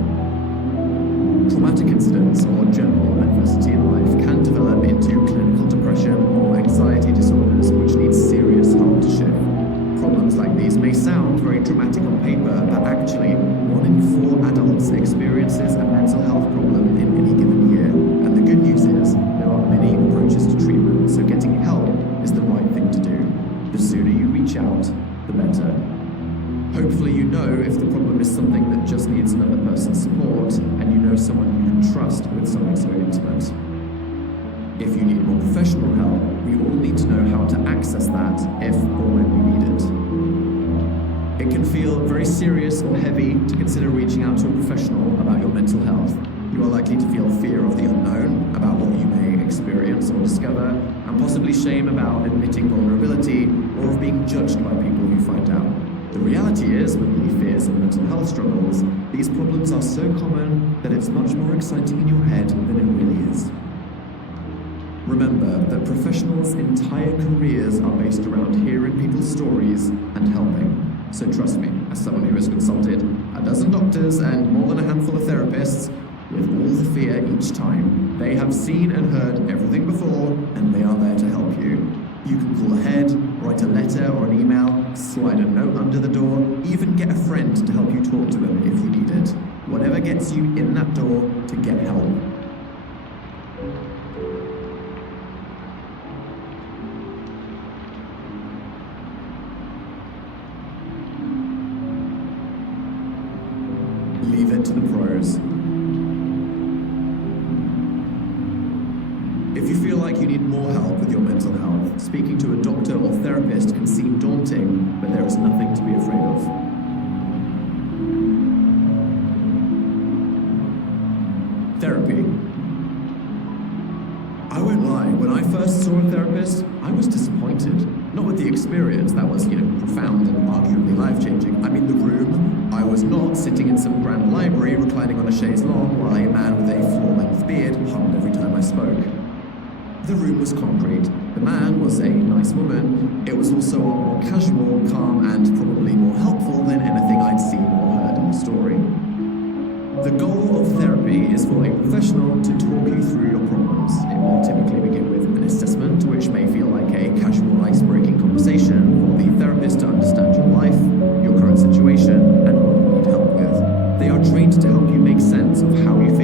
Traumatic incidents or general adversity in life can develop into clinical depression or anxiety disorders, which need serious help to shift. Problems like these may sound very dramatic on paper, but actually 1 in 4 adults experiences a mental health problem in any given year. And the good news is there are many approaches to treatment, so getting help is the right thing to do. The sooner you reach out, the better. Hopefully you know if the problem is something that just needs another person's support, and you know someone you can trust with something so intimate. If you need more professional help, we all need to know how to access that if or when we need it. It can feel very serious or heavy to consider reaching out to a professional about your mental health. You are likely to feel fear of the unknown about what you may experience or discover, and possibly shame about admitting vulnerability or of being judged by people who find out. The reality is, with the fears and mental health struggles, these problems are so common that it's much more exciting in your head than it really is. Remember that professionals' entire careers are based around hearing people's stories and helping. So trust me, as someone who has consulted a dozen doctors and more than a handful of therapists, with all the fear each time, they have seen and heard everything before, and they are there to help you. You can call ahead, write a letter or an email, slide a note under the door, even get a friend to help you talk to them if you need it. Whatever gets you in that door to get help. Leave it to the pros. If you feel like you need more help with your mental health, speaking to a doctor or therapist can seem daunting, but there is nothing to be afraid of. Therapy. I won't lie, when I first saw a therapist, I was disappointed. Not with the experience, that was, profound and arguably life-changing. I mean the room. I was not sitting in some grand library reclining on a chaise longue while a man with a floor-length beard hummed every time I spoke. The room was concrete. The man was a nice woman. It was also more casual, calm, and probably more helpful than anything I'd seen or heard in the story. The goal of therapy is for a professional to talk you through your problems. It will typically begin with an assessment, which may feel like a casual ice-breaking conversation for the therapist to understand your life, your current situation, and what you need help with. They are trained to help you make sense of how you feel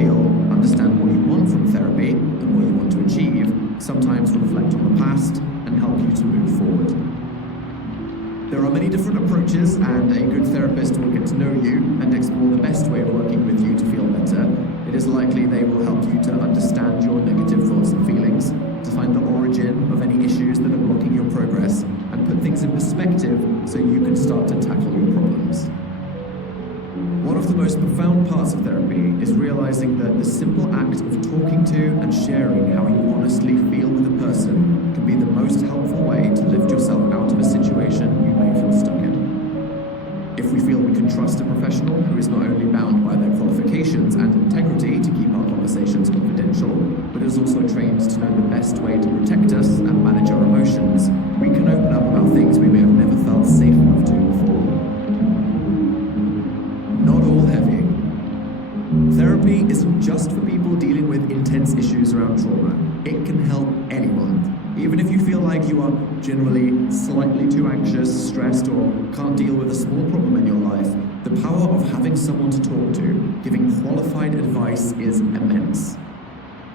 changes, and a good therapist will get to know you and explore the best way of working with you to feel better, it is likely they will help you to understand your negative thoughts and feelings, to find the origin of any issues that are blocking your progress, and put things in perspective so you can start to tackle your problems. One of the most profound parts of therapy is realizing that the simple act of talking to and sharing how you honestly feel with a person can be the most helpful way to lift yourself out of a situation you may feel stuck in. If we feel we can trust a professional who is not only bound by their qualifications and integrity to keep our conversations confidential, but is also trained to know the best way to protect us and manage our emotions, we can open up about things we may have never felt safe enough to before. Not all heavy. Therapy isn't just for people dealing with intense issues around trauma. It can help anyone. Even if you feel like you are generally slightly too anxious, stressed, or can't deal with a small problem in your life, the power of having someone to talk to, giving qualified advice, is immense.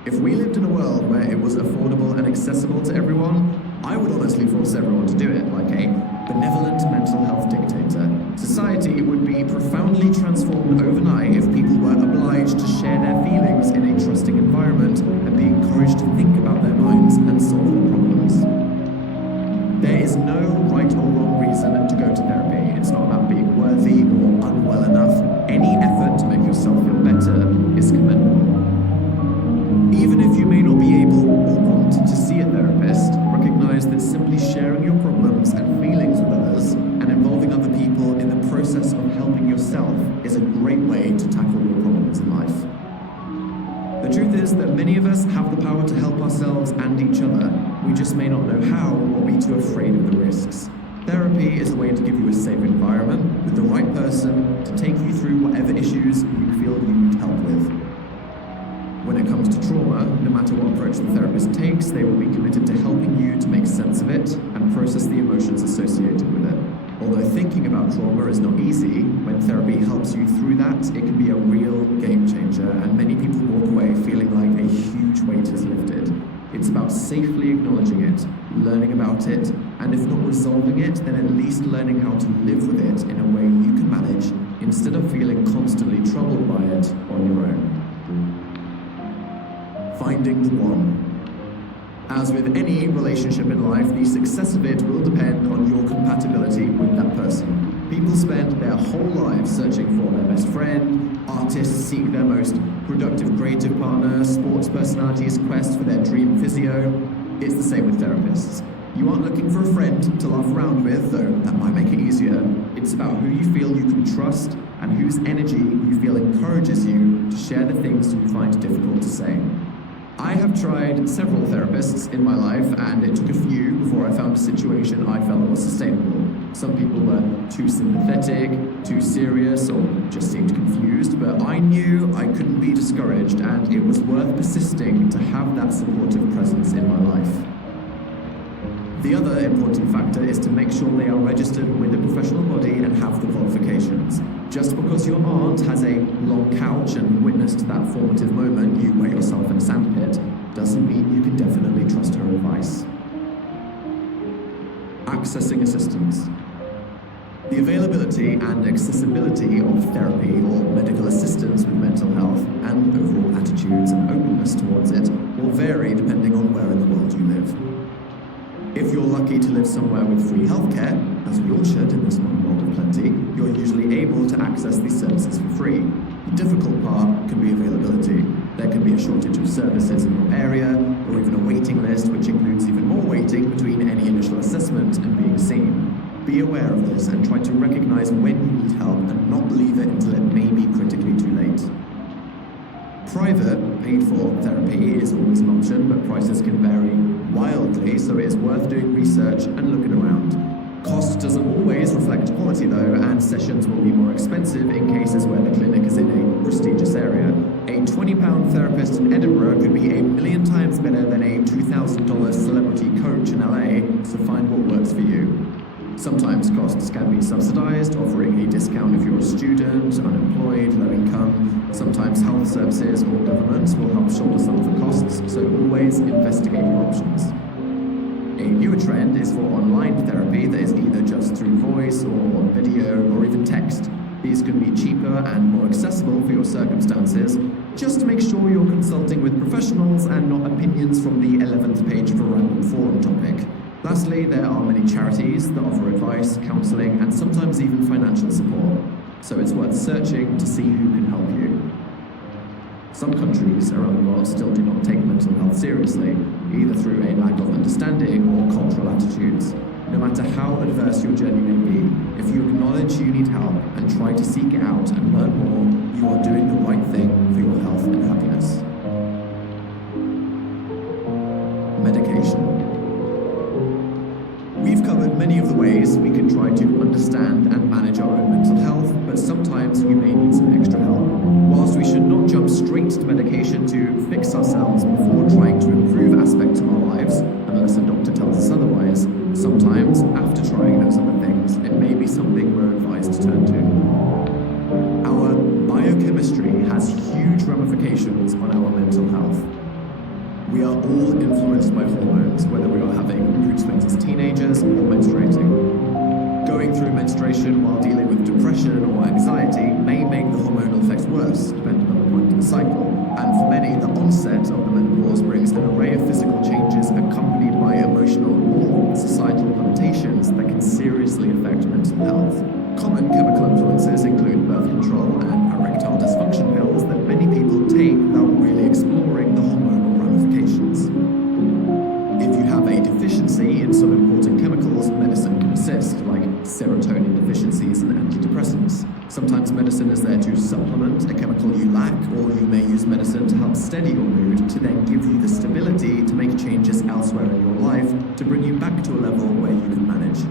If we lived in a world where it was affordable and accessible to everyone, I would honestly force everyone to do it, like a benevolent mental health dictator. Society would be profoundly transformed overnight if people were obliged to share their feelings in a trusting environment and be encouraged to think about their minds and solve their problems. There is no right or wrong reason to go to therapy. It's not about being worthy or unwell enough. Any effort to make yourself feel better is commendable. Even if you may not be able or want to see a therapist, recognize that simply sharing your problems and feelings with others and involving other people in the process of helping yourself is a great way to tackle your problems in life. The truth is that many of us have the power to help ourselves and each other. We just may not know how or be too afraid of the risks. Therapy is a way to give you a safe environment with the right person to take you through whatever issues you feel you need help with. When it comes to trauma, no matter what approach the therapist takes, they will be committed to helping you to make sense of it and process the emotions associated with it. Although thinking about trauma is not easy, when therapy helps you through that, it can be a real game changer, and many people walk away feeling like a huge weight is lifted. It's about safely acknowledging it, learning about it, and if not resolving it, then at least learning how to live with it in a way you can manage instead of feeling constantly troubled by it on your own. Finding the one. As with any relationship in life, the success of it will depend on your compatibility with that person. People spend their whole lives searching for their best friend, artists seek their most productive creative partner, sports personalities quest for their dream physio. It's the same with therapists. You aren't looking for a friend to laugh around with, though that might make it easier. It's about who you feel you can trust and whose energy you feel encourages you to share the things you find difficult to say. I have tried several therapists in my life, and it took a few before I found a situation I felt was sustainable. Some people were too sympathetic, too serious, or just seemed confused, but I knew I couldn't be discouraged, and it was worth persisting to have that supportive presence in my life. The other important factor is to make sure they are registered with a professional body and have the qualifications. Just because your aunt has a long couch and witnessed that formative moment you weigh yourself in a sandpit doesn't mean you can definitely trust her advice. Accessing assistance. The availability and accessibility of therapy or medical assistance with mental health and overall attitudes and openness towards it will vary depending on where in the world you live. If you're lucky to live somewhere with free healthcare, as we all should in this modern world of plenty, you're usually able to access these services for free. The difficult part can be availability. There can be a shortage of services in your area, or even a waiting list, which includes even more waiting between any initial assessment and being seen. Be aware of this and try to recognize when you need help and not leave it until it may be critically too late. Private, paid-for therapy is always an option, but prices can vary wildly, so it is worth doing research and looking around. Cost doesn't always reflect quality though, and sessions will be more expensive in cases where the clinic is in a prestigious area. A £20 therapist in Edinburgh could be 1,000,000 times better than a $2,000 celebrity coach in LA, so find what works for you. Sometimes costs can be subsidized, offering a discount if you're a student, unemployed, low income. Sometimes health services or governments will help shoulder some of the costs, so always investigate your options. A newer trend is for online therapy that is either just through voice or video or even text. These can be cheaper and more accessible for your circumstances. Just make sure you're consulting with professionals and not opinions from the 11th page of a random forum topic. Lastly, there are many charities that offer advice, counseling, and sometimes even financial support. So it's worth searching to see who can help you. Some countries around the world still do not take mental health seriously, either through a lack of understanding or cultural attitudes. No matter how adverse your journey may be, if you acknowledge you need help and try to seek it out and learn more, you are doing the right thing for your health and happiness. Medication. We've covered many of the ways we can try to understand and manage our own mental health, but sometimes we may need some extra help. Whilst we should not jump straight to medication to fix ourselves before trying to improve aspects of our lives, unless a doctor tells us otherwise, sometimes after trying those other things, it may be something we're advised to turn to. Our biochemistry has huge ramifications on our mental health. We are all influenced by hormones, whether we are having mood swings as teenagers or menstruating. Going through menstruation while dealing with depression or anxiety may make the hormonal effects worse, depending on the point in the cycle. And for many, the onset of the menopause brings an array of physical changes accompanied by emotional or societal limitations that can seriously affect mental health. Common chemical influences include birth control and erectile dysfunction pills that many people take without really exploring the hormonal ramifications. If you have a deficiency in some important chemicals, medicine can assist, like serotonin deficiencies and antidepressants. Sometimes medicine is there to supplement a chemical you lack, or you may use medicine to help steady your mood to then give you the stability to make changes elsewhere in your life to bring you back to a level where you can manage.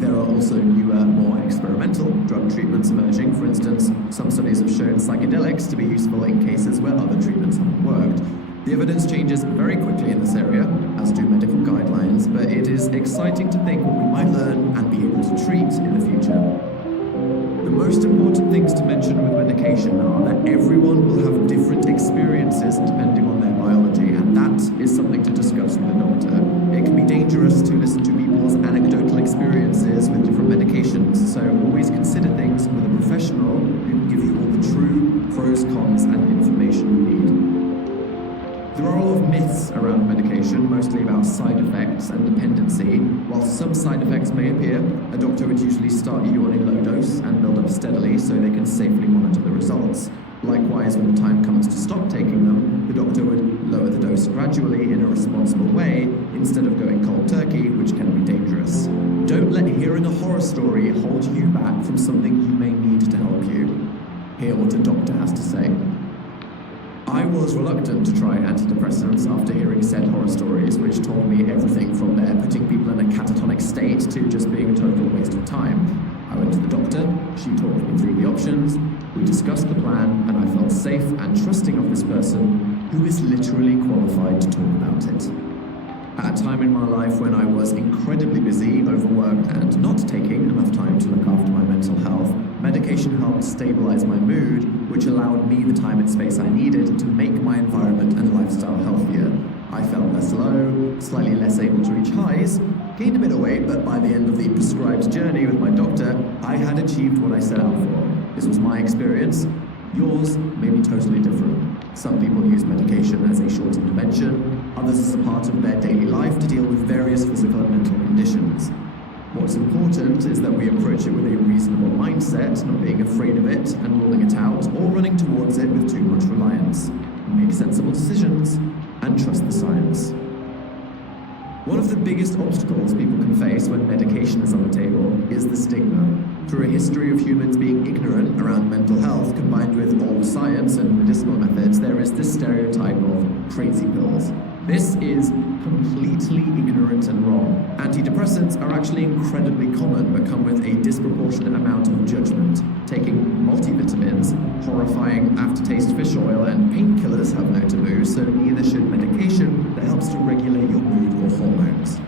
There are also newer, more experimental drug treatments emerging. For instance, some studies have shown psychedelics to be useful in cases where other treatments haven't worked. The evidence changes very quickly in this area, as do medical guidelines, but it is exciting to think what we might learn and be able to treat in the future. The most important things to mention with medication are that everyone will have different experiences depending on their biology, and that is something to discuss with a doctor. It can be dangerous to listen to people's anecdotal experiences with different medications, so always consider things with a professional who can give you all the true pros, cons, and information you need. There are a lot of myths around medication, mostly about side effects and dependency. While some side effects may appear, a doctor would usually start you on a low dose and build up steadily so they can safely monitor the results. Likewise, when the time comes to stop taking them, the doctor would lower the dose gradually in a responsible way instead of going cold turkey, which can be dangerous. Don't let hearing a horror story hold you back from something you may need to help you. Hear what a doctor has to say. I was reluctant to try antidepressants after hearing said horror stories, which told me everything from their putting people in a catatonic state to just being a total waste of time. I went to the doctor, she talked me through the options, we discussed the plan, and I felt safe and trusting of this person who is literally qualified to talk about it. At a time in my life when I was incredibly busy, overworked, and not taking enough time to look after my mental health, medication helped stabilize my mood, which allowed me the time and space I needed to make my environment and lifestyle healthier. I felt less low, slightly less able to reach highs, gained a bit of weight, but by the end of the prescribed journey with my doctor, I had achieved what I set out for. This was my experience. Yours may be totally different. Some people use medication as a short intervention, others as a part of their daily life to deal with various physical and mental conditions. What's important is that we approach it with a reasonable mindset, not being afraid of it and ruling it out, or running towards it with too much reliance. Make sensible decisions and trust the science. One of the biggest obstacles people can face when medication is on the table is the stigma. Through a history of humans being ignorant around mental health, combined with old science and medicinal methods, there is this stereotype of crazy pills. This is completely ignorant and wrong. Antidepressants are actually incredibly common, but come with a disproportionate amount of judgment. Taking multivitamins, horrifying aftertaste fish oil, and painkillers have no taboo, so neither should medication that helps to regulate your mood or hormones.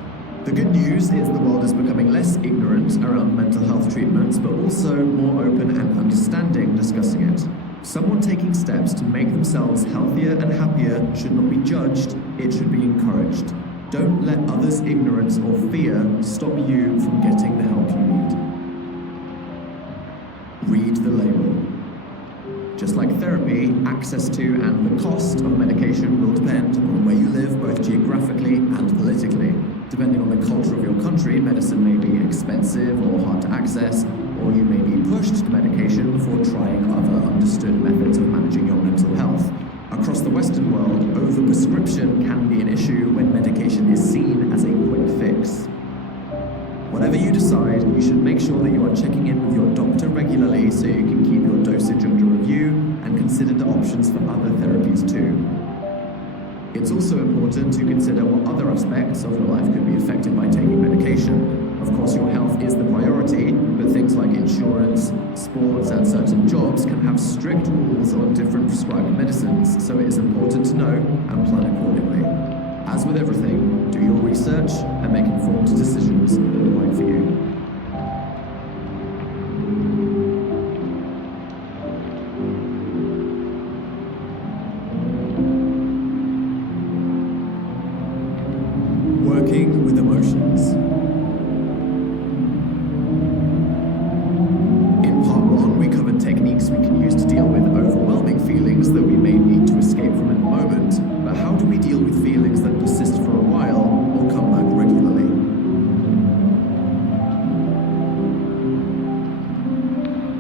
The good news is the world is becoming less ignorant around mental health treatments, but also more open and understanding discussing it. Someone taking steps to make themselves healthier and happier should not be judged, it should be encouraged. Don't let others' ignorance or fear stop you from getting the help you need. Read the label. Just like therapy, access to and the cost of medication will depend on where you live, both geographically and politically. Depending on the culture of your country, medicine may be expensive or hard to access, or you may be pushed to medication before trying other understood methods of managing your mental health. Across the Western world, overprescription can be an issue when medication is seen as a quick fix. Whatever you decide, you should make sure that you are checking in with your doctor regularly so you can keep your dosage under review and consider the options for other therapies too. It's also important to consider what other aspects of your life could be affected by taking medication. Of course, your health is the priority, but things like insurance, sports, and certain jobs can have strict rules on different prescribed medicines, so it is important to know and plan accordingly. As with everything, do your research and make informed decisions that are right for you. Working with emotions. In part 1, we covered techniques we can use to deal with overwhelming feelings that we may need to escape from in the moment, but how do we deal with feelings that persist for a while or come back regularly?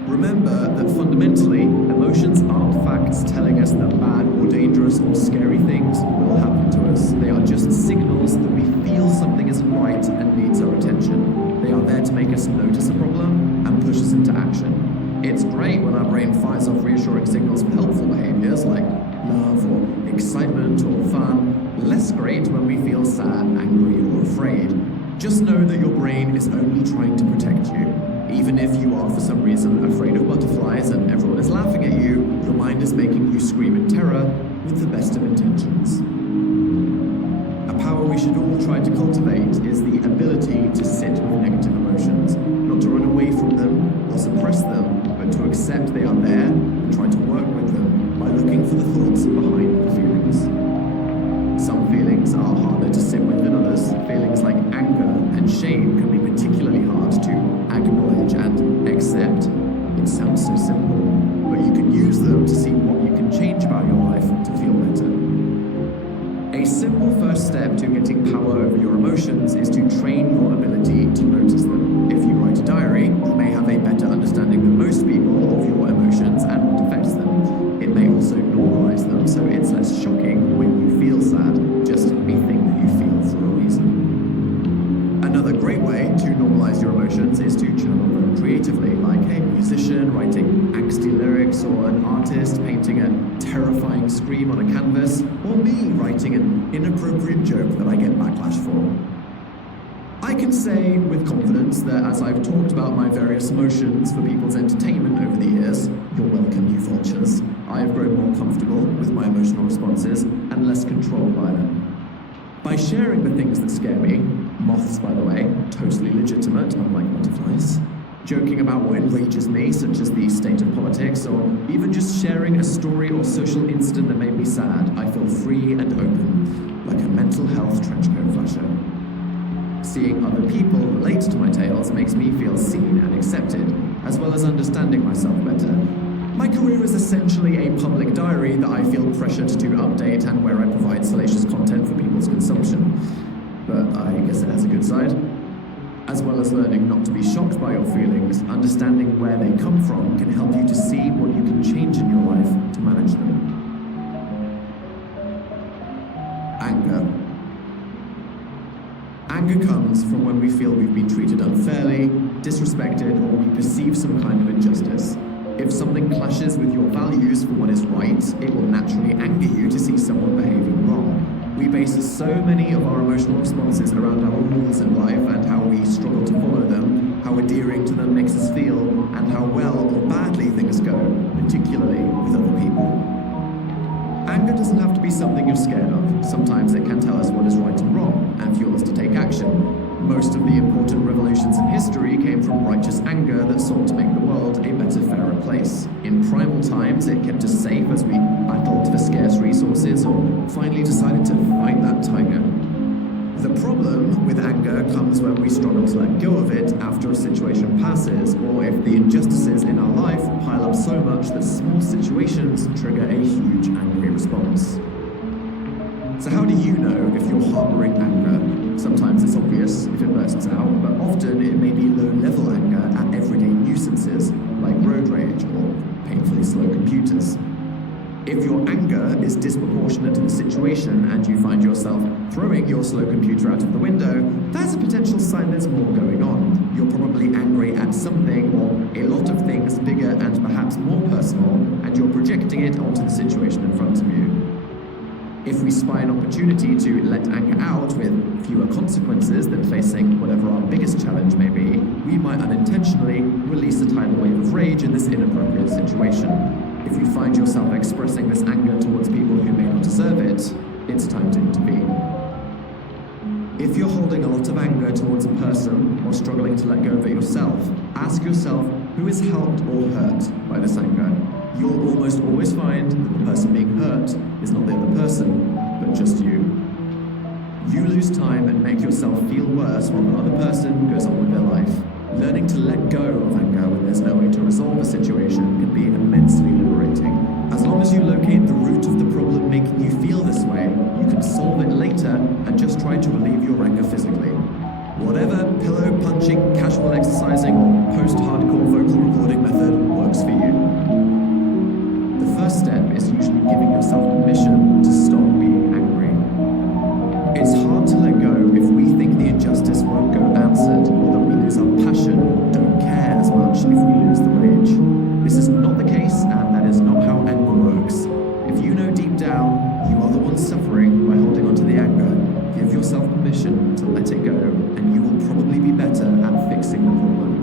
Remember that fundamentally, emotions aren't facts telling us that bad or dangerous or scary things will happen to us. They are just signals that we feel something isn't right and needs our attention. They are there to make us notice a problem and push us into action. It's great when our brain fires off reassuring signals for helpful behaviors like love or excitement or fun. Less great when we feel sad, angry, or afraid. Just know that your brain is only trying to protect you. Even if you are for some reason afraid of butterflies and everyone is laughing at you, your mind is making you scream in terror with the best of intentions. A power we should all try to cultivate is the ability to sit with negative emotions, not to run away from them or suppress them, but to accept they are there and try to work with them by looking for the thoughts behind the feelings. Some feelings are harder to sit with than others. Feelings like anger and shame can be particularly hard to acknowledge and accept. It sounds so simple, but you can use them to see what you can change about your life to feel better. A simple first step to getting power over your emotions is to train your ability to notice them. If you write a diary, you may have a better understanding than most people of your emotions and what affects them. It may also normalize them, so it's less shocking when you feel sad, just a thing that you feel for a reason. Another great way to normalize your emotions is to channel them creatively, like a musician writing angsty lyrics, or an artist painting a terrifying scream on a canvas, or me writing an inappropriate joke that I get backlash for. I can say with confidence that as I've talked about my various emotions for people's entertainment over the years, you're welcome, you vultures, I have grown more comfortable with my emotional responses and less controlled by them. By sharing the things that scare me, moths by the way, totally legitimate, unlike butterflies, joking about what enrages me, such as the state of politics, or even just sharing a story or social incident that made me sad, I feel free and open, like a mental health trenchcoat flasher. Seeing other people relate to my tales makes me feel seen and accepted, as well as understanding myself better. My career is essentially a public diary that I feel pressured to update and where I provide salacious content for people's consumption. But I guess it has a good side. As well as learning not to be shocked by your feelings, understanding where they come from can help you to see what you can change in your life to manage them. Anger. Anger comes from when we feel we've been treated unfairly, disrespected, or we perceive some kind of injustice. If something clashes with your values for what is right, it will naturally anger you to see someone behaving wrong. We base so many of our emotional responses around our rules in life and how we struggle to follow them, how adhering to them makes us feel, and how well or badly things go, particularly with other people. Anger doesn't have to be something you're scared of. Sometimes it can tell us what is right and wrong and fuel us to take action. Most of the important revolutions in history came from righteous anger that sought to make the world a better, fairer place. In primal times, it kept us safe as we battled for scarce resources or finally decided to fight that tiger. The let go of it after a situation passes, or if the injustices in our life pile up so much that small situations trigger a huge angry response. So how do you know if you're harboring anger? Sometimes it's obvious if it bursts out, but often it may be low-level anger at everyday nuisances like road rage or painfully slow computers. If your anger is disproportionate to the situation and you find yourself throwing your slow computer out of the window, that's a potential sign there's more going on. You're probably angry at something or a lot of things bigger and perhaps more personal, and you're projecting it onto the situation in front of you. If we spy an opportunity to let anger out with fewer consequences than facing whatever our biggest challenge may be, we might unintentionally release a tidal wave of rage in this inappropriate situation. If you find yourself expressing this anger towards people who may not deserve it, it's time to intervene. If you're holding a lot of anger towards a person or struggling to let go of it yourself, ask yourself who is helped or hurt by this anger. You'll almost always find that the person being hurt is not the other person, but just you. You lose time and make yourself feel worse while the other person goes on with their life. Learning to let go of anger when there's no way to resolve a situation can be immensely liberating. As long as you locate the root of the problem making you feel this way, you can solve it later and just try to relieve your anger physically. Whatever pillow punching, casual exercising, or post-hardcore vocal recording method works for you. The first step is usually giving yourself permission to stop being angry. It's hard to let go if we think the injustice won't go answered, or that we lose our passion or don't care as much if we lose the rage. This is not the case, and that is not how anger works. If you know deep down you are the one suffering by holding onto the anger, give yourself permission to let it go, and you will probably be better at fixing the problem.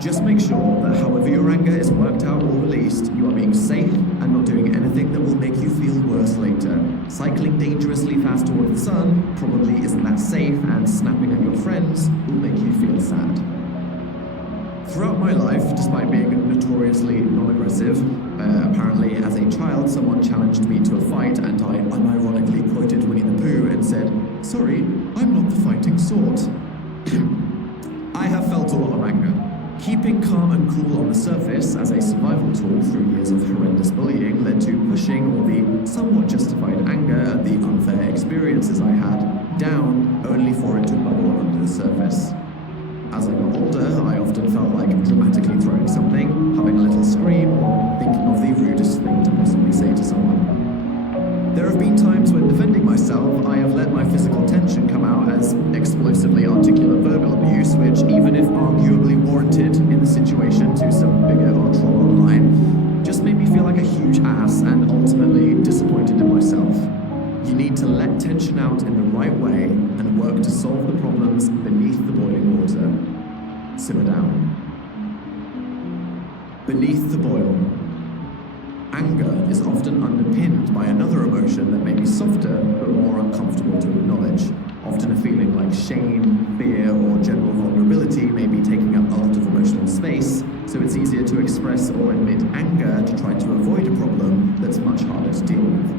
Just make sure that however your anger is worked out or released, you are being safe and not doing anything that will make you feel worse later. Cycling dangerously fast toward the sun probably isn't that safe, and snapping at your friends will make you feel sad. Throughout my life, despite being notoriously non-aggressive, apparently as a child someone challenged me to a fight and I unironically quoted Winnie the Pooh and said, "Sorry, I'm not the fighting sort." I have felt a lot of anger. Keeping calm and cool on the surface as a survival tool through years of horrendous bullying led to pushing all the somewhat justified anger at the unfair experiences I had down, only for it to bubble under the surface. As I got older, I often felt like dramatically throwing something, having a little scream, or thinking of the rudest thing to possibly say to someone. There have been times when defending myself, I have let my physical tension come out as explosively articulate verbal abuse, which, even if arguably warranted in the situation to some bigot or troll online, just made me feel like a huge ass and ultimately disappointed in myself. You need to let tension out in the right way and work to solve the problems beneath the boiling water. Simmer down. Beneath the boil. Anger is often underpinned by another emotion that may be softer but more uncomfortable to acknowledge. Often a feeling like shame, fear, or general vulnerability may be taking up a lot of emotional space, so it's easier to express or admit anger to try to avoid a problem that's much harder to deal with.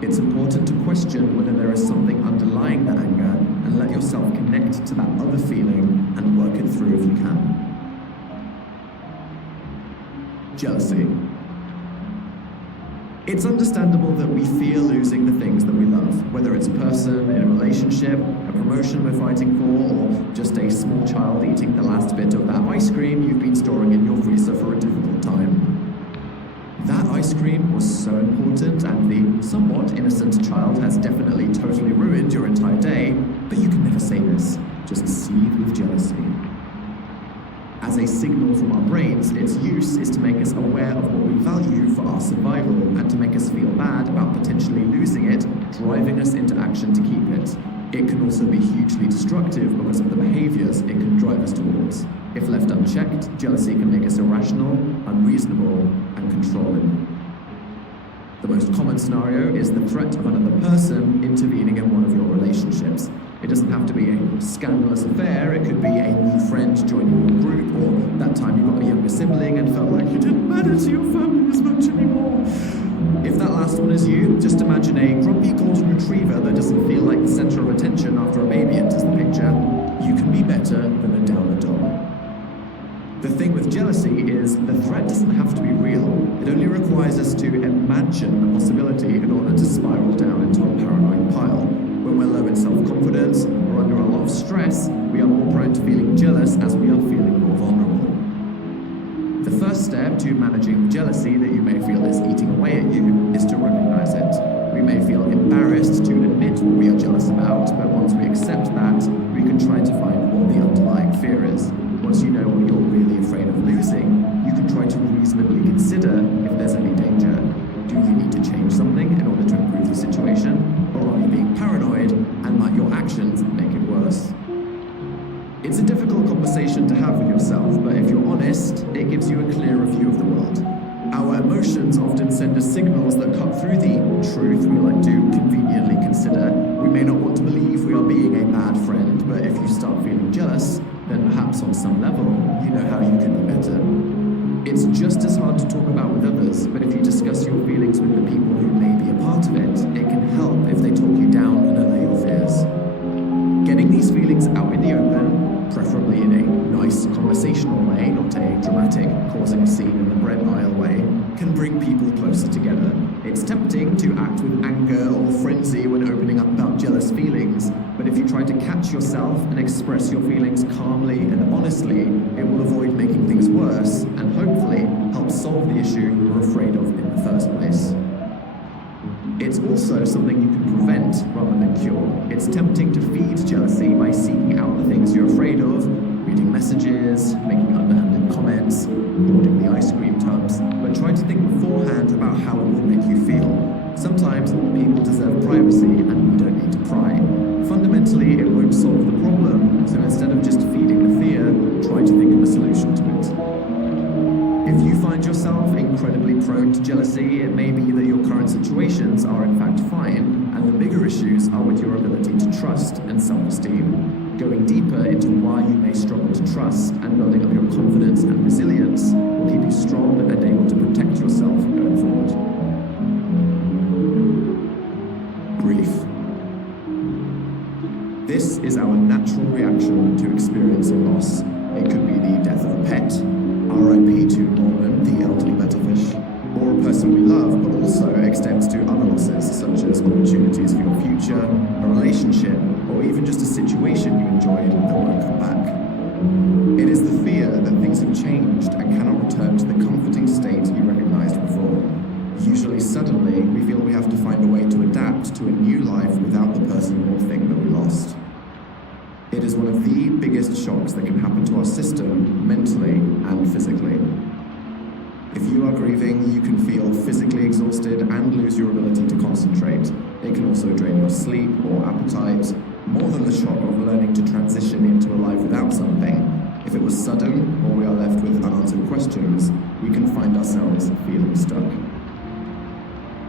It's important to question whether there is something underlying the anger and let yourself connect to that other feeling and work it through if you can. Jealousy. It's understandable that we fear losing the things that we love, whether it's a person in a relationship, a promotion we're fighting for, or just a small child eating the last bit of that ice cream you've been storing in your freezer for a difficult time. That ice cream was so important, and the somewhat innocent child has definitely totally ruined your entire day, but you can never say this. Just seethe with jealousy. As a signal from our brains, its use is to make us aware of what we value for our survival and to make us feel bad about potentially losing it, driving us into action to keep it. It can also be hugely destructive because of the behaviors it can drive us towards. If left unchecked, jealousy can make us irrational, unreasonable, and controlling. The most common scenario is the threat of another person intervening in one of your relationships. It doesn't have to be a scandalous affair, it could be a new friend joining your group, or that time you got a younger sibling and felt like you didn't matter to your family as much anymore. If that last one is you, just imagine a grumpy golden retriever that doesn't feel like the center of attention after a baby enters the picture. You The thing with jealousy is the threat doesn't have to be real. It only requires us to imagine the possibility in order to spiral down into a paranoid pile. When we're low in self-confidence or under a lot of stress, we are more prone to feeling jealous as we are feeling more vulnerable. The first step to managing the jealousy that you may feel is eating away at you is to recognize it. We may feel embarrassed to admit what we are jealous about, but once we accept that, we can try to find what the underlying fear is. Once you know what you're really afraid of losing, you can try to reasonably consider if there's any danger. Do you need to change something in order to improve the situation? Or are you being paranoid and might your actions make it worse? It's a difficult conversation to have with yourself, but if you're honest, it gives you a clearer view of the world. Our emotions often send us signals that cut through the truth we like to conveniently consider. We may not want to believe we are being a bad friend, but if you start feeling jealous, then perhaps on some level, you know how you can be better. It's just as hard to talk about with others, but if you discuss your feelings with the people who may be a part of it, it can help if they talk you down and allay your fears. Getting these feelings out in the open, preferably in a nice conversational way, not a dramatic, causing a scene in the bread aisle way, can bring people closer together. It's tempting to act with anger or frenzy when opening up about jealous feelings, but if you try to catch yourself and express your feelings calmly and honestly, it will avoid making things worse and hopefully help solve the issue you were afraid of in the first place. It's also something you can prevent rather than cure. It's tempting to feed jealousy by seeking out the things you're afraid of, reading messages, making underhanded comments, hoarding the ice cream tubs, but try to think beforehand about how it will make you feel. Sometimes people deserve privacy and we don't need to pry. Fundamentally, it won't solve the problem, so instead of just feeding the fear, try to think of a solution to it. If you find yourself incredibly prone to jealousy, it may be that your current situations are in fact fine, and the bigger issues are with your ability to trust and self-esteem. Going deeper into why you may struggle to trust and building up your confidence and resilience will keep you strong and able to protect yourself going forward. Grief. This is our natural reaction to experiencing loss. It could be the death of a pet, R.I.P. to Norman, the elderly betterfish, or a person we love, but also extends to other losses, such as opportunities for your future, a relationship, or even just a situation you enjoyed that won't come back. It is the fear that things have changed and cannot return to the comforting state you recognized before. Usually suddenly, we feel we have to find a way to adapt to a new life without the person or thing that we lost. It is one of the biggest shocks that can happen to our system, mentally and physically. If you are grieving, you can feel physically exhausted and lose your ability to concentrate. It can also drain your sleep or appetite, more than the shock of learning to transition into a life without something. If it was sudden, or we are left with unanswered questions, we can find ourselves feeling stuck.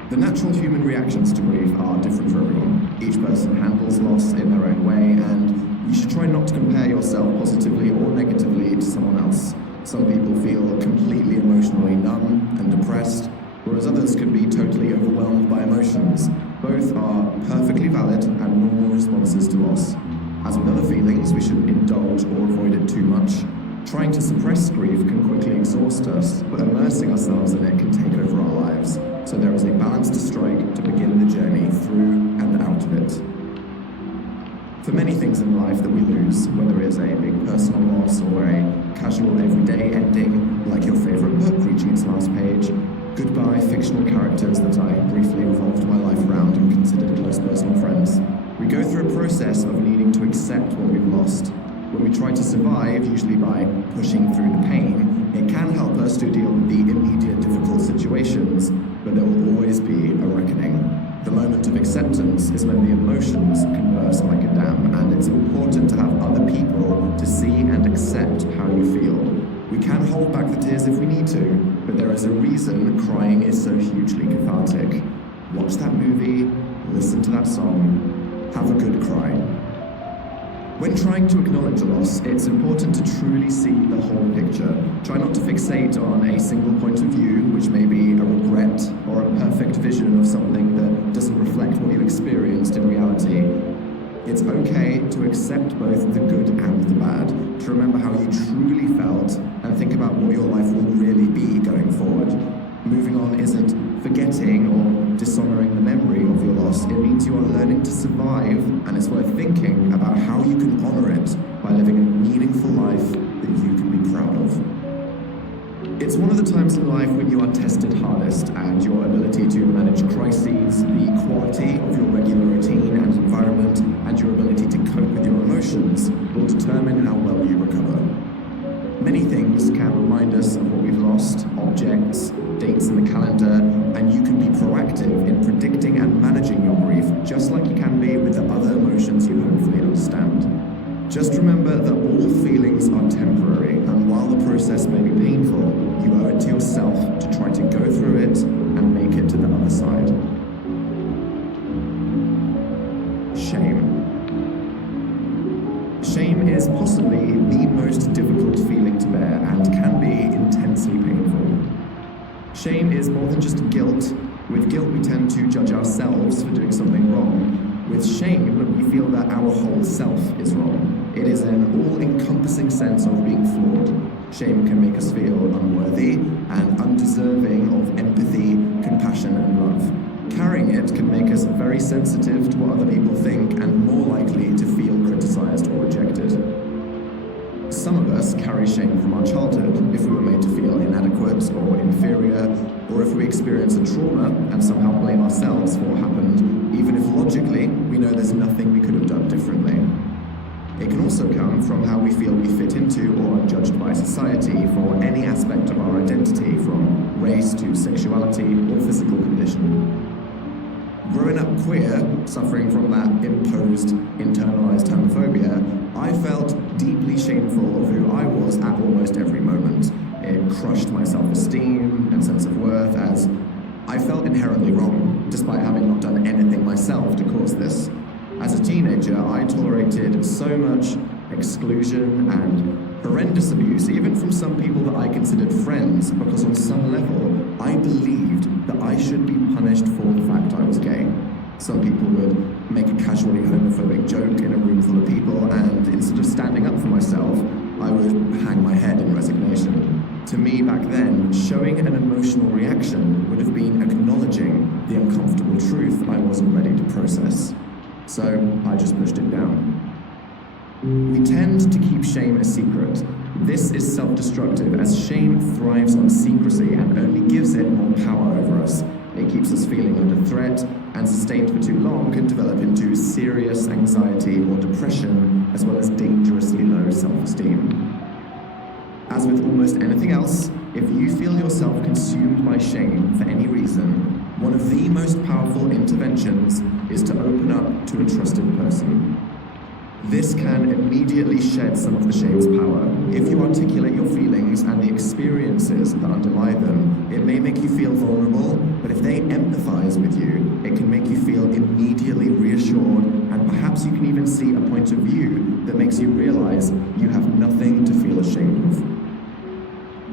The natural human reactions to grief are different for everyone. Each person handles loss in their own way, and you should try not to compare yourself positively or negatively to someone else. Some people feel completely emotionally numb and depressed, whereas others can be totally overwhelmed by emotions. Both are perfectly valid and normal responses to loss. As with other feelings, we shouldn't indulge or avoid it too much. Trying to suppress grief can quickly exhaust us, but immersing ourselves in it can take over our lives. So there is a balance to strike to begin the journey through and out of it. For many things in life that we lose, whether it's a big personal loss or a casual everyday ending, like your favorite book reaching its last page, goodbye fictional characters that I briefly revolved my life around and considered close personal friends, we go through a process of needing to accept what we've lost. When we try to survive, usually by pushing through the pain, it can help us to deal with the immediate difficult situations, but there will always be a reckoning. The moment of acceptance is when the emotions can burst like a dam, and it's important to have other people to see and accept how you feel. We can hold back the tears if we need to, but there is a reason crying is so hugely cathartic. Watch that movie, listen to that song, have a good cry. When trying to acknowledge a loss, it's important to truly see the whole picture. Try not to fixate on a single point of view, which may be a regret or a perfect vision of something that doesn't reflect what you experienced in reality. It's okay to accept both the good and the bad, to remember how you truly felt, and and think about what your life will really be going forward. Moving on isn't forgetting or dishonoring the memory of your loss. It means you are learning to survive, and it's worth thinking about how you can honor it by living a meaningful life that you can be proud of. It's one of the times in life when you are tested hardest, and your ability to manage crises, the quality of your regular routine and environment, and your ability to cope with your emotions will determine how well you recover. Many things can remind us of what we've lost, objects, dates in the calendar, and you can be proactive in predicting and managing your grief, just like you can be with the other emotions you hopefully understand. Just remember that all feelings are temporary, and while the process may be painful, you owe it to yourself to try to go through it and make it to the other side. Shame. Shame is possibly the most difficult feeling to bear and can be intensely painful. Shame is more than just guilt. With guilt, we tend to judge ourselves for doing something wrong. With shame, we feel that our whole self is wrong. It is an all-encompassing sense of being flawed. Shame can make us feel unworthy and undeserving of empathy, compassion, and love. Carrying it can make us very sensitive to what other people think and more likely to feel criticized or rejected. Some of us carry shame from our childhood if we were made to feel inadequate or inferior, or if we experience a trauma and somehow blame ourselves for what happened, even if logically we know there's nothing we could have done differently. It can also come from how we feel we fit into or are judged by society for any aspect of our identity, from race to sexuality or physical condition. Growing up queer, suffering from that imposed, internalized homophobia, I felt deeply shameful of who I was at almost every moment. It crushed my self-esteem and sense of worth, as I felt inherently wrong, despite having not done anything myself to cause this. As a teenager, I tolerated so much exclusion and horrendous abuse, even from some people that I considered friends, because on some level, I believed that I should be punished for the fact I was gay. Some people would make a casually homophobic joke in a room full of people, and instead of standing up for myself, I would hang my head in resignation. To me back then, showing an emotional reaction would have been acknowledging the uncomfortable truth I wasn't ready to process. So I just pushed it down. We tend to keep shame a secret. This is self-destructive, as shame thrives on secrecy and only gives it more power over us. It keeps us feeling under threat, and sustained for too long can develop into serious anxiety or depression, as well as dangerously low self-esteem. As with almost anything else, if you feel yourself consumed by shame for any reason, one of the most powerful interventions is to open up to a trusted person. This can immediately shed some of the shame's power. If you articulate your feelings and the experiences that underlie them, it may make you feel vulnerable, but if they empathize with you, it can make you feel immediately reassured, and perhaps you can even see a point of view that makes you realize you have nothing to feel ashamed of.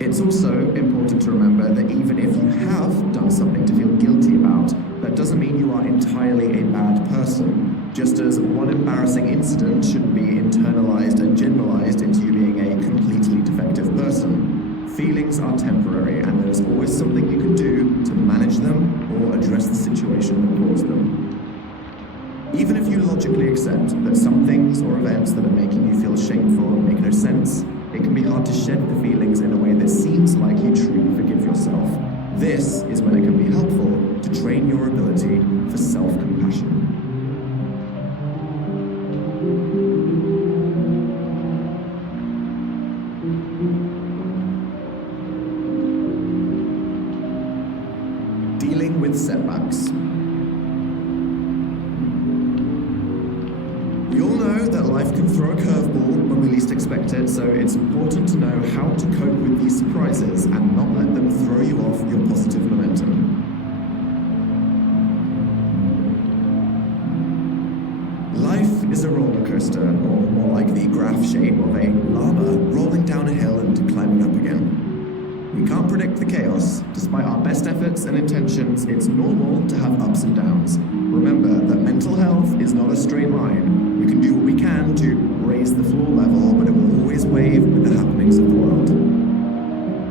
It's also important to remember that even if you have done something to feel guilty about, that doesn't mean you are entirely a bad person. Just as one embarrassing incident shouldn't be internalized and generalized into you being a completely defective person. Feelings are temporary, and there's always something you can do to manage them or address the situation that caused them. Even if you logically accept that some things or events that are making you feel shameful make no sense, it can be hard to shed the feelings in a way that seems like you truly forgive yourself. This is when it can be helpful to train your ability for self-compassion. Dealing with setbacks. We all know that life can throw a curveball when we least expect it, so it's important to know how to cope with these surprises and not let them throw you off your positive momentum. Life is a roller coaster, or more like the graph shape of a llama rolling down a hill and climbing up again. We can't predict the chaos. Despite our best efforts and intentions, it's normal to have ups and downs. Remember that mental health is not a straight line. We can do what we can to raise the floor level, but it will always wave with the happenings of the world.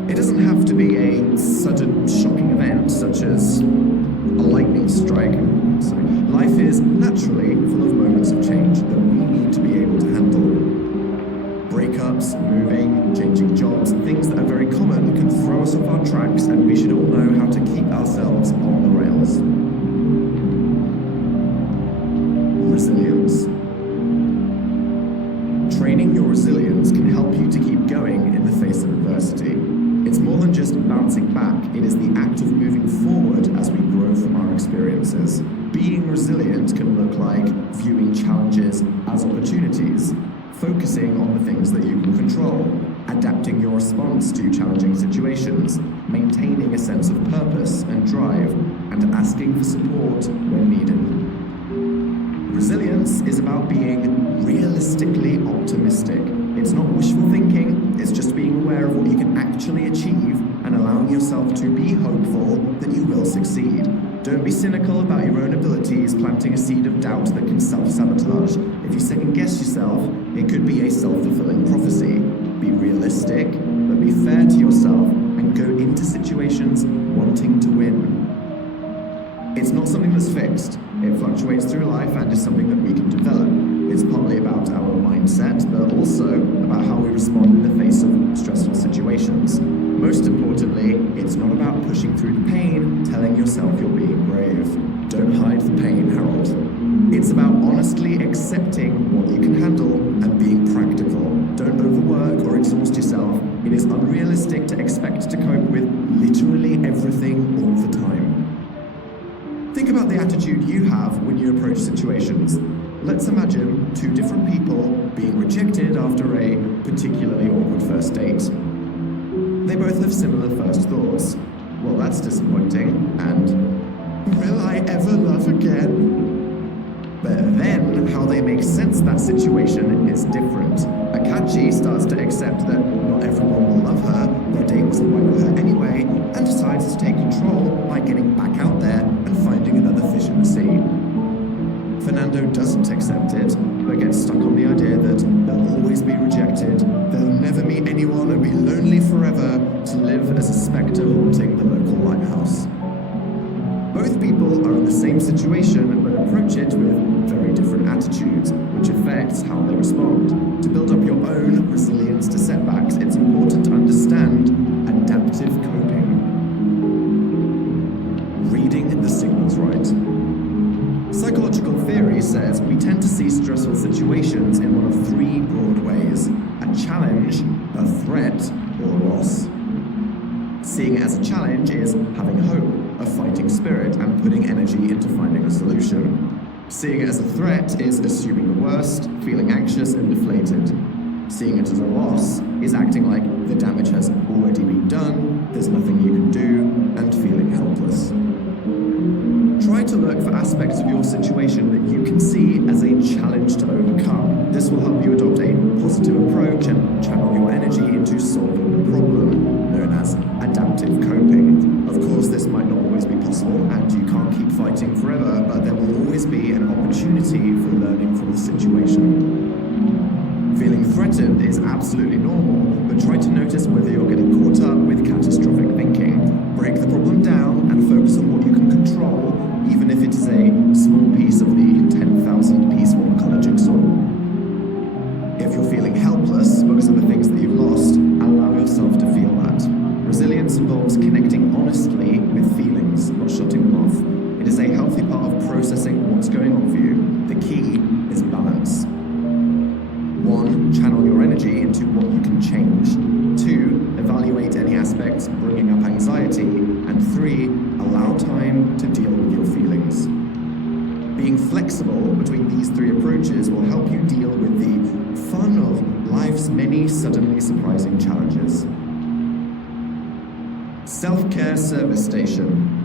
It doesn't have to be a sudden, shocking event such as a lightning strike. Life is naturally full of moments of change that we need to be able to handle. Breakups, moving, changing jobs, things that are very common can throw us off our tracks, and we should all know how to keep ourselves on the rails. Resilience. Training your resilience can help you to keep going in the face of adversity. It's more than just bouncing back, it is the act of moving forward as we grow from our experiences. Being resilient can look like viewing challenges as opportunities, focusing on the things that you can control, adapting your response to challenging situations, maintaining a sense of purpose and drive, and asking for support when needed. Resilience is about being realistically optimistic. It's not wishful thinking, it's just being aware of what you can actually achieve and allowing yourself to be hopeful that you will succeed. Don't be cynical about your own abilities, planting a seed of doubt that can self-sabotage. If you second-guess yourself, it could be a self-fulfilling prophecy. Be realistic, but be fair to yourself and go into situations wanting to win. It's not something that's fixed. It fluctuates through life and is something that we can develop. It's partly about our mindset, but also about how we respond in the face of stressful situations. Most importantly, it's not about pushing through the pain, telling yourself you're being brave. Don't hide the pain, Harold. It's about honestly accepting what you can handle and being practical. Don't overwork or exhaust yourself. It is unrealistic to expect to cope with literally everything all the time. Think about the attitude you have when you approach situations. Let's imagine two different people being rejected after a particularly awkward first date. They both have similar first thoughts. Well, that's disappointing, and will I ever love again? But then, how they make sense of that situation is different. Akachi starts to accept that not everyone will love her, their date wasn't right with her anyway, and decides to take control by getting back out there and finding another fish in the sea. Fernando doesn't accept it, but gets stuck on the idea that they'll always be rejected, they'll never meet anyone and be lonely forever, to live as a spectre haunting the local lighthouse. Both people are in the same situation, but approach it with very different attitudes, which affects how they respond. To build up your own resilience to setbacks, it's important to understand adaptive coping. Reading the signals right. Psychological theory says we tend to see stressful situations in one of three broad ways: a challenge, a threat, or a loss. Seeing it as a challenge is having hope, a fighting spirit, and putting energy into finding a solution. Seeing it as a threat is assuming the worst, feeling anxious and deflated. Seeing it as a loss is acting like the damage has already been done, there's nothing you can do, and feeling helpless. Try to look for aspects of your situation that you can see as a challenge to overcome. This will help you adopt a positive approach and channel your energy into solving the problem, known as adaptive coping. Of course, this might not always be possible, and you can't keep fighting forever, but there will always be an opportunity for learning from the situation. Feeling threatened is absolutely normal, but try to notice whether you're getting caught up with catastrophic thinking. Break the problem down and focus on what you can control, even if it is a small piece of the 10,000 piece one-color jigsaw. If you're feeling helpless because of the things that you've lost, allow yourself to feel that. Resilience involves connecting honestly with feelings, not shutting them off. It is a healthy part of processing what's going on for you. The key is balance. 1. Channel your energy into what you can change. 2. Evaluate any aspects bringing up anxiety. And 3. Allow time to deal with your feelings. Being flexible between these three approaches will help you deal with the fun of life's many suddenly surprising challenges. Self-care service station.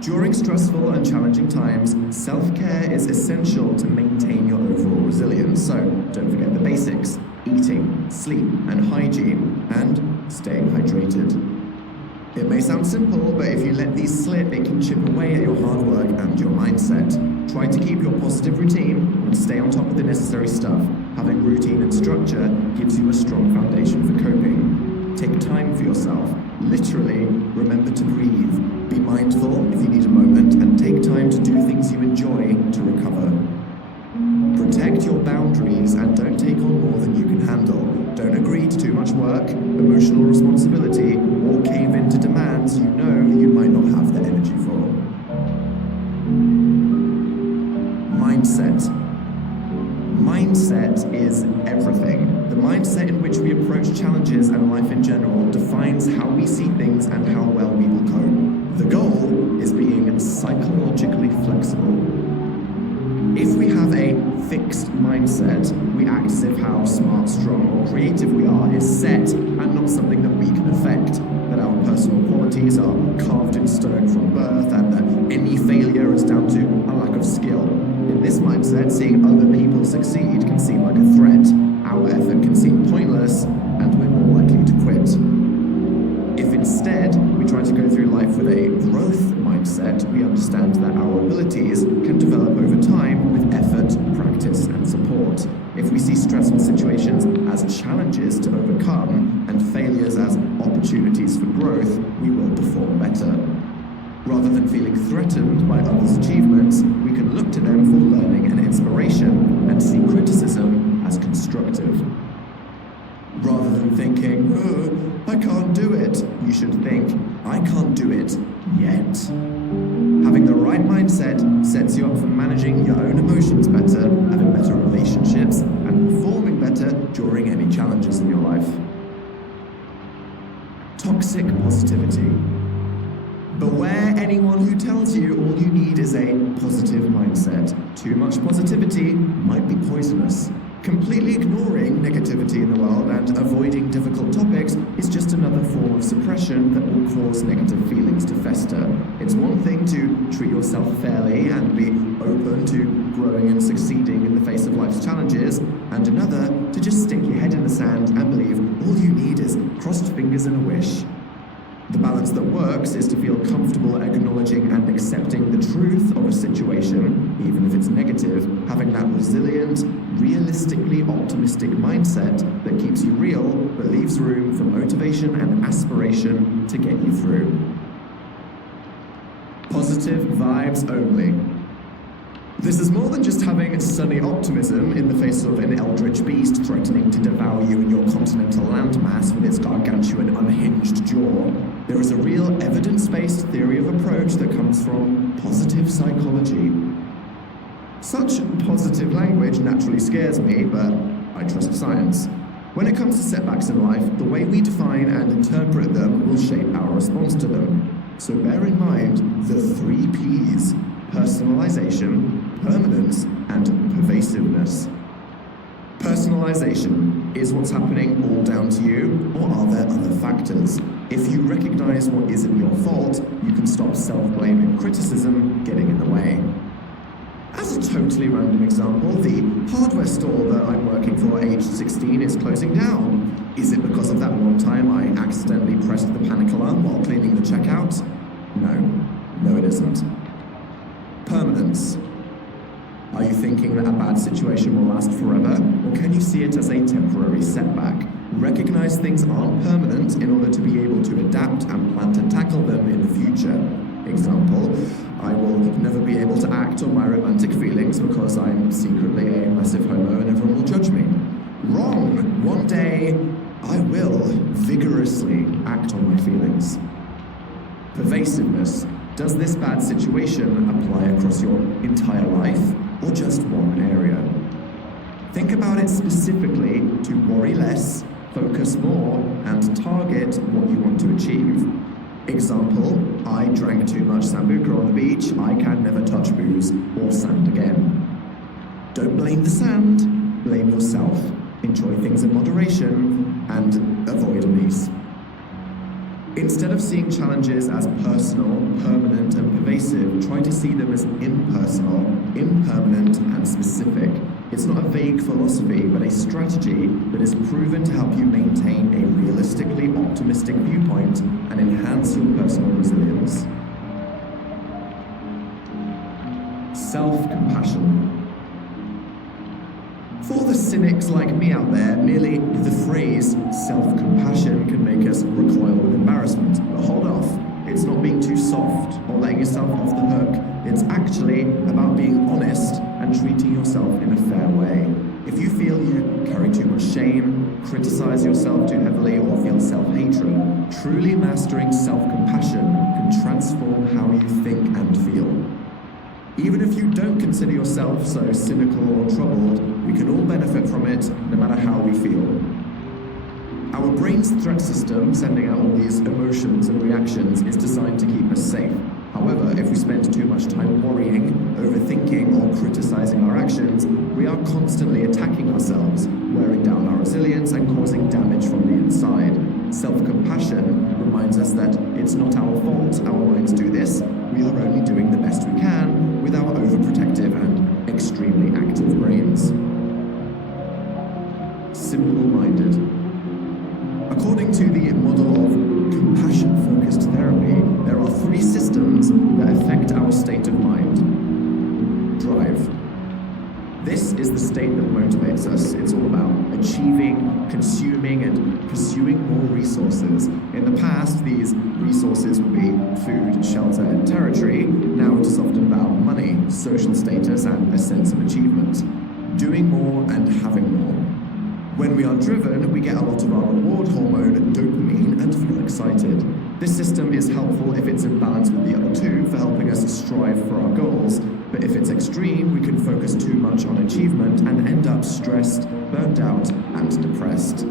During stressful and challenging times, self-care is essential to maintain your overall resilience. So don't forget the basics: eating, sleep, and hygiene, and staying hydrated. It may sound simple, but if you let these slip, it can chip away at your hard work and your mindset. Try to keep your positive routine and stay on top of the necessary stuff. Having routine and structure gives you a strong foundation for coping. Take time for yourself. Literally, remember to breathe. Be mindful if you need a moment, and take time to do things you enjoy to recover. Protect your boundaries and don't take on more than you can handle. Don't agree to too much work, emotional responsibility, or cave into demands you know you might not have the energy for. Mindset. Mindset is everything. The mindset in which we approach challenges and life in general defines how we see things and how well we will cope. The goal is being psychologically flexible. If we have a fixed mindset, we act as if how smart, strong, or creative we are is set and not something that we can affect. That our personal qualities are carved in stone from birth, and that any failure is down to a lack of skill. In this mindset, seeing other people succeed can seem like a threat. Our effort can seem pointless, and we're more likely to quit. If instead we try to go through life with a growth mindset, we understand that our abilities can develop over time with effort, practice, and support. If we see stressful situations as challenges to overcome and failures as opportunities for growth, we will perform better. Rather than feeling threatened by others' achievements, we can look to them for learning and inspiration, and see criticism as constructive. Rather than thinking, I can't do it, you should think, I can't do it yet. Having the right mindset sets you up for managing your own emotions better, having better relationships, and performing better during any challenges in your life. Toxic positivity. Beware anyone who tells you all you need is a positive mindset. Too much positivity might be poisonous. Completely ignoring negativity in the world and avoiding difficult topics is just another form of suppression that will cause negative feelings to fester. It's one thing to treat yourself fairly and be open to growing and succeeding in the face of life's challenges, and another to just stick your head in the sand and believe all you need is crossed fingers and a wish. The balance that works is to feel comfortable acknowledging and accepting the truth of a situation, even if it's negative, having that resilient, realistically optimistic mindset that keeps you real but leaves room for motivation and aspiration to get you through. Positive vibes only. This is more than just having sunny optimism in the face of an eldritch beast threatening to devour you and your continental landmass with its gargantuan unhinged jaw. There is a real evidence-based theory of approach that comes from positive psychology. Such positive language naturally scares me, but I trust science. When it comes to setbacks in life, the way we define and interpret them will shape our response to them. So bear in mind the 3 Ps: personalization, permanence, and pervasiveness. Personalization. Is what's happening all down to you, or are there other factors? If you recognize what isn't your fault, you can stop self-blame and criticism getting in the way. As a totally random example, the hardware store that I'm working for aged 16 is closing down. Is it because of that one time I accidentally pressed the panic alarm while cleaning the checkout? No, it isn't. Permanence. Are you thinking that a bad situation will last forever, or can you see it as a temporary setback? Recognize things aren't permanent in order to be able to adapt and plan to tackle them in the future. Example, I will never be able to act on my romantic feelings because I'm secretly a massive homo and everyone will judge me. Wrong! One day, I will vigorously act on my feelings. Pervasiveness. Does this bad situation apply across your entire life, or just one area? Think about it specifically to worry less, focus more, and target what you want to achieve. Example, I drank too much sambuca on the beach, I can never touch booze or sand again. Don't blame the sand, blame yourself. Enjoy things in moderation, and avoid unease. Instead of seeing challenges as personal, permanent, and pervasive, try to see them as impersonal, impermanent, and specific. It's not a vague philosophy, but a strategy that is proven to help you maintain a realistically optimistic viewpoint and enhance your personal resilience. Self-compassion. For the cynics like me out there, merely the phrase self-compassion can make us recoil with embarrassment. But hold off. It's not being too soft or letting yourself off the hook. It's actually about being honest and treating yourself in a fair way. If you feel you carry too much shame, criticize yourself too heavily, or feel self-hatred, truly mastering self-compassion can transform how you think and feel. Even if you don't consider yourself so cynical or troubled, we can all benefit from it no matter how we feel. Our brain's threat system, sending out all these emotions and reactions, is designed to keep us safe. However, if we spend too much time worrying, overthinking, or criticizing our actions, we are constantly attacking ourselves, wearing down our resilience and causing damage from the inside. Self-compassion reminds us that it's not our fault our minds do this. We are only doing the best we can with our overprotective and extremely active brains. Simple-minded. According to the model of compassion-focused therapy, there are 3 systems that affect our state of mind. Drive. This is the state that motivates us. It's all about achieving, consuming, and pursuing more resources. In the past, these resources would be food, shelter, and territory. Now it is often about money, social status, and a sense of achievement. Doing more and having more. When we are driven, we get a lot of our reward hormone, dopamine, and feel excited. This system is helpful if it's in balance with the other 2 for helping us strive for our goals. But if it's extreme, we can focus too much on achievement and end up stressed, burnt out, and depressed.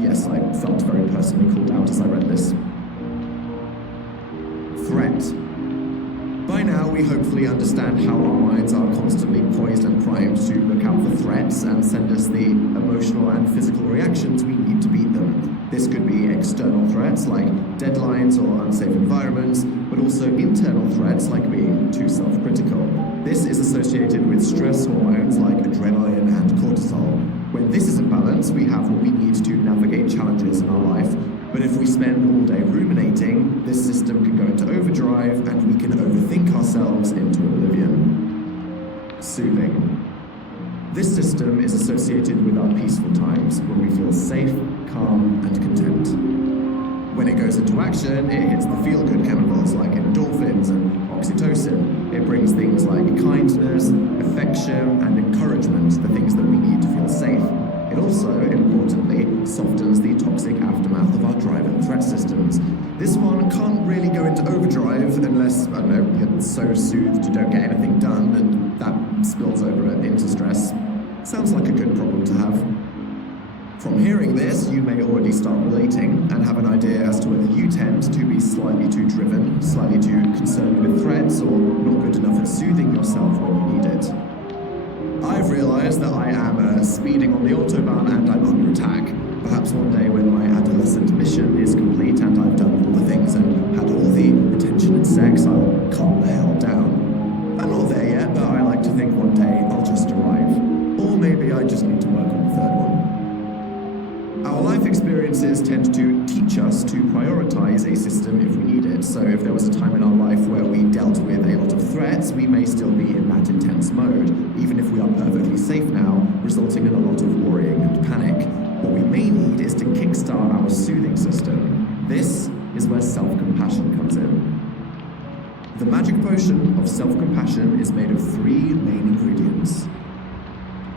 Yes, I felt very personally called out as I read this. Threat. By now, we hopefully understand how our minds are constantly poised and primed to look out for threats and send us the emotional and physical reactions we need to beat them. This could be external threats like deadlines or unsafe environments, but also internal threats like being too self-critical. This is associated with stress hormones like adrenaline and cortisol. When this is in balance, we have what we need to navigate challenges in our life. But if we spend all day ruminating, this system can go into overdrive and we can overthink ourselves into oblivion. Soothing. This system is associated with our peaceful times when we feel safe, calm, and content. When it goes into action, it hits the feel-good chemicals like endorphins and oxytocin. It brings things like kindness, affection, and encouragement, the things that we need to feel safe. It also, importantly, softens the toxic aftermath of our drive and threat systems. This one can't really go into overdrive unless, I don't know, you're so soothed you don't get anything done, and that spills over into stress. Sounds like a good problem to have. From hearing this, you may already start relating and have an idea as to whether you tend to be slightly too driven, slightly too concerned with threats, or not good enough at soothing yourself when you need it. I've realized that I am speeding on the Autobahn and I'm under attack. Perhaps one day when my adolescent mission is complete and I've done all the things and had all the attention and sex, I'll calm the hell down. I'm not there yet, but I like to think one day I'll just arrive. Or maybe I just need to work on the third one. Our life experiences tend to teach us to prioritize a system if we need it. So if there was a time in our life where we dealt with a lot of threats, we may still be in that intense mode, even if we are perfectly safe now, resulting in a lot of worrying and panic. What we may need is to kickstart our soothing system. This is where self-compassion comes in. The magic potion of self-compassion is made of 3 main ingredients.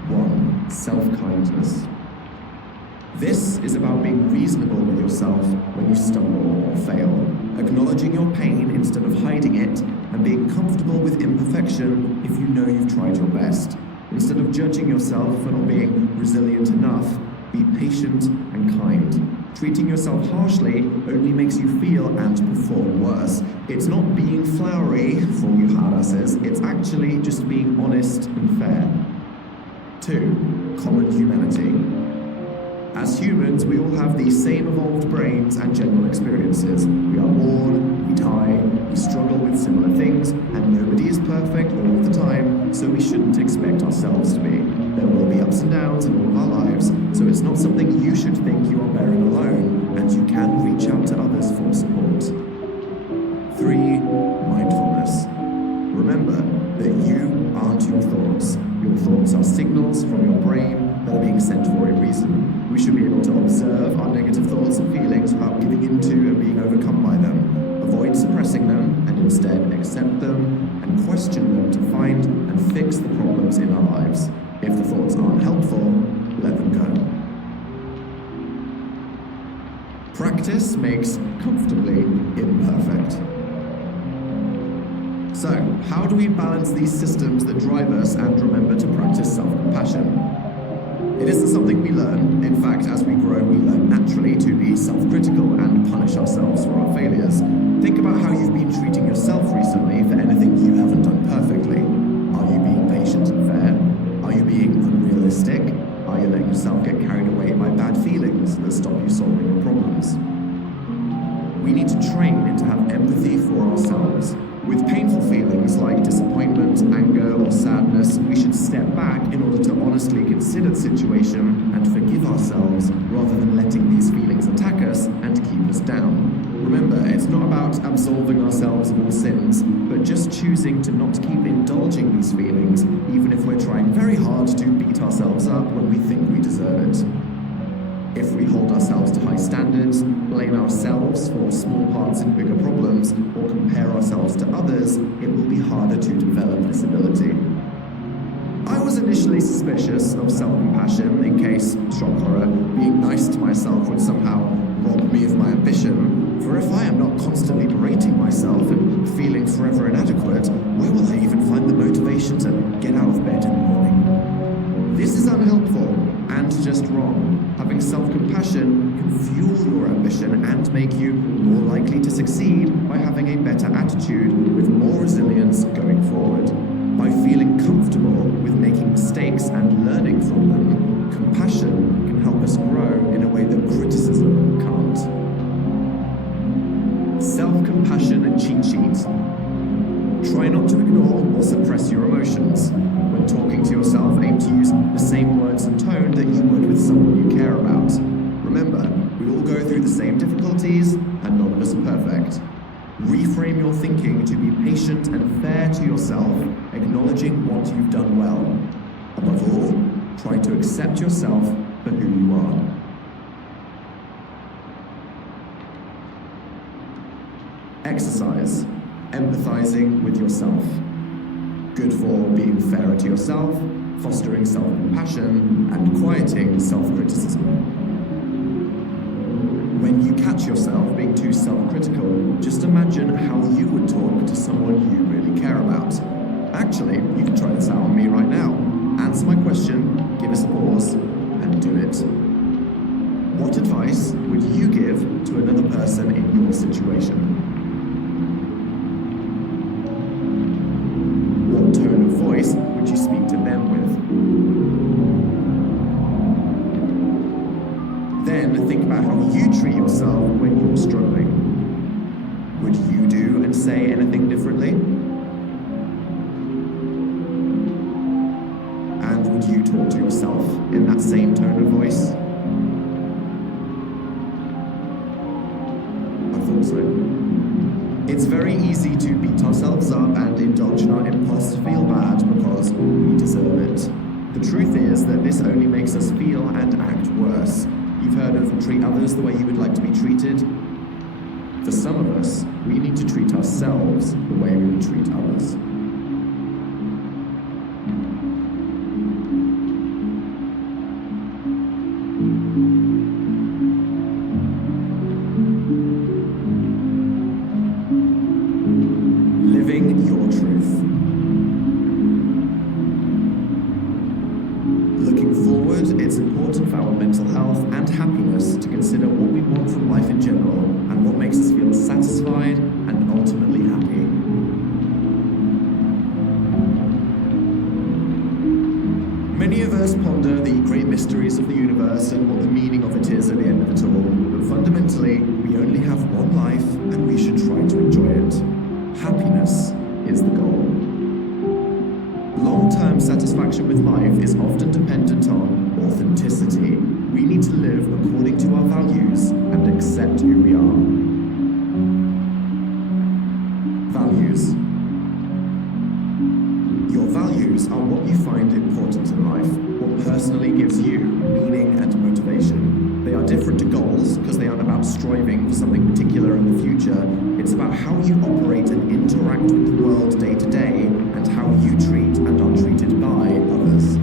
1. Self-kindness. This is about being reasonable with yourself when you stumble or fail, acknowledging your pain instead of hiding it, and being comfortable with imperfection if you know you've tried your best. Instead of judging yourself for not being resilient enough, be patient and kind. Treating yourself harshly only makes you feel and perform worse. It's not being flowery, for you hardasses, it's actually just being honest and fair. 2. Common humanity. As humans, we all have the same evolved brains and general experiences. We are born, we die, we struggle with similar things, and nobody is perfect all of the time, so we shouldn't expect ourselves to be. There will be ups and downs in all of our lives, so it's not something you should think you are bearing alone, and you can reach out to others for support. 3. Mindfulness. Remember that you aren't your thoughts. Your thoughts are signals from your brain that are comfortably imperfect. So, how do we balance these systems that drive us and remember to practice self-compassion? It isn't something we learn. In fact, as we grow, we learn naturally to be self-critical and punish ourselves for our failures. Think about how you've been treating yourself recently for anything you haven't done perfectly. Are you being patient and fair? Are you being unrealistic? Are you letting yourself get carried away by bad feelings that stop you solving your problems? We need to train to have empathy for ourselves. With painful feelings like disappointment, anger, or sadness, we should step back in order to honestly consider the situation and forgive ourselves rather than letting these feelings attack us and keep us down. Remember, it's not about absolving ourselves of all sins, but just choosing to not keep indulging these feelings, even if we're trying very hard to beat ourselves up when we think we deserve it. If we hold ourselves to high standards, blame ourselves for small parts in bigger problems, or compare ourselves to others, it will be harder to develop this ability. I was initially suspicious of self-compassion in case, shock horror, being nice to myself would somehow rob me of my ambition. For if I am not constantly berating myself and feeling forever inadequate, where will I even find the motivation to get out of bed in the morning? This is unhelpful and just wrong. Having self-compassion can fuel your ambition and make you more likely to succeed by having a better attitude with more resilience going forward. By feeling comfortable with making mistakes and learning from them, compassion can help us grow in a way that criticism can't. Self-compassion cheat sheet. Try not to ignore or suppress your emotions. When talking to yourself, aim to use the same words and tone that you would with someone you care about. Remember, we all go through the same difficulties, and none of us are perfect. Reframe your thinking to be patient and fair to yourself, acknowledging what you've done well. Above all, try to accept yourself for who you are. Exercise. Empathizing with yourself. Good for being fairer to yourself, fostering self-compassion, and quieting self-criticism. When you catch yourself being too self-critical, just imagine how you would talk to someone you really care about. Actually, you can try this out on me right now. Answer my question, give us a pause, and do it. What advice would you give to another person in your situation? What tone of voice would you speak to them with? Then think about how you treat yourself when you're struggling. Would you do and say anything differently? And would you talk to yourself in that same tone of voice? I thought so. It's very easy to beat ourselves up and indulge in our impulse to feel bad because we deserve it. The truth is that this only makes us feel and act worse. You've heard of treat others the way you would like to be treated. For some of us, we need to treat ourselves the way we would treat others. Living your truth. Looking forward, it's important for our mental health and happiness to consider what we want from life in general and what makes us feel satisfied and ultimately happy. Many of us ponder the great mysteries of the universe and what the meaning of it is at the end of it all, but fundamentally, we only have one life and we should try to enjoy it. Happiness is the goal. Long-term satisfaction with life is often dependent on authenticity. We need to live according to our values and accept who we are. Values. Your values are what you find important in life, what personally gives you meaning and motivation. They are different to goals because they aren't about striving for something particular in the future. It's about how you operate and interact with the world day to day and how you treat and are treated by others.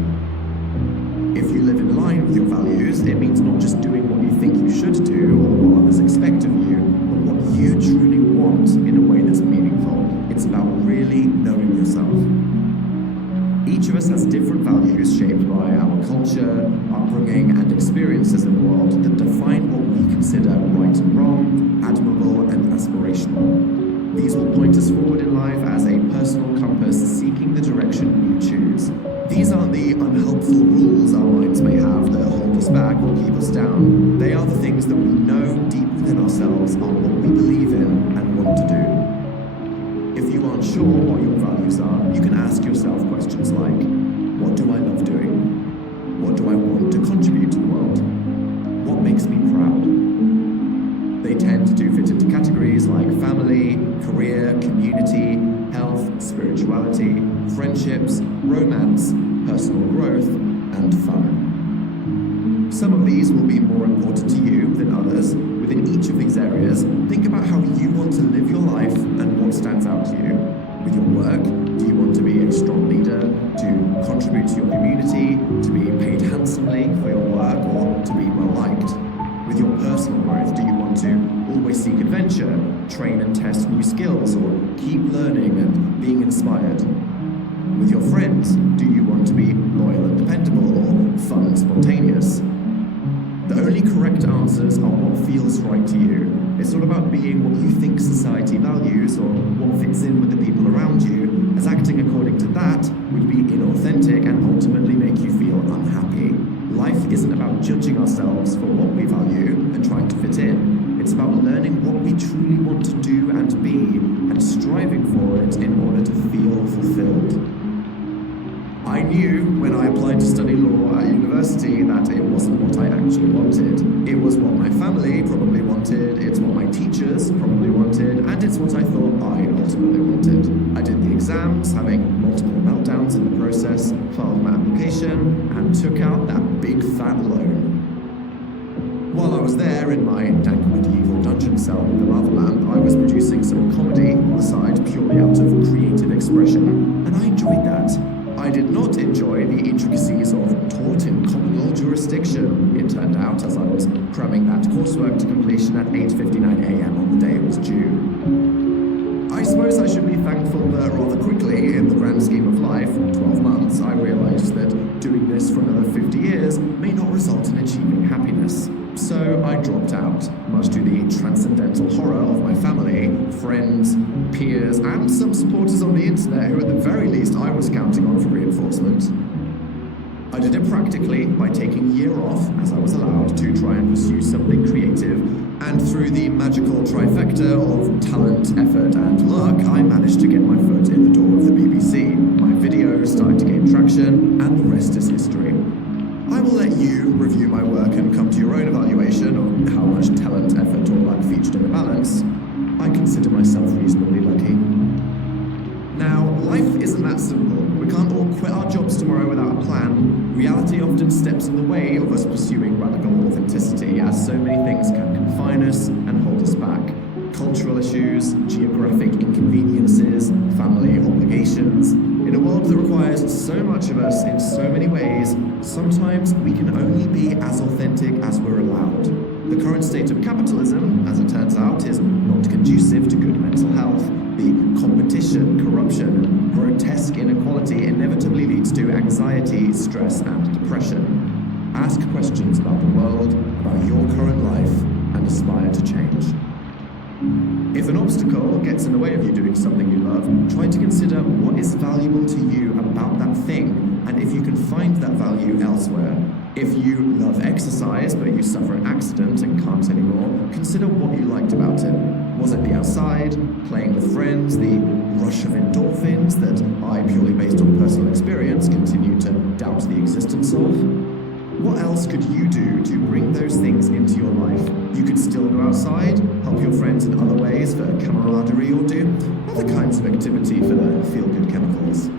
If you live in line with your values, it means not just doing what you think you should do or what others expect of you, but They'll point us forward in life as a personal compass seeking the direction we choose. These aren't the unhelpful rules our minds may have that hold us back or keep us down. They are the things that we know deep within ourselves are what we believe in and want to do. If you aren't sure what your values are, you can ask yourself questions like, what do I love doing? What do I want to contribute to the world? What makes me proud? They tend to fit into categories like family, career, community, health, spirituality, friendships, romance, personal growth, and fun. Some of these will be more important to you than others. Within each of these areas, think about how you want to live your life and what stands out to you. With your work, do you want to be a strong leader, to contribute to your community, to be paid handsomely for your work, or to be well liked? With your personal growth, do you want to always seek adventure, train and test new skills, or keep learning and being inspired? With your friends, do you want to be loyal and dependable, or fun and spontaneous? The only correct answers are what feels right to you. It's not about being what you think society values or what fits in with the people around you, as acting according to that would be inauthentic and ultimately make you feel unhappy. Life isn't about judging ourselves for what we value and trying to fit in. It's about learning what we truly want to do and be, and striving for it in order to feel fulfilled. I knew when I applied to study law at university that it wasn't what I actually wanted. It was what my family probably wanted, it's what my teachers probably wanted, and it's what I thought I ultimately wanted. I did the exams, having multiple meltdowns in the process, filed my application, and took out that big fat loan. While I was there in my dank medieval dungeon cell in the lava lamp, I was producing some comedy on the side purely out of creative expression, and I enjoyed that. I did not enjoy the intricacies of tort in common law jurisdiction, it turned out, as I was cramming that coursework to completion at 8:59 a.m. on the day it was due. I suppose I should be thankful that rather quickly, in the grand scheme of life, 12 months, I realized that doing this for another 50 years may not result in achieving happiness. So I dropped out, much to the transcendental horror of my family, friends, peers, and some supporters on the internet who at the very least I was counting on for reinforcement. I did it practically by taking a year off, as I was allowed, to try and pursue something creative, and through the magical trifecta of talent, effort, and luck, I managed to get my foot in the door of the BBC. My videos started to gain traction, and the rest is history. I will let you review my work and come to your own evaluation of how much talent, effort, or luck featured in the balance. I consider myself reasonably lucky. Now, life isn't that simple. We can't all quit our jobs tomorrow without a plan. Reality often steps in the way of us pursuing radical authenticity, as so many things can confine us and hold us back. Cultural issues, geographic inconveniences, family obligations. In a world that requires so much of us in so many ways, sometimes we can only be as authentic as we're allowed. The current state of capitalism, as it turns out, is not conducive to good mental health. The competition, corruption, and grotesque inequality inevitably leads to anxiety, stress, and depression. Ask questions about the world, about your current life, and aspire to change. If an obstacle gets in the way of you doing something you love, try to consider what is valuable to you about that thing, and if you can find that value elsewhere. If you love exercise, but you suffer an accident and can't anymore, consider what you liked about it. Was it the outside, playing with friends, the rush of endorphins that I, purely based on personal experience, continue to doubt the existence of? What else could you do to bring those things into your life? You could still go outside, help your friends in other ways for camaraderie, or do other kinds of activity for the feel-good chemicals.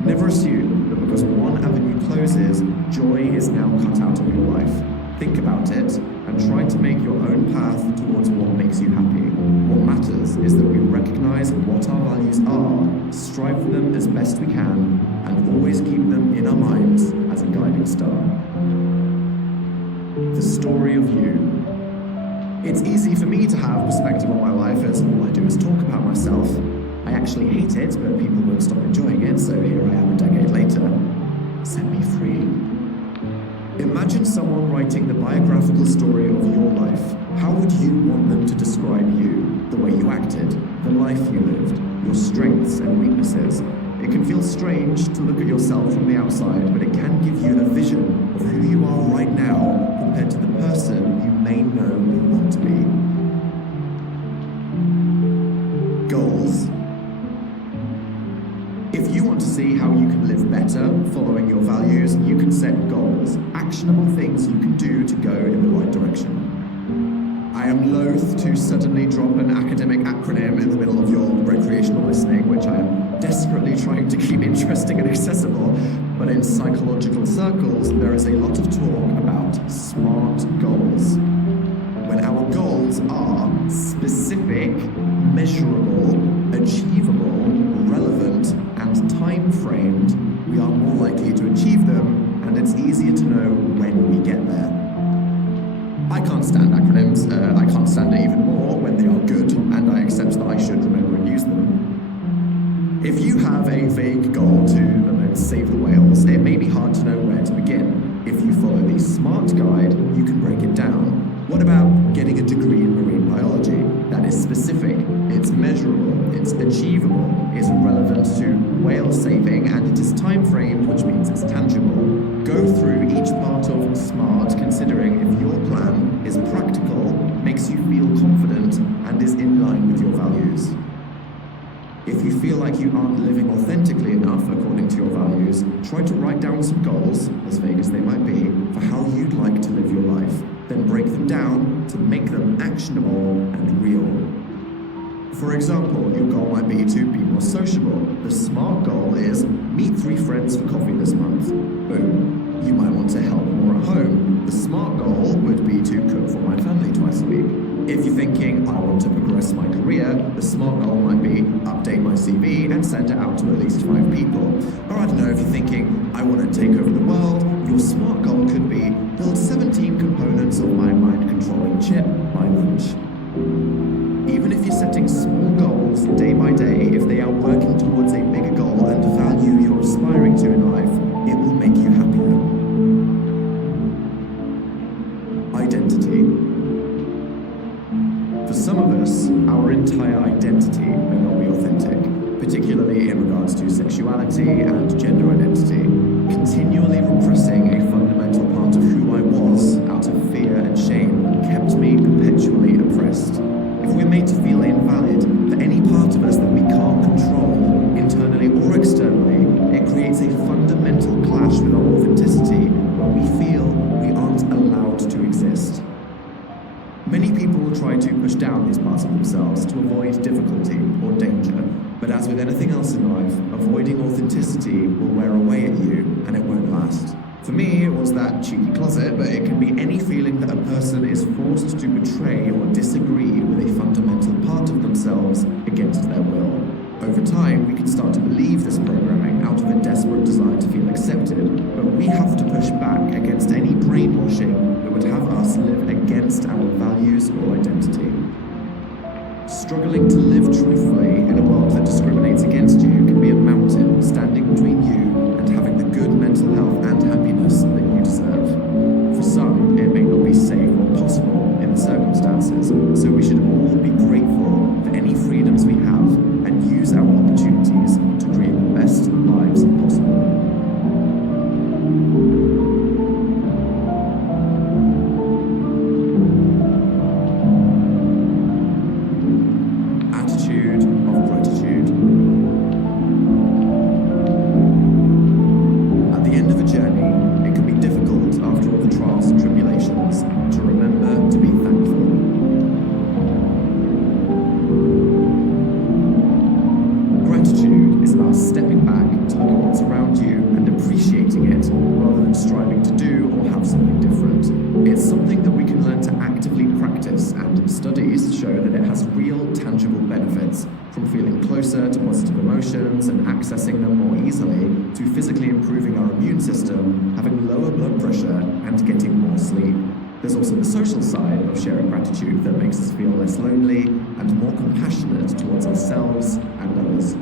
Never assume that because one avenue closes, joy is now cut out of your life. Think about it and try to make your own path towards what makes you happy. What matters is that we recognize what our values are, strive for them as best we can, and always keep them in our minds as a guiding star. The story of you. It's easy for me to have perspective on my life as all I do is talk about myself. I actually hate it, but people won't stop enjoying it, so here I am a decade later. Set me free. Imagine someone writing the biographical story of your life. How would you want them to describe you? The way you acted, the life you lived, your strengths and weaknesses. It can feel strange to look at yourself from the outside, but it can give you a vision of who you are right now compared to the person you may know or want to be. Goals. If you want to see how you can live better following your values, you can set goals, actionable things you can do to go in the right direction. I am loath to suddenly drop an academic acronym in the middle of your recreational listening, which I am desperately trying to keep interesting and accessible, but in psychological circles, there is a lot of talk about SMART goals. When our goals are specific, measurable, achievable, relevant, and time-framed, we are more likely to achieve them, and it's easier to know when we get there. I can't stand acronyms. I can't stand it even more when they are good, and I accept that I should remember and use them. If you have a vague goal to save the whales, it may be hard to know where to begin. If you follow the SMART guide, you can break it down. What about getting a degree in marine biology? That is specific, it's measurable, it's achievable, it's relevant to whale saving, and it is time-framed, which means it's tangible. Go through each part of SMART, considering if your plan is practical, makes you feel confident, and is in line with your values. If you feel like you aren't living authentically enough according to your values, try to write down some goals, as vague as they might be, for how you'd like to live your life. Then break them down to make them actionable and real. For example, your goal might be to be more sociable. The SMART goal is meet 3 friends for coffee this month. Boom. You might want to help more at home. The SMART goal would be to cook for my family twice a week. If you're thinking, I want to progress my career, the SMART goal might be update my CV and send it out to at least 5 people. Or I don't know, if you're thinking, I want to take over the world, your SMART goal could be build 17 components of my mind-controlling chip by lunch. Even if you're setting small goals day by day, if they are working towards a bigger goal and value you're aspiring to in life, it will make you happier. Identity. For some of us, our entire identity may not be authentic, particularly in regards to sexuality and gender identity. Continually repressing a fundamental part of who I was out of fear and shame kept me perpetually oppressed. If we're made to feel invalid for any part of us that we can't control, internally or externally, it creates a fundamental clash with our authenticity where we feel we aren't allowed to exist. Many people will try to push down these parts of themselves to avoid difficulty or danger, but as with anything else in life, avoiding authenticity will wear away at you and it won't last. For me, it was that cheeky closet, but it can be any feeling that a person is forced to betray or disagree with a fundamental part of themselves against their will. Over time, we can start to believe this programming out of a desperate desire to feel accepted, but we have to push back against any brainwashing that would have us live against our values or identity. Struggling to live truthfully in a world that discriminates against you can be a mountain standing between you and having the good mental health and happiness that you deserve. For some, it may not be safe or possible in the circumstances, so we should all be grateful for any freedoms we have and use our opportunities to create the best lives possible. Attitude of gratitude. At the end of a journey, it can be difficult after all the trials and tribulations to remember to be thankful. Gratitude is about stepping back to look at what's around you and appreciating it rather than striving to do or have something different. It's something that we can learn to actively practice, and studies show that it has real, tangible benefits, from feeling closer to positive emotions and accessing them more easily, to physically improving our immune system, having lower blood pressure, and getting more sleep. There's also the social side of sharing gratitude that makes us feel less lonely and more compassionate towards ourselves and others.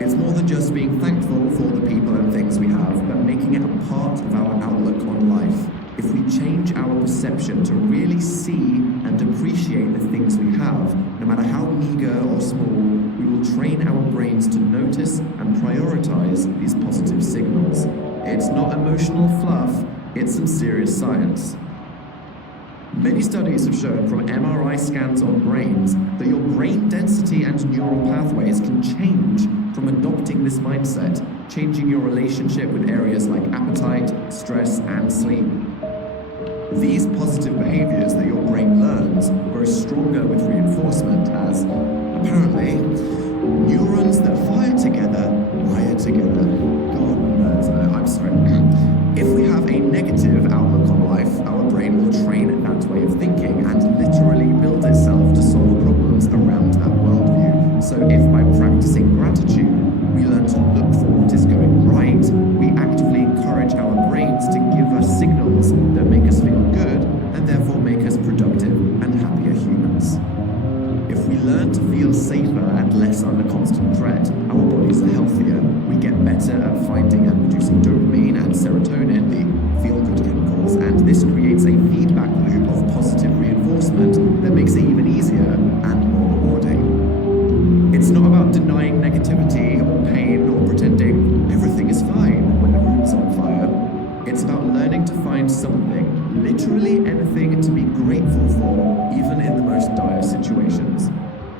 It's more than just being thankful for the people and things we have, but making it a part of our outlook on life. If we change our perception to really see and appreciate the things we have, no matter how meager or small, we will train our brains to notice and prioritize these positive signals. It's not emotional fluff, it's some serious science. Many studies have shown from MRI scans on brains that your brain density and neural pathways can change from adopting this mindset, changing your relationship with areas like appetite, stress, and sleep. These positive behaviors that your brain learns grow stronger with reinforcement as, apparently, neurons that fire together wire together. God knows, I'm sorry. If we have a negative outlook on life, our brain will train that way of thinking and literally build itself to solve problems around that worldview. So if by practicing gratitude, we learn to look for what is going right, we actively encourage our brains to give us signals that make us feel good and therefore make us productive and happier humans. If we learn to feel safer and less under constant threat, our bodies are healthier. We get better at finding and producing dopamine and serotonin, the feel-good chemicals, and this creates a feedback loop of positive reinforcement that makes it even easier and more rewarding. It's not about denying negativity or pain or pretending everything is fine when the room is on fire. It's about learning to find something, literally anything, to be grateful for, even in the most dire situations.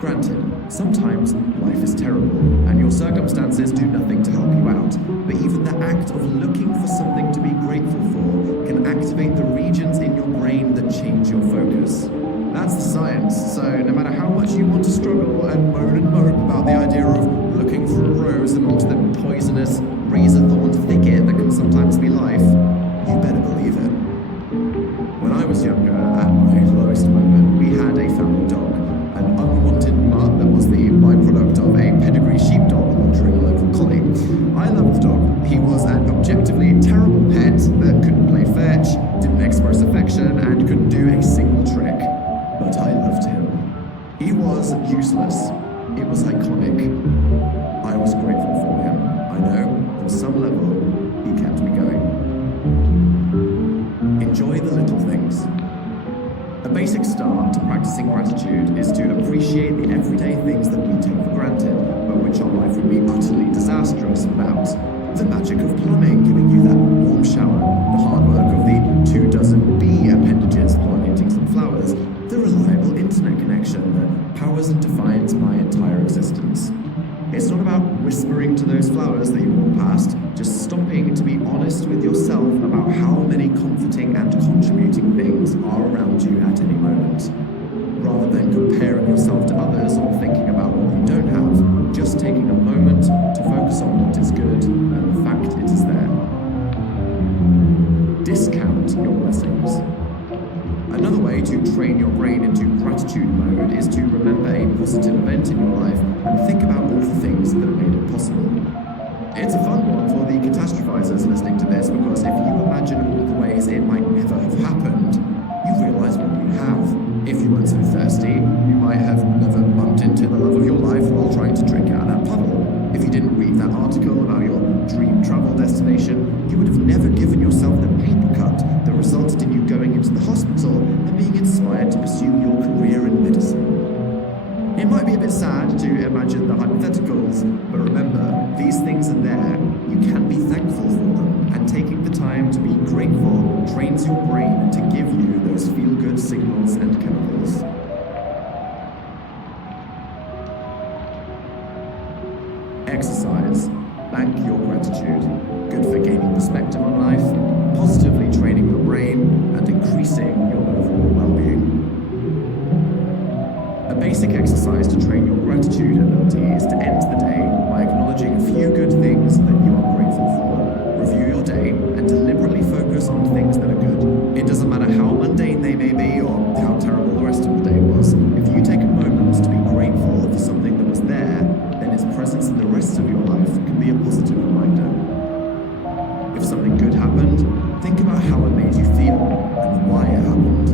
Granted, sometimes life is terrible, and your circumstances do nothing to help you out, but even the act of looking for something to be grateful for can activate the regions in your brain that change your focus. That's the science, so no matter how much you want to struggle and moan and mope about the idea of looking for a rose amongst the poisonous, razor-thorned thicket that can sometimes be life, you better believe it. When I was younger, at my lowest moment, we had a family dog, an unwanted mutt that was the byproduct of a pedigree sheepdog wandering a local collie. I loved the dog. He was an objectively terrible pet that couldn't play fetch, didn't express affection, and couldn't do a single trick. But I loved him. He was useless. It was iconic. I was grateful for him. I know, on some level, he kept me going. Enjoy the little things. A basic start to practicing gratitude is to appreciate the everyday things that we take for granted, but which our life would be utterly disastrous without. The magic of plumbing giving you that warm shower, the hard work of the 24 bee appendages pollinating some flowers, the reliable internet connection that powers and defines my entire existence. It's not about whispering to those flowers that you walk past, just stopping to be honest with yourself about how many comforting and contributing things are around you at any moment. Rather than comparing yourself to others or thinking about what you don't have, just taking a moment to focus on what is good and the fact it is there. Discount your blessings. Another way to train your brain into gratitude mode is to remember a positive event in your life and think about all the things that made it possible. It's a fun one for the catastrophizers listening to this, because if you imagine all the ways it might never have happened, you realize what you have. If you weren't so thirsty, you might have never bumped into the love of your life while trying to drink out of that puddle. If you didn't read that article about your dream travel destination, you would have never given yourself the paper cut that resulted in you going into the hospital and being inspired to pursue your career in medicine. It might be a bit sad to imagine the hypotheticals, but remember, these things are there. You can be thankful for them, and taking the time to be grateful trains your brain to give you those feel-good signals and chemicals. Exercise. Bank your gratitude. Good for gaining perspective on life, positively training your brain, and increasing your overall well-being. A basic exercise to train your gratitude ability is to end the day by acknowledging a few good things that you are grateful for. Review your day and deliberately focus on things that are good. It doesn't matter how mundane they may be or how terrible the rest of the day was. If you take a moment to be grateful for something that was there, then its presence in the rest of your life can be a positive reminder. If something good happened, think about how it made you feel and why it happened.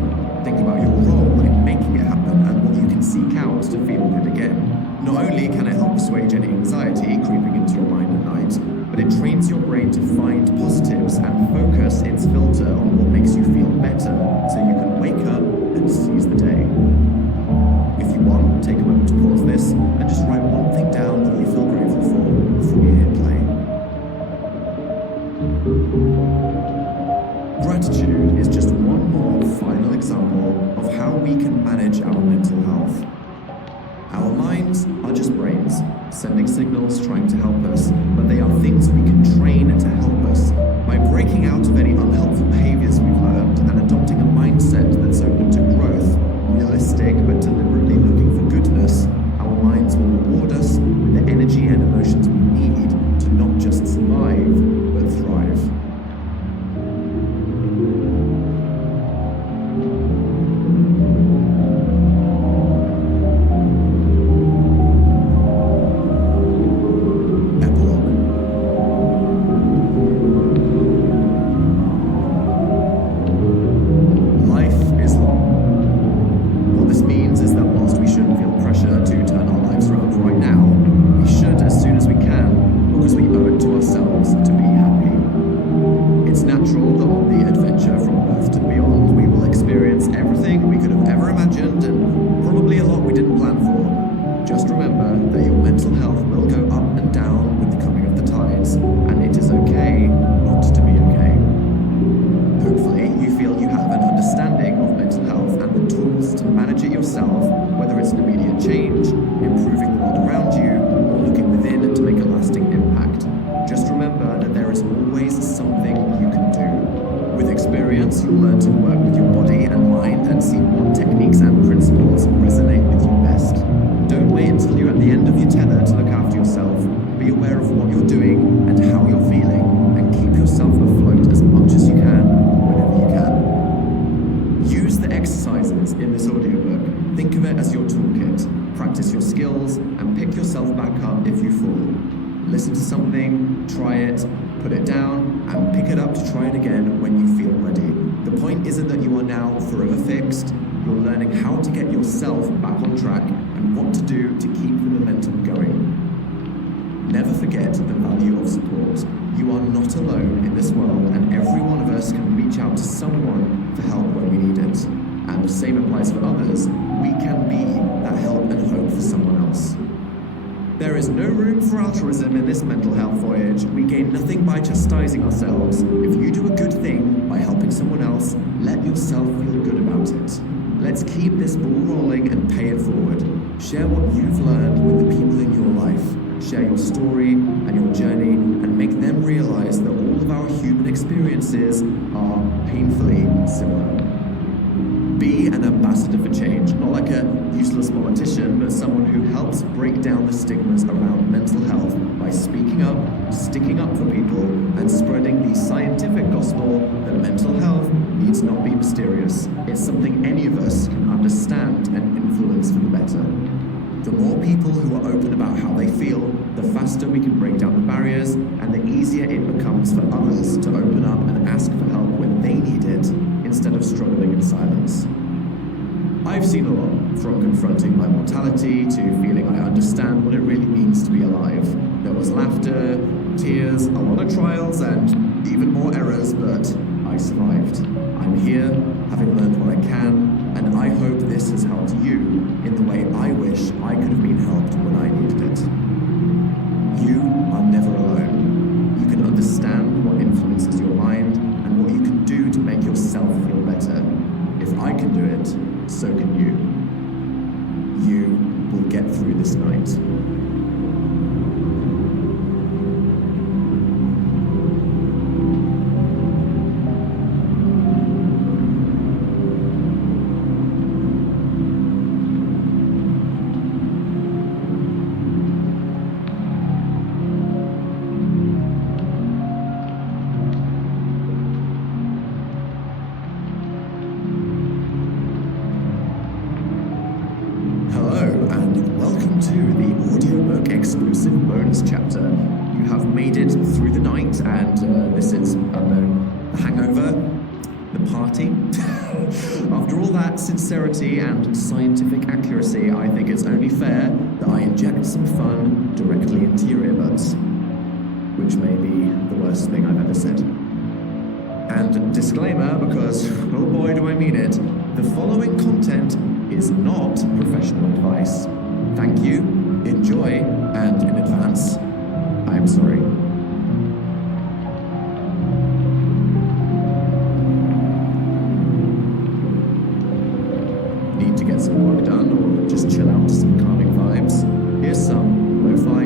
Think about your role in making it happen and what you can seek out to feel good again. Not only can it help assuage any anxiety creeping into your mind at night, but it trains your brain to find positives and focus its filter on what makes you feel better, so you can wake up and seize the day. If you want, take a moment to pause this and sending signals trying to help us, but they are things we can train to help us. By breaking out of any unhelpful behaviors we've learned and adopting a mindset that's open to growth, realistic but deliberately looking for goodness, our minds will reward us with the energy and emotions we need to not just survive, but thrive. You'll learn to work with your body and mind and see what techniques and principles resonate with you best. Don't wait until you're at the end of your tether to look after yourself. Be aware of what you're doing and how you're feeling, and keep yourself afloat as much as you can, whenever you can. Use the exercises in this audiobook. Think of it as your toolkit. Practice your skills and pick yourself back up if you fall. Listen to something, try it, put it down, and pick it up to try it again when you feel ready. The point isn't that you are now forever fixed. You're learning how to get yourself back on track and what to do to keep the momentum going. Never forget the value of support. You are not alone in this world, and every one of us can reach out to someone for help when we need it. And the same applies for others. We can be that help and hope for someone else. There is no room for altruism in this mental health voyage. We gain nothing by chastising ourselves. If you do a good thing by helping someone else, let yourself feel good about it. Let's keep this ball rolling and pay it forward. Share what you've learned with the people in your life. Share your story and your journey, and make them realize that all of our human experiences are painfully similar. Be an ambassador for change, not like a useless politician, but someone who helps break down the stigmas around mental health by speaking up, sticking up for people, and spreading the scientific gospel that mental health needs not be mysterious. It's something any of us can understand and influence for the better. The more people who are open about how they feel, the faster we can break down the barriers, and the easier it becomes for others to open up and ask for help when they need it, instead of struggling in silence. I've seen a lot, from confronting my mortality to feeling I understand what it really means to be alive. There was laughter, tears, a lot of trials, and even more errors, but I survived. I'm here, having learned what I can, and I hope this has helped you in the way I wish I could have been helped when I needed it. You are never alone. You can understand what influences your mind and what you can do to make yourself feel better. If I can do it, so can you. You will get through this night. Exclusive bonus chapter. You have made it through the night, and this is, the hangover, the party. After all that sincerity and scientific accuracy, I think it's only fair that I inject some fun directly into your earbuds, which may be the worst thing I've ever said. And disclaimer, because oh boy do I mean it, the following content is not professional advice. Thank you, enjoy, and in advance, I'm sorry. Need to get some work done or just chill out to some calming vibes? Here's some lo-fi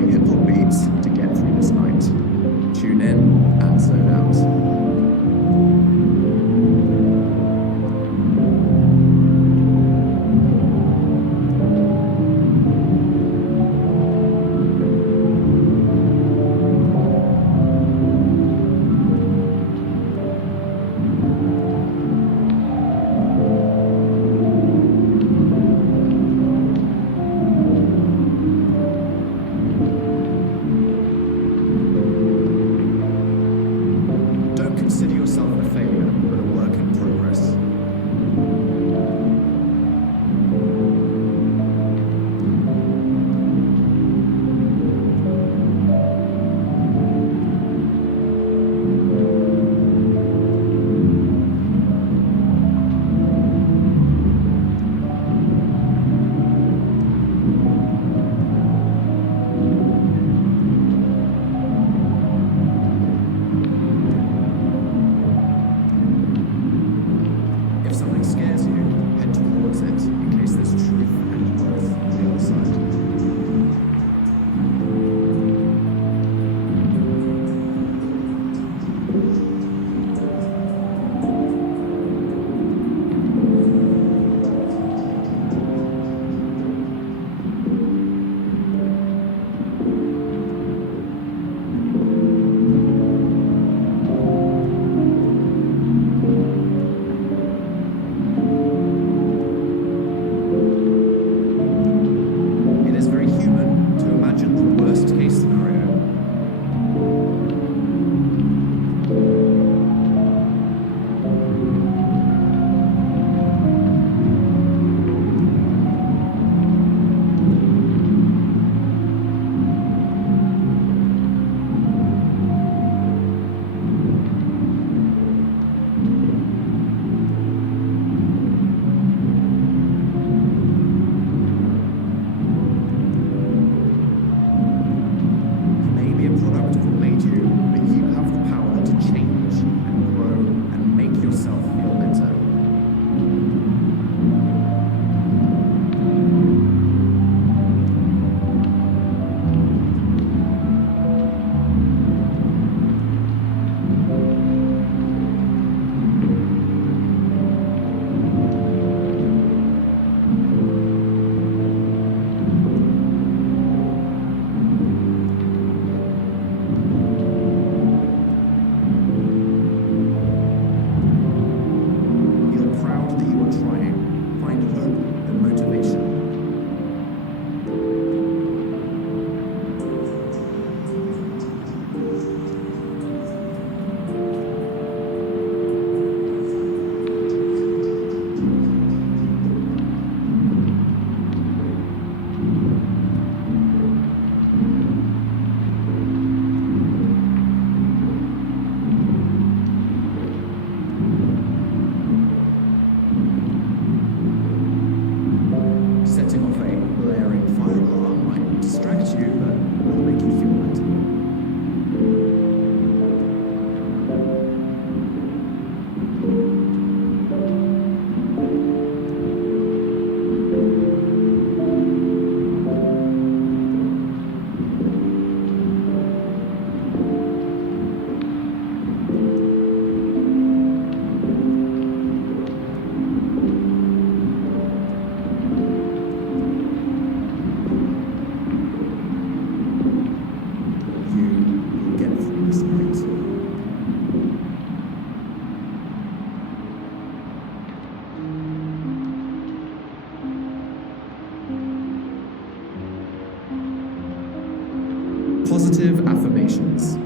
Positive affirmations.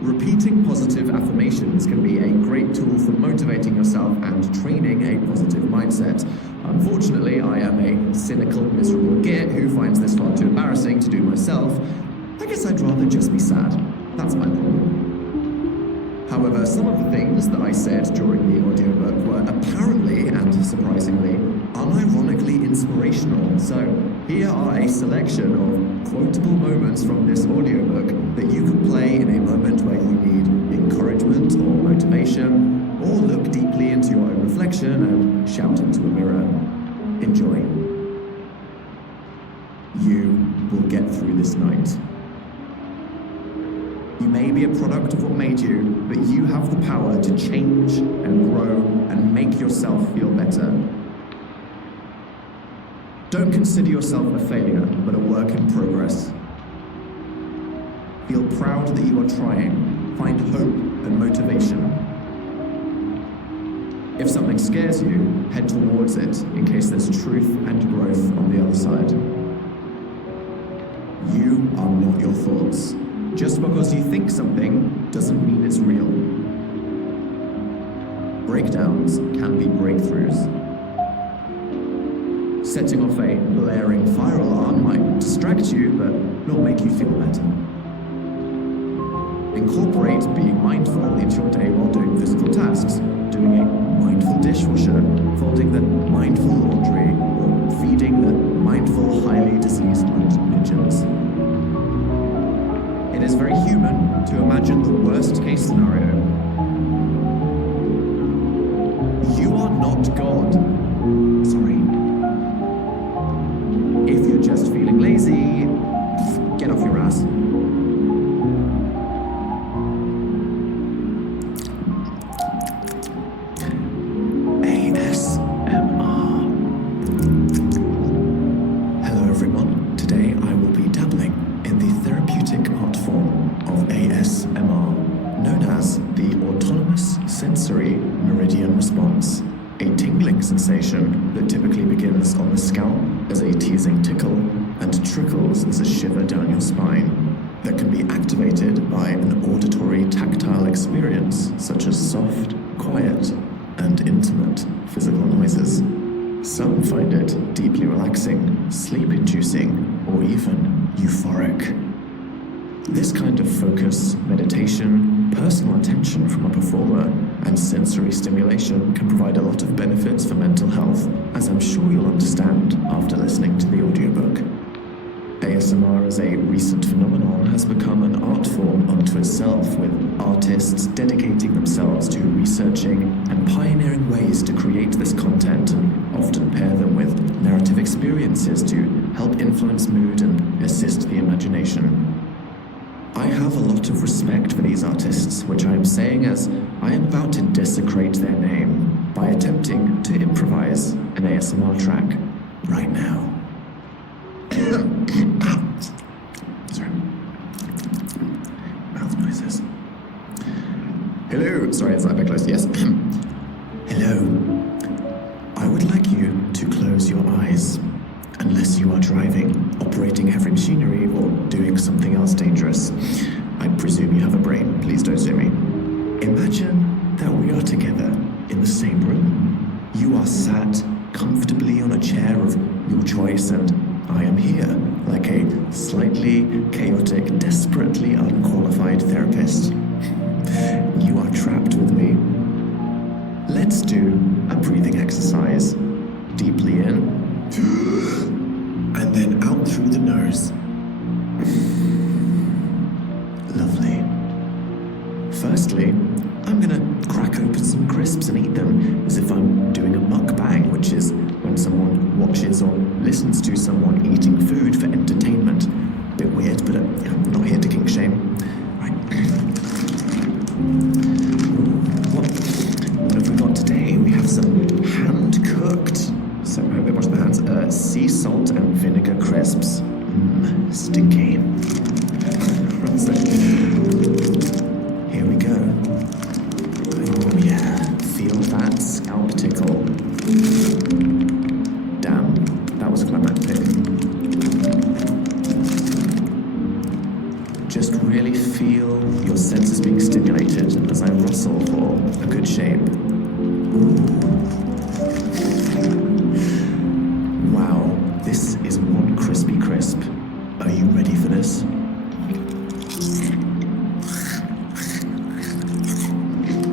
Repeating positive affirmations can be a great tool for motivating yourself and training a positive mindset. Unfortunately, I am a cynical, miserable git who finds this far too embarrassing to do myself. I guess I'd rather just be sad. That's my problem. However, some of the things that I said during the audiobook were apparently and surprisingly unironically inspirational. So here are a selection of quotable moments from this audiobook that you can play in a moment where you need encouragement or motivation, or look deeply into your own reflection and shout into a mirror. Enjoy. You will get through this night. You may be a product of what made you, but you have the power to change and grow and make yourself feel better. Don't consider yourself a failure, but a work in progress. Feel proud that you are trying. Find hope and motivation. If something scares you, head towards it in case there's truth and growth on the other side. You are not your thoughts. Just because you think something doesn't mean it's real. Breakdowns can be breakthroughs. Setting off a blaring fire alarm might distract you, but not make you feel better. Incorporate being mindful into your day while doing physical tasks, doing a mindful dishwasher, folding the mindful laundry, or feeding the mindful, highly diseased pigeons. It is very human to imagine the worst-case scenario. You are not God. Sorry. If you're just feeling lazy, get off your ass. ASMR. Hello everyone. Today I will be dabbling in the therapeutic art form of ASMR, known as the Autonomous Sensory Meridian Response, a tingling sensation that typically begins on the scalp as a teasing tickle and trickles as a shiver down your spine, that can be activated by an auditory tactile experience such as soft, quiet, and intimate physical noises. Some find it deeply relaxing, sleep-inducing, or even euphoric. This kind of focus, meditation, personal attention from a performer, and sensory stimulation can provide a lot of benefits for mental health, as I'm sure you'll understand after listening to the audiobook. ASMR as a recent phenomenon has become an art form unto itself, with artists dedicating themselves to researching and pioneering ways to create this content, and often pair them with narrative experiences to help influence mood and assist the imagination. I have a lot of respect for these artists, which I am saying as I am about to desecrate their name by attempting to improvise an ASMR track right now. Sorry. Mouth noises. Hello. Sorry, is that a bit close? Yes. Hello. I would like you to close your eyes, unless you are driving, operating heavy machinery, or doing something else dangerous. I presume you have a brain. Please don't sue me. Imagine that we are together in the same room. You are sat comfortably on a chair of your choice, and I am here, like a slightly chaotic, desperately unqualified therapist. You are trapped with me. Let's do a breathing exercise. Deeply in, and then out through the nose. Lovely. Firstly, I'm gonna crack open some crisps and eat them as if I'm doing a mukbang, which is when someone watches or listens to someone eating food for entertainment. Bit weird, but I'm not here to kink shame. Right. What have we got today? We have some hand-cooked, so I hope they wash their hands, sea salt and vinegar crisps. Stinky. Here we go. Oh yeah, feel that scalp tickle. Damn, that was climactic. feel your senses being stimulated as I rustle for a good shape. Wow, this is one crispy crisp. Are you ready for this?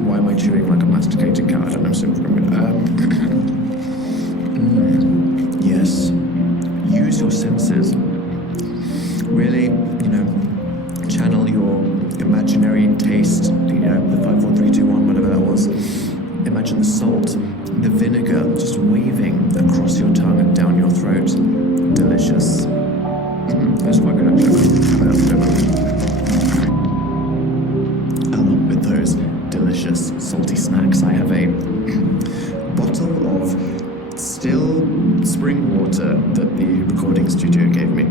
Why am I chewing like a masticated cat? I don't know, super Yes. Use your senses. Really, channel your imaginary taste, the 5, 4, 3, 2, 1, whatever that was. Imagine the salt, the vinegar just waving across your tongue and down your throat. Delicious. That's quite good actually. Along with those delicious salty snacks, I have a bottle of still spring water that the recording studio gave me.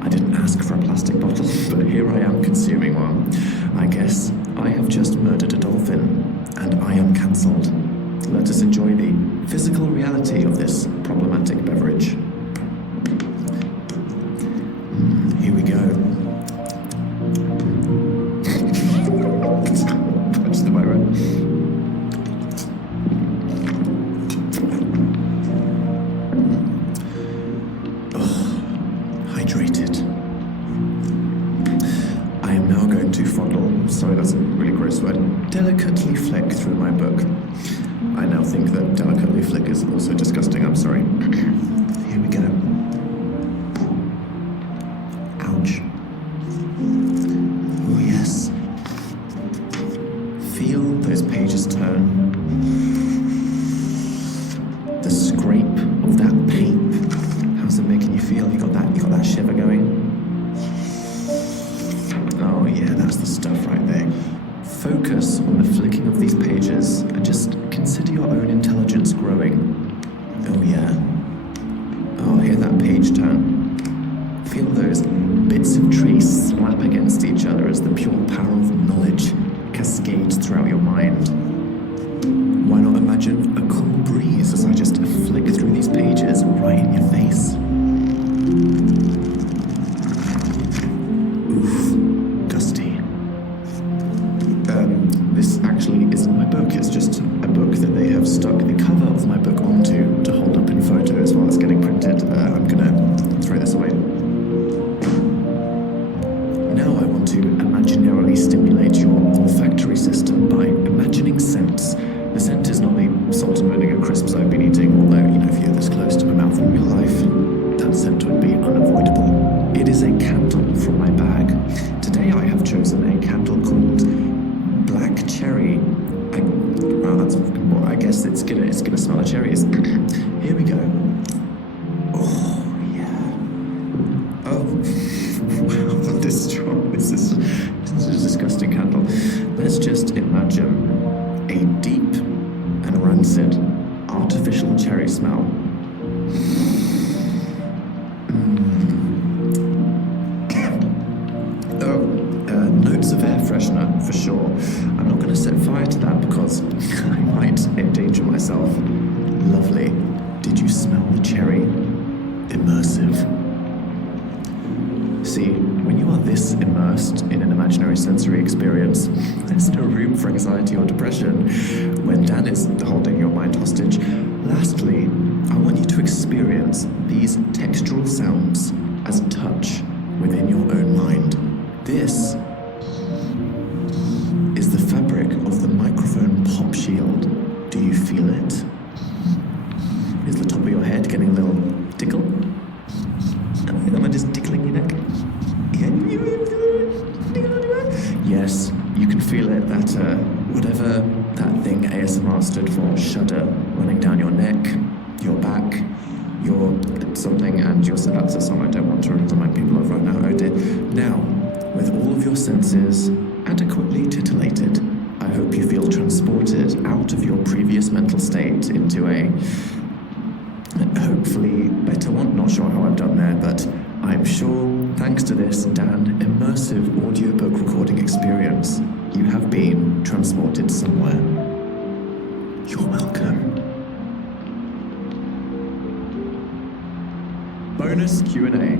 I didn't ask for a plastic bottle, but here I am consuming one. I guess I have just murdered a dolphin, and I am cancelled. Let us enjoy the physical reality of this problematic beverage. Here we go. Punch the mirror. Hydrated. I am now going to fondle, sorry that's a really gross word, delicately flick through my book. I now think that delicately flick is also disgusting, I'm sorry. Here we go. Ouch. Oh yes. Feel those pages turn. The scrape of that paint. How's it making you feel? You got that shiver going? Oh yeah, that's the stuff right there. Focus on the flicking of these pages and just consider your own intelligence growing. Oh yeah. Oh, hear that page turn. Feel those bits of trees slap against each other as the pure power of knowledge cascades throughout your mind. Why not imagine a cool breeze as I just flick through these pages right in your face? Oof, gusty. This actually isn't my book, it's just a book that they have stuck the cover of my book onto to hold up in photos while it's getting printed. I'm gonna throw this away. Now I want to imaginarily stimulate your olfactory system by imagining scents. The scent is not the salt and vinegar crisps I've been eating, although, if you're this close to my mouth in real life, that scent would be unavoidable. It is a candle from my bag. Today I have chosen a candle called Black Cherry. I guess it's gonna smell of cherries. Here we go. Oh yeah. Oh wow, this is strong. This is a disgusting candle. Let's just imagine a deep and rancid artificial cherry smell. Notes of air freshener for sure. I'm not going to set fire to that because I might endanger myself. Lovely. Did you smell the cherry? Immersive. See, when you are this immersed in an imaginary sensory experience, there's no room for anxiety or depression when Dan is holding your mind hostage. Lastly, I want you to experience these textural sounds as touch within your own mind. This is the fabric of the microphone pop shield. Do you feel it? Is the top of your head getting a little tickle? Am I just tickling your neck? Yes, you can feel it, that whatever that thing ASMR stood for, shudder running down your neck, your back, your something, and your... That's a song I don't want to remind people of right now. Oh dear. Now, with all of your senses adequately titillated, I hope you feel transported out of your previous mental state into a hopefully better one. Not sure how I've done there, but I'm sure, thanks to this Dan immersive audiobook recording experience, you have been transported somewhere. You're welcome. Bonus Q&A.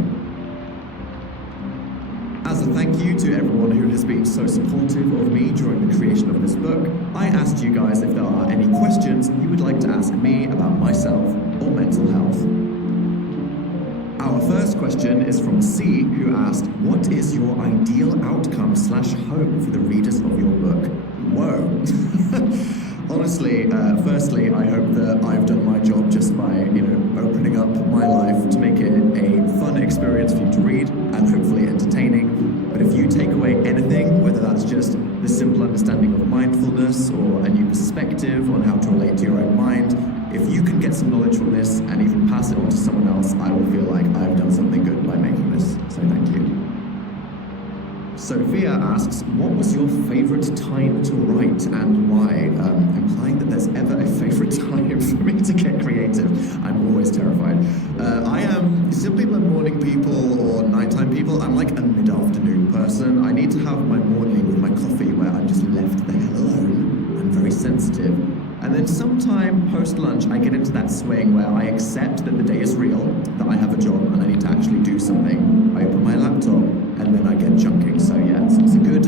As a thank you to everyone who has been so supportive of me during the creation of this book. I asked you guys if there are any questions you would like to ask me about myself or mental health. Our first question is from C, who asked, what is your ideal outcome/hope for the readers of your book? Whoa. Honestly, firstly, I hope that I've done my job just by, opening up my life to make it a fun experience for you to read and hopefully entertaining. But if you take away anything, whether that's just the simple understanding of mindfulness or a new perspective on how to relate to your own mind, if you can get some knowledge from this and even pass it on to someone else, I will feel like I've done something good by making this. So thank you. Sophia asks, what was your favorite time to write and why? Implying that there's ever a favorite time for me to get creative. I'm always terrified. I am simply a morning people or nighttime people. I'm like a mid-afternoon person. I need to have my morning with my coffee where I'm just left the hell alone. I'm very sensitive. And then sometime post-lunch, I get into that swing where I accept that the day is real, that I have a job and I need to actually do something. I open my laptop and then I get chunking. So yeah, it's a good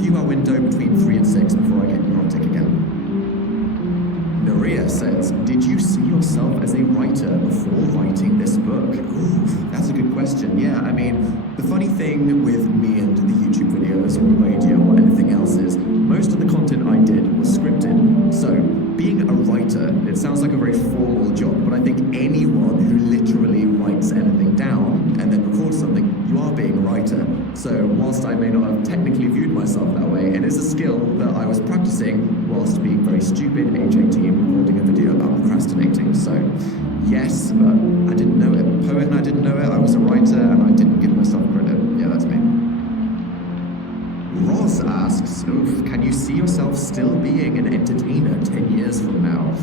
few-hour window between 3 and 6 before I get neurotic again. Naria says, did you see yourself as a writer before writing this book? Ooh, that's a good question. Yeah, I mean, the funny thing with me and the YouTube videos or radio or anything else is most of the content I did was scripted. So being a writer, it sounds like a very formal job, but I think anyone who literally writes anything down and then records something, you are being a writer. So whilst I may not have technically viewed myself that way, it is a skill that I was practicing whilst being very stupid, age 18, recording a video about procrastinating. So yes, but I didn't know it. Poet and I didn't know it. I was a writer and I didn't give myself credit. Yeah, that's me. Roz asks, can you see yourself still being an entertainer 10 years from now?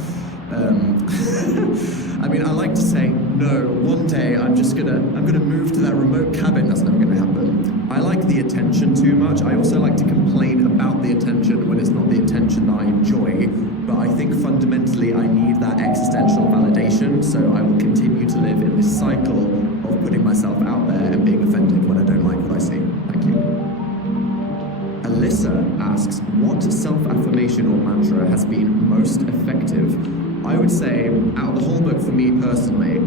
I mean, I like to say, no, one day I'm gonna move to that remote cabin. That's never gonna happen. I like the attention too much. I also like to complain about the attention when it's not the attention that I enjoy. But I think fundamentally I need that existential validation, so I will continue to live in this cycle of putting myself out there and being offended when I don't like what I see. Thank you. Alyssa asks, what self-affirmation or mantra has been most effective? I would say, out of the whole book for me personally,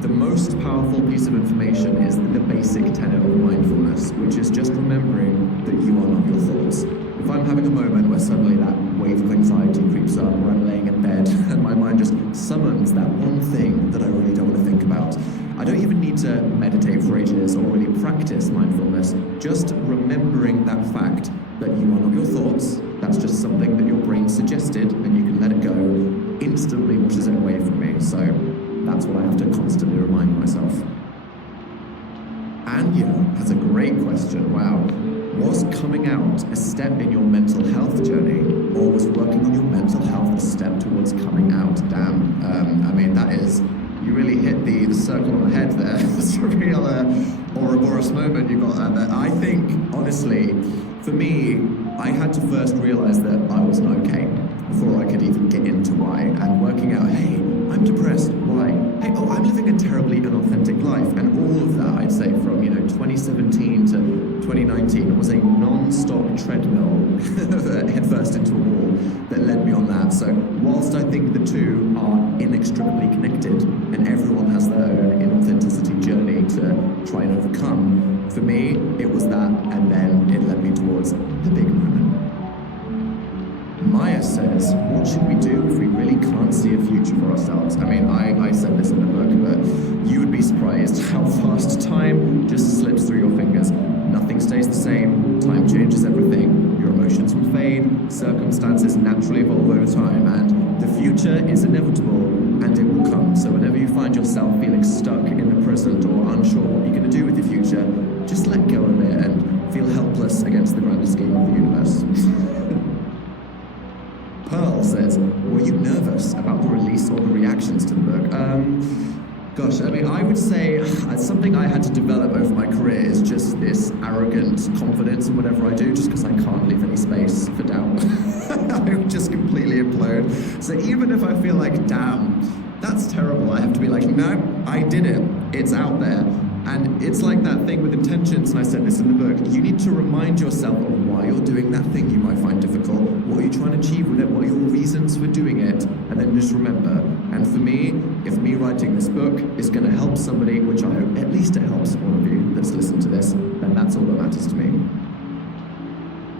the most powerful piece of information is the basic tenet of mindfulness, which is just remembering that you are not your thoughts. If I'm having a moment where suddenly that wave of anxiety creeps up, or I'm laying in bed and my mind just summons that one thing that I really don't want to think about, I don't even need to meditate for ages or really practice mindfulness. Just remembering that fact that you are not your thoughts, that's just something that your brain suggested and you can let it go, instantly washes it away from me. So that's what I have to constantly remind myself. Anya has a great question. Wow. Was coming out a step in your mental health journey, or was working on your mental health a step towards coming out? Damn. I mean, that is, you really hit the circle on the head there. It's a real Ouroboros moment you got there. I think, honestly, for me, I had to first realize that I wasn't okay before I could even get into why, and working out, hey, I'm depressed, why? Hey, oh, I'm living a terribly inauthentic life, and all of that, I'd say, from 2017 to 2019 was a non-stop treadmill headfirst into a wall that led me on that. So whilst I think the two are inextricably connected and everyone has their own inauthenticity journey to try and overcome, for me it was that, and then it led me towards the big moment. Maya says, what should we do if we really can't see a future for ourselves? I mean, I said this in the book, but you would be surprised how fast time just slips through your fingers. Nothing stays the same, time changes everything, your emotions will fade, circumstances naturally evolve over time, and the future is inevitable and it will come. So whenever you find yourself feeling stuck in the present or unsure what you're going to do with your future, just let go of it and feel helpless against the grand scheme of the universe. Pearl says, were you nervous about the release or the reactions to the book? Gosh, I mean, I would say something I had to develop over my career is just this arrogant confidence in whatever I do, just because I can't leave any space for doubt. I would just completely implode. So even if I feel like, damn, that's terrible, I have to be like, no, I did it. It's out there. And it's like that thing with intentions, and I said this in the book, you need to remind yourself of why you're doing that thing you might find difficult, what are you trying to achieve with it, what are your reasons for doing it, and then just remember. And for me, if me writing this book is going to help somebody, which I hope at least it helps one of you that's listened to this, then that's all that matters to me.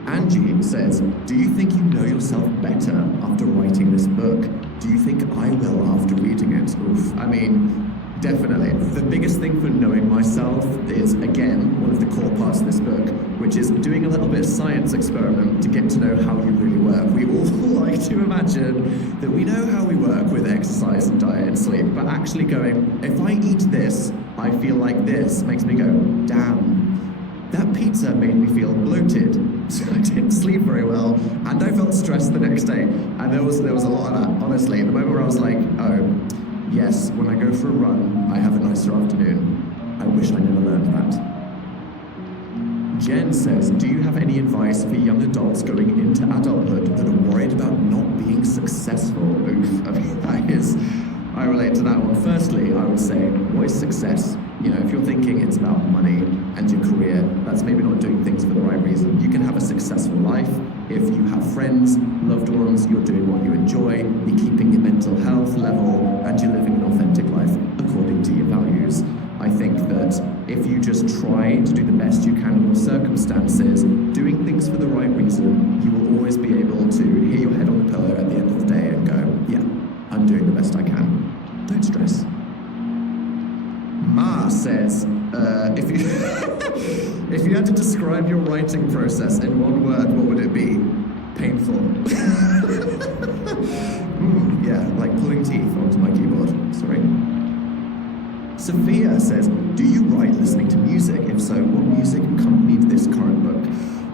Angie says, do you think you know yourself better after writing this book? Do you think I will after reading it? Oof. I mean, definitely. The biggest thing for knowing myself is, again, one of the core parts of this book, which is doing a little bit of science experiment to get to know how you really work. We all like to imagine that we know how we work with exercise and diet and sleep, but actually going, if I eat this, I feel like this, makes me go, damn. That pizza made me feel bloated, so I didn't sleep very well, and I felt stressed the next day. And there was a lot of that, honestly. The moment where I was like, oh, yes, when I go for a run, I have a nicer afternoon. I wish I never learned that. Jen says, do you have any advice for young adults going into adulthood that are worried about not being successful? Oof, I mean, that is, I relate to that one. Firstly, I would say, what is success? You know, if you're thinking it's about money and your career, that's maybe not doing things for the right reason. You can have a successful life if you have friends, loved ones, you're doing what you enjoy, you're keeping your mental health level, and you're living an authentic life according to your values. I think that if you just try to do the best you can in your circumstances, doing things for the right reason, you will always be able to hit your head on the pillow at the end of the day and go, yeah, I'm doing the best I can. Don't stress. Ma says, if you if you had to describe your writing process in one word, what would it be? Painful. Yeah, like pulling teeth onto my keyboard. Sorry. Sophia says, do you write listening to music? If so, what music accompanied this current book?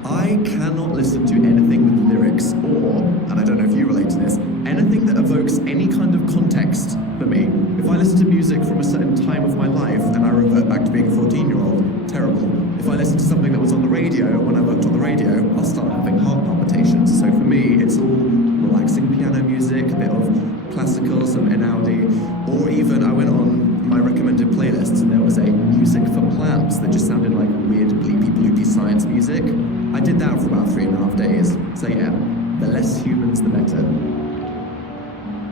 I cannot listen to anything with lyrics or, and I don't know if you relate to this, anything that evokes any kind of context for me. If I listen to music from a certain time of my life and I revert back to being a 14-year-old, terrible. If I listen to something that was on the radio when I worked on the radio, I'll start having heart palpitations. So for me, it's all relaxing piano music, a bit of classical, some Einaudi, or even I went on my recommended playlists and there was a music for plants that just sounded like weird bleepy bloopy science music. I did that for about 3.5 days. So yeah, the less humans, the better.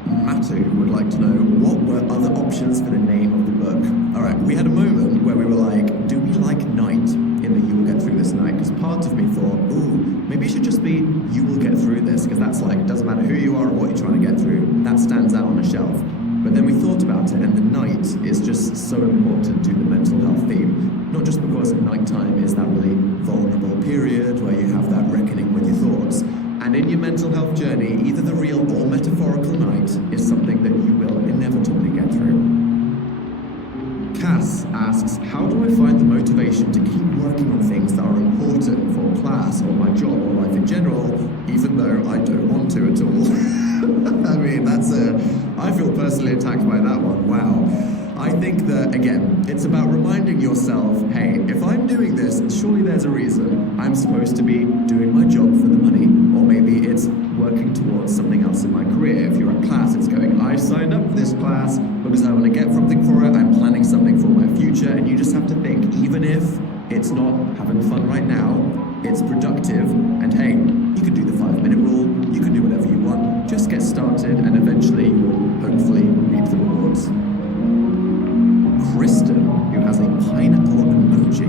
Matu would like to know, what were other options for the name of the book? Alright, we had a moment where we were like, do we like night in the You Will Get Through This night? Because part of me thought, ooh, maybe it should just be You Will Get Through This, because that's like, doesn't matter who you are or what you're trying to get through, that stands out on a shelf. But then we thought about it, and the night is just so important to the mental health theme. Not just because nighttime is that really vulnerable period where you have that reckoning with your thoughts. And in your mental health journey, either the real or metaphorical night is something that you will inevitably get through. Cass asks, how do I find the motivation to keep working on things that are important for class or my job or life in general, even though I don't want to at all? I mean, I feel personally attacked by that one, wow. I think that, again, it's about reminding yourself, hey, if I'm doing this, surely there's a reason. I'm supposed to be doing my job for the money, or maybe it's working towards something else in my career. If you're at class, it's going, I signed up for this class because I want to get something for it, I'm planning something for my future, and you just have to think, even if it's not having fun right now, it's productive, and hey, you can do the 5-minute rule, you can do whatever you want, just get started, and eventually you will hopefully reap the rewards. Kristen, who has a pineapple emoji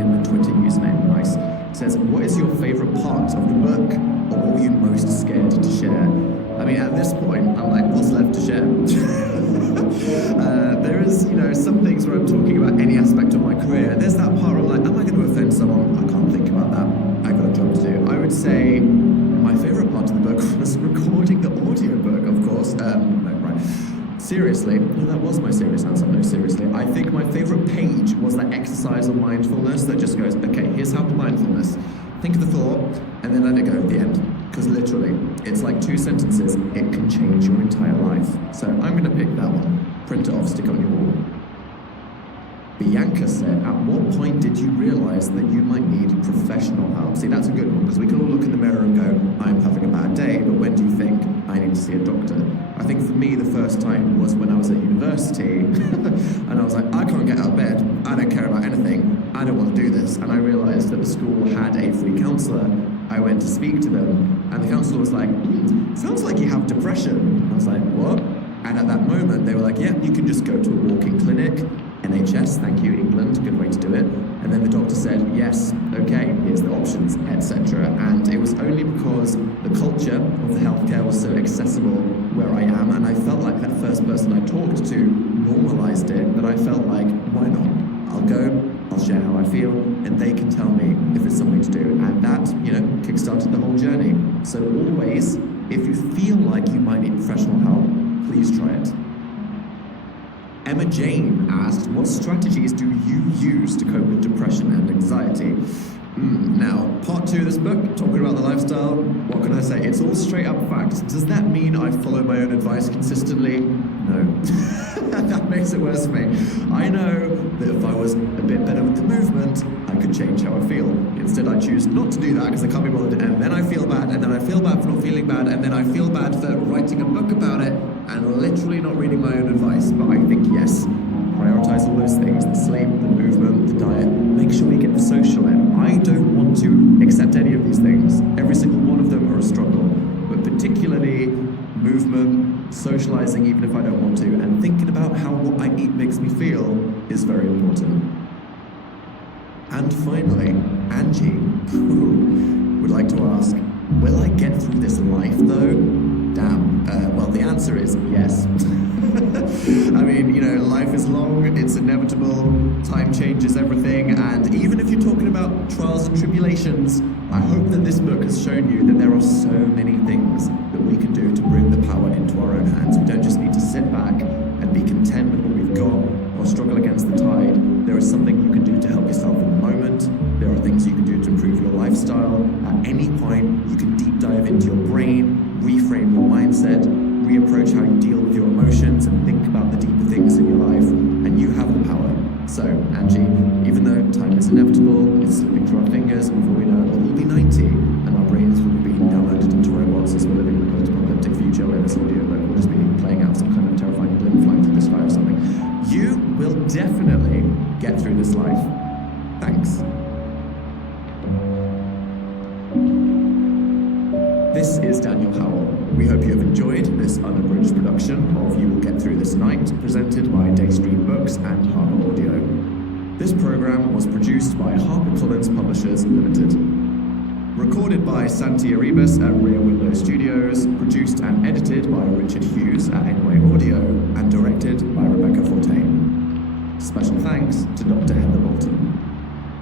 in the Twitter username, nice, says, what is your favorite part of the book, or what were you most scared to share? I mean, at this point, I'm like, what's left to share? There is, some things where I'm talking about any aspect of my career. There's that part where I'm like, am I going to offend someone? I can't think about that. I've got a job to do. I would say my favorite part of the book was recording the audiobook, of course. Seriously, no, that was my serious answer. No, seriously. I think my favorite page was that exercise on mindfulness that just goes, okay, here's how to mindfulness. Think of the thought, and then let it go at the end. Because literally, it's like 2 sentences, it can change your entire life. So I'm going to pick that one. Print it off, stick it on your wall. Bianca said, at what point did you realize that you might need professional help? See, that's a good one, because we can all look in the mirror and go, I'm having a bad day, but when do you think I need to see a doctor? I think for me, the first time was when I was at university, and I was like, I can't get out of bed, I don't care when I realized that the school had a free counselor, I went to speak to them, and the counselor was like, sounds like you have depression. I was like, what? And at that moment, they were like, yeah, you can just go to a walk-in clinic, NHS, thank you, England, good way to do it. And then the doctor said, yes, okay, here's the options, etc. And it was only because the culture of the healthcare was so accessible where I am, and I felt like that first person I talked to normalized it, that I felt like, why not? I'll go, I'll share how I feel, and they can tell me if it's something to do. And that, kickstarted the whole journey. So always, if you feel like you might need professional help, please try it. Emma Jane asked, what strategies do you use to cope with depression and anxiety? Now, part 2 of this book, talking about the lifestyle, what can I say? It's all straight up facts. Does that mean I follow my own advice consistently? No. That makes it worse for me. I know that if I was a bit better with the movement, I could change how I feel. Instead, I choose not to do that because I can't be bothered, and then I feel bad, and then I feel bad for not feeling bad, and then I feel bad for writing a book about it, and literally not reading my own advice. But I think, yes, prioritize all those things, the sleep, the movement, the diet, make sure you get the social in. I don't want to accept any of these things. Every single one of them are a struggle, but particularly movement, socializing even if I don't want to, and thinking about how what I eat makes me feel is very important. And finally, Angie would like to ask, will I get through this life though? Damn. Well, the answer is yes. I mean, life is long, it's inevitable, time changes everything, and even if you're talking about trials and tribulations, I hope that this book has shown you that there are so many things that we can do to bring the power into our own hands. We don't just need to sit back and be content with what we've got or struggle against the tide. There is something you can do to help yourself in the moment. There are things you can do to improve your lifestyle. At any point, you can deep dive into your brain, reframe your mindset, reapproach how you deal with your emotions, and think about the deeper things in your life, and you have the power. So, Angie, even though time is inevitable, it's slipping through our fingers, and before we know it, we'll be 90, and our brains will be being downloaded into robots as we're living in a post-apocalyptic future where this audio book will just be playing out some kind of terrifying blimp flying through the sky or something. You will definitely get through this life. Thanks. This is Daniel Howell. We hope you have enjoyed this unabridged production of You Will Get Through This Night, presented by Daystream Books and Harper Audio. This program was produced by HarperCollins Publishers Limited. Recorded by Santi Arribas at Rear Window Studios, produced and edited by Richard Hughes at Anyway Audio, and directed by Rebecca Fortain. Special thanks to Dr. Heather Bolton.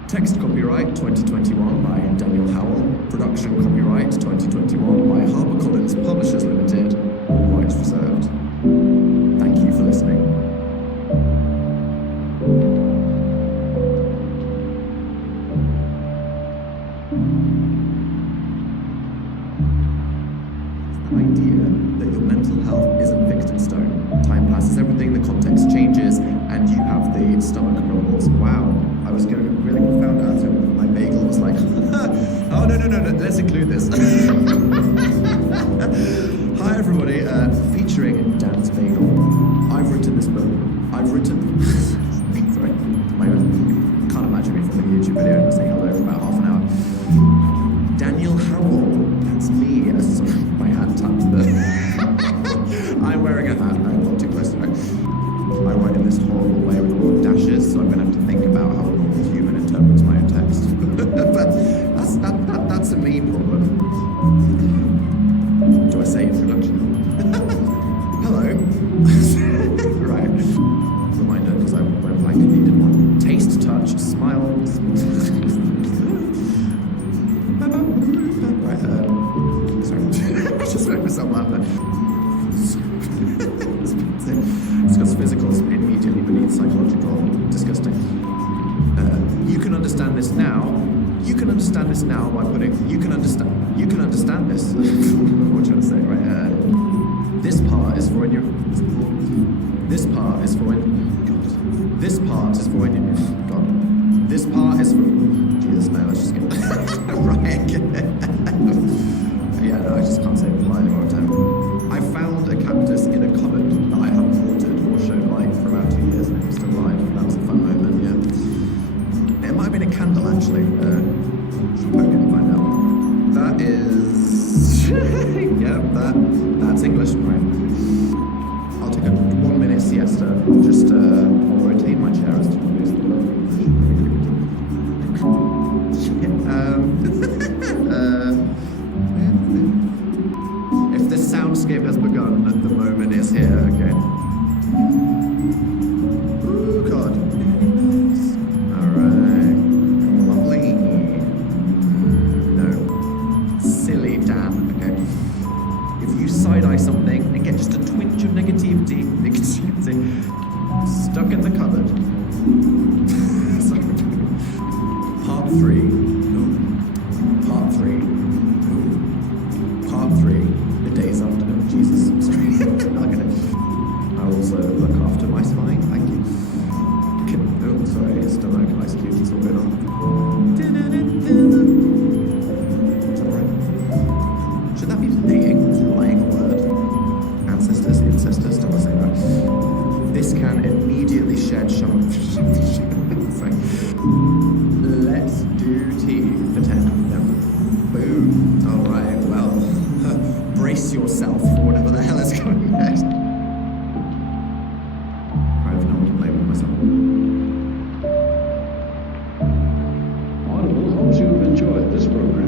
Text copyright 2021 by Daniel Howell. Production copyright 2021 by HarperCollins Publishers Limited. All rights reserved. Thank you for listening. The idea that your mental health isn't fixed in stone. Time passes everything, the context changes, and you have the stomach grumbles. Wow. I was going to really profound answer, but my bagel was like, oh, no, let's include this. Hi, everybody, featuring Dan's Bagel. I've written this book. Sorry, can't imagine me filming a YouTube video and saying hello for about half an hour. Daniel Howell, that's me. My hat tapped the... I'm wearing a hat, I'm not too close to it. I write in this horrible way with a lot of dashes, so I'm going to have to think about how a normal human interprets my own text. But that's a me problem. Do I say introduction? Hello. Right. Reminder, because I went blank and needed one. Taste, touch, smile. Right, sorry. Just made myself laugh there. Discuss physicals immediately beneath psychological. Disgusting. You can understand this now. You can understand this now by putting. You can understand this. What am I trying to say? Right. This part is for when you're. This part is for when. God. This part is for when you. God. This part is for. Jesus, no. Let's just get. Right. Yeah, no, I just can't say it politely all the time. I found a cactus in a cupboard that I haven't watered or shown light for about 2 years, and it was still alive. That was a fun moment, yeah. It might have been a candle, actually. That's English, right? I'll take a 1-minute siesta. I'll just rotate my chair as to produce the if this soundscape has begun, the moment is here, okay? Ooh, God. Alright. Lovely. No. Silly Dan, okay? If you side-eye something and get just a twinge of negativity stuck in the cupboard. Part 3. Part 3. Part 3. The days after. No, Jesus. I'm sorry. Not gonna. I also look after my spine. Thank you. Oh, sorry. It's still like Ice Cube. It's all going on. It's alright. Should that be laying? Lying word? Ancestors, ancestors, don't I say that? This can immediately shed some. Sorry. Let's do tea for 10. Yep. Boom. Alright, well, brace yourself for whatever the hell is coming next. I have no one to blame but myself. Audible hopes you have enjoyed this program.